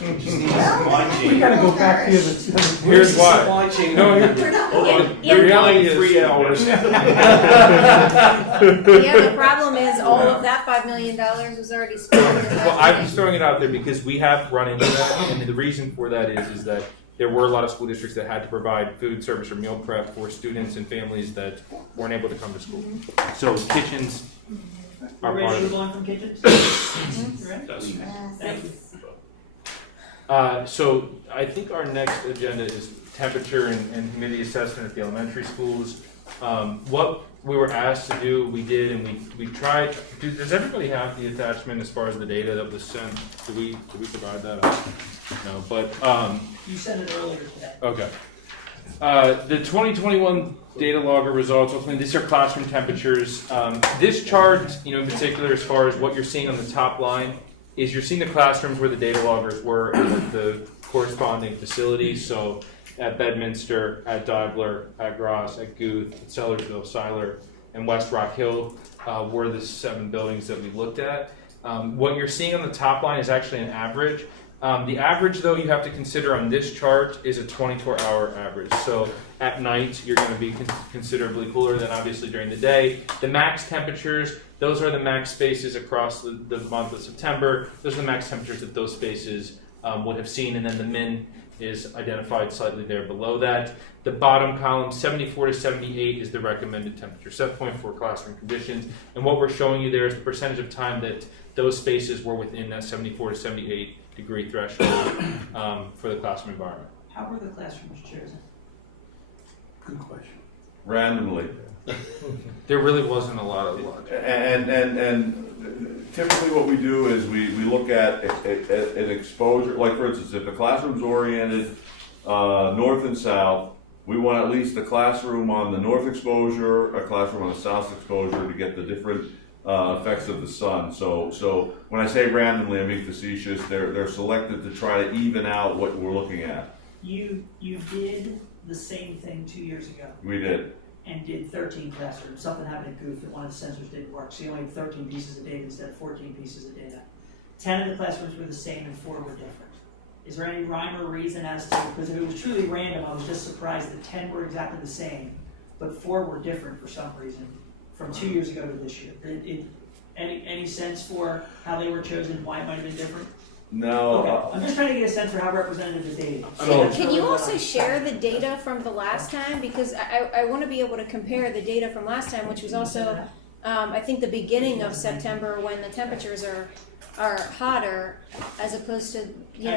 We gotta go back to the. Here's why. Supply chain. No, the reality is 3 hours. Yeah, the problem is all of that $5 million was already spent. Well, I'm just throwing it out there because we have run into that, and the reason for that is that there were a lot of school districts that had to provide food service or meal prep for students and families that weren't able to come to school. So kitchens are We're part ready of to it. move on from kitchens? Ready? Thank you. So I think our next agenda is temperature and humidity assessment at the elementary schools. What we were asked to do, we did, and we tried. Does everybody have the attachment as far as the data that was sent? Did we provide that? No, but You sent it earlier today. okay. The 2021 data logger results, ultimately these are classroom temperatures. This chart, in particular, as far as what you're seeing on the top line, is you're seeing the classrooms where the data loggers were at the corresponding facilities. So at Bedminster, at Dibler, at Gross, at Guth, at Sellersville, Seiler, and West Rock Hill were the 7 buildings that we looked at. What you're seeing on the top line is actually an average. The average, though, you have to consider on this chart is a 24-hour average. So at night, you're going to be considerably cooler than obviously during the day. The max temperatures, those are the max spaces across the month of September. Those are the max temperatures that those spaces would have seen, and then the min is identified slightly there below that. The bottom column, 74 to 78, is the recommended temperature, set point for classroom conditions. And what we're showing you there is the percentage of time that those spaces were within that 74 to 78 degree threshold for the classroom environment. How were the classrooms chosen? Good question. randomly. There really wasn't a lot of luck. And typically what we do is we look at an exposure, like for instance, if the classroom's oriented north and south, we want at least a classroom on the north exposure, a classroom on the south exposure to get the different effects of the sun. So when I say randomly, I'm being facetious. They're selected to try to even out what we're looking at. You did the same thing 2 years ago. We did. And did 13 classrooms. Something happened at Goof that one of the sensors didn't work. So you only had 13 pieces of data instead of 14 pieces of data. 10 of the classrooms were the same and 4 were different. Is there any rhyme or reason as to, because if it was truly random, I was just surprised that 10 were exactly the same, but 4 were different for some reason from 2 years ago to this year. Any sense for how they were chosen, why it might have been different? No. Okay. I'm just trying to get a sense for how representative the data is. Can you also share the data from the last time? Because I want to be able to compare the data from last time, which was also I think the beginning of September when the temperatures are hotter, as opposed to,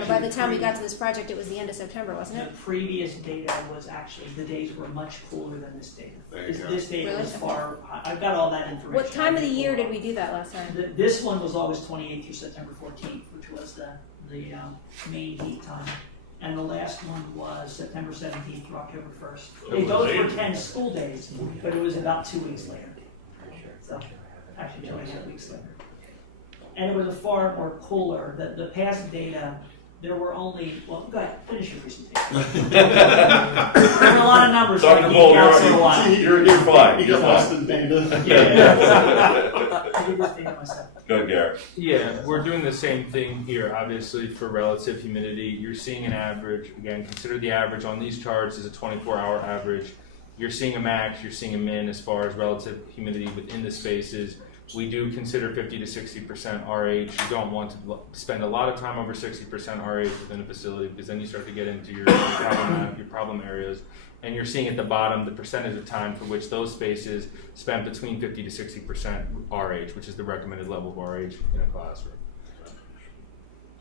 by the time we got to this project, it was the end of September, wasn't it? The previous data was actually, the days were much cooler than this data. There you go. This data Really? was far, I've got all that information. What time of the year did we do that last time? This one was August 28th through September 14th, which was the main heat time. And the last one was September 17th through October 1st. They both were 10 school days, but it was about 2 weeks later. So, actually 2.5 weeks later. And it was a far more cooler, the past data, there were only, well, go ahead, finish your presentation. There were a lot of numbers. Dr. Bull, you're fine. He got lost in data. Yeah. I did this data myself. Go ahead, Garrett. Yeah, we're doing the same thing here, obviously, for relative humidity. You're seeing an average. Again, consider the average on these charts is a 24-hour average. You're seeing a max, you're seeing a min as far as relative humidity within the spaces. We do consider 50 to 60% RH. You don't want to spend a lot of time over 60% RH within a facility because then you start to get into your problem areas. And you're seeing at the bottom the percentage of time for which those spaces spent between 50 to 60% RH, which is the recommended level of RH in a classroom.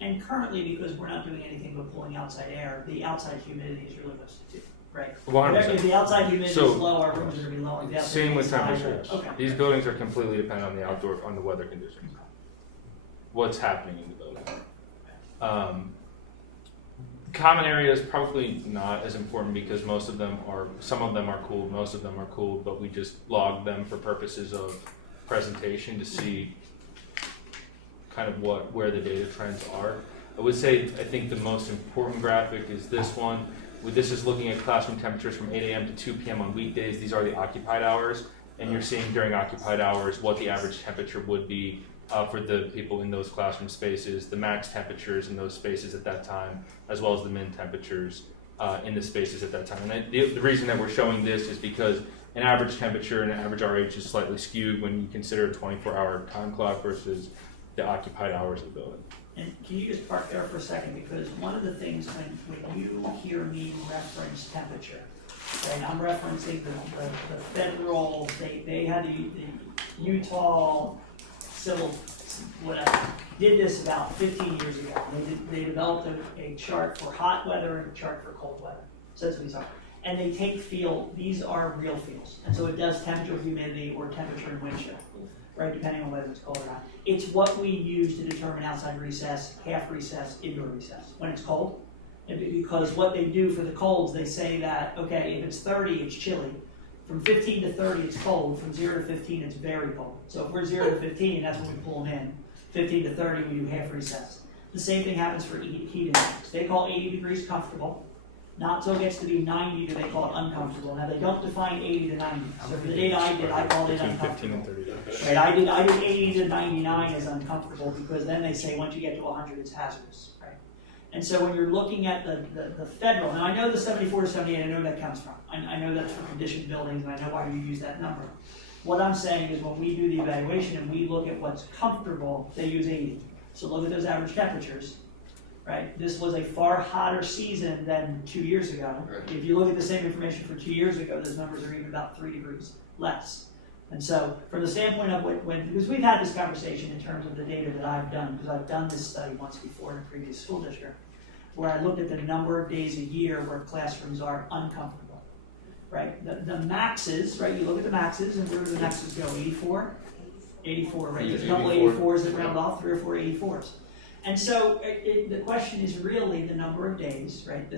And currently, because we're not doing anything but pulling outside air, the outside humidity is really low too, right? 100%. If the outside humidity So, is low, our rooms are going to be low. If the outside Same with humidity is temperature. high, okay. These buildings are completely dependent on the on the weather conditions. What's happening in the building. Common areas probably not as important because some of them are cooled, most of them are cooled, but we just log them for purposes of presentation to see kind of where the data trends are. I would say I think the most important graphic is this one. This is looking at classroom temperatures from 8 a.m. to 2 p.m. on weekdays. These are the occupied hours, and you're seeing during occupied hours what the average temperature would be for the people in those classroom spaces, the max temperatures in those spaces at that time, as well as the min temperatures in the spaces at that time. And the reason that we're showing this is because an average temperature and an average RH is slightly skewed when you consider a 24-hour time clock versus the occupied hours of the building. And can you just park there for a second? Because one of the things when you hear me reference temperature, and I'm referencing the federal, they had the Utah Civil, whatever, did this about 15 years ago. They developed a chart for hot weather and a chart for cold weather. So that's what these are. And they take these are real fields. And so it does temperature, humidity, or temperature and wind chill, right, depending on whether it's cold or not. It's what we use to determine outside recess, half recess, indoor recess, when it's cold. And because what they do for the colds, they say that, okay, if it's 30, it's chilly. From 15 to 30, it's cold. From 0 to 15, it's very cold. So if we're 0 to 15, that's when we pull them in. 15 to 30, we do half recess. The same thing happens for heat index. They call 80 degrees comfortable. Not until it gets to be 90 do they call it uncomfortable. Now, they don't define 80 to 90. So for the data I did, I called it uncomfortable. Right, I did 80 to 99 as uncomfortable because then they say once you get to 100, it's hazardous. Right? And so when you're looking at the federal, now I know the 74 to 78, I know where that comes from. I know that's for conditioned buildings, and I know why you use that number. What I'm saying is when we do the evaluation and we look at what's comfortable, they use 80. So look at those average temperatures. Right? This was a far hotter season than 2 years ago. Right. If you look at the same information for 2 years ago, those numbers are even about 3 degrees less. And so from the standpoint of because we've had this conversation in terms of the data that I've done, because I've done this study once before in a previous school district, where I looked at the number of days a year where classrooms are uncomfortable. Right? The maxes, right? You look at the maxes, and where do the maxes go? 84? 84, right? There's a couple 84s that round off, 3 or 4 84s. And so the question is really the number of days, right?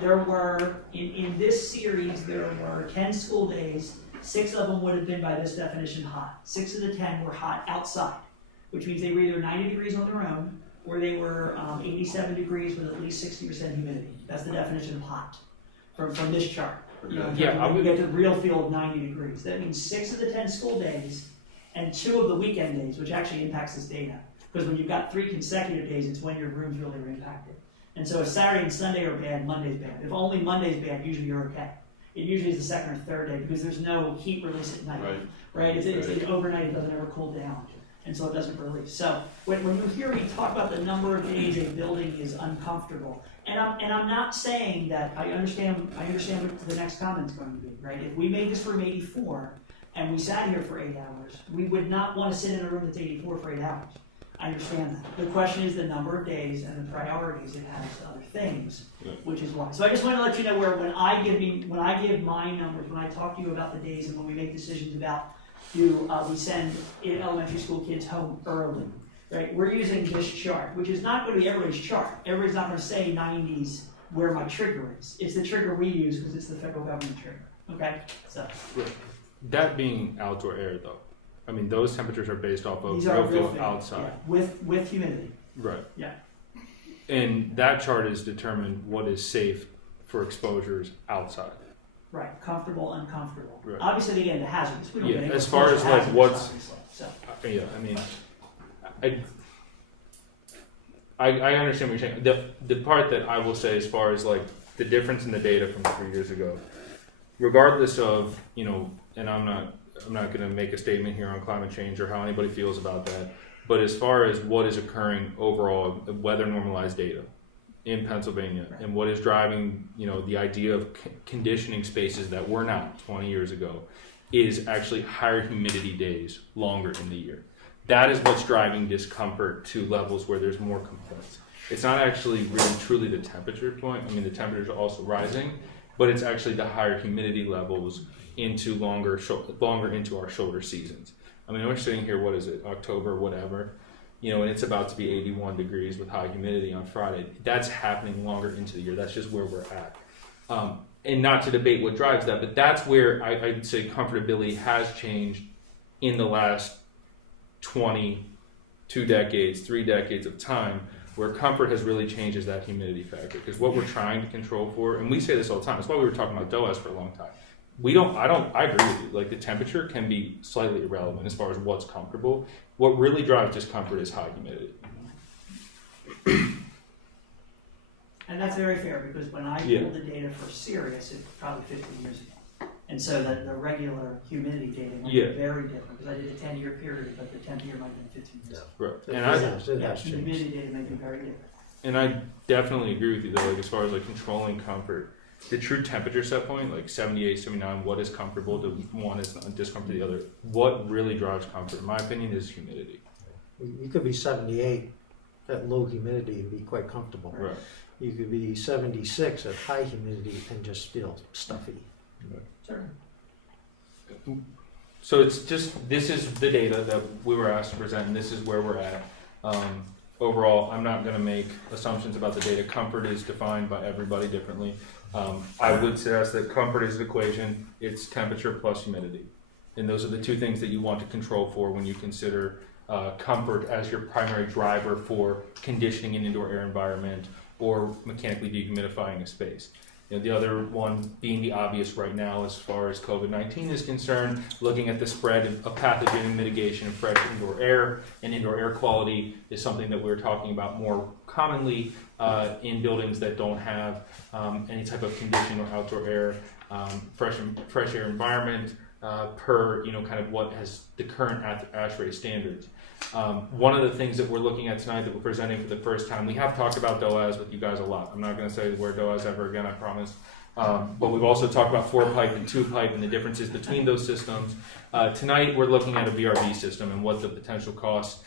There were, in this series, there were 10 school days. 6 of them would have been, by this definition, hot. 6 of the 10 were hot outside, which means they were either 90 degrees on their own, or they were 87 degrees with at least 60% humidity. That's the definition of hot from this chart. You know, when we get to the real field, 90 degrees. That means 6 of the 10 school days and 2 of the weekend days, which actually impacts this data. Because when you've got 3 consecutive days, it's when your rooms really are impacted. And so if Saturday and Sunday are bad, Monday's bad. If only Monday's bad, usually you're okay. It usually is the second or third day because there's no heat release at night. Right? It's overnight, it doesn't ever cool down. And so it doesn't release. So when you hear me talk about the number of days a building is uncomfortable, and I'm not saying that I understand what the next comment's going to be, right? If we made this room 84, and we sat here for 8 hours, we would not want to sit in a room that's 84 for 8 hours. I understand that. The question is the number of days and the priorities it has to other things, which is why. So I just want to let you know where when I give my numbers, when I talk to you about the days and when we make decisions about do we send elementary school kids home early, right? We're using this chart, which is not going to be everybody's chart. Everybody's not going to say 90s where my trigger is. It's the trigger we use because it's the federal government trigger. Okay, so. That being outdoor air, though, I mean, those temperatures are based off of These are real real feel outside. Yeah. With humidity. Right. Yeah. And that chart is determined what is safe for exposures outside. Right, comfortable, uncomfortable. Right. Obviously, again, the hazardous. We don't Yeah, get anywhere as far close as to like hazardous, what's, obviously, so. yeah, I mean, I understand what you're saying. The part that I will say as far as like the difference in the data from 3 years ago, regardless of, you know, and I'm not going to make a statement here on climate change or how anybody feels about that, but as far as what is occurring overall, weather normalized data in Pennsylvania and what is driving, you know, the idea of conditioning spaces that were not 20 years ago is actually higher humidity days longer in the year. That is what's driving discomfort to levels where there's more complaints. It's not actually really truly the temperature point. I mean, the temperatures are also rising, but it's actually the higher humidity levels into longer into our shoulder seasons. I mean, we're sitting here, what is it, October, whatever, you know, and it's about to be 81 degrees with high humidity on Friday. That's happening longer into the year. That's just where we're at. And not to debate what drives that, but that's where I'd say comfortability has changed in the last 2 decades, 3 decades of time, where comfort has really changed is that humidity factor. Because what we're trying to control for, and we say this all the time, that's why we were talking about DOAS for a long time. I agree with you. Like, the temperature can be slightly irrelevant as far as what's comfortable. What really drives discomfort is high humidity. And that's very fair because when I pulled the data for Sirius, it's probably 15 years ago. And so that the regular humidity data might be very different because I did a 10-year period, but the 10th year might have been 15 years. Right. And humidity data may be very different. And I definitely agree with you though, like as far as like controlling comfort, the true temperature set point, like 78, 79, what is comfortable to one is discomfort to the other. What really drives comfort, in my opinion, is humidity. You could be 78 at low humidity and be quite comfortable. Right. You could be 76 at high humidity and just feel stuffy. Right. Sure. So it's just, this is the data that we were asked to present, and this is where we're at. Overall, I'm not going to make assumptions about the data. Comfort is defined by everybody differently. I would suggest that comfort is an equation. It's temperature plus humidity. And those are the two things that you want to control for when you consider comfort as your primary driver for conditioning an indoor air environment or mechanically dehumidifying a space. You know, the other one being the obvious right now as far as COVID-19 is concerned, looking at the spread of pathogen mitigation of fresh indoor air and indoor air quality is something that we're talking about more commonly in buildings that don't have any type of condition or outdoor air, fresh air environment per, you know, kind of what has the current ASHRAE standards. One of the things that we're looking at tonight that we're presenting for the first time, we have talked about DOAS with you guys a lot. I'm not going to say the word DOAS ever again, I promise. But we've also talked about 4-pipe and 2-pipe and the differences between those systems. Tonight we're looking at a VRV system and what the potential cost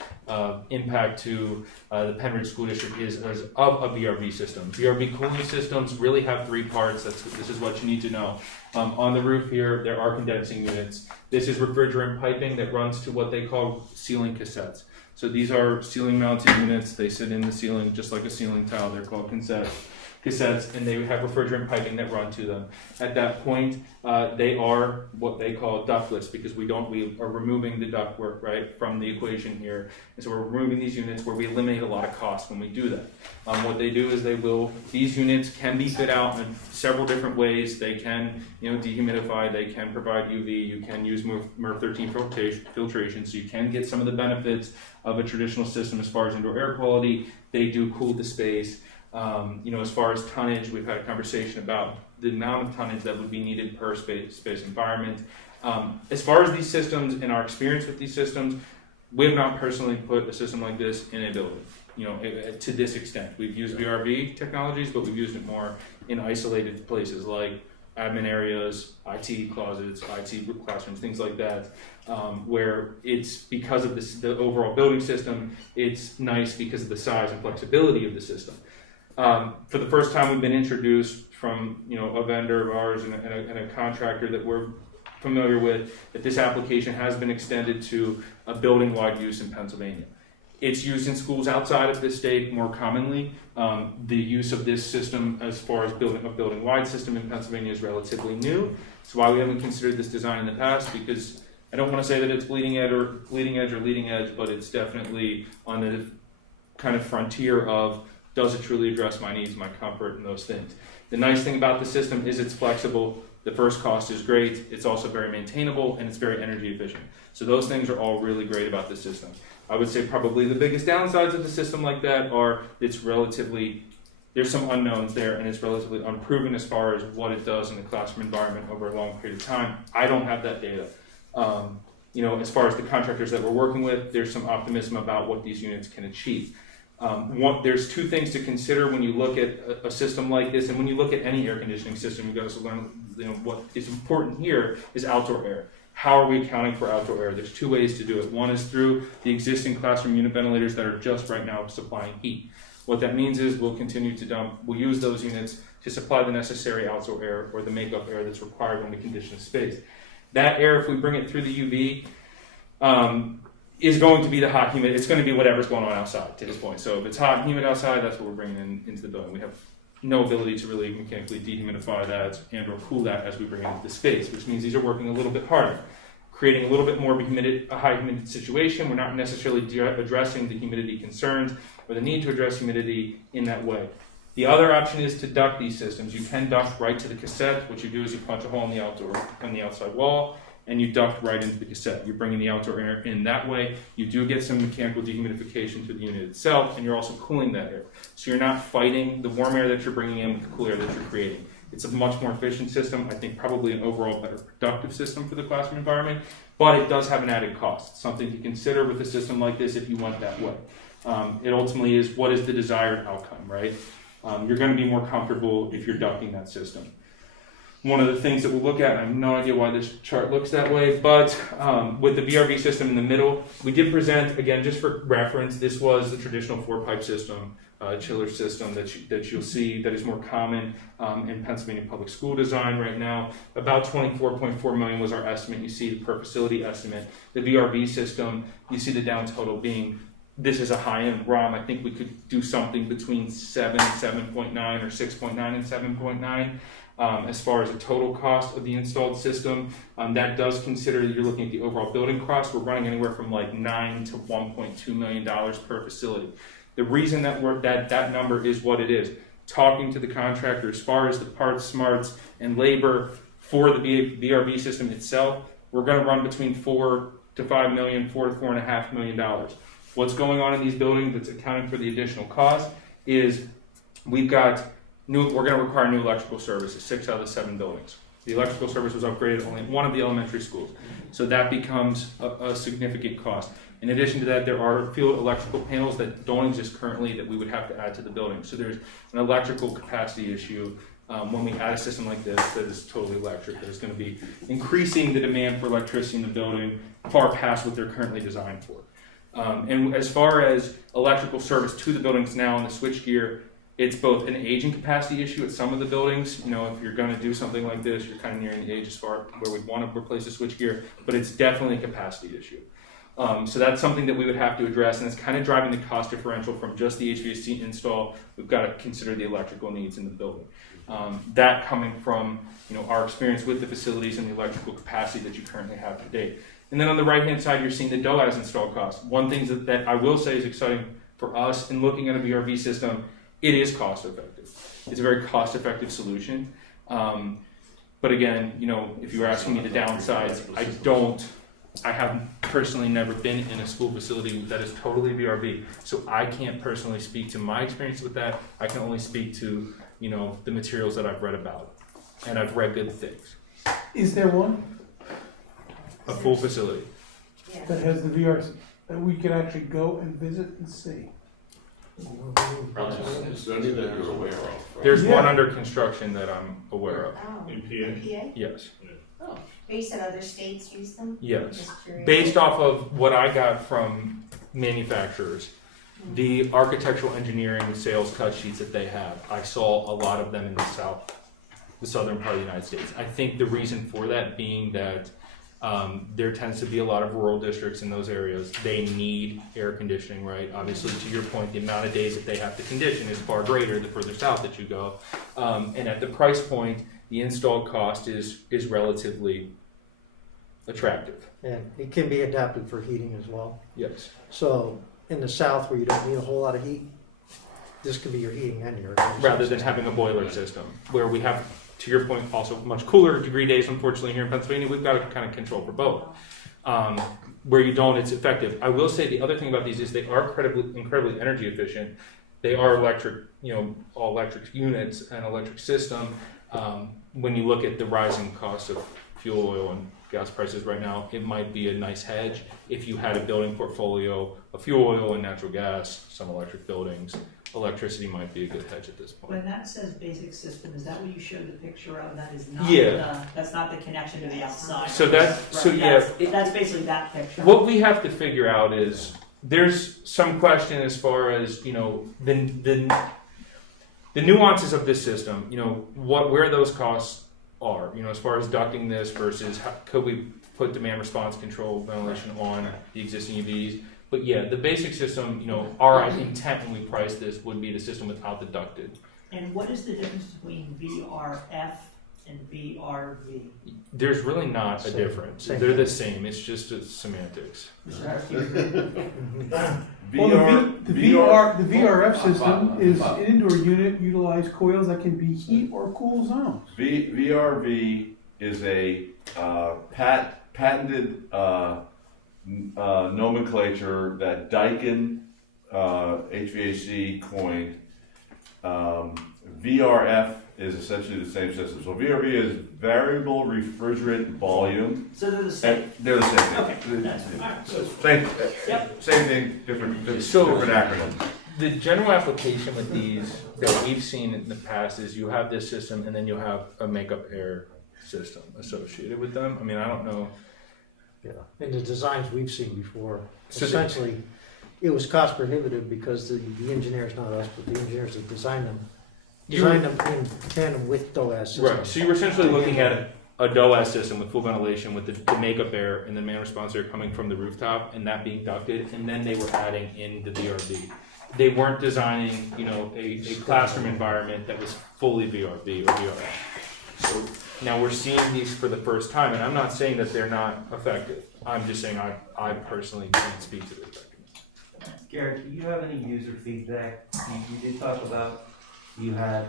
impact to the Penridge School District is of a VRV system. VRV cooling systems really have 3 parts. This is what you need to know. On the roof here, there are condensing units. This is refrigerant piping that runs to what they call ceiling cassettes. So these are ceiling mounted units. They sit in the ceiling just like a ceiling tile. They're called cassettes, and they have refrigerant piping that run to them. At that point, they are what they call ductless because we are removing the ductwork right from the equation here. And so we're removing these units where we eliminate a lot of cost when we do that. What they do is these units can be fit out in several different ways. They can, you know, dehumidify, they can provide UV, you can use MERV 13 filtration, so you can get some of the benefits of a traditional system as far as indoor air quality. They do cool the space. You know, as far as tonnage, we've had a conversation about the amount of tonnage that would be needed per space environment. As far as these systems and our experience with these systems, we have not personally put a system like this in a building, you know, to this extent. We've used VRV technologies, but we've used it more in isolated places like admin areas, IT closets, IT classrooms, things like that, where it's because of the overall building system, it's nice because of the size and flexibility of the system. For the first time, we've been introduced from a vendor of ours and a contractor that we're familiar with, that this application has been extended to a building-wide use in Pennsylvania. It's used in schools outside of the state more commonly. The use of this system as far as building a building-wide system in Pennsylvania is relatively new. That's why we haven't considered this design in the past, because I don't want to say that it's bleeding edge or leading edge, but it's definitely on the kind of frontier of, does it truly address my needs, my comfort, and those things. The nice thing about the system is it's flexible. The first cost is great. It's also very maintainable, and it's very energy efficient. So those things are all really great about the system. I would say probably the biggest downsides of a system like that are there's some unknowns there, and it's relatively unproven as far as what it does in the classroom environment over a long period of time. I don't have that data. As far as the contractors that we're working with, there's some optimism about what these units can achieve. There's two things to consider when you look at a system like this, and when you look at any air conditioning system, you've got to learn what is important here is outdoor air. How are we accounting for outdoor air? There's two ways to do it. One is through the existing classroom unit ventilators that are just right now supplying heat. What that means is we'll use those units to supply the necessary outdoor air or the makeup air that's required when we condition a space. That air, if we bring it through the UV, is going to be the hot, humid. It's going to be whatever's going on outside to this point. So if it's hot and humid outside, that's what we're bringing into the building. We have no ability to really mechanically dehumidify that and or cool that as we bring it into the space, which means these are working a little bit harder, creating a little bit more a high humidity situation. We're not necessarily addressing the humidity concerns or the need to address humidity in that way. The other option is to duct these systems. You can duct right to the cassette. What you do is you punch a hole in the outside wall, and you duct right into the cassette. You're bringing the outdoor air in that way. You do get some mechanical dehumidification through the unit itself, and you're also cooling that air. So you're not fighting the warm air that you're bringing in with the cool air that you're creating. It's a much more efficient system. I think probably an overall better productive system for the classroom environment, but it does have an added cost. Something to consider with a system like this if you went that way. It ultimately is, what is the desired outcome, right? You're going to be more comfortable if you're ducting that system. One of the things that we'll look at, and I have no idea why this chart looks that way, but with the VRV system in the middle, we did present, again, just for reference, this was the traditional 4-pipe system, chiller system that you'll see that is more common in Pennsylvania public school design right now. About $24.4 million was our estimate. You see the per facility estimate. The VRV system, you see the down total being, this is a high-end ROM. I think we could do something between 7.9, or 6.9 and 7.9. As far as the total cost of the installed system, that does consider that you're looking at the overall building cost. We're running anywhere from like $9 to $1.2 million per facility. The reason that number is what it is, talking to the contractor as far as the parts, smarts, and labor for the VRV system itself, we're going to run between $4 to $5 million, $4 to $4.5 million. What's going on in these buildings that's accounting for the additional cost is we're going to require new electrical services, 6 out of the 7 buildings. The electrical service was upgraded only at one of the elementary schools. So that becomes a significant cost. In addition to that, there are field electrical panels that don't exist currently that we would have to add to the building. So there's an electrical capacity issue when we add a system like this that is totally electric. There's going to be increasing the demand for electricity in the building far past what they're currently designed for. And as far as electrical service to the buildings now in the switchgear, it's both an aging capacity issue at some of the buildings. If you're going to do something like this, you're kind of nearing the age as far where we'd want to replace the switchgear, but it's definitely a capacity issue. So that's something that we would have to address, and it's kind of driving the cost differential from just the HVAC install. We've got to consider the electrical needs in the building. That coming from our experience with the facilities and the electrical capacity that you currently have to date. And then on the right-hand side, you're seeing the DOAS install cost. One thing that I will say is exciting for us in looking at a VRV system, it is cost-effective. It's a very cost-effective solution. But again, if you were asking me the downsides, I have personally never been in a school facility that is totally VRV. So I can't personally speak to my experience with that. I can only speak to, the materials that I've read about. And I've read good things. Is there one A full facility. that has the VR that we could actually go and visit and see? Is there any that you're aware of? right? There's Yeah. one under construction that I'm aware of. Oh, In PA? PA? Yes. Oh, but you said other states use them? Yes. Just curious. Based off of what I got from manufacturers, the architectural engineering sales cut sheets that they have, I saw a lot of them in the southern part of the United States. I think the reason for that being that there tends to be a lot of rural districts in those areas. They need air conditioning, right? Obviously, to your point, the amount of days that they have to condition is far greater the further south that you go. And at the price point, the install cost is relatively attractive. And it can be adapted for heating as well. Yes. So in the south where you don't need a whole lot of heat, this could be your heating and your air conditioning Rather than system. having a boiler system, where we have, to your point, also much cooler degree days. Unfortunately, here in Pennsylvania, we've got to kind of control for both. Where you don't, it's effective. I will say the other thing about these is they are incredibly energy efficient. They are electric, all electric units and electric system. When you look at the rising cost of fuel oil and gas prices right now, it might be a nice hedge if you had a building portfolio of fuel oil and natural gas, some electric buildings. Electricity might be a good hedge at this point. When that says basic system, is that what you showed the picture of? That is not Yeah. that's not the connection to the outside. So that- Right, so yeah, that's basically that picture. What we have to figure out is there's some question as far as the nuances of this system. Where those costs are. As far as ducting this versus could we put demand response control ventilation on the existing UVs. But yeah, the basic system, our intent when we price this would be the system without the ducted. And what is the difference between VRF and VRV? There's really not a Same. difference. Same. They're the same. It's just semantics. Well, the VRF system is an indoor unit, utilize coils that can be heat or cool zones. VRV is a patented nomenclature that Daikin HVAC coined. VRF is essentially the same system. So VRV is variable refrigerant volume. So they're the same. And they're the same thing. Okay, that's all right. Same thing, different acronym. The general application with these that we've seen in the past is you have this system and then you'll have a makeup air system associated with them. I mean, I don't know. Yeah, in the designs we've seen before, So essentially, it was cost prohibitive because the engineers, not us, but the engineers that designed them in tandem with DOAS systems. Right. So you were essentially looking at a DOAS system with full ventilation with the makeup air and the demand response air coming from the rooftop and that being ducted, and then they were adding in the VRV. They weren't designing, a classroom environment that was fully VRV or VRF. So now we're seeing these for the first time, and I'm not saying that they're not effective. I'm just saying I personally can't speak to the effectiveness. Garrett, do you have any user feedback? You did talk about you had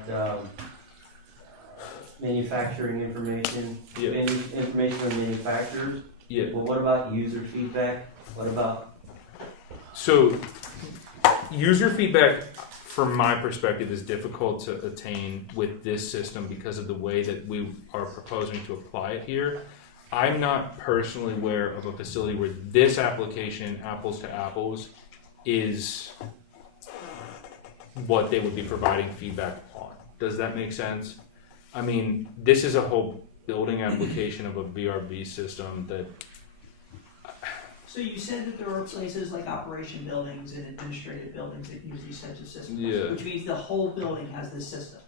manufacturing information, Yeah. information on manufacturers. Yeah. Well, what about user feedback? What about? So, user feedback, from my perspective, is difficult to attain with this system because of the way that we are proposing to apply it here. I'm not personally aware of a facility where this application, apples to apples, is what they would be providing feedback on. Does that make sense? I mean, this is a whole building application of a VRV system that. So you said that there are places like operation buildings and administrative buildings that use these types of systems, Yeah. which means the whole building has this system,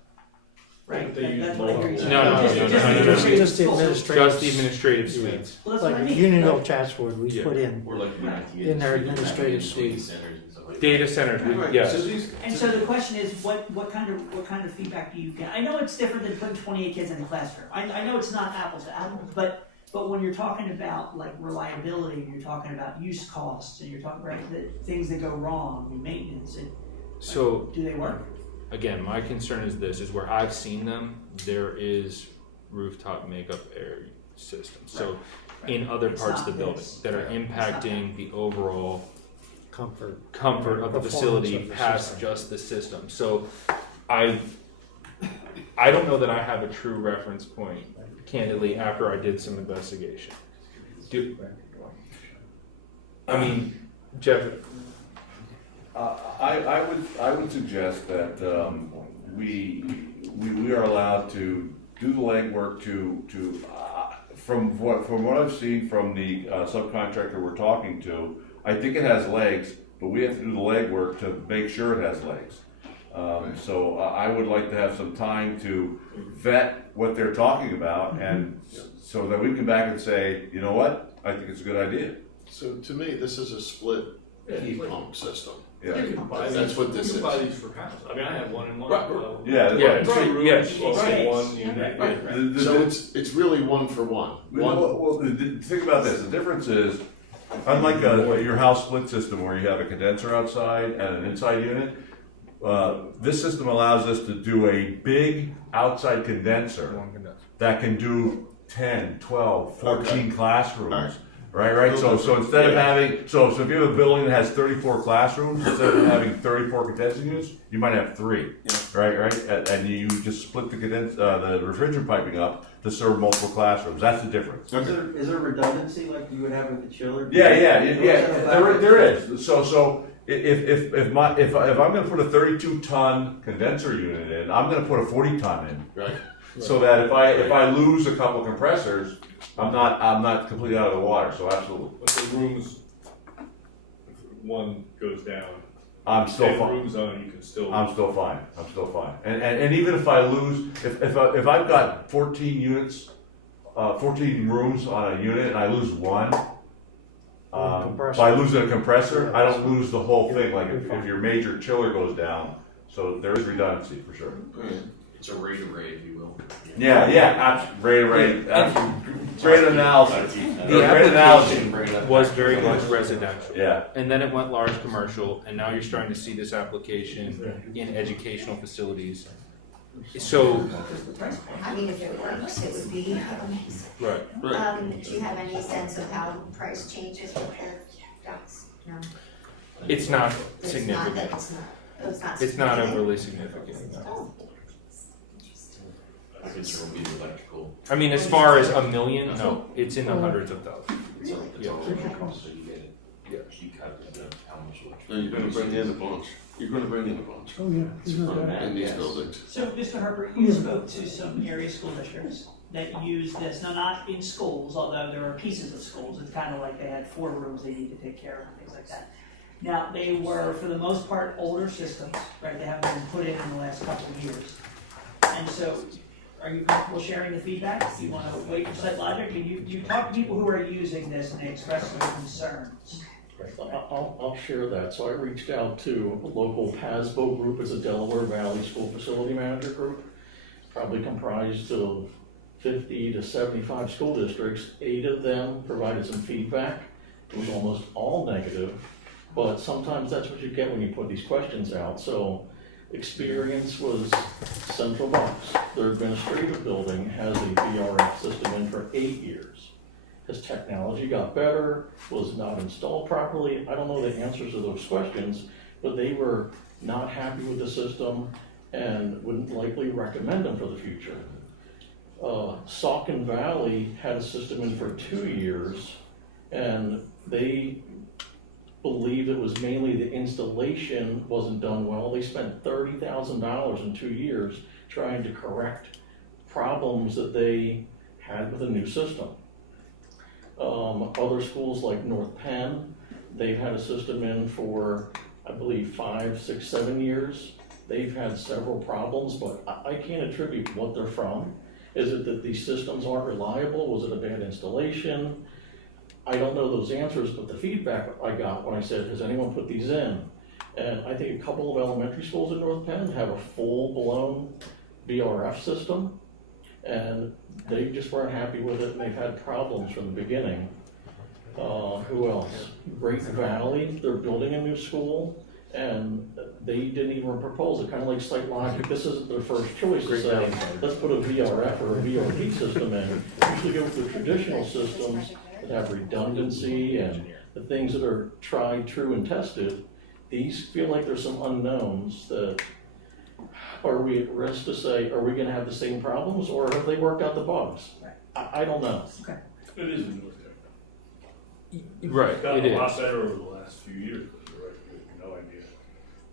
right? They use That's what I hear you saying. No. Just Just the administrative. Just the administrative suites. Well, that's what I Like mean. Unionville Chatsworth, we Yeah. put in Or like in their administrative suite. Data centers, yes. And so the question is, what kind of feedback do you get? I know it's different than putting 28 kids in a classroom. I know it's not apples to apples, but when you're talking about like reliability, and you're talking about use costs, and you're talking about the things that go wrong, maintenance, So, do they work? again, my concern is this: is where I've seen them, there is rooftop makeup air systems. So, in other It's parts of not the building this. that are Right. It's impacting the overall Comfort. comfort of the Performance facility of the past system. just the system. So, I don't know that I have a true reference point, candidly, after I did some investigation. I mean, Jeff. I I would suggest that, we are allowed to do the legwork from what I've seen from the subcontractor we're talking to, I think it has legs, but we have to do the legwork to make sure it has legs. So I would like to have some time to vet what they're talking about, and so that we can come back and say, you know what, I think it's a good idea. So to me, this is a split heat pump system. Yeah. You can buy That's what this you is. can buy these for pounds. I mean, I have one in one. Right. Yeah. Yeah. Two rooms, Yes. also Right. one unit. Right. So it's really one for one. Well, think about this. The difference is, unlike your house split system where you have a condenser outside and an inside unit, this system allows us to do a big outside condenser that can do 10, 12, 14 classrooms. Right. So instead of having, so if you have a building that has 34 classrooms, instead of having 34 condensing units, you might have 3. Yeah. Right. And you just split the the refrigerant piping up to serve multiple classrooms. That's the difference. Is there redundancy like you would have with the chiller? Yeah. There is. So if I'm going to put a 32-ton condenser unit in, I'm going to put a 40-ton in. Right. So that if I lose a couple compressors, I'm not completely out of the water. So absolutely. But the rooms, if one goes down, I'm still 10 fine. rooms on, you can still. I'm still fine. And even if I lose, if I've got 14 units, 14 rooms on a unit, and I lose one, by losing a compressor, I don't lose the whole thing. Like if your major chiller goes down, so there is redundancy for sure. It's a rate array, if you will. Yeah, great analysis. The application was very much residential. Yeah. And then it went large commercial, and now you're starting to see this application in educational facilities. So, I mean, if it works, it would be amazing. right. Do you have any sense of how price changes with the ducts? No. It's not It's significant. not that it's not, it's not It's not significant? overly significant. No. Oh. I think it will be the electrical. I mean, as far as $1 million, no, it's in the hundreds of thousands. It's Really? the total cost, so you get it. Yeah. You calculate how much electricity. No, you're going to bring in a bunch. You're going to bring in a bunch. Oh, yeah, it's not bad. In these buildings. So, Mr. Harper, you spoke to some area school districts that use this, now not in schools, although there are pieces of schools, it's kind of like they had 4 rooms they need to take care of and things like that. Now, they were, for the most part, older systems, right, they haven't been put in the last couple of years. And so, are you comfortable sharing the feedback? Do you want to wait for site logic? You talk to people who are using this and they express their concerns. I'll share that. So I reached out to a local PASBO group, it's a Delaware Valley School Facility Manager group, probably comprised of 50 to 75 school districts. 8 of them provided some feedback. It was almost all negative, but sometimes that's what you get when you put these questions out. So experience was Central Bucks. Their administrative building has a VRF system in for 8 years. Has technology got better? Was it not installed properly? I don't know the answers to those questions, but they were not happy with the system and wouldn't likely recommend them for the future. Saucon Valley had a system in for 2 years, and they believed it was mainly the installation wasn't done well. They spent $30,000 in 2 years trying to correct problems that they had with a new system. Other schools like North Penn, they've had a system in for, I believe, 5, 6, 7 years. They've had several problems, but I can't attribute what they're from. Is it that these systems aren't reliable? Was it a bad installation? I don't know those answers, but the feedback I got when I said, has anyone put these in? And I think a couple of elementary schools in North Penn have a full-blown VRF system, and they just weren't happy with it, and they've had problems from the beginning. Who else? Great Valley, they're building a new school, and they didn't even propose it, kind of like Site Logic. This isn't their first choice to say, let's put a VRF or a VRP system in. Usually go with the traditional systems that have redundancy and the things that are tried, true, and tested. These feel like there's some unknowns that, are we at risk to say, are we gonna have the same problems, or have they worked out the bugs? I don't know. Okay. It is in North Carolina. Right, It's gotten it a lot is. better over the last few years, but you're right, you have no idea.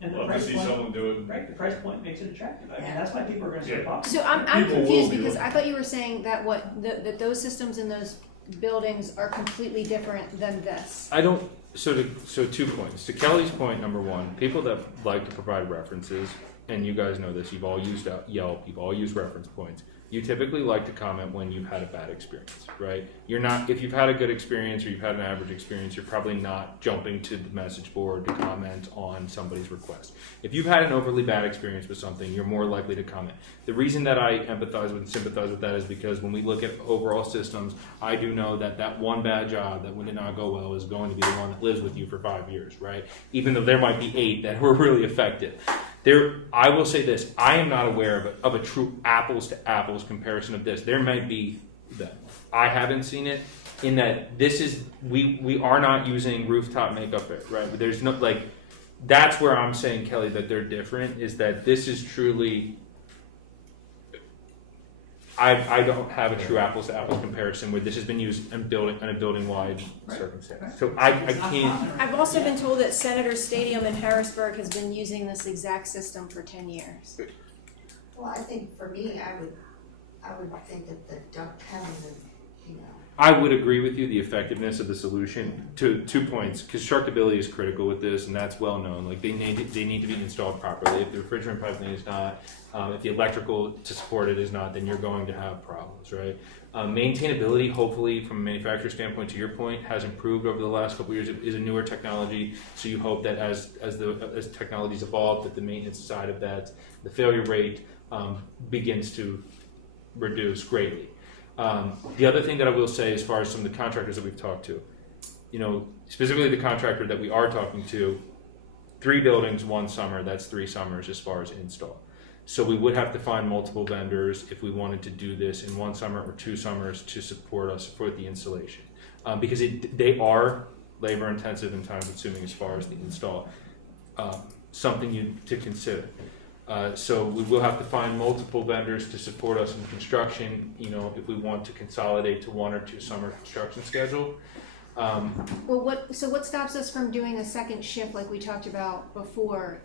And the Love to price see point, someone do it. right, the price point makes it attractive. I mean, that's why people are gonna start Yeah. talking. So I'm People will confused be because looking. I thought you were saying that that those systems in those buildings are completely different than this. I don't. So 2 points. To Kelly's point, number one, people that like to provide references, and you guys know this. You've all used Yelp. You've all used reference points. You typically like to comment when you've had a bad experience, right? You're not, if you've had a good experience or you've had an average experience, you're probably not jumping to the message board to comment on somebody's request. If you've had an overly bad experience with something, you're more likely to comment. The reason that I sympathize with that is because when we look at overall systems, I do know that one bad job that did not go well is going to be the one that lives with you for 5 years, right? Even though there might be 8 that were really affected. I will say this, I am not aware of a true apples to apples comparison of this. There might be that. I haven't seen it in that this is, we are not using rooftop makeup, right? There's no, like, that's where I'm saying, Kelly, that they're different, is that this is truly, I don't have a true apples to apples comparison where this has been used in a building wide circumstance. So I can't. I've also been told that Senator Stadium in Harrisburg has been using this exact system for 10 years. Well, I think for me, I would think that having the, I would agree with you, the effectiveness of the solution, to 2 points, constructability is critical with this, and that's well known. Like, they need to be installed properly. If the refrigerant piping is not, if the electrical to support it is not, then you're going to have problems, right? Maintainability, hopefully, from a manufacturer standpoint, to your point, has improved over the last couple of years. It is a newer technology, so you hope that as technologies evolve, that the maintenance side of that, the failure rate begins to reduce greatly. The other thing that I will say, as far as some of the contractors that we've talked to, specifically the contractor that we are talking to, 3 buildings, 1 summer, that's 3 summers as far as install. So we would have to find multiple vendors if we wanted to do this in 1 summer or 2 summers to support us for the installation. Because they are labor intensive and time consuming as far as the install. Something to consider. So we will have to find multiple vendors to support us in construction, if we want to consolidate to 1 or 2 summer construction schedule. Well, what stops us from doing a second shift like we talked about before?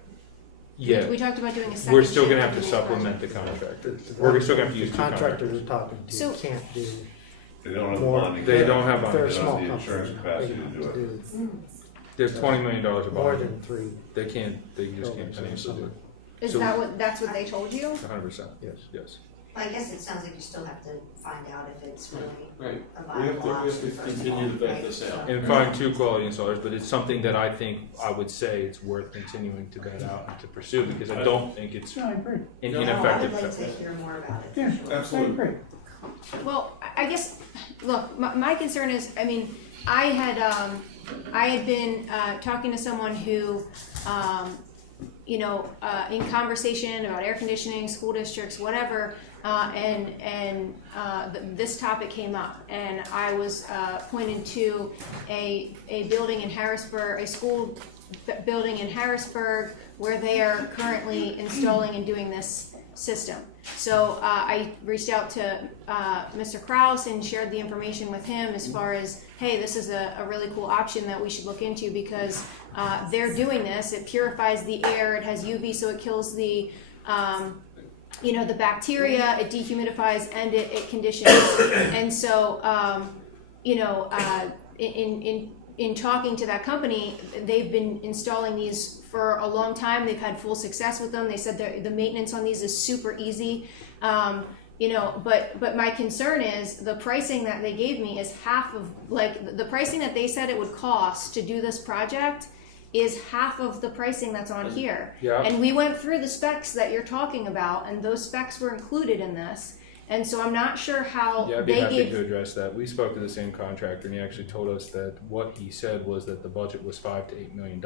Yeah. We talked about doing a second We're still shift going to have in to the supplement the contractor. We're still going to have to use 2 contractors contractors. we're talking to So- can't do They don't have more. bonding. They don't have They're a bonding. small the company. insurance capacity They to do have it. do There's $20 million of more bonding. than 3. They just can't buildings in financially do it. Is So- that's what they told you? 100%. Yes. I guess it sounds like you still have to find out if it's really Right. a We have viable to option first of continue all, to vet right? this out. And find 2 quality installers, but it's something that I think I would say it's worth continuing to vet out and to pursue because I don't think it's No, I agree. an No, I would ineffective. like to hear more about it. Yeah, for sure. Absolutely. I agree. Well, I guess, look, my concern is, I had been talking to someone who, in conversation about air conditioning, school districts, whatever, this topic came up, and I was pointed to a building in Harrisburg, a school building in Harrisburg, where they are currently installing and doing this system. So I reached out to Mr. Kraus and shared the information with him as far as, hey, this is a really cool option that we should look into because they're doing this. It purifies the air. It has UV, so it kills the the bacteria. It dehumidifies and it conditions. And so in talking to that company, they've been installing these for a long time. They've had full success with them. They said the maintenance on these is super easy. But my concern is the pricing that they gave me is half of, like, the pricing that they said it would cost to do this project is half of the pricing that's on here. Yeah. And we went through the specs that you're talking about, and those specs were included in this. And so I'm not sure how Yeah, I'd be they happy gave. to address that. We spoke to the same contractor, and he actually told us that what he said was that the budget was $5 to $8 million,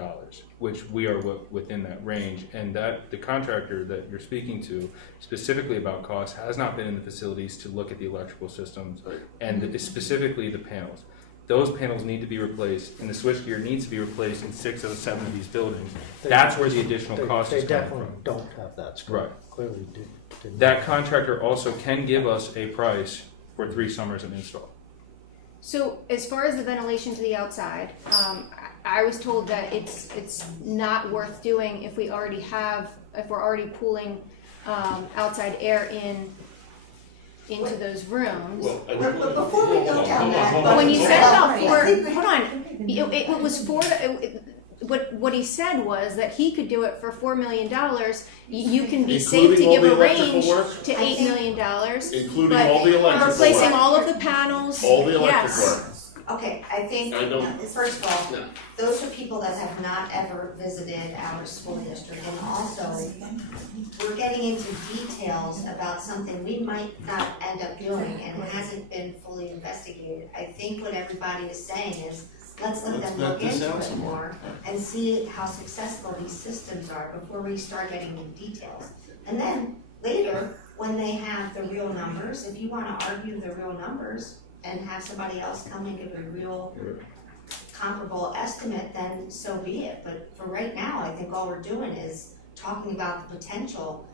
which we are within that range, and that the contractor that you're speaking to, specifically about cost, has not been in the facilities to look at the electrical systems and specifically the panels. Those panels need to be replaced, and the switchgear needs to be replaced in 6 out of 7 of these buildings. That's where the additional cost is coming from. They definitely don't have that. Right. Clearly do. That contractor also can give us a price for 3 summers of install. So as far as the ventilation to the outside, I was told that it's not worth doing if we're already pooling outside air into those rooms. But before we go down that. When you said about hold on, it was what he said was that he could do it for $4 million. You can be safe to Including all give a the electrical range work? to $8 million. Including but all the electrical replacing work. all of the panels. All the electric yes. work. Okay, I think, I don't- first of all, those are people that have not ever visited our school district. And also, we're getting into details about something we might not end up doing and hasn't been fully investigated. I think what everybody is saying is, let's let them look into it more and see how successful these systems are before we start getting into details. And then, later, when they have the real numbers, if you wanna argue the real numbers, and have somebody else come and give a real comparable estimate, then so be it. But for right now, I think all we're doing is talking about the potential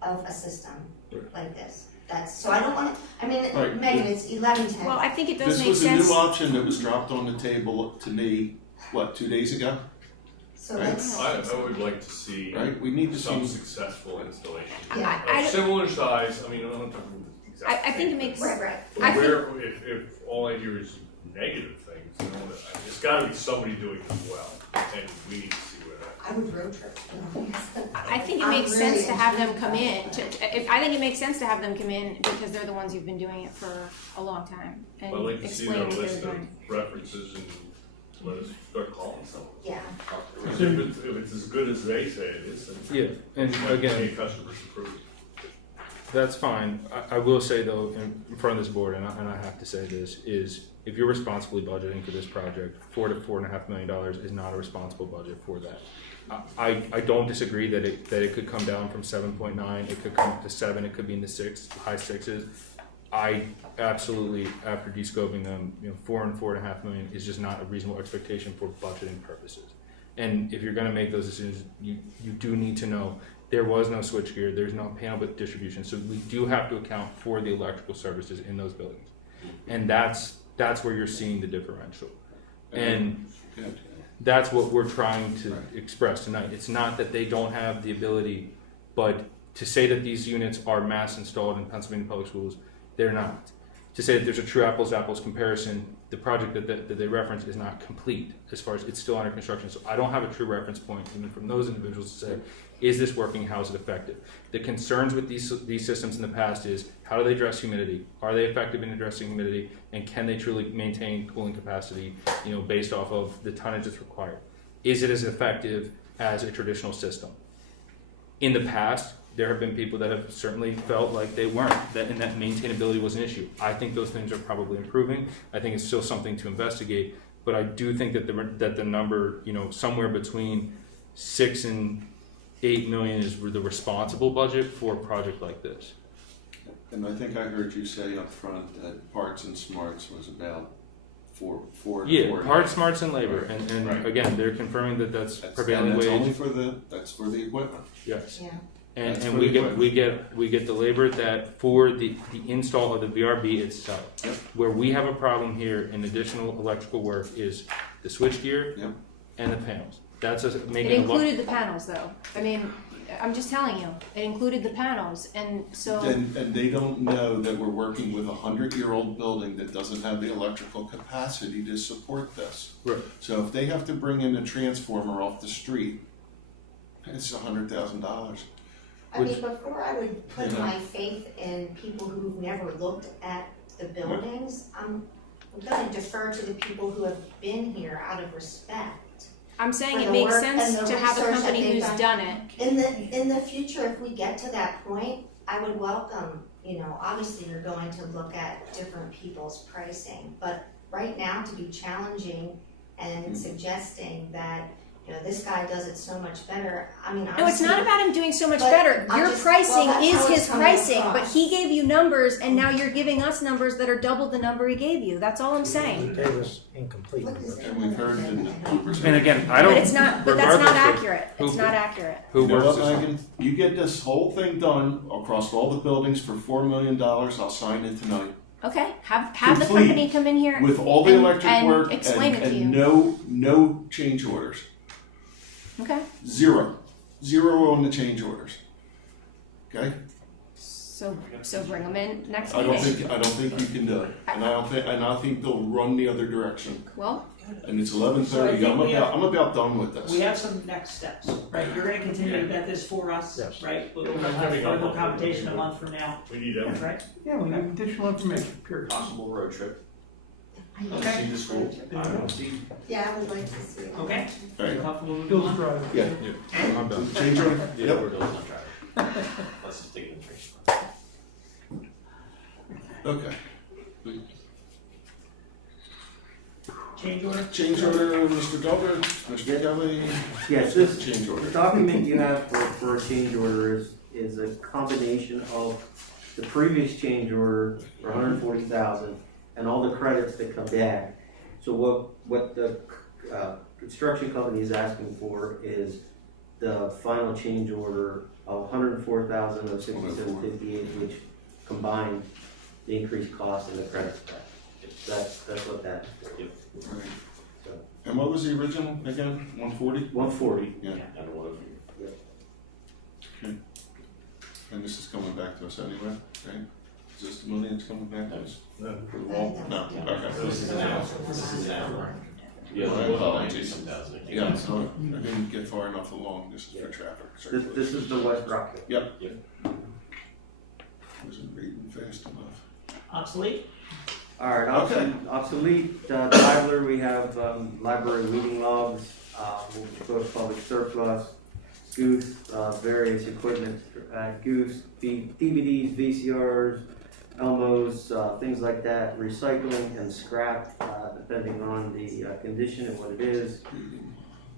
of a system like this. So I don't want to, I mean, Right. Megan, it's 11:10. Well, I think it does This make was a sense. new option that was dropped on the table to me, 2 days ago? So Right. let's, I would like to see Right, we need to some see, successful installation. Yeah. Of similar size, I mean, I'm not talking exact I think it same, makes. right. but I think- where, if all I hear is negative things, you know, there's gotta be somebody doing it well, and we need to see where that. I would road trip. I think it I'm makes really sense to have them come intrigued. in. I think it makes sense to have them come in because they're the ones who've been doing it for a long time and I'd like to see explain their what they're list of doing. references and let us start calling someone. Yeah. If it's as good as they say it is, then. Yeah, and again, Many customers approve. that's fine. I will say though, in front of this board, and I have to say this, is if you're responsibly budgeting for this project, $4 to $4.5 million is not a responsible budget for that. I don't disagree that it could come down from 7.9, it could come up to 7, it could be in the high sixes. I absolutely, after descoping them, 4 and $4.5 million is just not a reasonable expectation for budgeting purposes. And if you're going to make those decisions, you do need to know there was no switchgear, there's no panel bit distribution, so we do have to account for the electrical services in those buildings, and that's where you're seeing the differential, and that's what we're trying to express tonight. It's not that they don't have the ability, but to say that these units are mass installed in Pennsylvania Public Schools, they're not. To say that there's a true apples to apples comparison, the project that they reference is not complete as far as it's still under construction. So I don't have a true reference point even from those individuals to say, is this working? How is it effective? The concerns with these systems in the past is how do they address humidity? Are they effective in addressing humidity? And can they truly maintain cooling capacity, based off of the tonnage that's required? Is it as effective as a traditional system? In the past, there have been people that have certainly felt like they weren't, and that maintainability was an issue. I think those things are probably improving. I think it's still something to investigate, but I do think that the number, somewhere between 6 and 8 million is the responsible budget for a project like this. and I think I heard you say up front that parts and smarts was about four. Yeah, parts, smarts, and labor, and Right. again, they're confirming that that's prevailing and that's wage. only that's for the equipment. Yes. Yeah. And, That's and for we the get the labor that for the install of the VRB itself. Yep. Where we have a problem here in additional electrical work is the switchgear Yep. and the panels. That's making It a lot. included the panels though. I mean, I'm just telling you, it included the panels and so. And they don't know that we're working with a 100-year-old building that doesn't have the electrical capacity to support this. Right. So if they have to bring in a transformer off the street, it's $100,000. I mean, before I would put You know. my faith in people who've never looked at the buildings, I'm gonna defer to the people who have been here out of respect. I'm saying for it the makes work sense and the to have a research that company they've who's done it. In the future, if we get to that point, I would welcome, obviously you're going to look at different people's pricing, but right now to be challenging and suggesting that, this guy does it so much better, I mean, No, it's honestly- not about him doing so much but better. I'm Your just- pricing well, that's is how it's his coming pricing, but across. he gave you numbers and now you're giving us numbers that are double the number he gave you. That's all I'm saying. It was incomplete. And we've heard in the bloopers. And again, I don't. But it's not, but that's not regardless of accurate. who- It's not accurate. Who You know works what, this out. Megan? You get this whole thing done across all the buildings for $4 million, I'll sign it tonight. Okay, have the Complete. company come in here With all the and- electric and work explain it to you. and no change orders. Okay, Zero on the change orders. Okay? so bring them in next I meeting. don't think you can do it. And I think they'll run the other direction. Well, And it's So I 11:30. think I'm about done with this. We have some next steps, right? You're gonna continue to vet this for us, Yes. right? We'll have further conversation a month from now. We need That's right. Yeah, we need additional information, period. Possible road trip. Okay. See the school. Yeah, I would like to see it. Okay. All right. You comfortable with Bill's that? driving. Yeah. I'm done. Change order? Yeah, Yep. we're Bill's not driving. Let's just take it in three. Okay. Change order? Change order, Mr. Delbert, Mr. Kelly. Yes, this Change order. the document you have for a change order is a combination of the previous change order for $140,000 and all the credits that come back. So what the construction company is asking for is the final change order of $104,067.58, which combined the increased cost and the credits back. That's what that is. All right. And what was the original again? 140? 140. Yeah. And what Okay. And this is coming back to us anyway, right? Is this the money that's coming back to us? For the wall? No, okay. This is now. Yeah, My well, apologies. 90,000. Yeah, so I didn't get far enough along, this is for traffic. This is the West Rock. Yep. Wasn't reading fast enough. Obsolete? All right, Okay. obsolete, Tyler, we have, library reading logs, we'll go to public surplus, Goose, various equipment, Goose, DVDs, VCRs, Elmos, things like that, recycling and scrap, depending on the condition and what it is.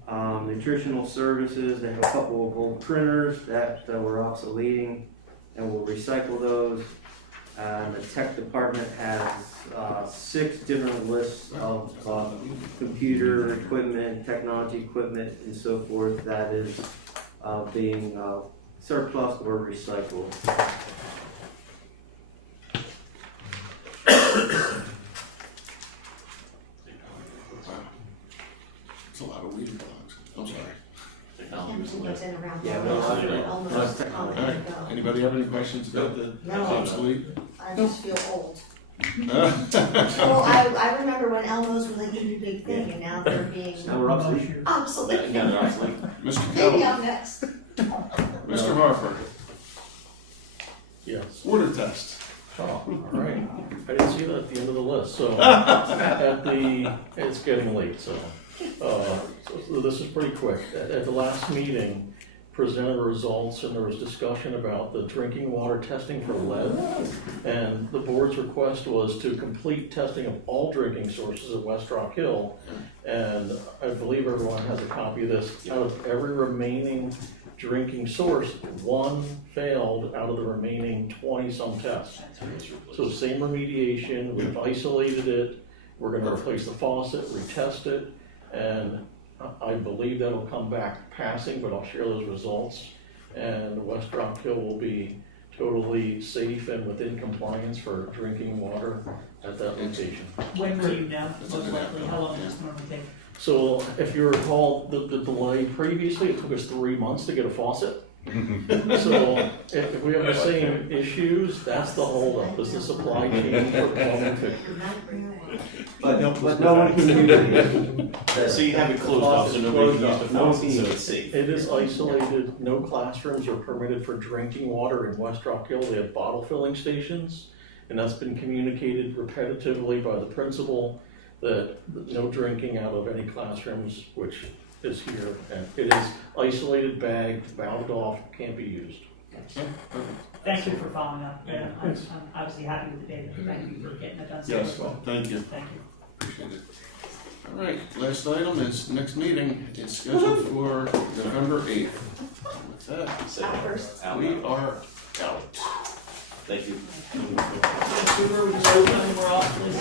Nutritional services, they have a couple of old printers that were obsoleting, and we'll recycle those. The tech department has 6 different lists of computer equipment, technology equipment, and so forth that is being surplus or recycled. It's a lot of weed logs. I'm sorry. What's in around Yeah, there. but Almost technology. All right, anybody have any questions about the No. obsolete? I just feel old. Well, I remember when Elmos were like a big thing, and now they're being Now we're obsolete. obsolete. Yeah, they're obsolete. Mr. Maybe Kelly, I'm next. Mr. Harper, Yes. water test. Oh, all right. I didn't see that at the end of the list, so at it's getting late, so this is pretty quick. At the last meeting, presented results and there was discussion about the drinking water testing for lead. And the board's request was to complete testing of all drinking sources at West Rock Hill. And I believe everyone has a copy of this. Out of every remaining drinking source, 1 failed out of the remaining 20-some tests. So same remediation, we've isolated it, we're gonna replace the faucet, retest it, and I believe that'll come back passing, but I'll share those results. And West Rock Hill will be totally safe and within compliance for drinking water at that location. When will you know, most likely, how long does it normally take? So if you recall, the delay previously, it took us 3 months to get a faucet. So if we have the same issues, that's the holdup, is the supply chain for plumbing fixtures. But no one can use it. So you have it closed off, so nobody can use the faucet, so it's safe. It is isolated, no classrooms are permitted for drinking water in West Rock Hill, they have bottle filling stations. And that's been communicated repetitively by the principal, that no drinking out of any classrooms, which is here. And it is isolated, bagged, valved off, can't be used. Thank you for following up. Yeah, I'm obviously happy with the data. Thank you for getting that done. so Yes, quickly. thank you. Thank you. Appreciate it. All right, last item is, next meeting is scheduled for November 8th. With that, we are out. Thank you. Super, we just open and we're off, please.